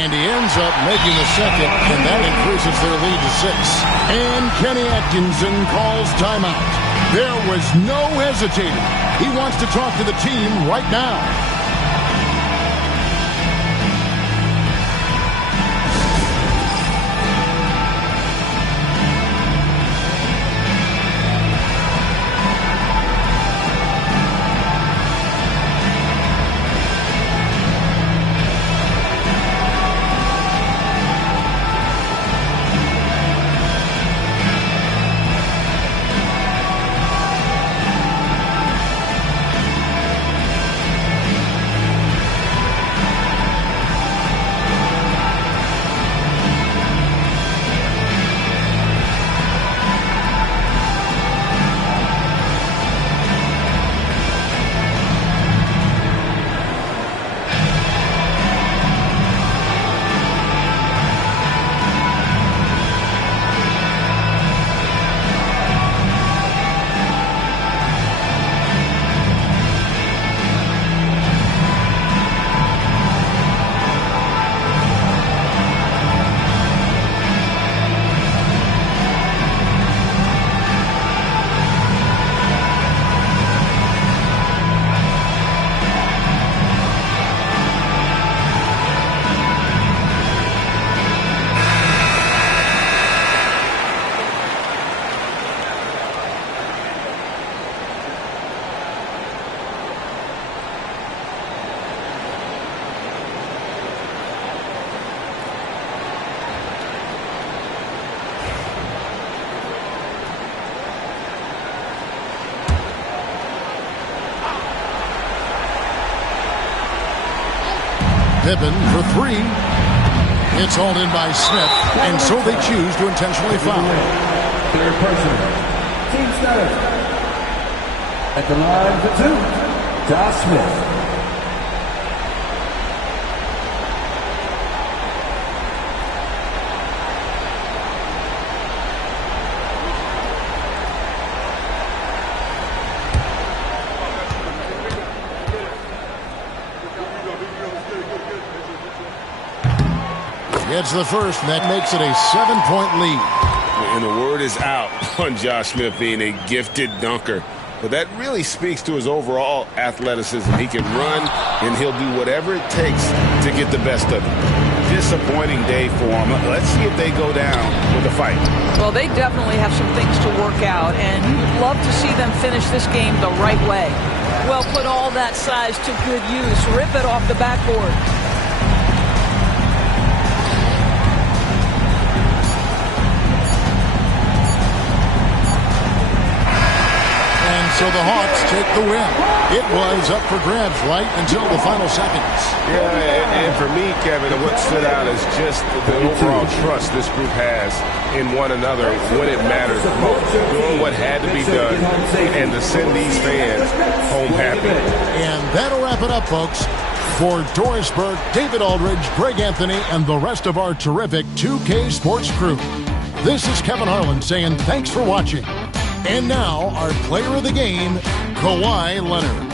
And he ends up making the second, and that increases their lead to 6. And Kenny Atkinson calls timeout. There was no hesitating. He wants to talk to the team right now. Pippen for 3. It's hauled in by Smith, and so they choose to intentionally foul. Third person. Team status. At the line for 2, Josh Smith. Gets the first, and that makes it a 7-point lead. And the word is out on Josh Smith being a gifted dunker. But that really speaks to his overall athleticism. He can run, and he'll do whatever it takes to get the best of him. Disappointing day for him. Let's see if they go down with a fight. Well, they definitely have some things to work out, and you would love to see them finish this game the right way. Well, put all that size to good use. Rip it off the backboard. So the Hawks take the win. It was up for grabs right until the final seconds. Yeah, and for me, Kevin, what stood out is just the overall trust this group has in one another when it matters most. Doing what had to be done and to send these fans home happy. And that'll wrap it up, folks. For Doris Burke, David Aldridge, Greg Anthony, and the rest of our terrific 2K Sports crew, this is Kevin Harlan saying thanks for watching. And now, our player of the game, Kawhi Leonard.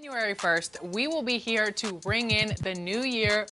January 1st, we will be here to ring in the new year.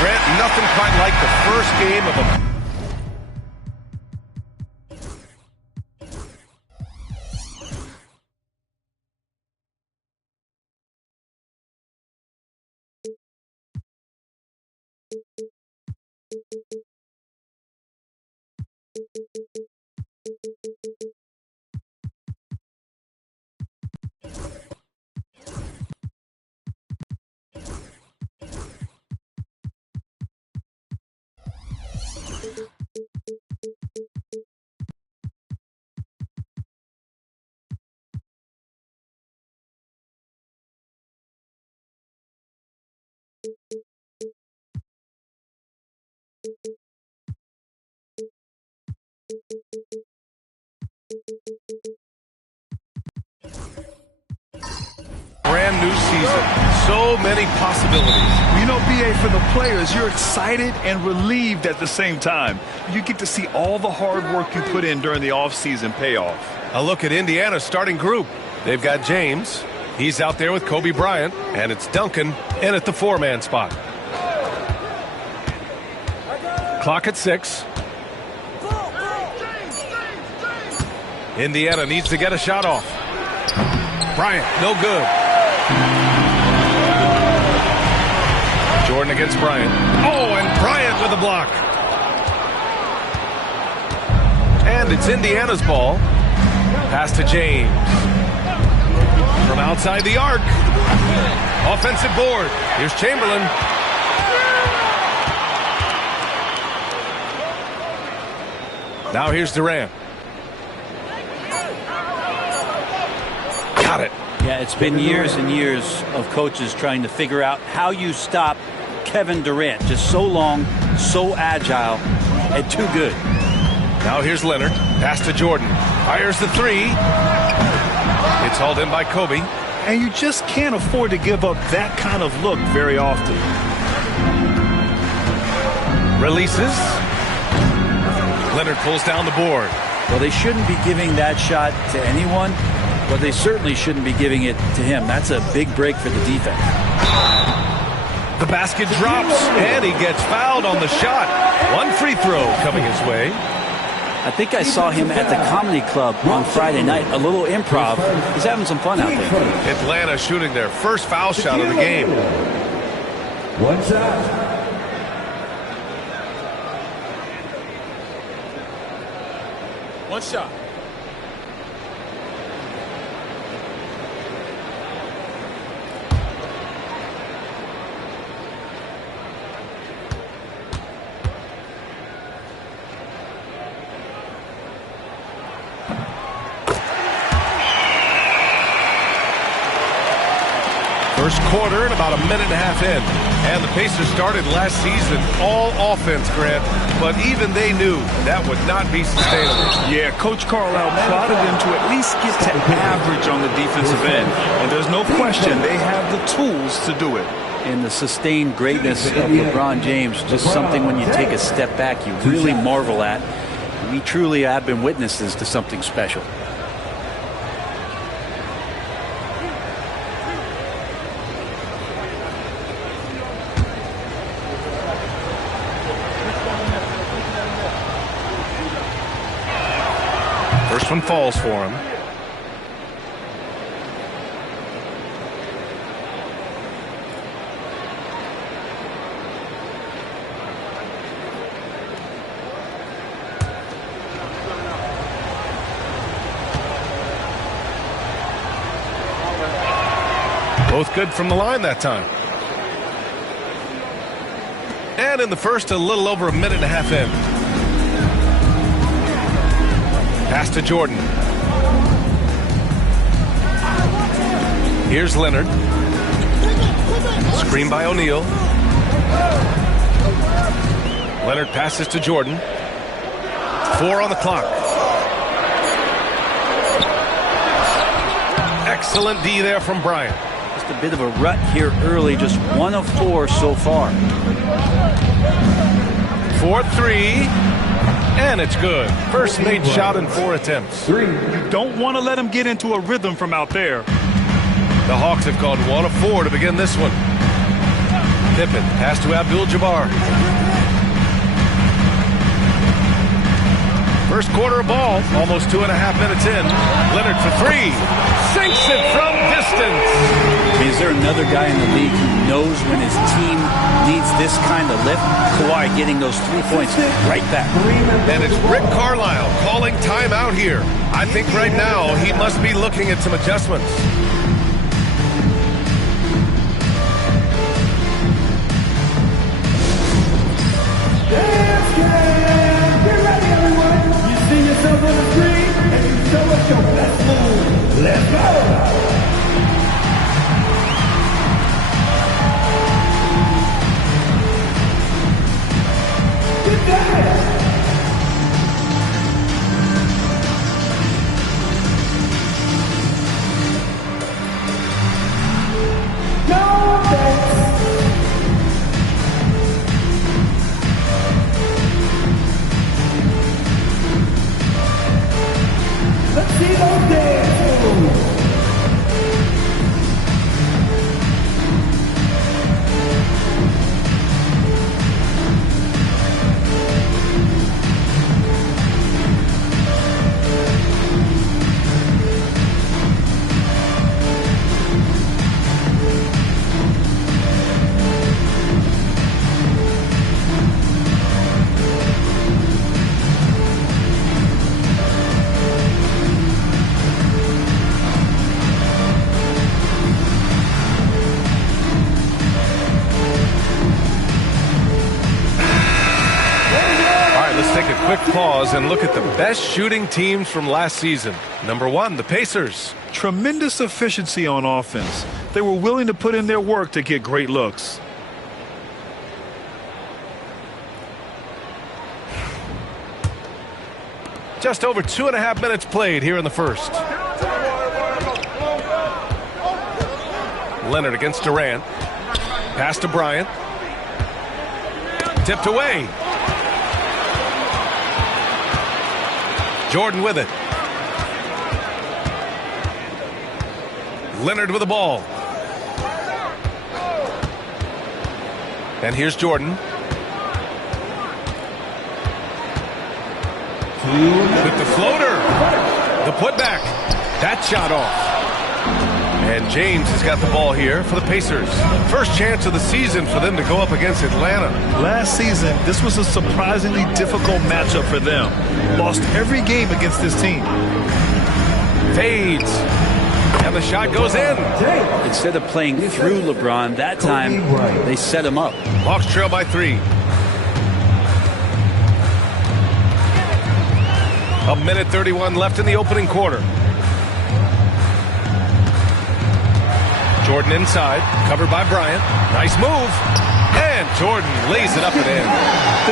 Grant, nothing quite like the first game of a... Brand new season. So many possibilities. You know, BA, for the players, you're excited and relieved at the same time. You get to see all the hard work you put in during the offseason pay off. A look at Indiana's starting group. They've got James. He's out there with Kobe Bryant. And it's Duncan in at the four-man spot. Clock at 6. Indiana needs to get a shot off. Bryant, no good. Jordan against Bryant. Oh, and Bryant with a block. And it's Indiana's ball. Pass to James. From outside the arc. Offensive board. Here's Chamberlain. Now here's Durant. Got it. Yeah, it's been years and years of coaches trying to figure out how you stop Kevin Durant. Just so long, so agile, and too good. Now here's Leonard. Pass to Jordan. Fires the three. It's hauled in by Kobe. And you just can't afford to give up that kind of look very often. Releases. Leonard pulls down the board. Well, they shouldn't be giving that shot to anyone, but they certainly shouldn't be giving it to him. That's a big break for the defense. The basket drops, and he gets fouled on the shot. One free throw coming his way. I think I saw him at the Comedy Club on Friday night. A little improv. He's having some fun out there. Atlanta shooting their first foul shot of the game. One shot. One shot. First quarter and about a minute and a half in. And the Pacers started last season all offense, Grant, but even they knew that would not be sustainable. Yeah, Coach Carlisle prodded them to at least get to average on the defensive end. And there's no question they have the tools to do it. And the sustained greatness of LeBron James, just something when you take a step back, you really marvel at. We truly have been witnesses to something special. First one falls for him. Both good from the line that time. And in the first, a little over a minute and a half in. Pass to Jordan. Here's Leonard. Screen by O'Neal. Leonard passes to Jordan. 4 on the clock. Excellent D there from Bryant. Just a bit of a rut here early, just 1 of 4 so far. 4-3, and it's good. First made shot in 4 attempts. You don't want to let him get into a rhythm from out there. The Hawks have gone 1 of 4 to begin this one. Pippen, pass to Abdul-Jabbar. First quarter of ball, almost 2.5 minutes in. Leonard for 3, sinks it from distance. I mean, is there another guy in the league who knows when his team needs this kind of lift? Kawhi getting those 3 points right back. And it's Rick Carlisle calling timeout here. I think right now he must be looking at some adjustments. Get ready, everyone. You see yourself on the screen, and you show us your best move. Let's go. Get down. Go back. Let's see those dance moves. Quick pause and look at the best shooting teams from last season. Number 1, the Pacers. Tremendous efficiency on offense. They were willing to put in their work to get great looks. Just over 2.5 minutes played here in the first. Leonard against Durant. Pass to Bryant. Tipped away. Jordan with it. Leonard with the ball. And here's Jordan. With the floater. The putback. That shot off. And James has got the ball here for the Pacers. First chance of the season for them to go up against Atlanta. Last season, this was a surprisingly difficult matchup for them. Lost every game against this team. Fades. And the shot goes in. Instead of playing through LeBron, that time they set him up. Hawks trail by 3. A minute 31 left in the opening quarter. Jordan inside, covered by Bryant. Nice move. Jordan lays it up and in.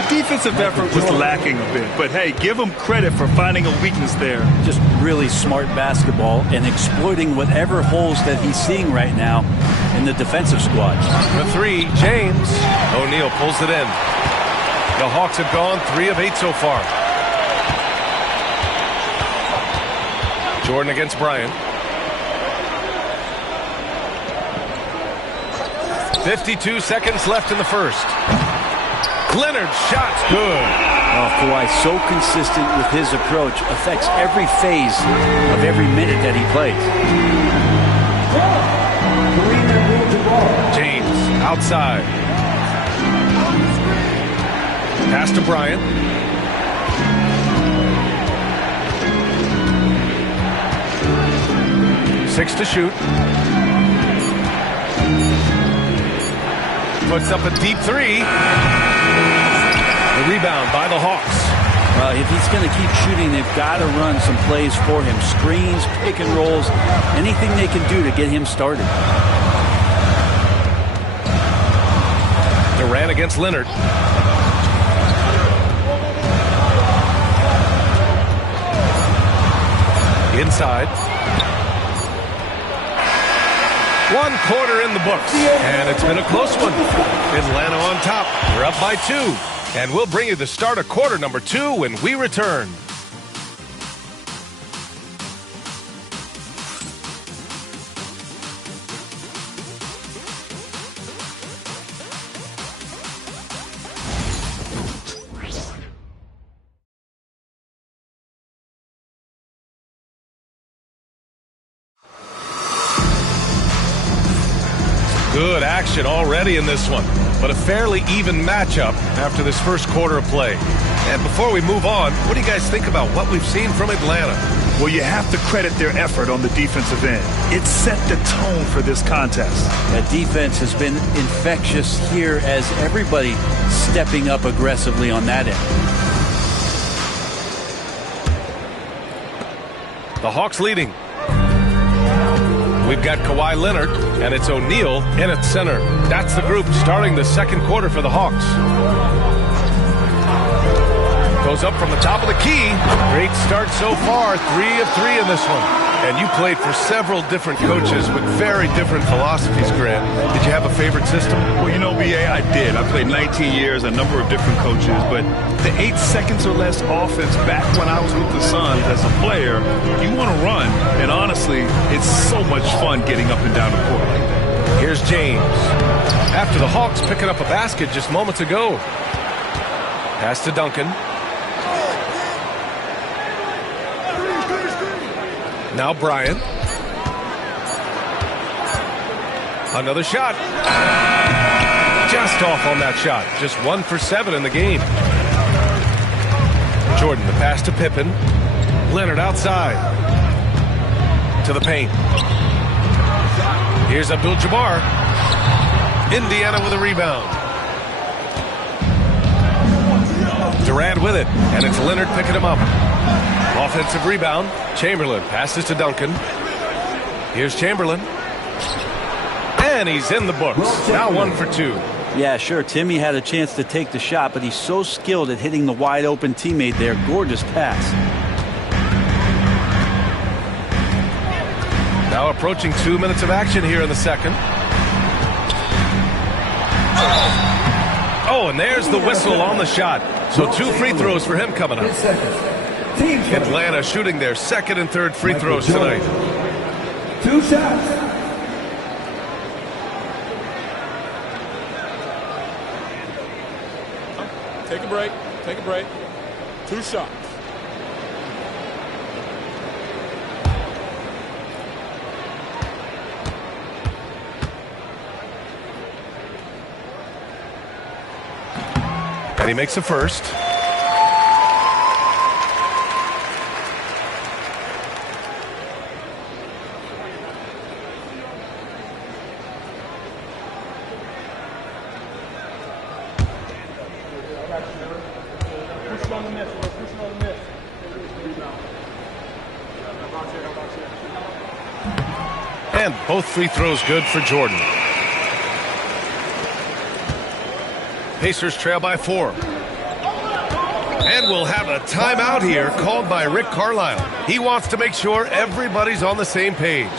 The defensive effort was lacking a bit, but hey, give him credit for finding a weakness there. Just really smart basketball and exploiting whatever holes that he's seeing right now in the defensive squad. The three, James. O'Neal pulls it in. The Hawks have gone 3 of 8 so far. Jordan against Bryant. 52 seconds left in the first. Leonard's shot's good. Oh, Kawhi, so consistent with his approach, affects every phase of every minute that he plays. James outside. Pass to Bryant. Six to shoot. Puts up a deep three. The rebound by the Hawks. If he's going to keep shooting, they've got to run some plays for him. Screens, pick and rolls, anything they can do to get him started. Durant against Leonard. Inside. 1 quarter in the books, and it's been a close one. Atlanta on top. We're up by 2, and we'll bring you the start of quarter number 2 when we return. Good action already in this one, but a fairly even matchup after this first quarter of play. And before we move on, what do you guys think about what we've seen from Atlanta? Well, you have to credit their effort on the defensive end. It set the tone for this contest. That defense has been infectious here as everybody stepping up aggressively on that end. The Hawks leading. We've got Kawhi Leonard, and it's O'Neal in at center. That's the group starting the second quarter for the Hawks. Goes up from the top of the key. Great start so far. 3 of 3 in this one. And you played for several different coaches with very different philosophies, Grant. Did you have a favorite system? Well, you know, BA, I did. I played 19 years, a number of different coaches, but the 8 seconds or less offense back when I was with the Suns as a player, you want to run. And honestly, it's so much fun getting up and down the court like that. Here's James. After the Hawks picking up a basket just moments ago. Pass to Duncan. Now Bryant. Another shot. Just off on that shot. Just 1 for 7 in the game. Jordan, the pass to Pippen. Leonard outside. To the paint. Here's Abdul-Jabbar. Indiana with a rebound. Durant with it, and it's Leonard picking him up. Offensive rebound. Chamberlain passes to Duncan. Here's Chamberlain. And he's in the books. Now 1 for 2. Yeah, sure. Timmy had a chance to take the shot, but he's so skilled at hitting the wide open teammate there. Gorgeous pass. Now approaching 2 minutes of action here in the second. Oh, and there's the whistle on the shot. So 2 free throws for him coming up. Atlanta shooting their second and third free throws tonight. 2 shots. Take a break. Take a break. 2 shots. And he makes the first. And both free throws good for Jordan. Pacers trail by 4. And we'll have a timeout here called by Rick Carlisle. He wants to make sure everybody's on the same page.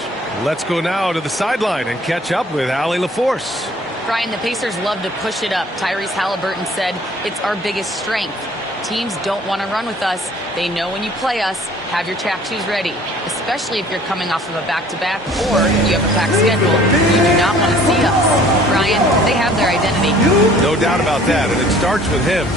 Let's go now to the sideline and catch up with Allie LaForce. Brian, the Pacers love to push it up. Tyrese Halliburton said it's our biggest strength. Teams don't want to run with us. They know when you play us, have your track shoes ready, especially if you're coming off of a back-to-back or you have a packed schedule. You do not want to see us. Brian, they have their identity. No doubt about that, and it starts with him.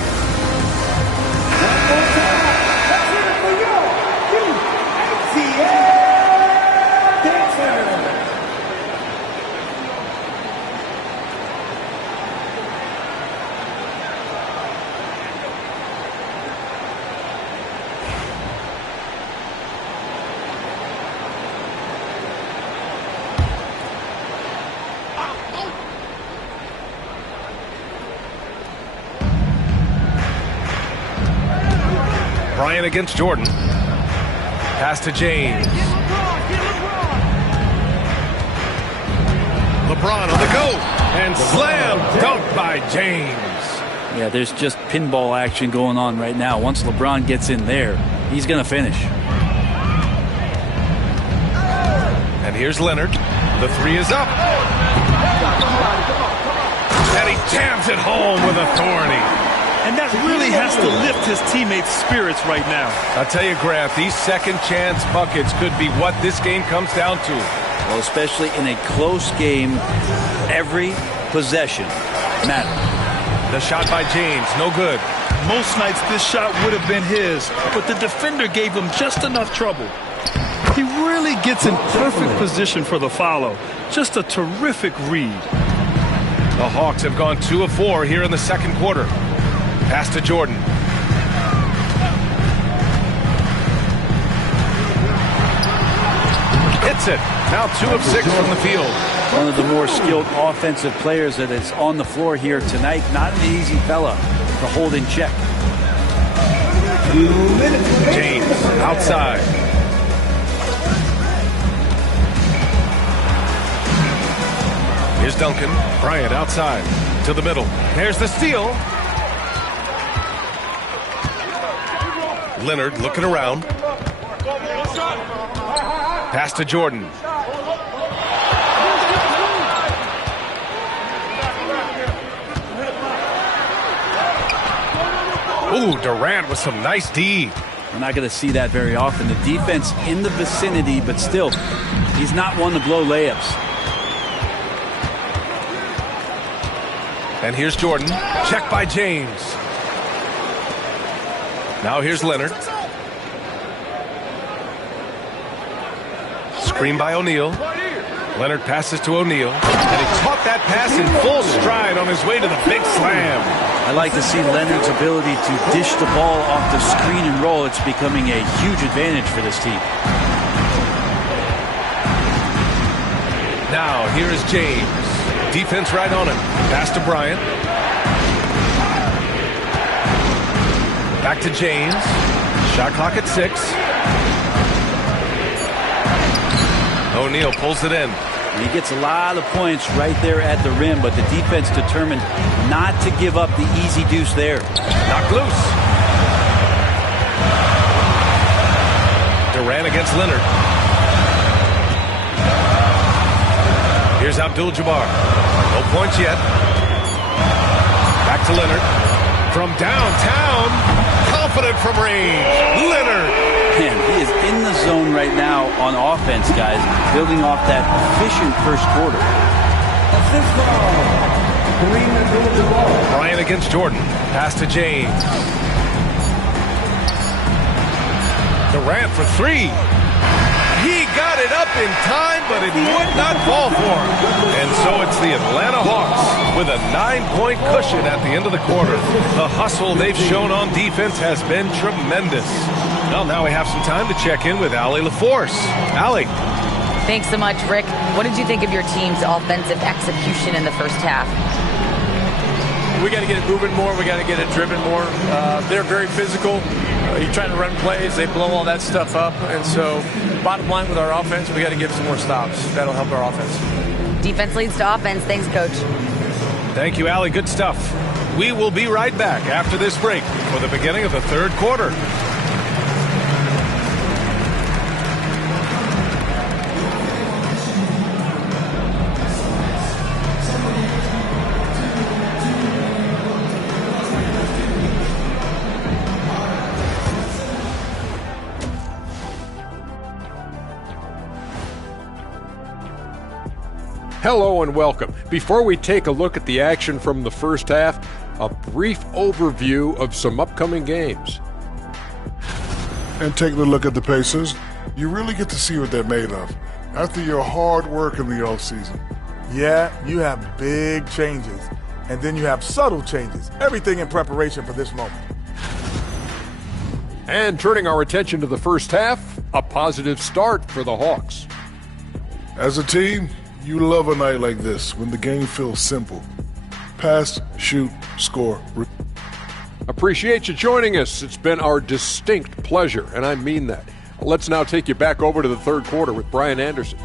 Bryant against Jordan. Pass to James. LeBron on the go. And slam dunk by James. Yeah, there's just pinball action going on right now. Once LeBron gets in there, he's going to finish. And here's Leonard. The three is up. And he jams it home with authority. And that really has to lift his teammates' spirits right now. I'll tell you, Grant, these second chance buckets could be what this game comes down to. Well, especially in a close game, every possession matters. The shot by James, no good. Most nights this shot would have been his, but the defender gave him just enough trouble. He really gets in perfect position for the follow. Just a terrific read. The Hawks have gone 2 of 4 here in the second quarter. Pass to Jordan. Hits it. Now 2 of 6 from the field. One of the more skilled offensive players that is on the floor here tonight. Not an easy fella to hold in check. James outside. Here's Duncan. Bryant outside to the middle. There's the steal. Leonard looking around. Pass to Jordan. Ooh, Durant with some nice D. We're not going to see that very often. The defense in the vicinity, but still, he's not one to blow layups. And here's Jordan. Check by James. Now here's Leonard. Screen by O'Neal. Leonard passes to O'Neal. And he caught that pass in full stride on his way to the big slam. I like to see Leonard's ability to dish the ball off the screen and roll. It's becoming a huge advantage for this team. Now here is James. Defense right on him. Pass to Bryant. Back to James. Shot clock at 6. O'Neal pulls it in. He gets a lot of points right there at the rim, but the defense determined not to give up the easy deuce there. Knocked loose. Durant against Leonard. Here's Abdul-Jabbar. No points yet. Back to Leonard. From downtown, confident from range, Leonard. Man, he is in the zone right now on offense, guys, building off that efficient first quarter. Bryant against Jordan. Pass to James. Durant for 3. He got it up in time, but it would not fall for him. And so it's the Atlanta Hawks with a 9-point cushion at the end of the quarter. The hustle they've shown on defense has been tremendous. Well, now we have some time to check in with Allie LaForce. Allie. Thanks so much, Rick. What did you think of your team's offensive execution in the first half? We got to get it moving more. We got to get it driven more. They're very physical. You're trying to run plays. They blow all that stuff up. And so, bottom line with our offense, we got to get some more stops. That'll help our offense. Defense leads to offense. Thanks, Coach. Thank you, Allie. Good stuff. We will be right back after this break for the beginning of the third quarter. Hello and welcome. Before we take a look at the action from the first half, a brief overview of some upcoming games. And taking a look at the Pacers, you really get to see what they're made of after your hard work in the offseason. Yeah, you have big changes, and then you have subtle changes. Everything in preparation for this moment. And turning our attention to the first half, a positive start for the Hawks. As a team, you love a night like this when the game feels simple. Pass, shoot, score. Appreciate you joining us. It's been our distinct pleasure, and I mean that. Let's now take you back over to the third quarter with Brian Anderson.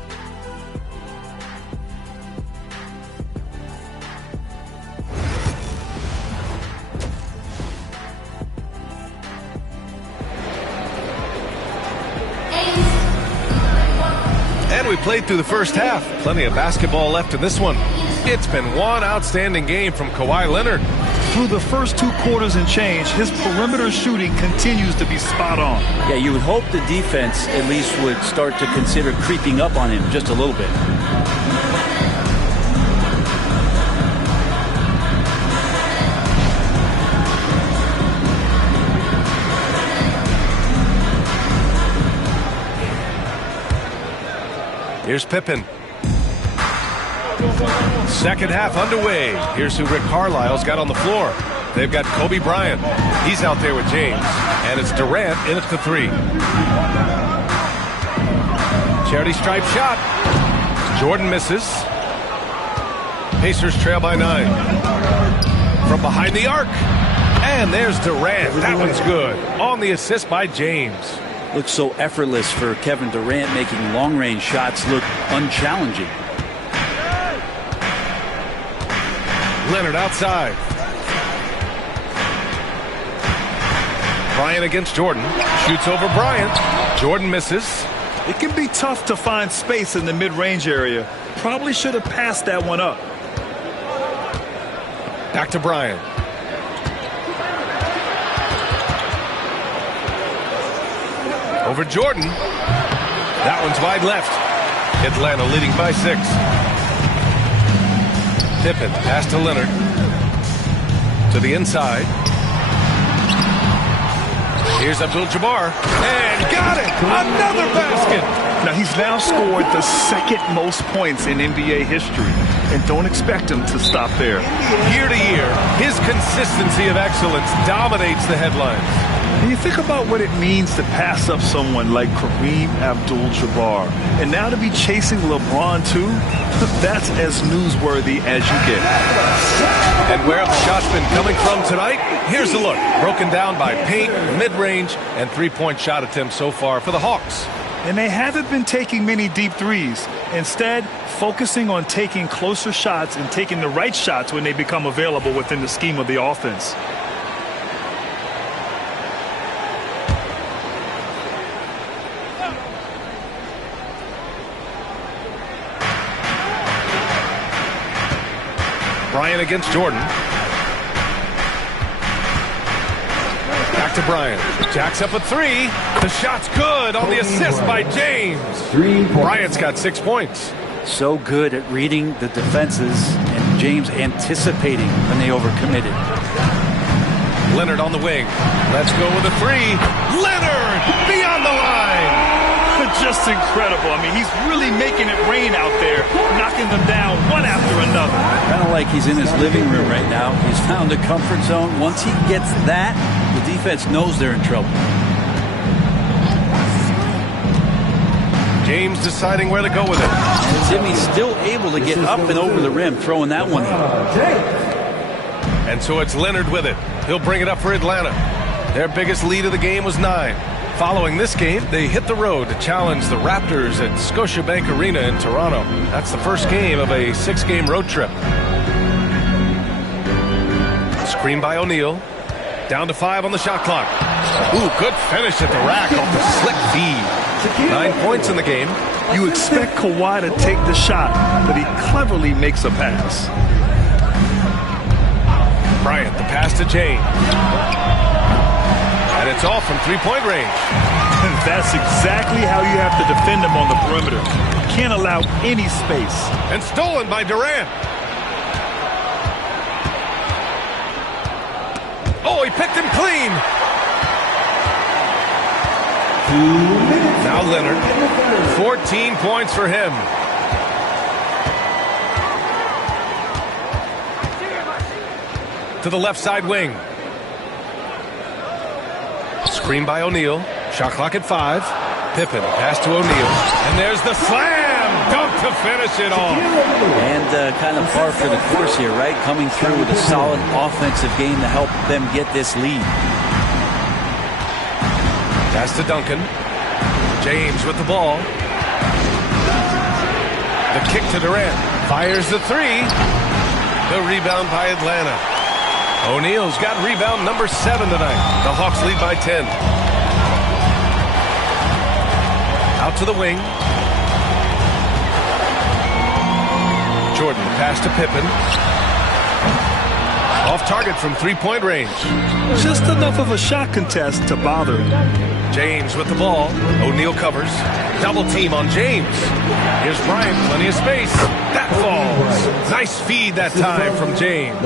And we played through the first half. Plenty of basketball left in this one. It's been one outstanding game from Kawhi Leonard. Through the first 2 quarters and change, his perimeter shooting continues to be spot on. Yeah, you would hope the defense at least would start to consider creeping up on him just a little bit. Here's Pippen. Second half underway. Here's who Rick Carlisle's got on the floor. They've got Kobe Bryant. He's out there with James. And it's Durant in at the 3. Charity stripe shot. Jordan misses. Pacers trail by 9. From behind the arc. And there's Durant. That one's good. On the assist by James. Looks so effortless for Kevin Durant, making long-range shots look unchallenging. Leonard outside. Bryant against Jordan. Shoots over Bryant. Jordan misses. It can be tough to find space in the mid-range area. Probably should have passed that one up. Back to Bryant. Over Jordan. That one's wide left. Atlanta leading by 6. Pippen pass to Leonard. To the inside. Here's Abdul-Jabbar. And got it! Another basket! Now he's now scored the second most points in NBA history. And don't expect him to stop there. Year to year, his consistency of excellence dominates the headlines. And you think about what it means to pass up someone like Kareem Abdul-Jabbar. And now to be chasing LeBron too, that's as newsworthy as you get. And where have the shots been coming from tonight? Here's a look. Broken down by paint, mid-range, and three-point shot attempts so far for the Hawks. And they haven't been taking many deep threes. Instead, focusing on taking closer shots and taking the right shots when they become available within the scheme of the offense. Bryant against Jordan. Back to Bryant. Jacks up a 3. The shot's good on the assist by James. Bryant's got 6 points. So good at reading the defenses and James anticipating when they overcommitted. Leonard on the wing. Let's go with a 3. Leonard beyond the line. Just incredible. I mean, he's really making it rain out there, knocking them down one after another. Kind of like he's in his living room right now. He's found a comfort zone. Once he gets that, the defense knows they're in trouble. James deciding where to go with it. And Timmy's still able to get up and over the rim, throwing that one in. And so it's Leonard with it. He'll bring it up for Atlanta. Their biggest lead of the game was 9. Following this game, they hit the road to challenge the Raptors at Scotiabank Arena in Toronto. That's the first game of a 6-game road trip. Screen by O'Neal. Down to 5 on the shot clock. Ooh, good finish at the rack off the slick feed. 9 points in the game. You expect Kawhi to take the shot, but he cleverly makes a pass. Bryant, the pass to James. And it's off from three-point range. That's exactly how you have to defend him on the perimeter. You can't allow any space. And stolen by Durant. Oh, he picked him clean. Now Leonard. 14 points for him. To the left side wing. Screen by O'Neal. Shot clock at 5. Pippen, pass to O'Neal. And there's the slam dunk to finish it off. And kind of par for the course here, right? Coming through with a solid offensive game to help them get this lead. Pass to Duncan. James with the ball. The kick to Durant. Fires the 3. The rebound by Atlanta. O'Neal's got rebound number 7 tonight. The Hawks lead by 10. Out to the wing. Jordan, pass to Pippen. Off target from three-point range. Just enough of a shot contest to bother him. James with the ball. O'Neal covers. Double team on James. Here's Bryant, plenty of space. That falls. Nice feed that time from James.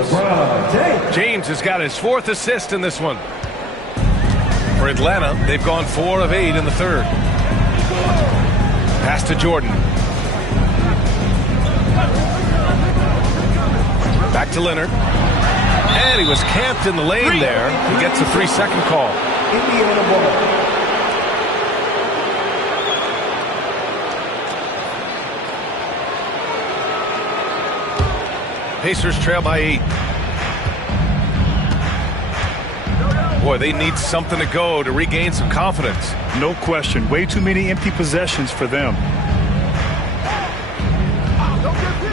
James has got his 4th assist in this one. For Atlanta, they've gone 4 of 8 in the third. Pass to Jordan. Back to Leonard. And he was camped in the lane there. He gets a 3-second call. Indiana ball. Pacers trail by 8. Boy, they need something to go to regain some confidence. No question. Way too many empty possessions for them.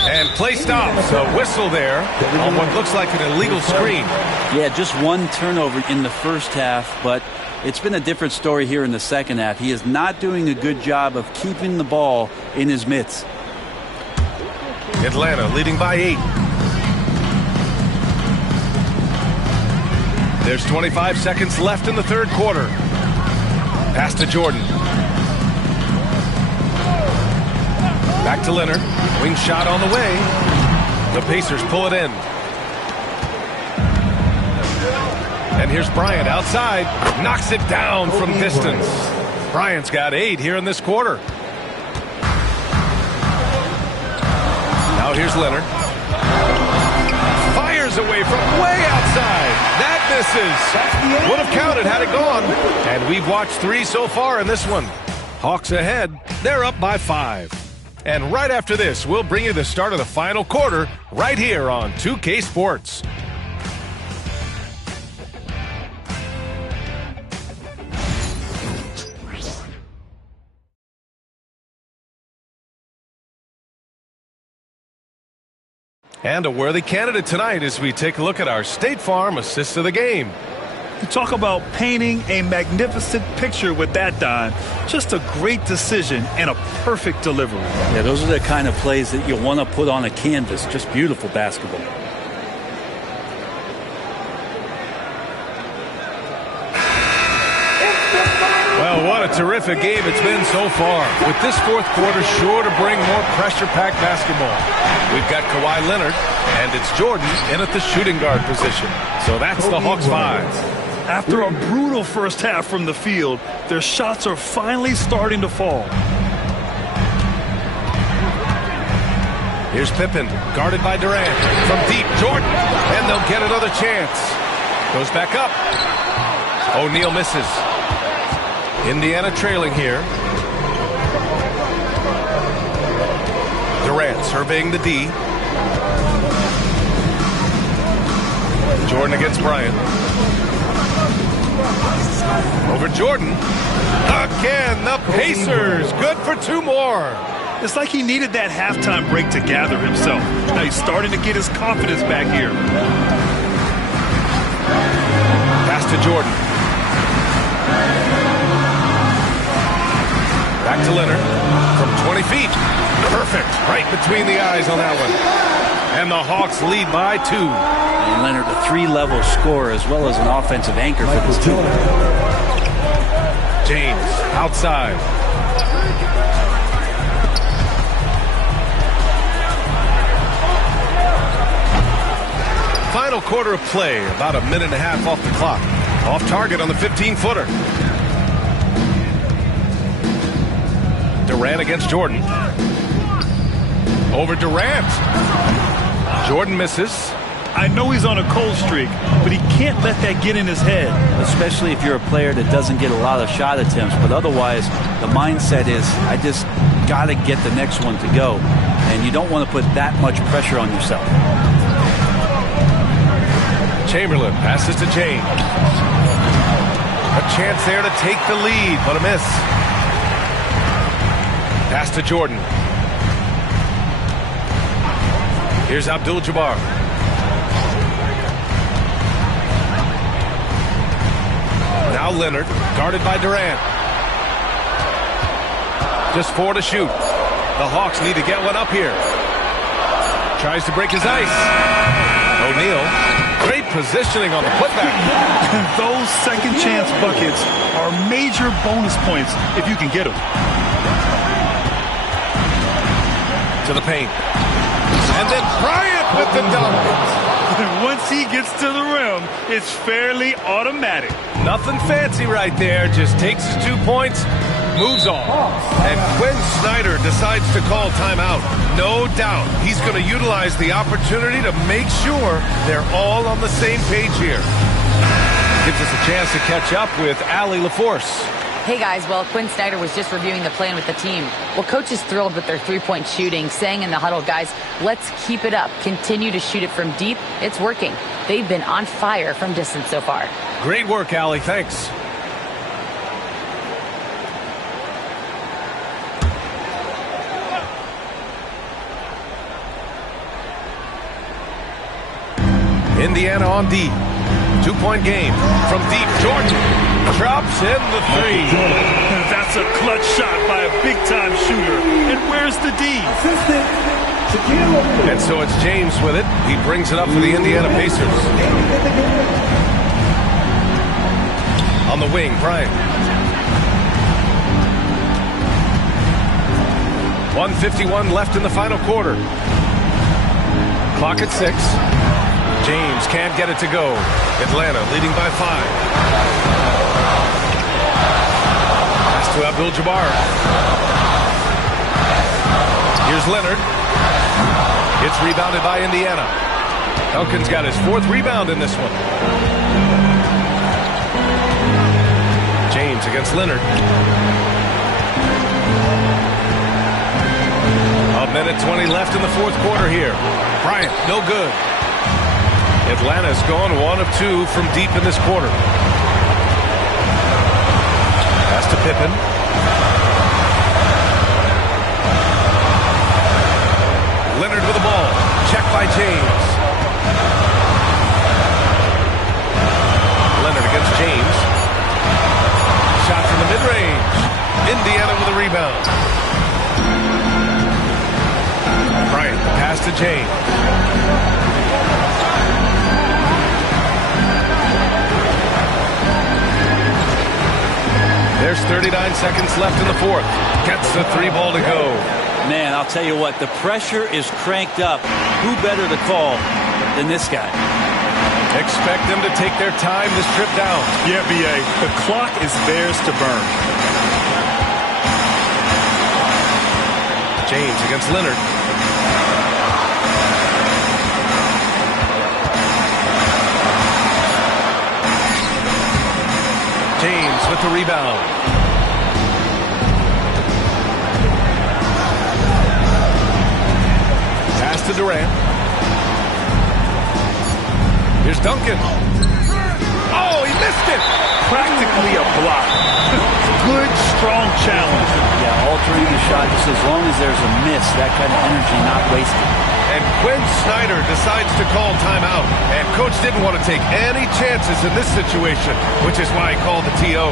And play stops. A whistle there on what looks like an illegal screen. Yeah, just one turnover in the first half, but it's been a different story here in the second half. He is not doing a good job of keeping the ball in his mitts. Atlanta leading by 8. There's 25 seconds left in the third quarter. Pass to Jordan. Back to Leonard. Wing shot on the way. The Pacers pull it in. And here's Bryant outside. Knocks it down from distance. Bryant's got 8 here in this quarter. Now here's Leonard. Fires away from way outside. That misses. Would have counted had it gone. And we've watched 3 so far in this one. Hawks ahead. They're up by 5. And right after this, we'll bring you the start of the final quarter right here on 2K Sports. And a worthy candidate tonight as we take a look at our State Farm assist of the game. You talk about painting a magnificent picture with that dime. Just a great decision and a perfect delivery. Yeah, those are the kind of plays that you want to put on a canvas. Just beautiful basketball. Well, what a terrific game it's been so far. With this fourth quarter sure to bring more pressure-packed basketball. We've got Kawhi Leonard, and it's Jordan in at the shooting guard position. So that's the Hawks 5. After a brutal first half from the field, their shots are finally starting to fall. Here's Pippen, guarded by Durant. From deep, Jordan, and they'll get another chance. Goes back up. O'Neal misses. Indiana trailing here. Durant surveying the D. Jordan against Bryant. Over Jordan. Again, the Pacers. Good for 2 more. It's like he needed that halftime break to gather himself. Now he's starting to get his confidence back here. Jordan. Back to Leonard from 20 feet. Perfect. Right between the eyes on that one. And the Hawks lead by 2. And Leonard, a 3-level scorer as well as an offensive anchor for this team. James outside. Final quarter of play, about a minute and a half off the clock. Off target on the 15-footer. Durant against Jordan. Over Durant. Jordan misses. I know he's on a cold streak, but he can't let that get in his head. Especially if you're a player that doesn't get a lot of shot attempts, but otherwise the mindset is, I just got to get the next one to go. And you don't want to put that much pressure on yourself. Chamberlain passes to James. A chance there to take the lead, but a miss. Pass to Jordan. Here's Abdul-Jabbar. Now Leonard, guarded by Durant. Just 4 to shoot. The Hawks need to get one up here. Tries to break his ice. O'Neal, great positioning on the putback. Those second chance buckets are major bonus points if you can get them. To the paint. And then Bryant with the dunk. Once he gets to the rim, it's fairly automatic. Nothing fancy right there. Just takes his 2 points, moves on. And Quinn Snyder decides to call timeout. No doubt he's going to utilize the opportunity to make sure they're all on the same page here. Gives us a chance to catch up with Allie LaForce. Hey guys, well, Quinn Snyder was just reviewing the plan with the team. Well, coach is thrilled with their three-point shooting, saying in the huddle, guys, let's keep it up. Continue to shoot it from deep. It's working. They've been on fire from distance so far. Great work, Allie. Thanks. Indiana on D. 2-point game. From deep, Jordan drops in the 3. That's a clutch shot by a big-time shooter. And where's the D? And so it's James with it. He brings it up for the Indiana Pacers. On the wing, Bryant. 1:51 left in the final quarter. Clock at 6. James can't get it to go. Atlanta leading by 5. Pass to Abdul-Jabbar. Here's Leonard. It's rebounded by Indiana. Duncan's got his 4th rebound in this one. James against Leonard. A minute 20 left in the 4th quarter here. Bryant, no good. Atlanta's gone 1 of 2 from deep in this quarter. Pass to Pippen. Leonard with the ball. Checked by James. Leonard against James. Shot from the mid-range. Indiana with a rebound. Bryant, the pass to James. There's 39 seconds left in the 4th. Gets the 3 ball to go. Man, I'll tell you what, the pressure is cranked up. Who better to call than this guy? Expect them to take their time this trip down. Yeah, B.A., the clock is theirs to burn. James against Leonard. James with the rebound. Pass to Durant. Here's Duncan. Oh, he missed it. Practically a block. Good, strong challenge. Yeah, altering the shot just as long as there's a miss, that kind of energy not wasted. And Quinn Snyder decides to call timeout. And coach didn't want to take any chances in this situation, which is why he called the TO.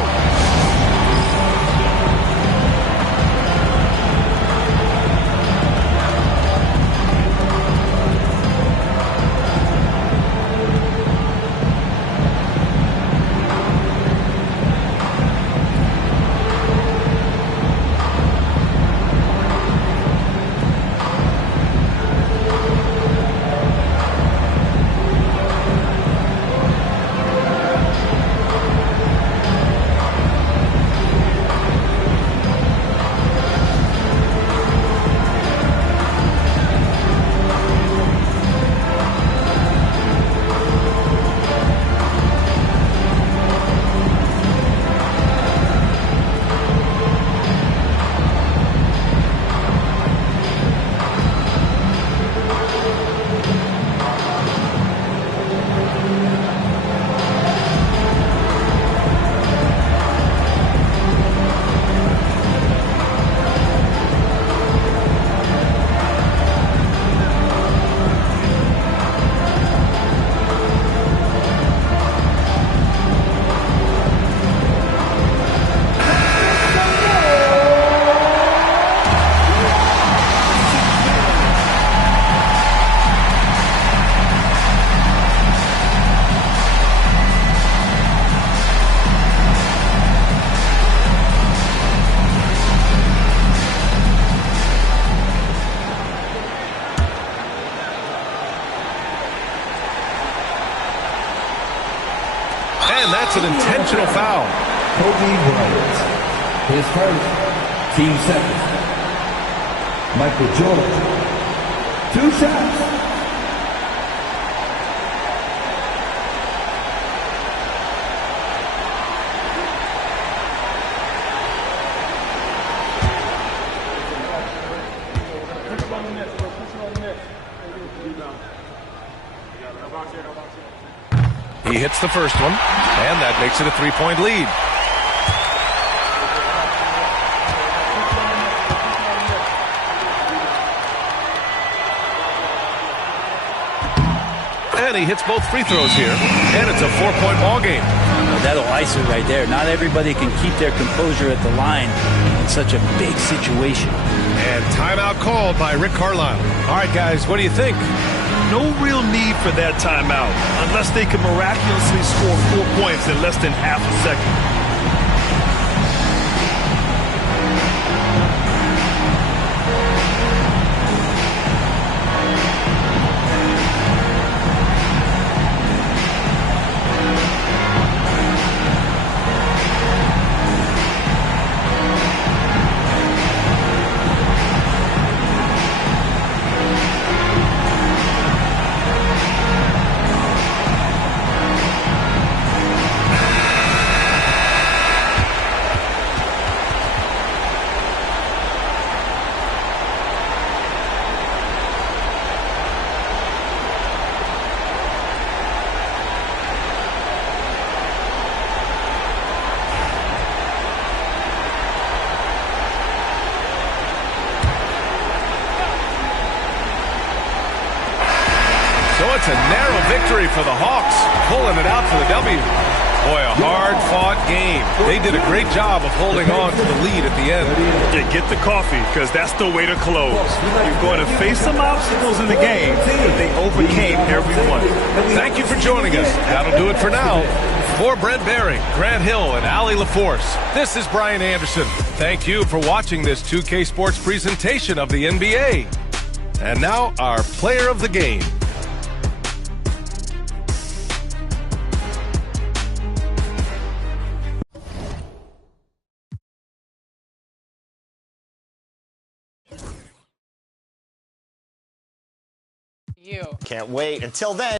And that's an intentional foul. Kobe Bryant. His first, team second. Michael Jordan. 2 shots. He hits the first one, and that makes it a 3-point lead. And he hits both free throws here, and it's a 4-point ball game. That'll ice it right there. Not everybody can keep their composure at the line in such a big situation. And timeout called by Rick Carlisle. All right, guys, what do you think? No real need for that timeout, unless they can miraculously score 4 points in less than half a second. It's a narrow victory for the Hawks, pulling it out for the W. Boy, a hard-fought game. They did a great job of holding on to the lead at the end. Yeah, get the coffee, because that's the way to close. You're going to face some obstacles in the game, but they overcame every one. Thank you for joining us. That'll do it for now. For Brent Barry, Grant Hill, and Allie LaForce, this is Brian Anderson. Thank you for watching this 2K Sports presentation of the NBA. And now, our player of the game. Can't wait. Until then.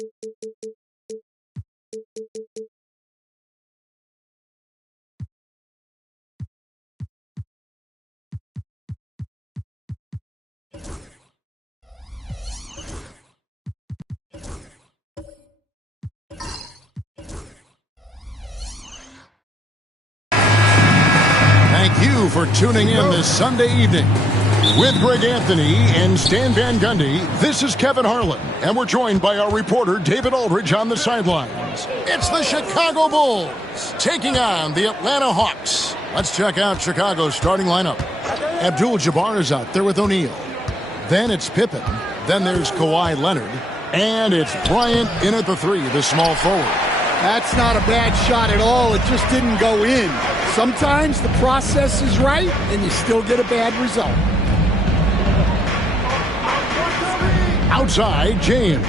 Thank you for tuning in this Sunday evening. With Greg Anthony and Stan Van Gundy, this is Kevin Harlan, and we're joined by our reporter David Aldridge on the sidelines. It's the Chicago Bulls taking on the Atlanta Hawks. Let's check out Chicago's starting lineup. Abdul-Jabbar is out there with O'Neal. Then it's Pippen. Then there's Kawhi Leonard. And it's Bryant in at the 3, the small forward. That's not a bad shot at all. It just didn't go in. Sometimes the process is right, and you still get a bad result. Outside, James.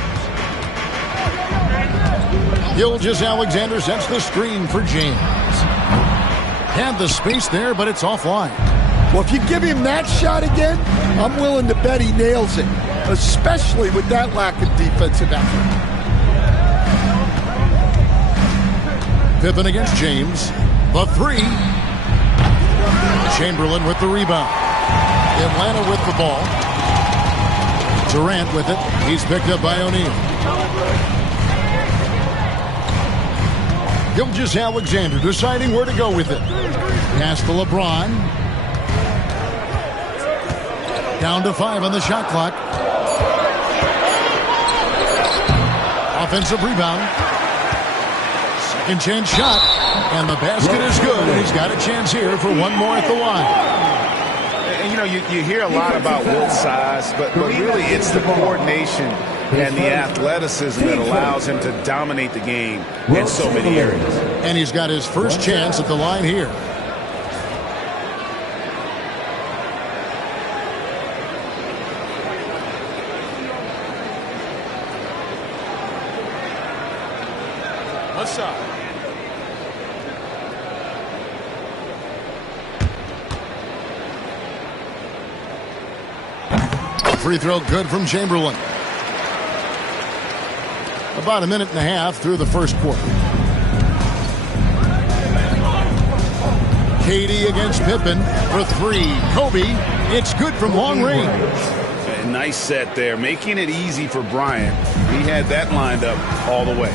Gilgeous-Alexander sets the screen for James. Had the space there, but it's offline. Well, if you give him that shot again, I'm willing to bet he nails it, especially with that lack of defensive effort. Pippen against James. The 3. Chamberlain with the rebound. Atlanta with the ball. Durant with it. He's picked up by O'Neal. Gilgeous-Alexander deciding where to go with it. Pass to LeBron. Down to 5 on the shot clock. Offensive rebound. Second chance shot. And the basket is good. And he's got a chance here for one more at the line. And, you know, you hear a lot about Wilt's size, but really it's the coordination and the athleticism that allows him to dominate the game in so many areas. And he's got his first chance at the line here. One side. Free throw good from Chamberlain. About a minute and a half through the first quarter. KD against Pippen for 3. Kobe, it's good from long range. A nice set there, making it easy for Bryant. He had that lined up all the way.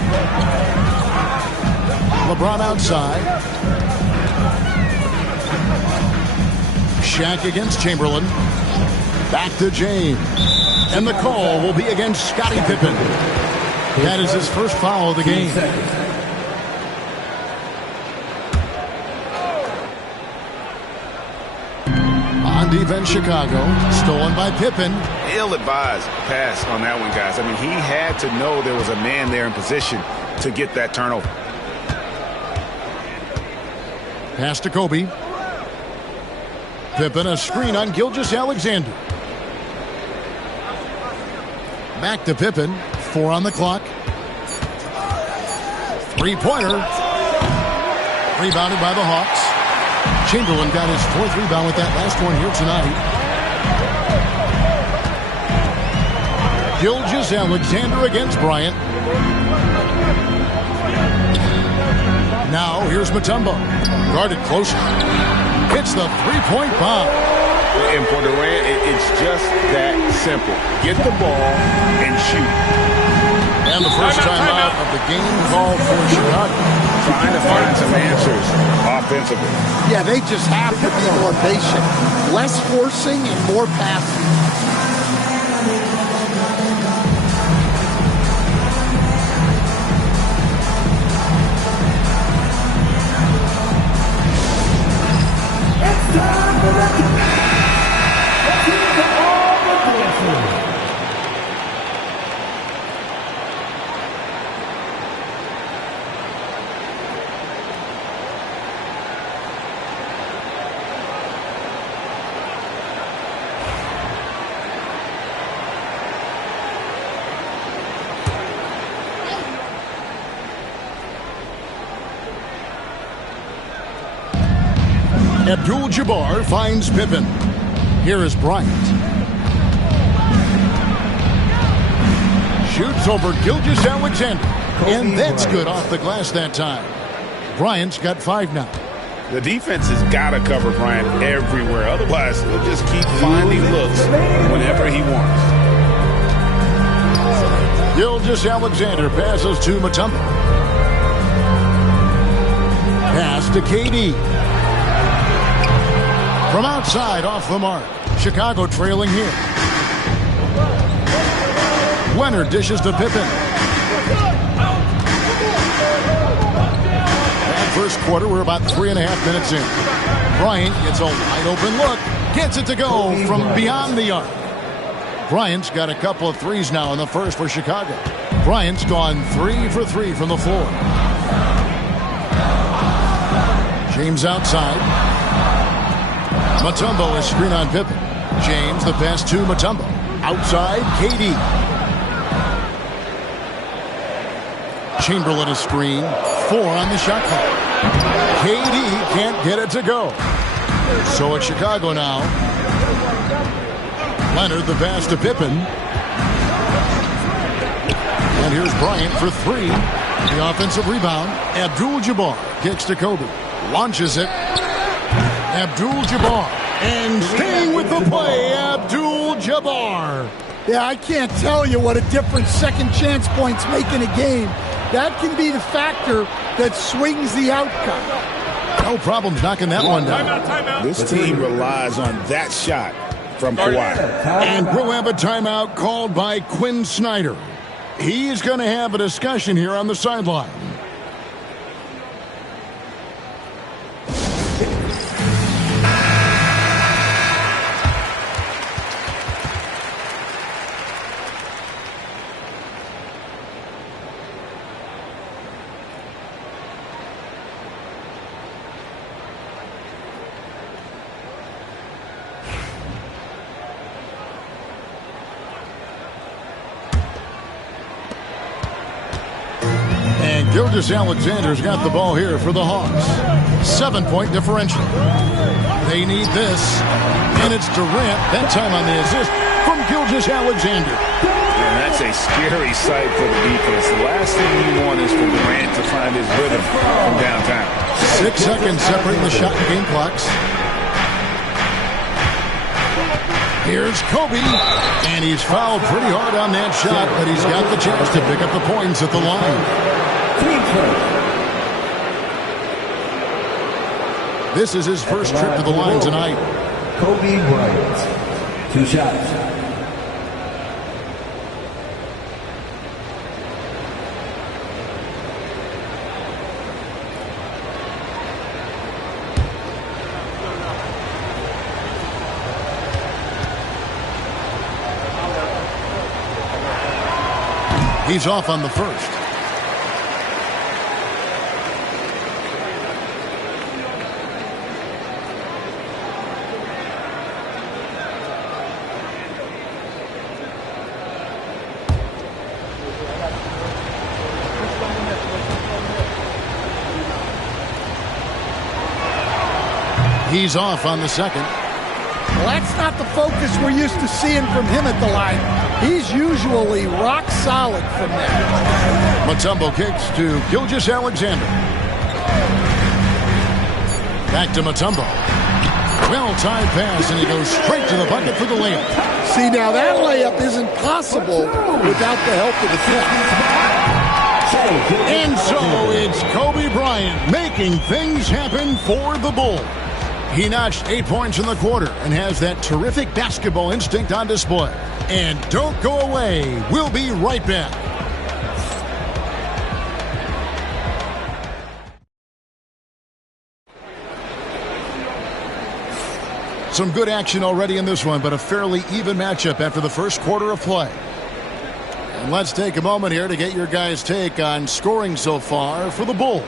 LeBron outside. Shaq against Chamberlain. Back to James. And the call will be against Scottie Pippen. That is his first foul of the game. On defense, Chicago. Stolen by Pippen. Ill-advised pass on that one, guys. I mean, he had to know there was a man there in position to get that turnover. Pass to Kobe. Pippen, a screen on Gilgeous-Alexander. Back to Pippen. 4 on the clock. Three-pointer. Rebounded by the Hawks. Chamberlain got his 4th rebound with that last one here tonight. Gilgeous-Alexander against Bryant. Now here's Mutombo. Guarded closely. Hits the three-point bomb. And for Durant, it's just that simple. Get the ball and shoot. And the first time out of the game called for Chicago. Trying to find some answers offensively. Yeah, they just have to be more patient. Less forcing and more passing. It's time for the team to all the dancers. Abdul-Jabbar finds Pippen. Here is Bryant. shoots over Gilgeous-Alexander. And that's good off the glass that time. Bryant's got 5 now. The defense has got to cover Bryant everywhere. Otherwise, he'll just keep finding looks whenever he wants. Gilgeous-Alexander passes to Mutombo. Pass to KD. From outside, off the mark. Chicago trailing here. Leonard dishes to Pippen. That first quarter, we're about 3.5 minutes in. Bryant gets a wide open look. Gets it to go from beyond the arc. Bryant's got a couple of threes now in the first for Chicago. Bryant's gone 3 for 3 from the floor. James outside. Mutombo is screen on Pippen. James, the pass to Mutombo. Outside, KD. Chamberlain a screen. 4 on the shot clock. KD can't get it to go. So it's Chicago now. Leonard the pass to Pippen. And here's Bryant for 3. The offensive rebound. Abdul-Jabbar kicks to Kobe. Launches it. Abdul-Jabbar. And staying with the play, Abdul-Jabbar. Yeah, I can't tell you what a difference second chance points make in a game. That can be the factor that swings the outcome. No problems knocking that one down. This team relies on that shot from Kawhi. And we'll have a timeout called by Quinn Snyder. He's going to have a discussion here on the sideline. Gilgeous-Alexander's got the ball here for the Hawks. 7-point differential. They need this. And it's Durant, that time on the assist from Gilgeous-Alexander. And that's a scary sight for the defense. The last thing you want is for Durant to find his rhythm from downtown. 6 seconds separating the shot and game clocks. Here's Kobe. And he's fouled pretty hard on that shot, but he's got the chance to pick up the points at the line. This is his first trip to the line tonight. Kobe Bryant, 2 shots. He's off on the first. He's off on the second. Well, that's not the focus we're used to seeing from him at the line. He's usually rock solid from there. Mutombo kicks to Gilgeous-Alexander. Back to Mutombo. Well-timed pass, and he goes straight to the bucket for the layup. See, now that layup isn't possible without the help of the catch. And so it's Kobe Bryant making things happen for the Bulls. He notched 8 points in the quarter and has that terrific basketball instinct on display. And don't go away. We'll be right back. Some good action already in this one, but a fairly even matchup after the first quarter of play. And let's take a moment here to get your guys' take on scoring so far for the Bulls.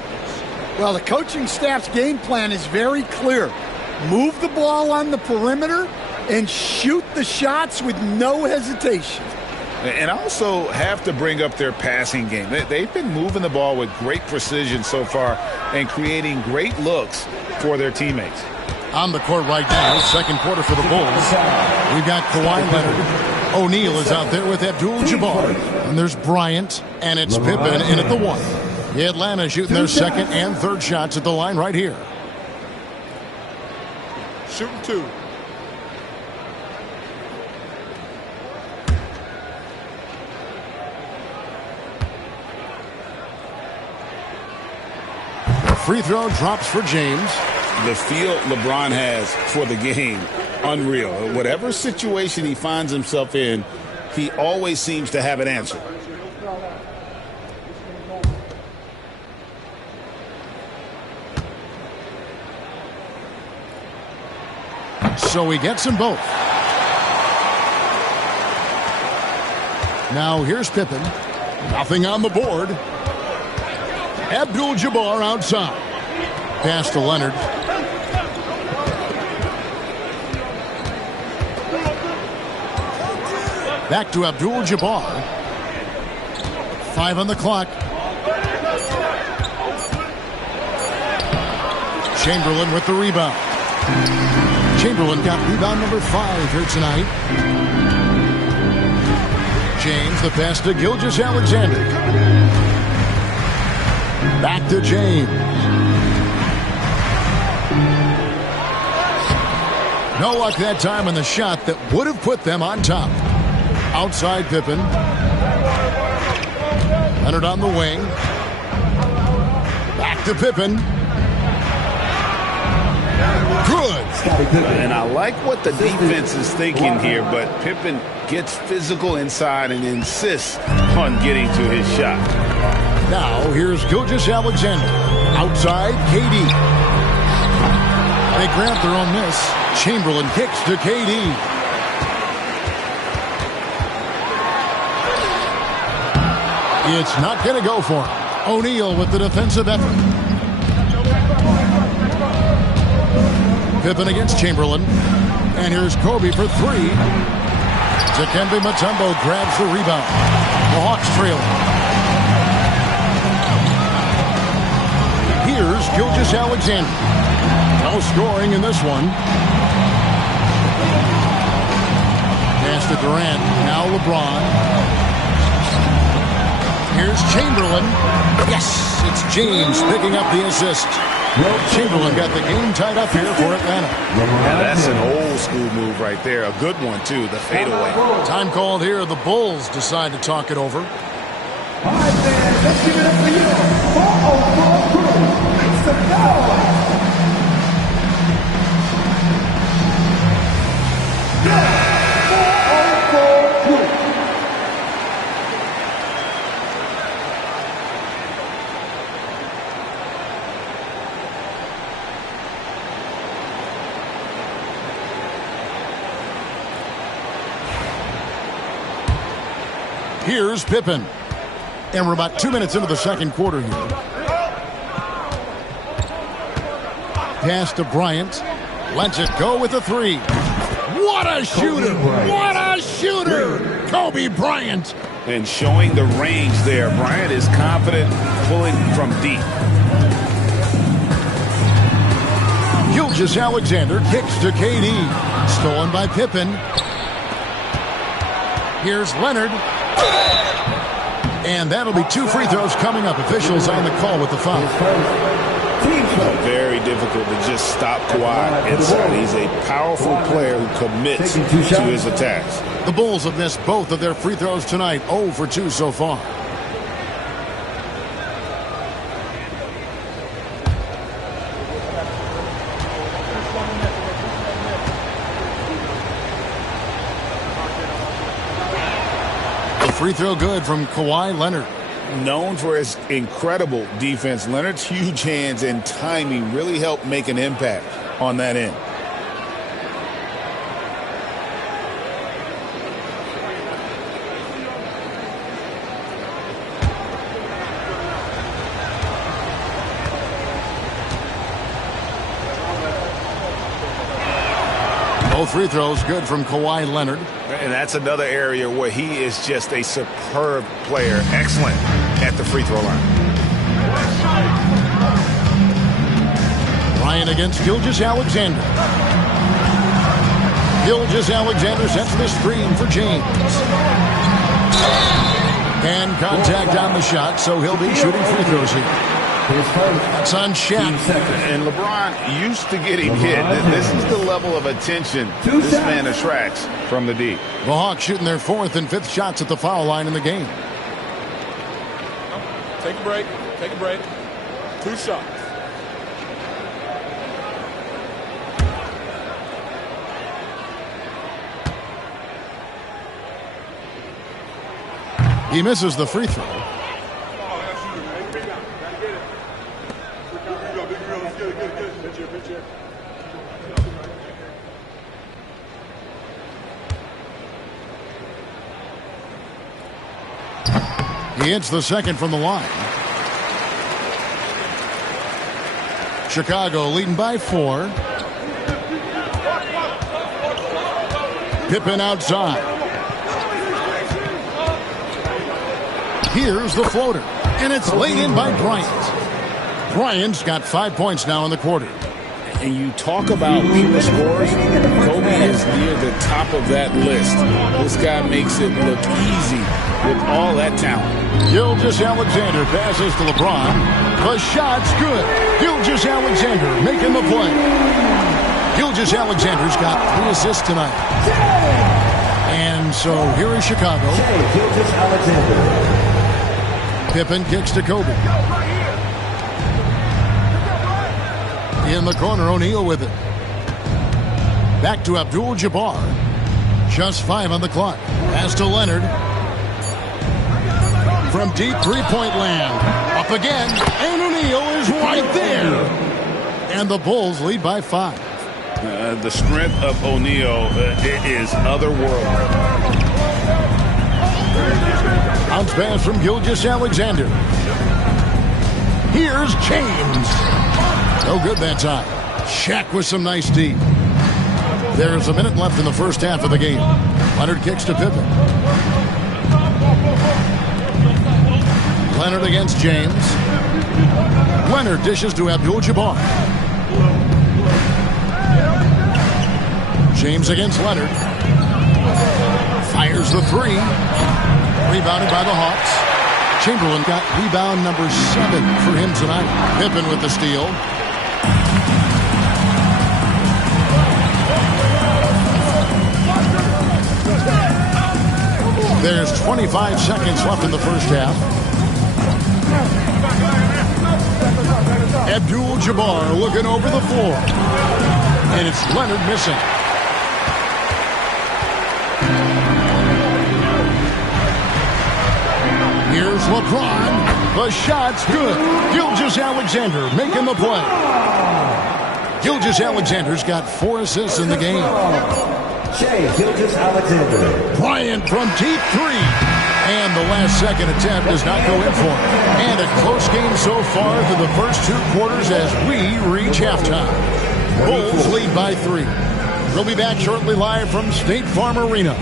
Well, the coaching staff's game plan is very clear. Move the ball on the perimeter and shoot the shots with no hesitation. And also have to bring up their passing game. They've been moving the ball with great precision so far and creating great looks for their teammates. On the court right now, second quarter for the Bulls. We've got Kawhi Leonard. O'Neal is out there with Abdul-Jabbar. And there's Bryant, and it's Pippen in at the 1. Atlanta shooting their second and third shots at the line right here. Shooting 2. The free throw drops for James. The feel LeBron has for the game, unreal. Whatever situation he finds himself in, he always seems to have an answer. So he gets them both. Now here's Pippen. Nothing on the board. Abdul-Jabbar outside. Pass to Leonard. Back to Abdul-Jabbar. 5 on the clock. Chamberlain with the rebound. Chamberlain got rebound number 5 here tonight. James, the pass to Gilgeous-Alexander. Back to James. No luck that time on the shot that would have put them on top. Outside Pippen. Leonard on the wing. Back to Pippen. Good. And I like what the defense is thinking here, but Pippen gets physical inside and insists on getting to his shot. Now here's Gilgeous-Alexander. Outside, KD. They grab their own miss. Chamberlain kicks to KD. It's not going to go for him. O'Neal with the defensive effort. Pippen against Chamberlain. And here's Kobe for 3. Dikembe Mutombo grabs the rebound. The Hawks trail. Here's Gilgeous-Alexander. No scoring in this one. Pass to Durant. Now LeBron. Here's Chamberlain. Yes, it's James picking up the assist. Chamberlain got the game tied up here for Atlanta. Now that's an old school move right there. A good one, too, the fadeaway. Time called here. The Bulls decide to talk it over. All right, man, let's give it up for you. 404 crew. Make some noise. Yeah, 404 crew. Here's Pippen. And we're about 2 minutes into the second quarter here. Pass to Bryant. Lets it go with a 3. What a shooter! What a shooter! Kobe Bryant. And showing the range there. Bryant is confident pulling from deep. Gilgeous-Alexander kicks to KD. Stolen by Pippen. Here's Leonard. And that'll be 2 free throws coming up. Officials on the call with the foul. Very difficult to just stop Kawhi inside. He's a powerful player who commits to his attacks. The Bulls have missed both of their free throws tonight. 0 for 2 so far. Free throw good from Kawhi Leonard. Known for his incredible defense, Leonard's huge hands and timing really helped make an impact on that end. Both free throws good from Kawhi Leonard. And that's another area where he is just a superb player. Excellent at the free throw line. Bryant against Gilgeous-Alexander. Gilgeous-Alexander sets the screen for James. And contact on the shot, so he'll be shooting free throws here. That's on Shaq. And LeBron used to getting hit. This is the level of attention this man attracts from the D. The Hawks shooting their 4th and 5th shots at the foul line in the game. Take a break. Take a break. 2 shots. He misses the free throw. He hits the second from the line. Chicago leading by 4. Pippen outside. Here's the floater, and it's laid in by Bryant. Bryant's got 5 points now in the quarter. And you talk about leading scorers, Kobe is near the top of that list. This guy makes it look easy with all that talent. Gilgeous-Alexander passes to LeBron. The shot's good. Gilgeous-Alexander making the play. Gilgeous-Alexander's got 3 assists tonight. And so here is Chicago. Pippen kicks to Kobe. In the corner, O'Neal with it. Back to Abdul-Jabbar. Just 5 on the clock. Pass to Leonard. From deep three-point land. Up again. And O'Neal is right there. And the Bulls lead by 5. The strength of O'Neal is otherworldly. Bounce pass from Gilgeous-Alexander. Here's James. No good that time. Shaq with some nice D. There's a minute left in the first half of the game. Leonard kicks to Pippen. Leonard against James. Leonard dishes to Abdul-Jabbar. James against Leonard. Fires the 3. Rebounded by the Hawks. Chamberlain got rebound number 7 for him tonight. Pippen with the steal. There's 25 seconds left in the first half. Abdul-Jabbar looking over the floor. And it's Leonard missing. Here's LeBron. The shot's good. Gilgeous-Alexander making the play. Gilgeous-Alexander's got 4 assists in the game. Gilgeous-Alexander. Bryant from deep 3. And the last second attempt does not go in for him. And a close game so far through the first 2 quarters as we reach halftime. Bulls lead by 3. We'll be back shortly live from State Farm Arena.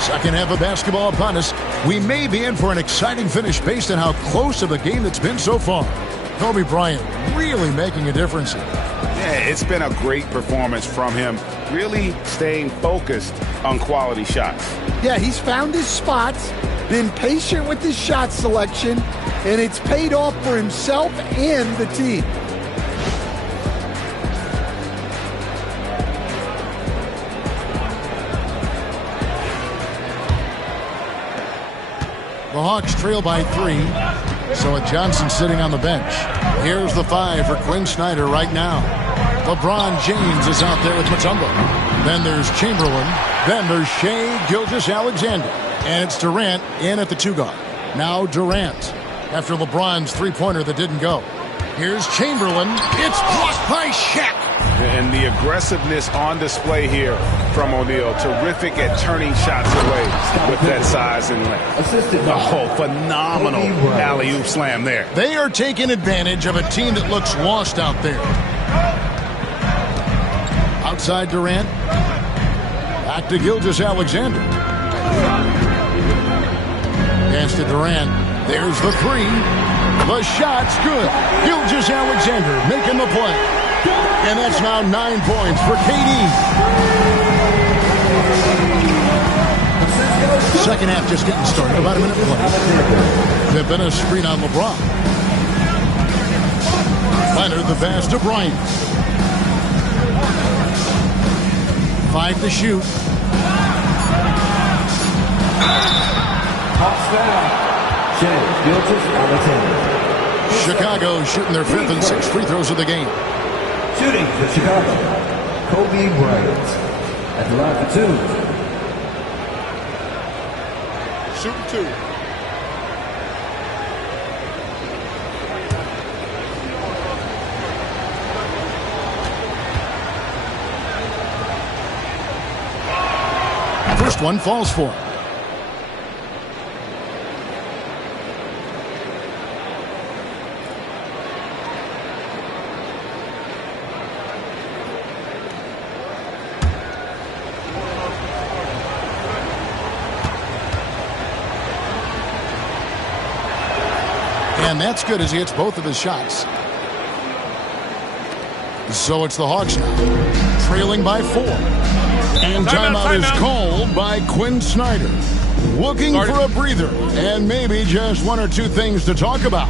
Second half of basketball upon us. We may be in for an exciting finish based on how close of a game it's been so far. Kobe Bryant really making a difference here. Yeah, it's been a great performance from him, really staying focused on quality shots. Yeah, he's found his spots, been patient with his shot selection, and it's paid off for himself and the team. The Hawks trail by 3. So with Johnson sitting on the bench. Here's the 5 for Quinn Snyder right now. LeBron James is out there with Mutombo. Then there's Chamberlain. Then there's Shai Gilgeous-Alexander. And it's Durant in at the 2 guard. Now Durant after LeBron's three-pointer that didn't go. Here's Chamberlain. It's blocked by Shaq. And the aggressiveness on display here from O'Neal. Terrific at turning shots away with that size and length. Oh, phenomenal alley-oop slam there. They are taking advantage of a team that looks lost out there. Outside Durant. Back to Gilgeous-Alexander. Pass to Durant. There's the 3. The shot's good. Gilgeous-Alexander making the play. And that's now 9 points for KD. Second half just getting started. About a minute play. They've been a screen on LeBron. Leonard the pass to Bryant. 5 to shoot. Hawks foul. Shai Gilgeous-Alexander. Chicago shooting their 5th and 6th free throws of the game. Shooting for Chicago, Kobe Bryant. At the line for 2. Shooting 2. First one falls for him. And that's good as he hits both of his shots. So it's the Hawks now, trailing by 4. And timeout is called by Quinn Snyder. Looking for a breather and maybe just 1 or 2 things to talk about.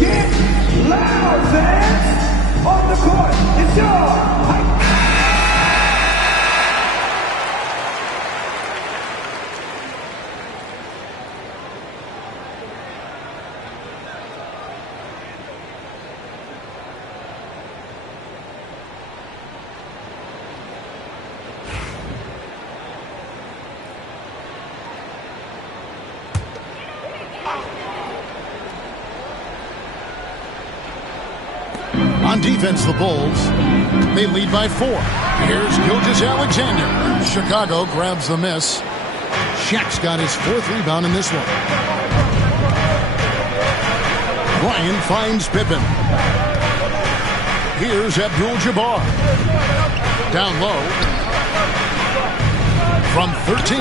Get loud, fans! On the court, it's your On defense, the Bulls, they lead by 4. Here's Gilgeous-Alexander. Chicago grabs the miss. Shaq's got his 4th rebound in this one. Bryant finds Pippen. Here's Abdul-Jabbar. Down low. From 13,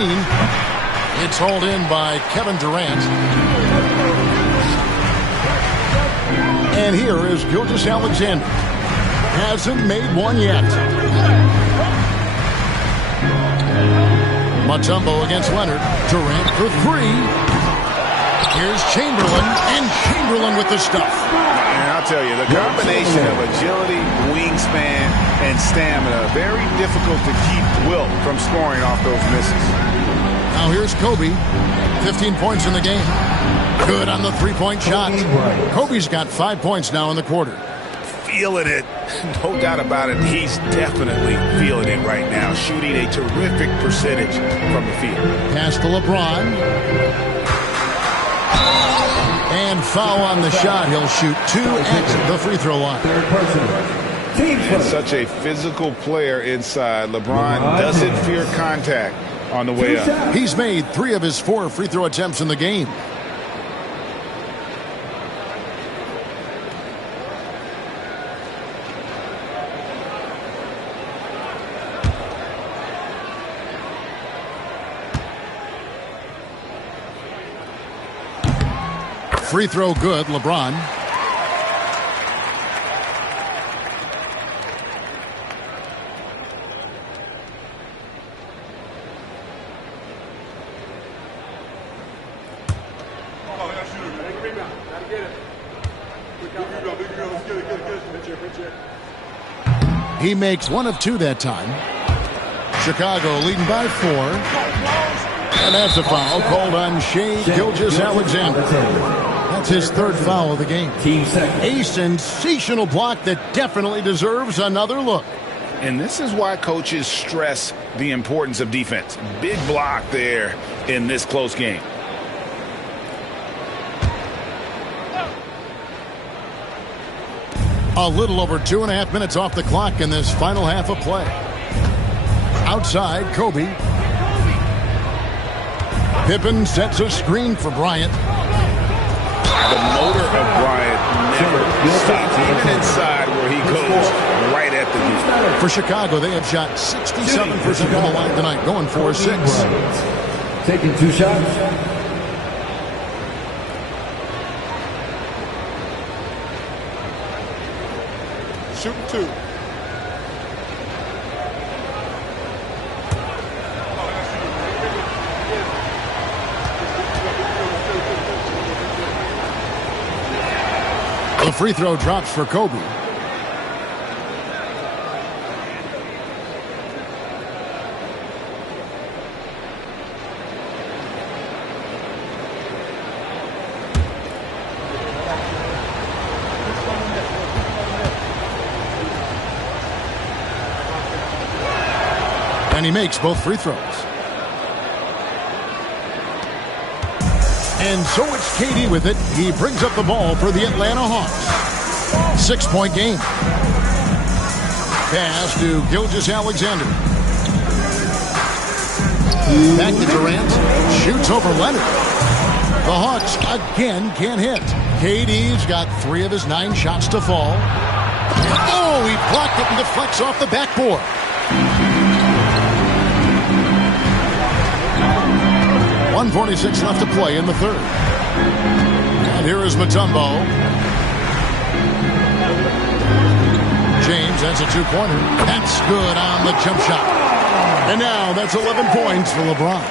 it's hauled in by Kevin Durant. And here is Gilgeous-Alexander. Hasn't made one yet. Mutombo against Leonard. Durant for 3. Here's Chamberlain, and Chamberlain with the stuff. And I'll tell you, the combination of agility, wingspan, and stamina, very difficult to keep Wilt from scoring off those misses. Now here's Kobe. 15 points in the game. Good on the three-point shot. Kobe's got 5 points now in the quarter. Feeling it. No doubt about it. He's definitely feeling it right now. Shooting a terrific percentage from the field. Pass to LeBron. And foul on the shot. He'll shoot 2 at the free throw line. And such a physical player inside. LeBron doesn't fear contact on the way up. He's made 3 of his 4 free throw attempts in the game. Free throw good, LeBron. He makes one of two that time. Chicago leading by 4. And that's a foul called on Shai Gilgeous-Alexander. That's his 3rd foul of the game. A sensational block that definitely deserves another look. And this is why coaches stress the importance of defense. Big block there in this close game. A little over 2.5 minutes off the clock in this final half of play. Outside, Kobe. Pippen sets a screen for Bryant. The motor of Bryant never stops, even inside where he goes right at the defense. For Chicago, they have shot 67% from the line tonight, going 4-6. Taking 2 shots. Shooting 2. The free throw drops for Kobe. And he makes both free throws. And so it's KD with it. He brings up the ball for the Atlanta Hawks. 6-point game. Pass to Gilgeous-Alexander. Back to Durant. Shoots over Leonard. The Hawks again can't hit. KD's got 3 of his 9 shots to fall. Oh, he blocked it and deflects off the backboard. .146 left to play in the 3rd. And here is Mutombo. James, that's a 2-pointer. That's good on the jump shot. And now that's 11 points for LeBron.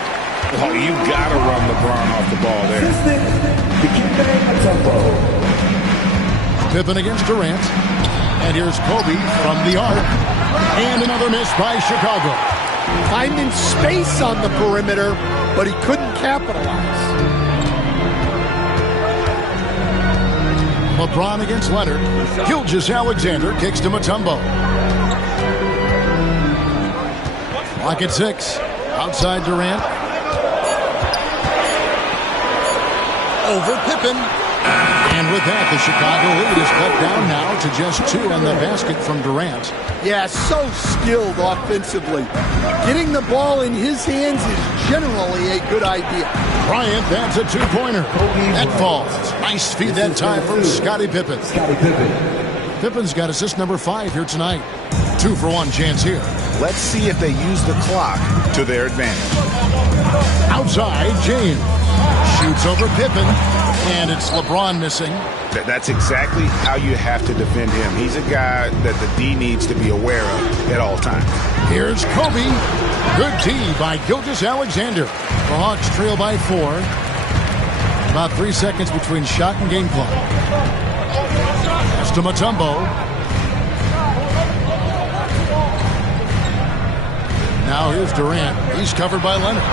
Oh, you got to run LeBron off the ball there. Pippen against Durant. And here's Kobe from the arc. And another miss by Chicago. Finding space on the perimeter, but he couldn't capitalize. LeBron against Leonard. Gilgeous-Alexander kicks to Mutombo. Clock at 6. Outside Durant. Over Pippen. And with that, the Chicago lead is cut down now to just 2 on the basket from Durant. Yeah, so skilled offensively. Getting the ball in his hands is generally a good idea. Bryant, that's a 2-pointer. That falls. Nice feed that time from Scottie Pippen. Pippen's got assist number 5 here tonight. 2-for-1 chance here. Let's see if they use the clock to their advantage. Outside, James. Shoots over Pippen. And it's LeBron missing. That's exactly how you have to defend him. He's a guy that the D needs to be aware of at all times. Here's Kobe. Good D by Gilgeous-Alexander. The Hawks trail by 4. About 3 seconds between shot and game clock. Pass to Mutombo. Now here's Durant. He's covered by Leonard.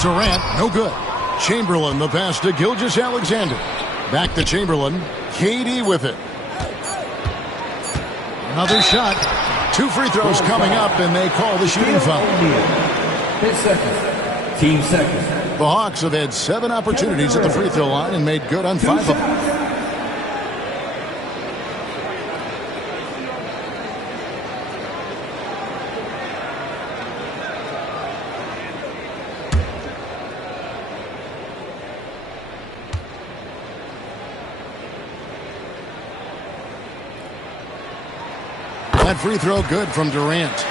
Durant, no good. Chamberlain, the pass to Gilgeous-Alexander. Back to Chamberlain. KD with it. Another shot. 2 free throws coming up, and they call the shooting foul. 10 seconds. Team second. The Hawks have had 7 opportunities at the free throw line and made good on 5 of them. That free throw good from Durant.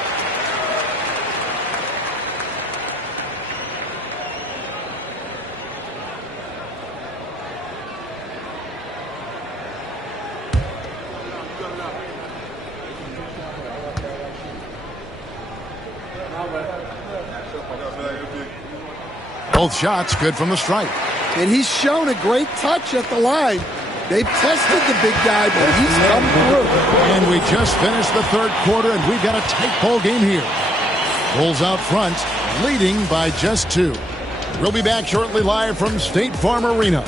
Both shots good from the stripe. And he's shown a great touch at the line. They've tested the big guy, but he's come through. And we just finished the third quarter, and we've got a tight ball game here. Bulls out front, leading by just 2. We'll be back shortly live from State Farm Arena.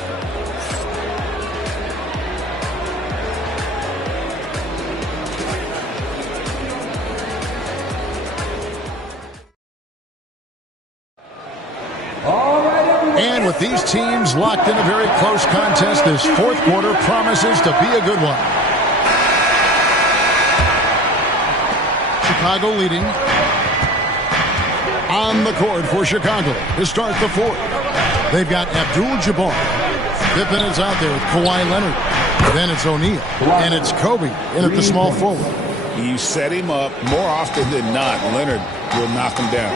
And with these teams locked in a very close contest, this fourth quarter promises to be a good one. Chicago leading. On the court for Chicago to start the fourth. They've got Abdul-Jabbar. Pippen is out there with Kawhi Leonard. Then it's O'Neal. And it's Kobe in at the small forward. You set him up more often than not. Leonard will knock him down.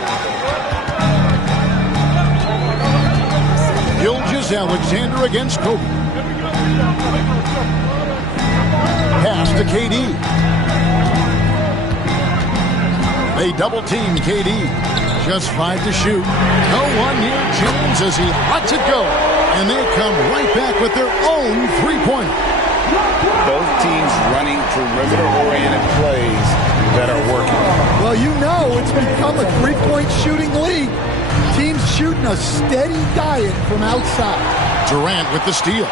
Gilgeous-Alexander against Kobe. Pass to KD. They double team KD. Just 5 to shoot. No one near James as he lets it go. And they come right back with their own three-pointer. Both teams running perimeter-oriented plays that are working. Well, you know it's become a three-point shooting league. Teams shooting a steady diet from outside. Durant with the steal.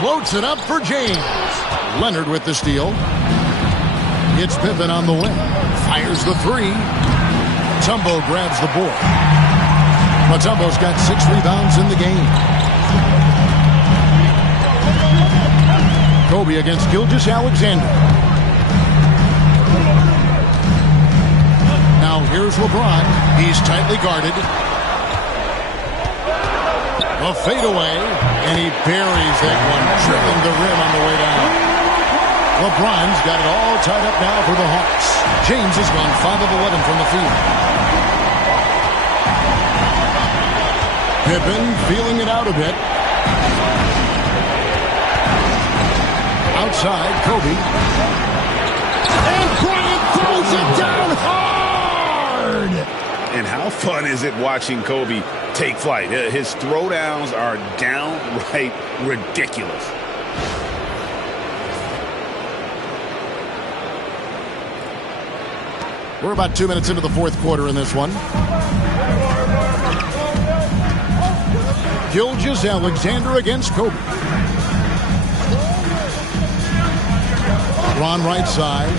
Floats it up for James. Leonard with the steal. It's Pippen on the wing. Fires the three. Mutombo grabs the board. Mutombo's got 6 rebounds in the game. Kobe against Gilgeous-Alexander. Now here's LeBron. He's tightly guarded. A fadeaway, and he buries that one, tripping the rim on the way down. LeBron's got it all tied up now for the Hawks. James has gone 5 of 11 from the field. Pippen feeling it out a bit. Outside, Kobe. And Bryant throws it down hard! And how fun is it watching Kobe take flight? His throwdowns are downright ridiculous. We're about 2 minutes into the fourth quarter in this one. Gilgeous-Alexander against Kobe. LeBron right side.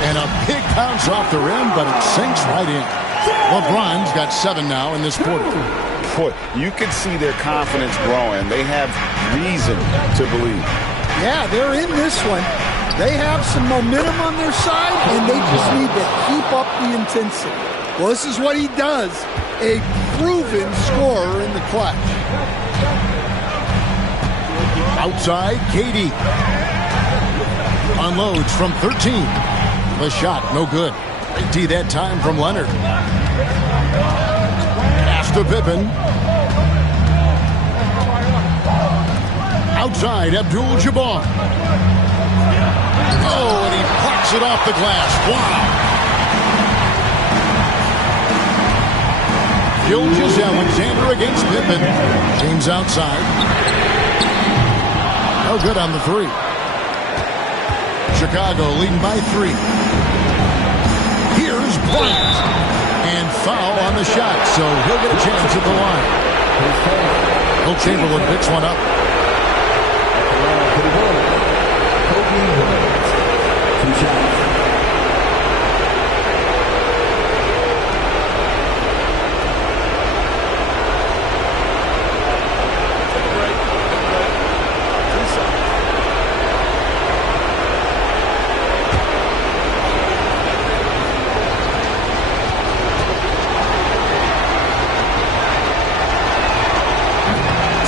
And a big bounce off the rim, but it sinks right in. LeBron's got 7 now in this quarter. Boy, you can see their confidence growing. They have reason to believe. Yeah, they're in this one. They have some momentum on their side, and they just need to keep up the intensity. Well, this is what he does. A proven scorer in the clutch. Outside, KD. Unloads from 13. The shot, no good. Big D that time from Leonard. Pass to Pippen. Outside, Abdul-Jabbar. Oh, and he plucks it off the glass. Wow. Gilgeous-Alexander against Pippen. James outside. No good on the three. Chicago leading by 3. Here's Bryant. And foul on the shot, so he'll get a chance at the line. Will Chamberlain picks one up.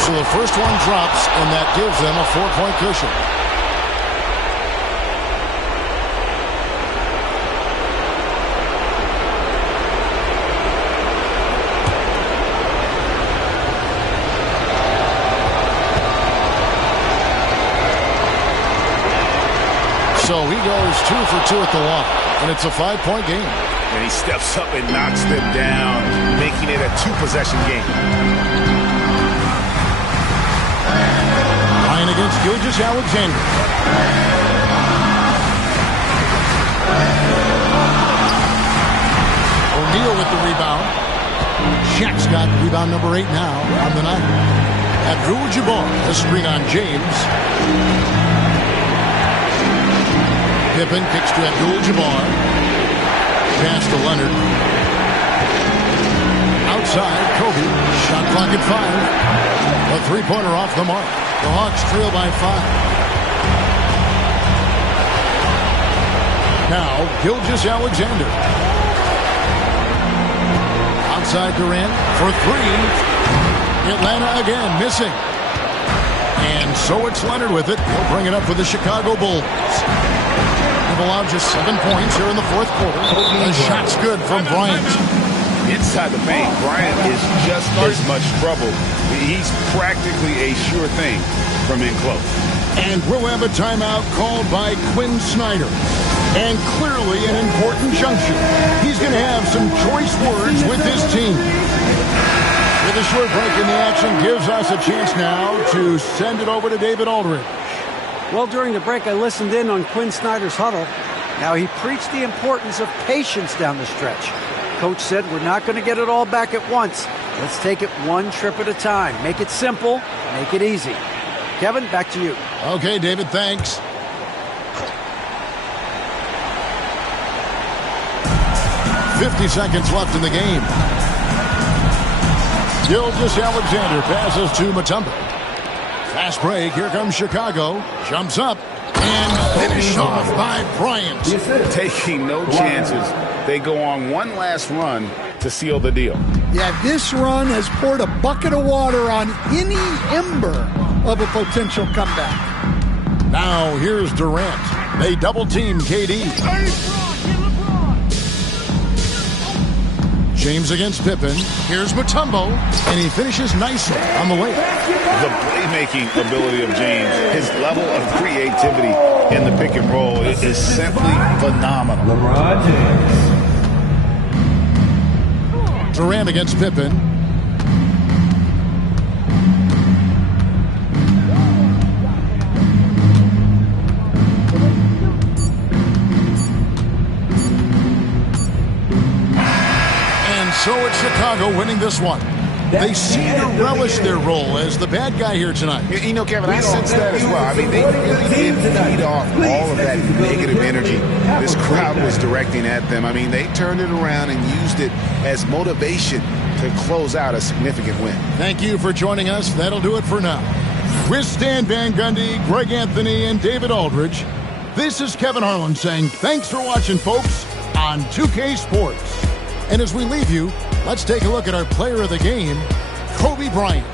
So the first one drops, and that gives them a 4-point cushion. So he goes 2 for 2 at the line, and it's a 5-point game. And he steps up and knocks them down, making it a 2-possession game. Gilgeous Alexander. O'Neal with the rebound. Shaq's got rebound number 8 now on the night. Abdul-Jabbar, the screen on James. Pippen kicks to Abdul-Jabbar. Pass to Leonard. Outside, Kobe. Shot clock at 5. A three-pointer off the mark. The Hawks trail by 5. Now, Gilgeous Alexander. Outside Durant for 3. Atlanta again missing. And so it's Leonard with it. He'll bring it up for the Chicago Bulls. They've allowed just 7 points here in the fourth quarter. The shot's good from Bryant. Inside the paint, Bryant is just as much trouble. He's practically a sure thing from in close. And we'll have a timeout called by Quinn Snyder. And clearly an important juncture. He's going to have some choice words with his team. With a short break in the action gives us a chance now to send it over to David Aldridge. Well, during the break, I listened in on Quinn Snyder's huddle. Now, he preached the importance of patience down the stretch. Coach said, we're not going to get it all back at once. Let's take it one trip at a time. Make it simple, make it easy. Kevin, back to you. Okay, David, thanks. .50 seconds left in the game. Gilgeous Alexander passes to Mutombo. Fast break. Here comes Chicago. Jumps up and finished off by Bryant. Taking no chances. They go on one last run to seal the deal. Yeah, this run has poured a bucket of water on any ember of a potential comeback. Now here's Durant. They double team KD. James against Pippen. Here's Mutombo, and he finishes nicely on the way. The playmaking ability of James, his level of creativity in the pick and roll is simply phenomenal. LeBron James. Durant against Pippen. So it's Chicago winning this one. They seem to relish their role as the bad guy here tonight. You know, Kevin, I sense that as well. I mean, they really did feed off all of that negative energy this crowd was directing at them. I mean, they turned it around and used it as motivation to close out a significant win. Thank you for joining us. That'll do it for now. With Stan Van Gundy, Greg Anthony, and David Aldridge, this is Kevin Harlan saying thanks for watching, folks, on 2K Sports. And as we leave you, let's take a look at our player of the game, Kobe Bryant.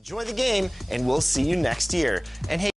Enjoy the game, and we'll see you next year. And hey,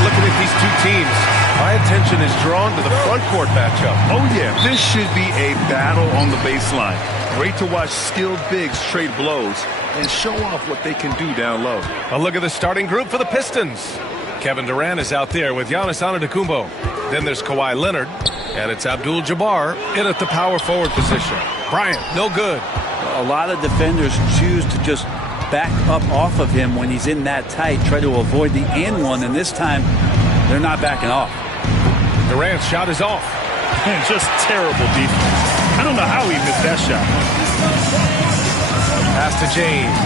Looking at these two teams, my attention is drawn to the front court matchup. Oh, yeah. This should be a battle on the baseline. Great to watch skilled bigs trade blows and show off what they can do down low. A look at the starting group for the Pistons. Kevin Durant is out there with Giannis Antetokounmpo. Then there's Kawhi Leonard, and it's Abdul-Jabbar in at the power forward position. Bryant, no good. A lot of defenders choose to just back up off of him when he's in that tight, try to avoid the and one, and this time they're not backing off. Durant's shot is off. And just terrible defense. I don't know how he missed that shot. Pass to James.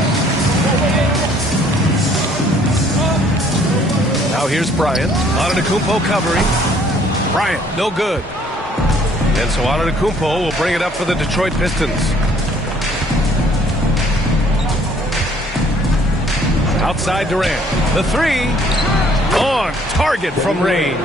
Now here's Bryant. Antetokounmpo covering. Bryant, no good. And so Antetokounmpo will bring it up for the Detroit Pistons. Outside Durant. The three. On target from range.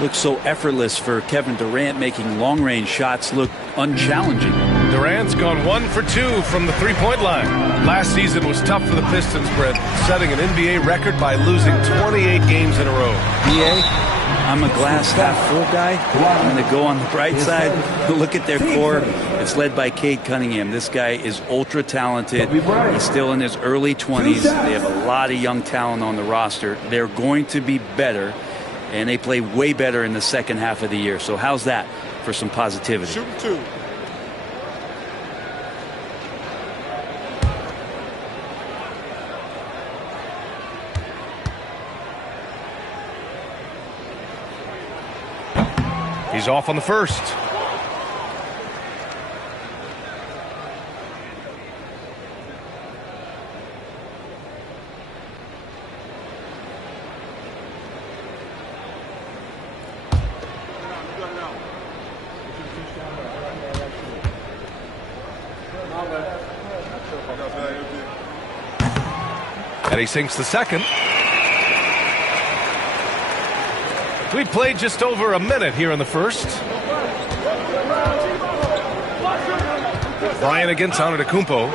Looks so effortless for Kevin Durant, making long-range shots look unchallenging. Durant's gone 1 for 2 from the three-point line. Last season was tough for the Pistons, Brett, setting an NBA record by losing 28 games in a row. BA, I'm a glass half-full guy. I'm going to go on the bright side. Look at their core. It's led by Cade Cunningham. This guy is ultra-talented. He's still in his early 20s. They have a lot of young talent on the roster. They're going to be better, and they play way better in the second half of the year. So how's that for some positivity? Shoot two. He's off on the first. And he sinks the second. We played just over a minute here in the first. Bryant against Antetokounmpo.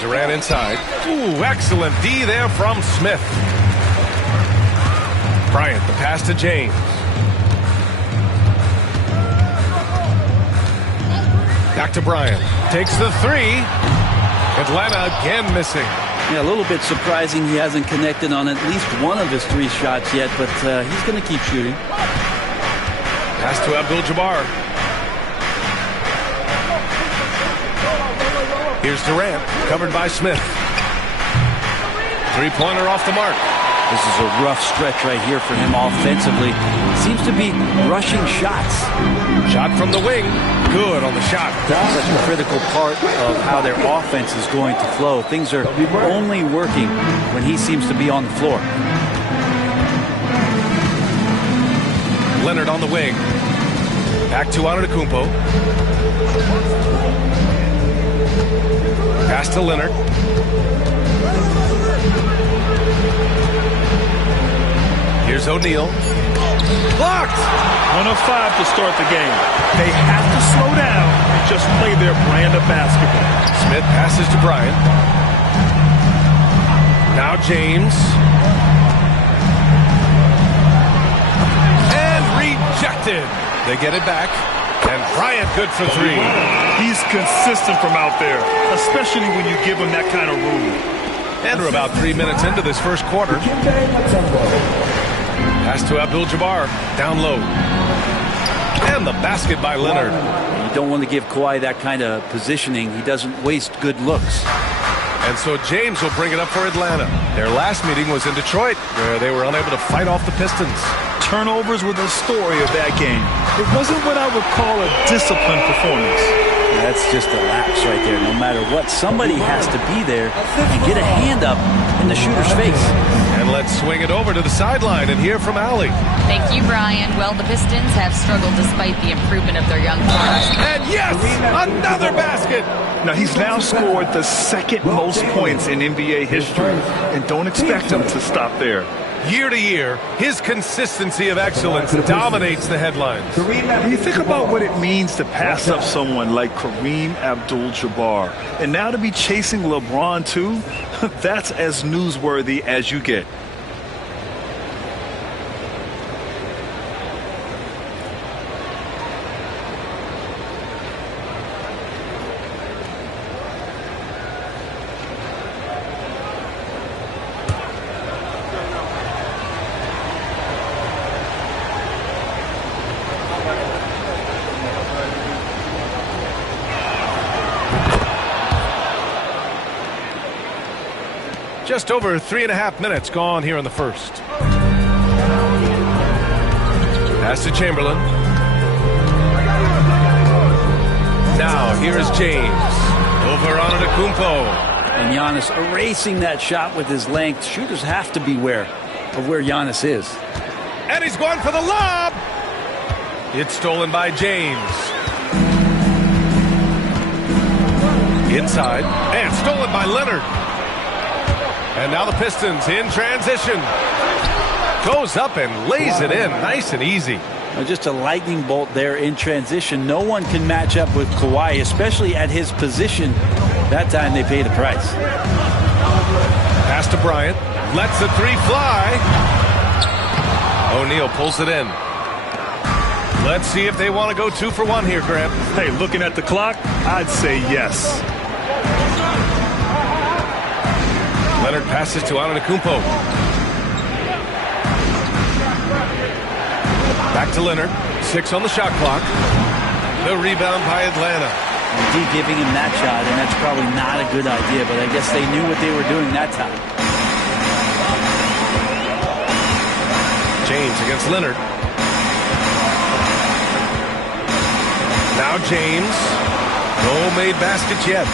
Durant inside. Ooh, excellent D there from Smith. Bryant, the pass to James. Back to Bryant. Takes the three. Atlanta again missing. Yeah, a little bit surprising he hasn't connected on at least one of his 3 shots yet, but he's going to keep shooting. Pass to Abdul-Jabbar. Here's Durant, covered by Smith. Three-pointer off the mark. This is a rough stretch right here for him offensively. Seems to be rushing shots. Shot from the wing. Good on the shot. Such a critical part of how their offense is going to flow. Things are only working when he seems to be on the floor. Leonard on the wing. Back to Antetokounmpo. Pass to Leonard. Here's O'Neal. Blocked! 1 of 5 to start the game. They have to slow down and just play their brand of basketball. Smith passes to Bryant. Now James. And rejected. They get it back. And Bryant good for three. He's consistent from out there, especially when you give him that kind of room. And we're about 3 minutes into this first quarter. Pass to Abdul-Jabbar. Down low. And the basket by Leonard. You don't want to give Kawhi that kind of positioning. He doesn't waste good looks. And so James will bring it up for Atlanta. Their last meeting was in Detroit, where they were unable to fight off the Pistons. Turnovers were the story of that game. It wasn't what I would call a disciplined performance. That's just a lapse right there. No matter what, somebody has to be there and get a hand up in the shooter's face. And let's swing it over to the sideline and hear from Allie. Thank you, Brian. Well, the Pistons have struggled despite the improvement of their young players. And yes, another basket. Now, he's now scored the second most points in NBA history, and don't expect him to stop there. Year to year, his consistency of excellence dominates the headlines. You think about what it means to pass up someone like Kareem Abdul-Jabbar, and now to be chasing LeBron too, that's as newsworthy as you get. Just over 3.5 minutes gone here in the first. Pass to Chamberlain. Now here is James. Over on Antetokounmpo. And Giannis erasing that shot with his length. Shooters have to beware of where Giannis is. And he's going for the lob. It's stolen by James. Inside. And stolen by Leonard. And now the Pistons in transition. Goes up and lays it in nice and easy. Just a lightning bolt there in transition. No one can match up with Kawhi, especially at his position. That time they pay the price. Pass to Bryant. Lets the three fly. O'Neal pulls it in. Let's see if they want to go 2 for 1 here, Grant. Hey, looking at the clock, I'd say yes. Leonard passes to Antetokounmpo. Back to Leonard. 6 on the shot clock. The rebound by Atlanta. D giving him that shot, and that's probably not a good idea, but I guess they knew what they were doing that time. James against Leonard. Now James. No made baskets yet.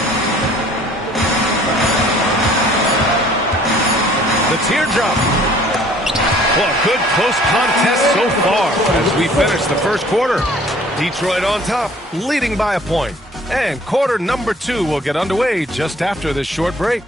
The teardrop. Well, a good close contest so far as we finish the first quarter. Detroit on top, leading by a point. And quarter number 2 will get underway just after this short break.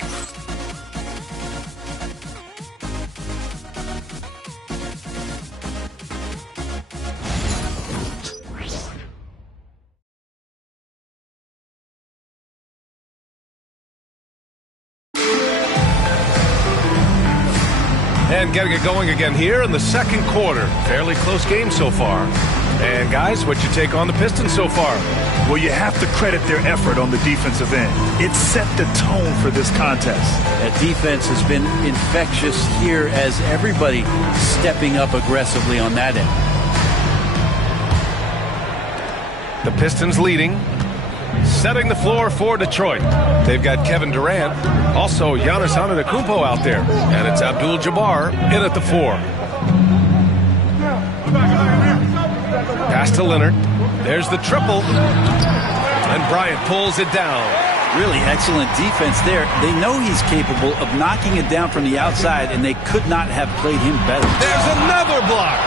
And getting it going again here in the second quarter. Fairly close game so far. And guys, what'd you take on the Pistons so far? Well, you have to credit their effort on the defensive end. It set the tone for this contest. That defense has been infectious here as everybody stepping up aggressively on that end. The Pistons leading. Setting the floor for Detroit. They've got Kevin Durant, also Giannis Antetokounmpo out there, and it's Abdul-Jabbar in at the 4. Pass to Leonard. There's the triple, and Bryant pulls it down. Really excellent defense there. They know he's capable of knocking it down from the outside, and they could not have played him better. There's another block.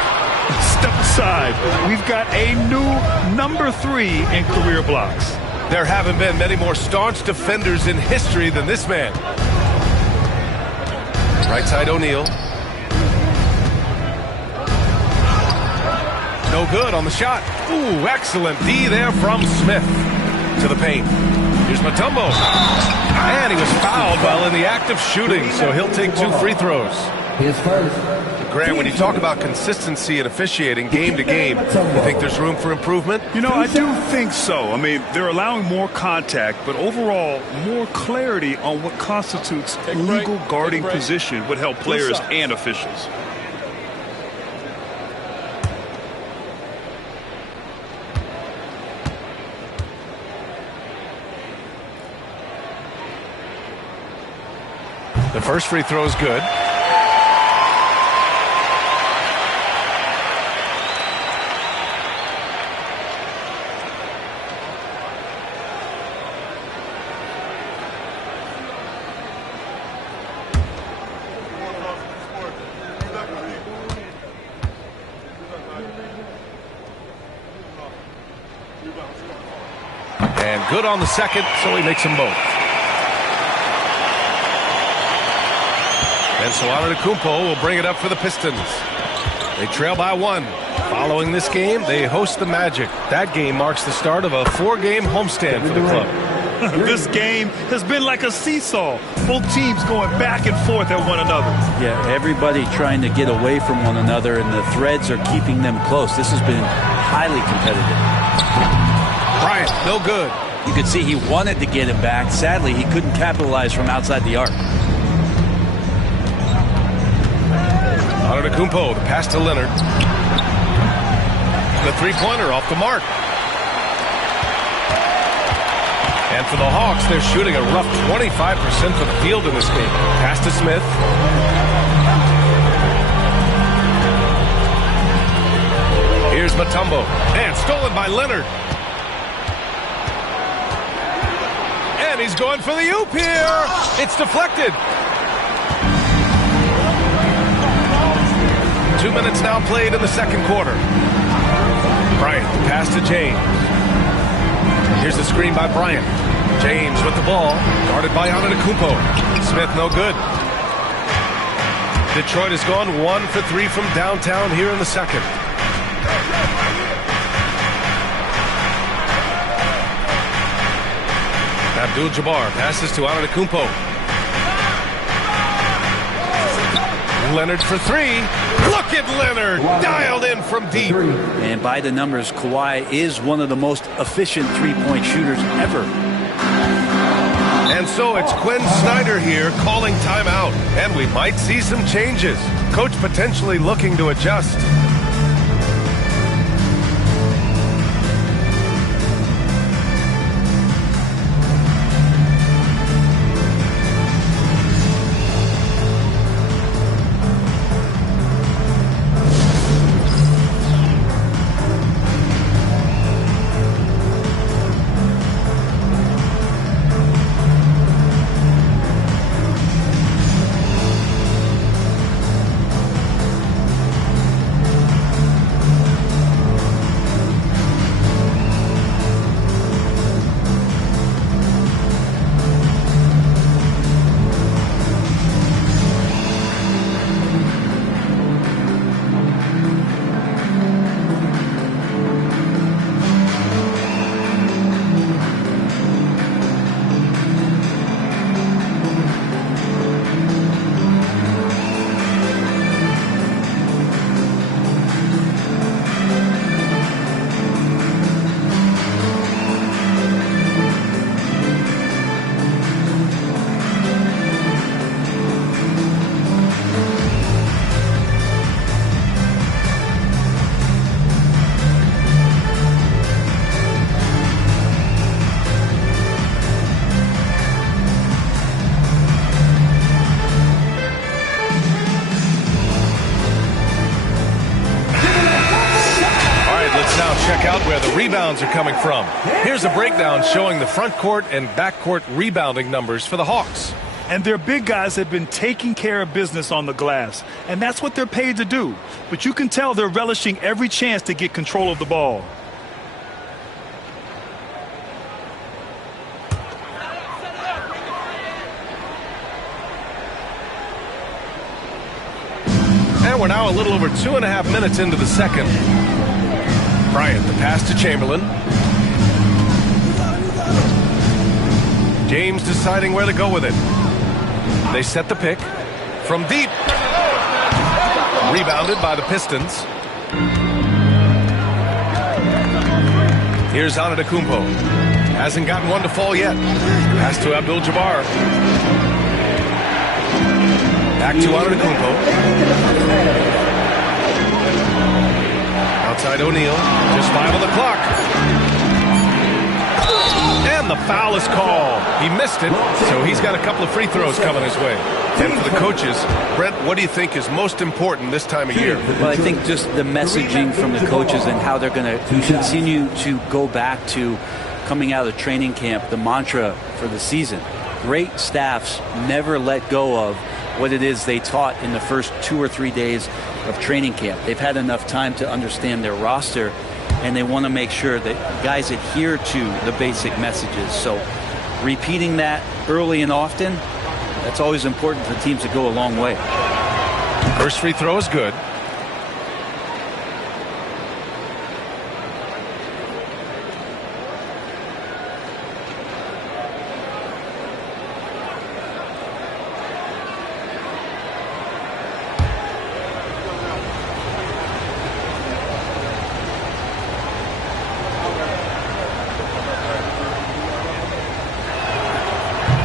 Step aside. We've got a new number 3 in career blocks. There haven't been many more staunch defenders in history than this man. Right side O'Neal. No good on the shot. Ooh, excellent D there from Smith. To the paint. Here's Mutombo. And he was fouled while in the act of shooting, so he'll take 2 free throws. His first. Grant, when you talk about consistency in officiating game to game, you think there's room for improvement? You know, I do think so. I mean, they're allowing more contact, but overall, more clarity on what constitutes legal guarding position would help players and officials. The first free throw is good. And good on the second, so he makes them both. And so Antetokounmpo will bring it up for the Pistons. They trail by 1. Following this game, they host the Magic. That game marks the start of a 4-game homestand for the club. This game has been like a seesaw. Both teams going back and forth at one another. Yeah, everybody trying to get away from one another, and the threads are keeping them close. This has been highly competitive. Bryant, no good. You could see he wanted to get him back. Sadly, he couldn't capitalize from outside the arc. Antetokounmpo, the pass to Leonard. The three-pointer off the mark. And for the Hawks, they're shooting a rough 25% from the field in this game. Pass to Smith. Here's Mutombo. And stolen by Leonard. And he's going for the oop here. It's deflected. 2 minutes now played in the second quarter. Bryant, the pass to James. Here's the screen by Bryant. James with the ball, guarded by Antetokounmpo. Smith no good. Detroit has gone 1 for 3 from downtown here in the second. Abdul-Jabbar passes to Antetokounmpo. Leonard for 3. Look at Leonard, dialed in from deep. And by the numbers, Kawhi is one of the most efficient three-point shooters ever. And so it's Quinn Snyder here calling timeout. And we might see some changes. Coach potentially looking to adjust. Check out where the rebounds are coming from. Here's a breakdown showing the front court and back court rebounding numbers for the Hawks. And their big guys have been taking care of business on the glass. And that's what they're paid to do. But you can tell they're relishing every chance to get control of the ball. And we're now a little over 2.5 minutes into the second. Bryant, the pass to Chamberlain. James deciding where to go with it. They set the pick from deep. Rebounded by the Pistons. Here's Antetokounmpo. Hasn't gotten one to fall yet. Pass to Abdul-Jabbar. Back to Antetokounmpo. Outside O'Neal. Just 5 on the clock. And the foul is called. He missed it, so he's got a couple of free throws coming his way. And for the coaches, Brent, what do you think is most important this time of year? Well, I think just the messaging from the coaches and how they're going to continue to go back to coming out of training camp, the mantra for the season. Great staffs never let go of what it is they taught in the first 2 or 3 days of training camp. They've had enough time to understand their roster, and they want to make sure that guys adhere to the basic messages. So repeating that early and often, that's always important for teams to go a long way. First free throw is good.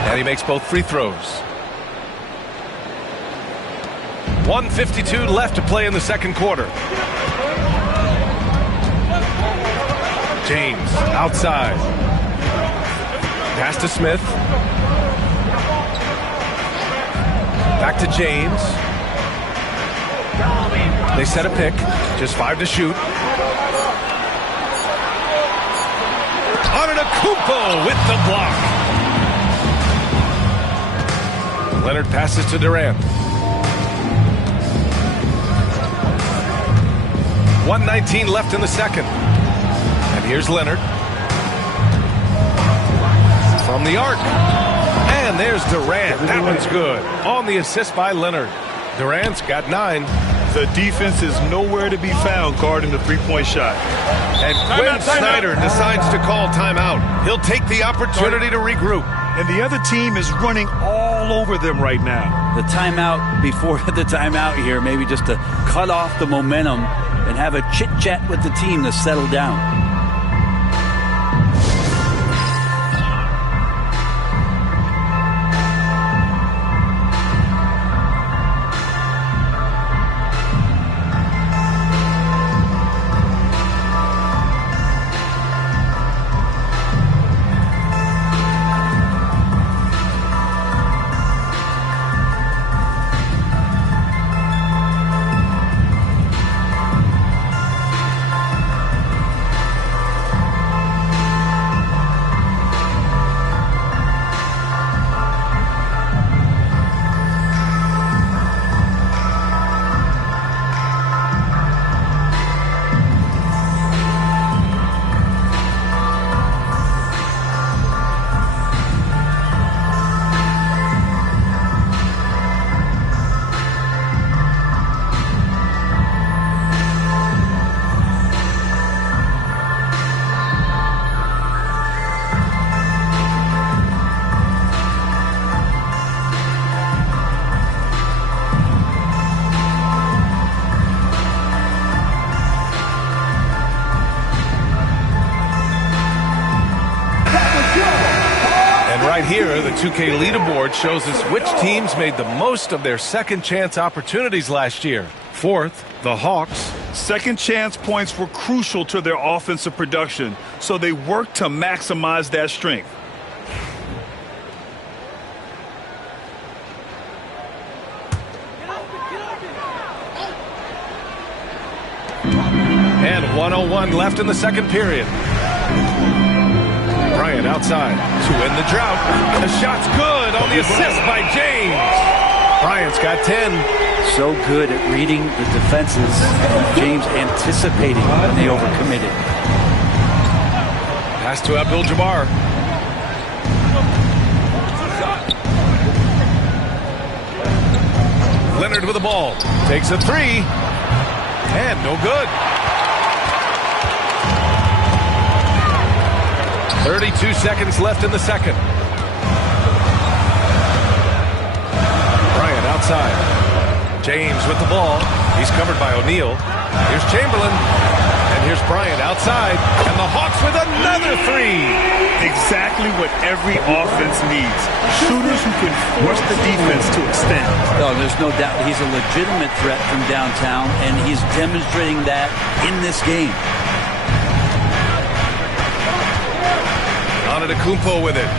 And he makes both free throws. 1:52 left to play in the second quarter. James outside. Pass to Smith. Back to James. They set a pick. Just 5 to shoot. Antetokounmpo with the block. Leonard passes to Durant. 1:19 left in the second. And here's Leonard. From the arc. And there's Durant. That one's good. On the assist by Leonard. Durant's got 9. The defense is nowhere to be found guarding the three-point shot. And Quinn Snyder decides to call timeout. He'll take the opportunity to regroup. And the other team is running all over them right now. The timeout before the timeout here, maybe just to cut off the momentum and have a chit-chat with the team to settle down. Here, the 2K leaderboard shows us which teams made the most of their second chance opportunities last year. Fourth, the Hawks. Second chance points were crucial to their offensive production, so they worked to maximize that strength. And 1:01 left in the second period. Bryant outside to end the drought. The shot's good on the assist by James. Bryant's got 10. So good at reading the defenses. James anticipating when they overcommitted. Pass to Abdul-Jabbar. Leonard with the ball. Takes a 3. And no good. 32 seconds left in the second. outside. James with the ball. He's covered by O'Neal. Here's Chamberlain. And here's Bryant outside. And the Hawks with another three. Exactly what every offense needs. Shooters who can force the defense to extend. No, there's no doubt he's a legitimate threat from downtown, and he's demonstrating that in this game. Antetokounmpo with it.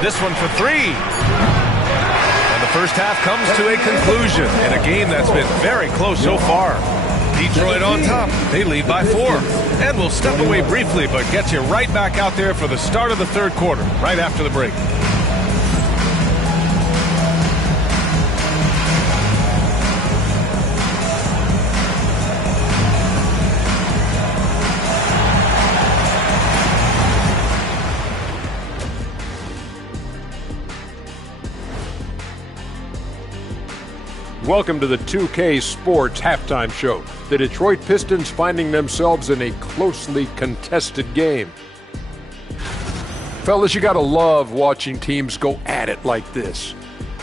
This one for three. And the first half comes to a conclusion in a game that's been very close so far. Detroit on top. They lead by 4. And we'll step away briefly, but get you right back out there for the start of the third quarter, right after the break. Welcome to the 2K Sports Halftime Show. The Detroit Pistons finding themselves in a closely contested game. Fellas, you gotta love watching teams go at it like this.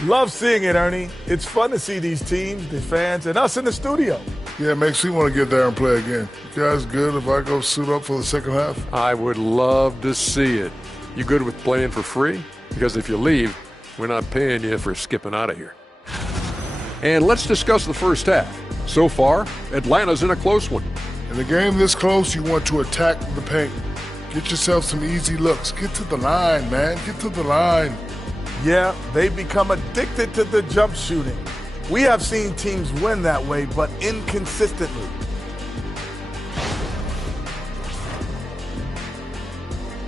Love seeing it, Ernie. It's fun to see these teams, the fans, and us in the studio. Yeah, it makes me want to get there and play again. You guys good if I go suit up for the second half? I would love to see it. You good with playing for free? Because if you leave, we're not paying you for skipping out of here. And let's discuss the first half. So far, Atlanta's in a close one. In a game this close, you want to attack the paint. Get yourself some easy looks. Get to the line, man. Get to the line. Yeah, they've become addicted to the jump shooting. We have seen teams win that way, but inconsistently.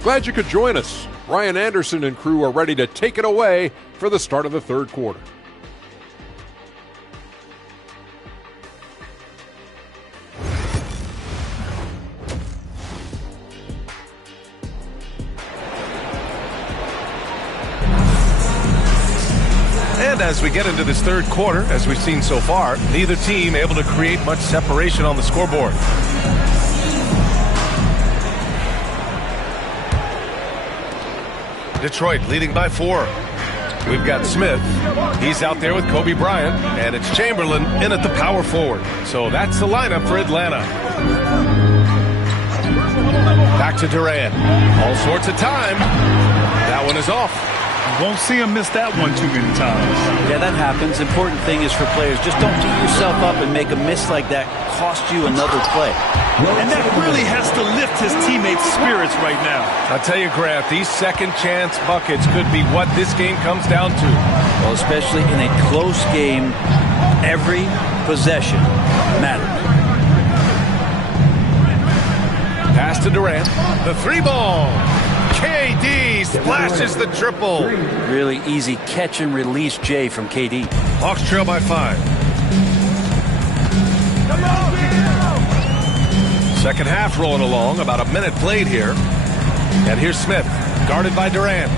Glad you could join us. Ryan Anderson and crew are ready to take it away for the start of the third quarter. And as we get into this third quarter, as we've seen so far, neither team able to create much separation on the scoreboard. Detroit leading by 4. We've got Smith. He's out there with Kobe Bryant, and it's Chamberlain in at the power forward. So that's the lineup for Atlanta. Back to Durant. All sorts of time. That one is off. Won't see him miss that one too many times. Yeah, that happens. Important thing is for players, just don't beat yourself up and make a miss like that cost you another play. And that really has to lift his teammates' spirits right now. I'll tell you, Grant, these second chance buckets could be what this game comes down to. Well, especially in a close game, every possession matters. Pass to Durant. The three ball. KD splashes the triple. Really easy catch and release, Jay, from KD. Hawks trail by 5. Second half rolling along, about a minute played here. And here's Smith, guarded by Durant.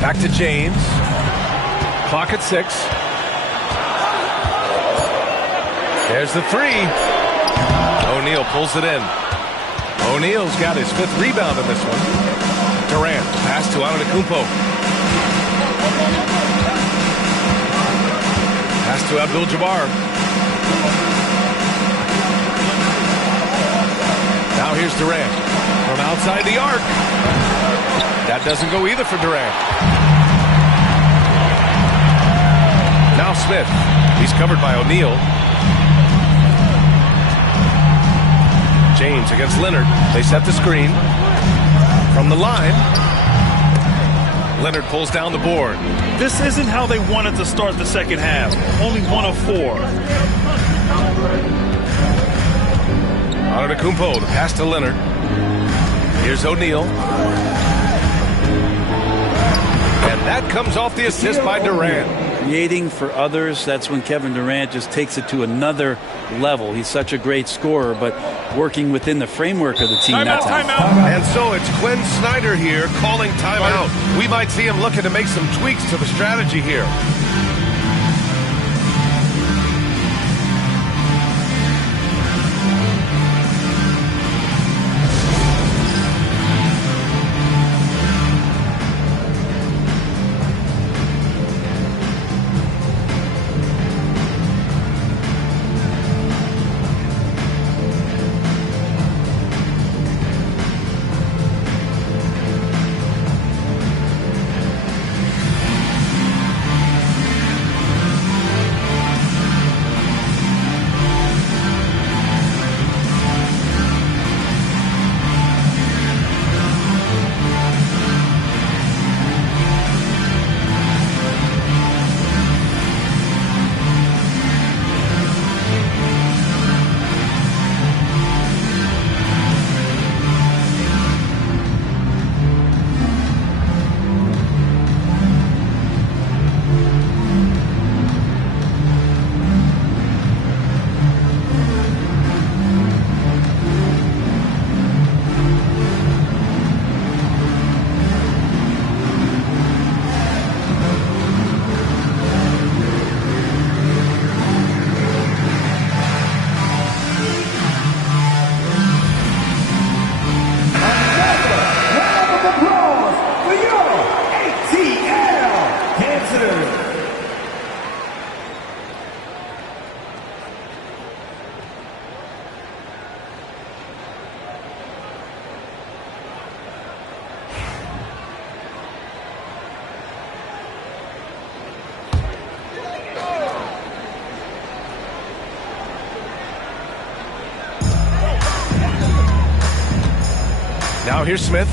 Back to James. Clock at 6. There's the three. O'Neal pulls it in. O'Neal's got his 5th rebound in this one. Durant, pass to Antetokounmpo. Pass to Abdul-Jabbar. Now here's Durant from outside the arc. That doesn't go either for Durant. Now Smith. He's covered by O'Neal. James against Leonard. They set the screen. From the line, Leonard pulls down the board. This isn't how they wanted to start the second half. Only 1 of 4. Antetokounmpo, the pass to Leonard. Here's O'Neal. And that comes off the assist by Durant. Creating for others, that's when Kevin Durant just takes it to another level. He's such a great scorer, but working within the framework of the team. Timeout. And so it's Quinn Snyder here calling timeout. We might see him looking to make some tweaks to the strategy here. Now here's Smith.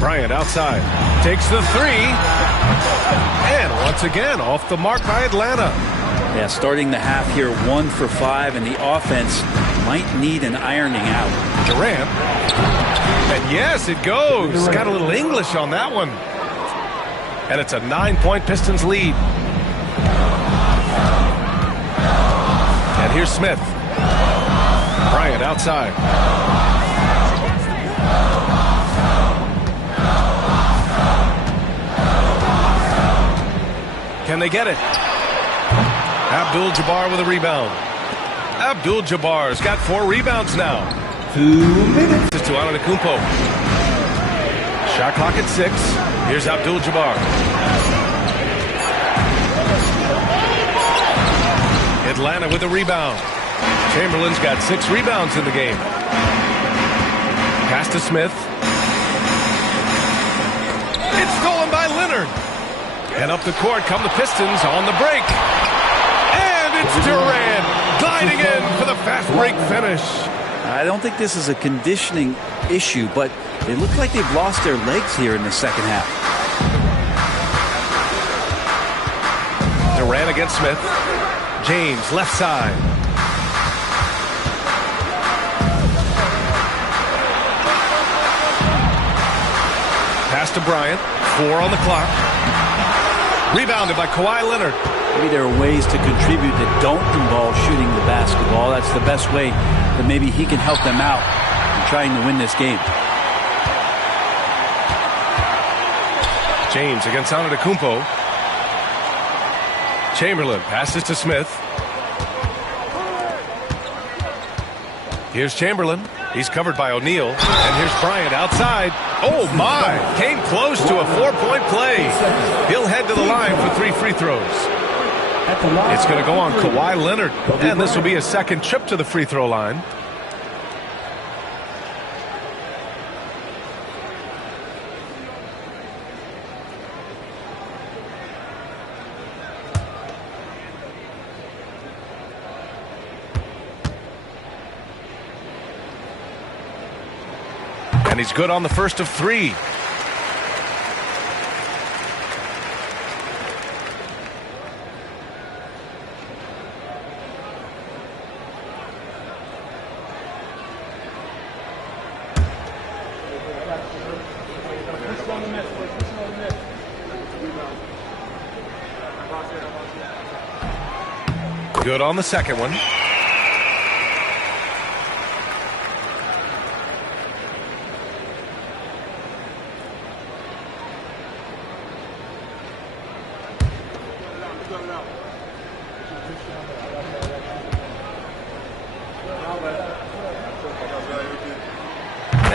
Bryant outside. Takes the three. And once again, off the mark by Atlanta. Yeah, starting the half here 1 for 5, and the offense might need an ironing out. Durant. And yes, it goes. Got a little English on that one. And it's a 9-point Pistons lead. And here's Smith. Bryant outside. Can they get it? Abdul-Jabbar with a rebound. Abdul-Jabbar's got 4 rebounds now. 2 minutes. This is to Antetokounmpo. Shot clock at 6. Here's Abdul-Jabbar. Atlanta with a rebound. Chamberlain's got 6 rebounds in the game. Pass to Smith. It's stolen by Leonard. And up the court come the Pistons on the break. And it's Durant gliding in for the fast break finish. I don't think this is a conditioning issue, but they look like they've lost their legs here in the second half. Durant against Smith. James left side. Pass to Bryant. 4 on the clock. Rebounded by Kawhi Leonard. Maybe there are ways to contribute that don't involve shooting the basketball. That's the best way that maybe he can help them out in trying to win this game. James against Antetokounmpo. Chamberlain passes to Smith. Here's Chamberlain. He's covered by O'Neal. And here's Bryant outside. Oh, my. Came close to a 4-point play. He'll head to the line for 3 free throws. It's going to go on Kawhi Leonard. And this will be his second trip to the free throw line. And he's good on the first of 3. Good on the second one.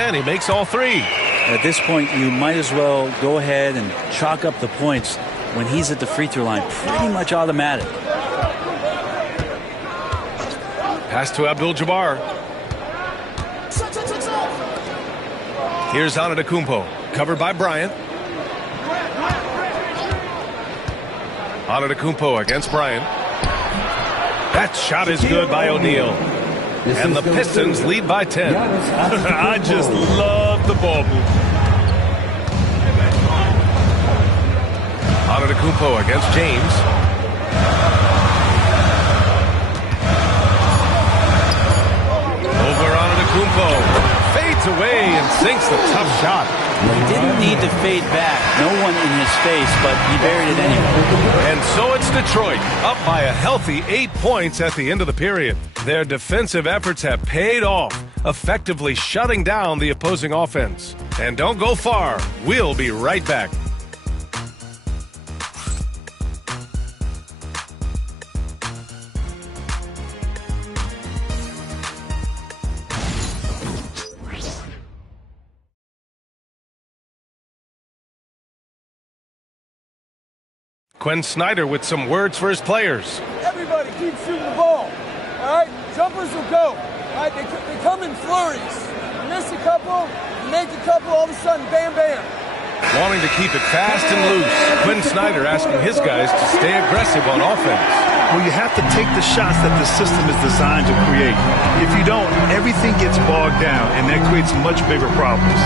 And he makes all 3. At this point, you might as well go ahead and chalk up the points when he's at the free throw line. Pretty much automatic. Pass to Abdul-Jabbar. Here's Antetokounmpo, covered by Bryant. Antetokounmpo against Bryant. That shot is good by O'Neal. And the Pistons lead by 10. I just love the ball movement. Antetokounmpo against James. Over Antetokounmpo. Fades away and sinks the tough shot. He didn't need to fade back. No one in his face, but he buried it anyway. And so it's Detroit, up by a healthy 8 points at the end of the period. Their defensive efforts have paid off, effectively shutting down the opposing offense. And don't go far. We'll be right back. Quinn Snyder with some words for his players. Everybody keep shooting the ball. All right? Jumpers will go. All right? They come in flurries. You miss a couple, you make a couple, all of a sudden, bam, bam. wanting to keep it fast and loose. Quinn Snyder asking his guys to stay aggressive on offense. Well, you have to take the shots that the system is designed to create. If you don't, everything gets bogged down, and that creates much bigger problems.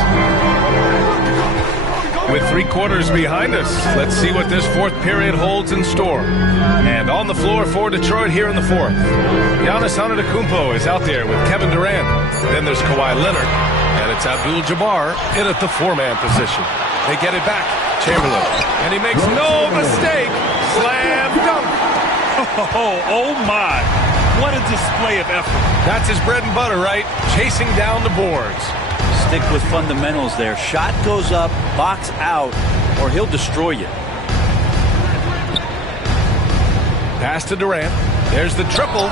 With 3 quarters behind us, let's see what this 4th period holds in store. And on the floor for Detroit here in the 4th. Giannis Antetokounmpo is out there with Kevin Durant. Then there's Kawhi Leonard, and it's Abdul-Jabbar in at the 4-man position. They get it back. Chamberlain, and he makes no mistake. Slam dunk. Oh my. What a display of effort. That's his bread and butter, right? Chasing down the boards. Stick with fundamentals there. Shot goes up, box out, or he'll destroy you. Pass to Durant. There's the triple.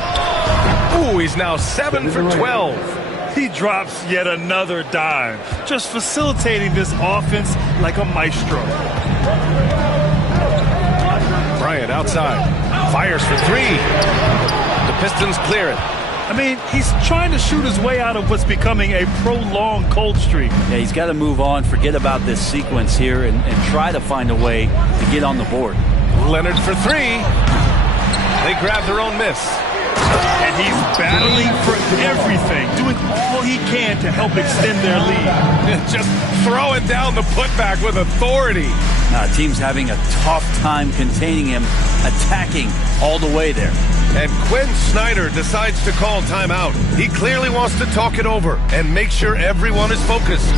Ooh, he's now 7 for 12. He drops yet another dime, just facilitating this offense like a maestro. Bryant outside. Fires for 3. The Pistons clear it. I mean, he's trying to shoot his way out of what's becoming a prolonged cold streak. Yeah, he's got to move on, forget about this sequence here, and try to find a way to get on the board. Leonard for 3. They grab their own miss. And he's battling for everything, doing all he can to help extend their lead. Just throwing down the putback with authority. Team's having a tough time containing him, attacking all the way there. And Quinn Snyder decides to call timeout. He clearly wants to talk it over and make sure everyone is focused.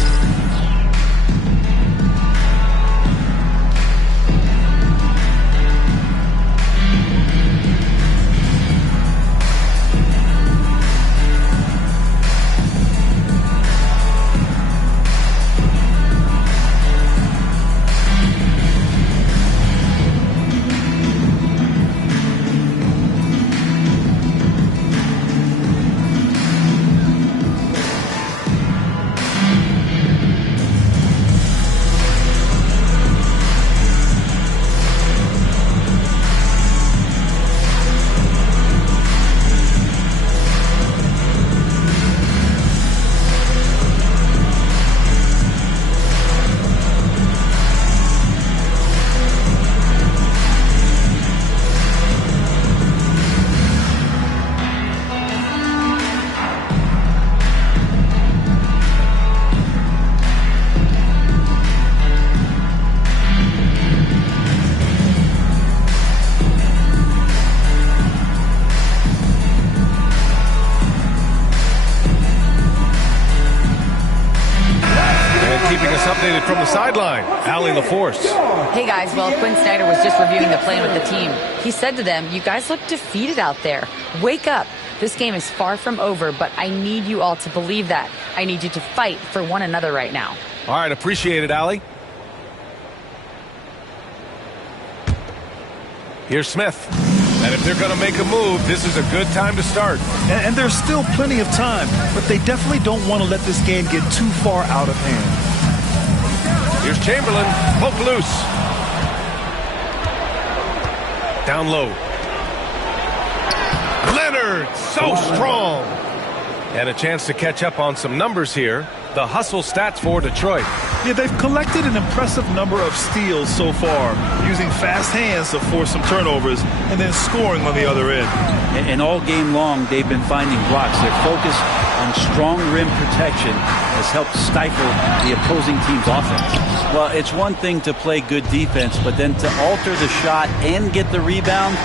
Updated from the sideline, Allie LaForce. Hey guys, well, Quinn Snyder was just reviewing the plan with the team. He said to them, "You guys look defeated out there. Wake up. This game is far from over, but I need you all to believe that. I need you to fight for one another right now." All right, appreciate it, Allie. Here's Smith. And if they're going to make a move, this is a good time to start. And there's still plenty of time, but they definitely don't want to let this game get too far out of hand. Here's Chamberlain, poke loose. Down low. Leonard, so strong. And a chance to catch up on some numbers here. The hustle stats for Detroit. Yeah, they've collected an impressive number of steals so far, using fast hands to force some turnovers and then scoring on the other end. And all game long, they've been finding blocks. Their focus on strong rim protection has helped stifle the opposing team's offense. Well, it's one thing to play good defense, but then to alter the shot and get the rebound.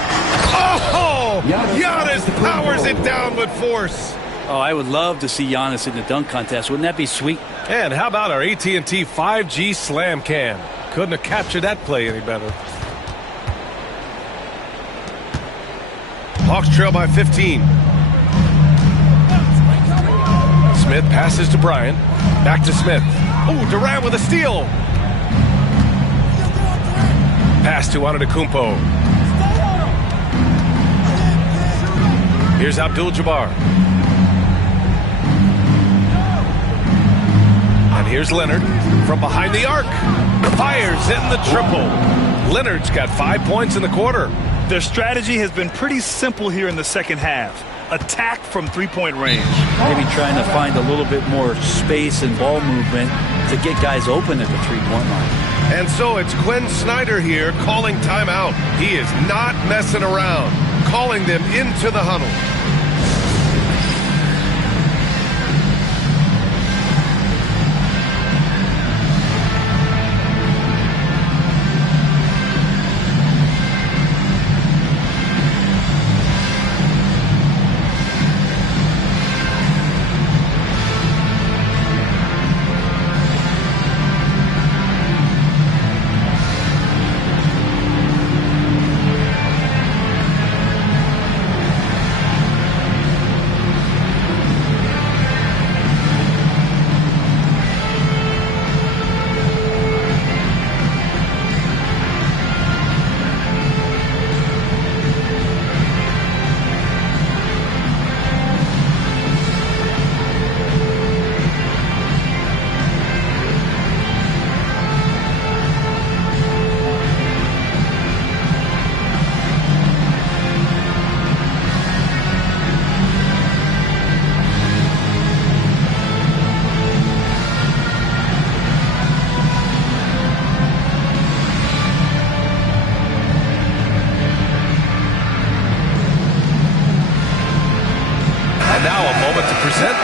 Oh! Giannis powers it down with force. Oh, I would love to see Giannis in the dunk contest. Wouldn't that be sweet? And how about our AT&T 5G Slam Cam? Couldn't have captured that play any better. Hawks trail by 15. Smith passes to Bryant. Back to Smith. Oh, Durant with a steal. Pass to Antetokounmpo. Here's Abdul-Jabbar. And here's Leonard from behind the arc. Fires in the triple. Leonard's got 5 points in the quarter. Their strategy has been pretty simple here in the second half. attack from three-point range. Maybe trying to find a little bit more space and ball movement to get guys open at the three-point line. And so it's Quinn Snyder here calling timeout. He is not messing around, calling them into the huddle.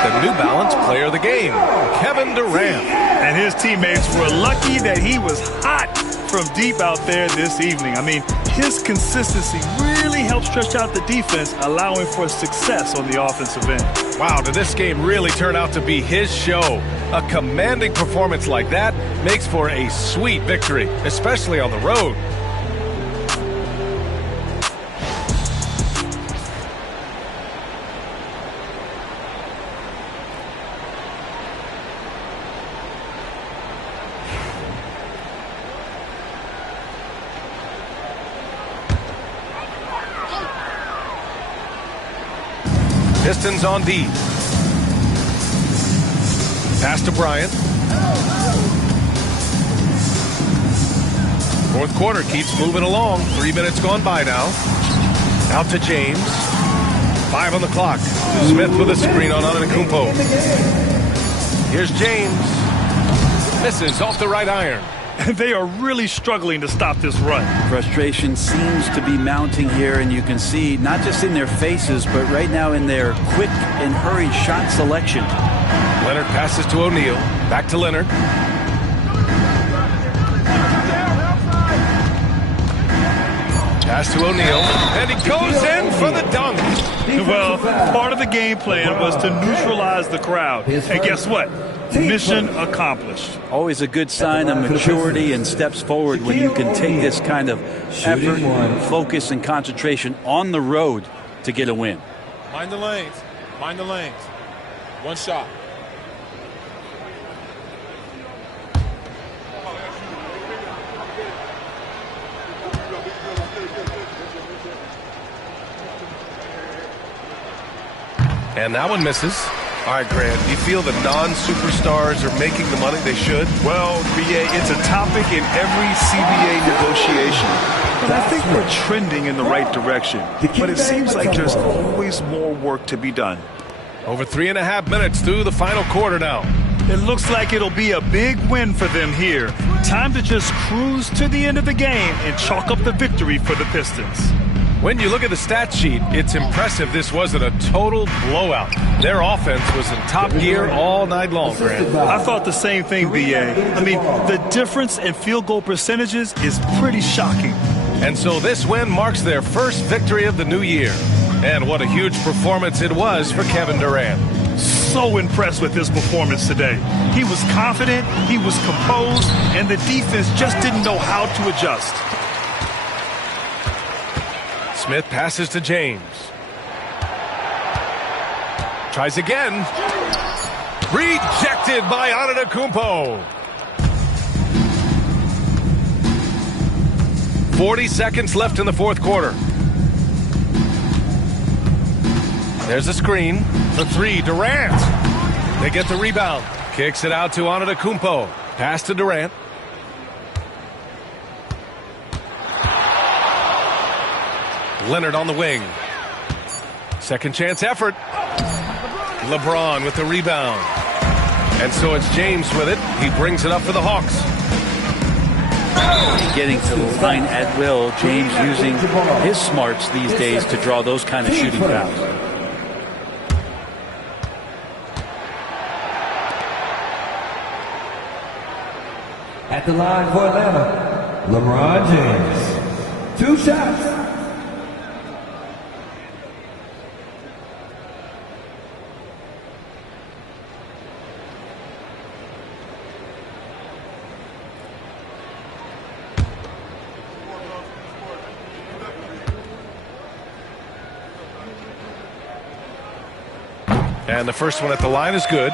The New Balance Player of the Game, Kevin Durant. And his teammates were lucky that he was hot from deep out there this evening. I mean, his consistency really helped stretch out the defense, allowing for success on the offensive end. Wow, did this game really turn out to be his show? A commanding performance like that makes for a sweet victory, especially on the road. Pistons on D. Pass to Bryant. Fourth quarter keeps moving along. 3 minutes gone by now. Out to James. 5 on the clock. Smith with a screen on Antetokounmpo. Here's James. Misses off the right iron. They are really struggling to stop this run. Frustration seems to be mounting here, and you can see not just in their faces, but right now in their quick and hurried shot selection. Leonard passes to O'Neal. Back to Leonard. Pass to O'Neal, and he goes in for the dunk. Well, part of the game plan was to neutralize the crowd. And guess what? Mission accomplished. Always a good sign of maturity and steps forward when you can take this kind of effort, focus, and concentration on the road to get a win. Mind the lanes. Mind the lanes. One shot. And that one misses. All right, Grant, do you feel the non-superstars are making the money they should? Well, BA, it's a topic in every CBA negotiation. But I think we're trending in the right direction. But it seems like there's always more work to be done. Over 3.5 minutes through the final quarter now. It looks like it'll be a big win for them here. Time to just cruise to the end of the game and chalk up the victory for the Pistons. When you look at the stat sheet, it's impressive this wasn't a total blowout. Their offense was in top gear all night long, Grant. I thought the same thing, BA. I mean, the difference in field goal percentages is pretty shocking. And so this win marks their first victory of the new year. And what a huge performance it was for Kevin Durant. So impressed with his performance today. He was confident, he was composed, and the defense just didn't know how to adjust. Smith passes to James. Tries again. Rejected by Antetokounmpo. 40 seconds left in the fourth quarter. There's a screen for three. Durant. They get the rebound. Kicks it out to Antetokounmpo. Pass to Durant. Leonard on the wing. Second chance effort. LeBron with the rebound. And so it's James with it. He brings it up for the Hawks. Getting to the line at will. James using his smarts these days to draw those kind of shooting fouls. At the line for Atlanta, LeBron James. 2 shots. And the first one at the line is good.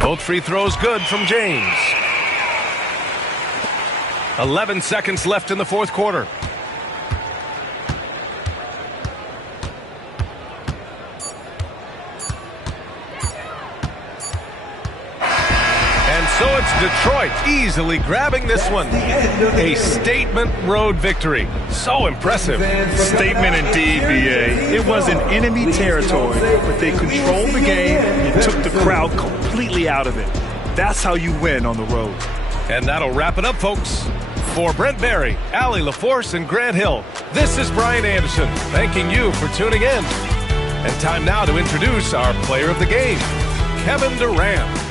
Both free throws good from James. 11 seconds left in the fourth quarter. So it's Detroit easily grabbing this one. A statement road victory. So impressive. Statement indeed, BA. It was in enemy territory, but they controlled the game and took the crowd completely out of it. That's how you win on the road. And that'll wrap it up, folks. For Brent Barry, Allie LaForce, and Grant Hill, this is Brian Anderson thanking you for tuning in. And time now to introduce our player of the game, Kevin Durant.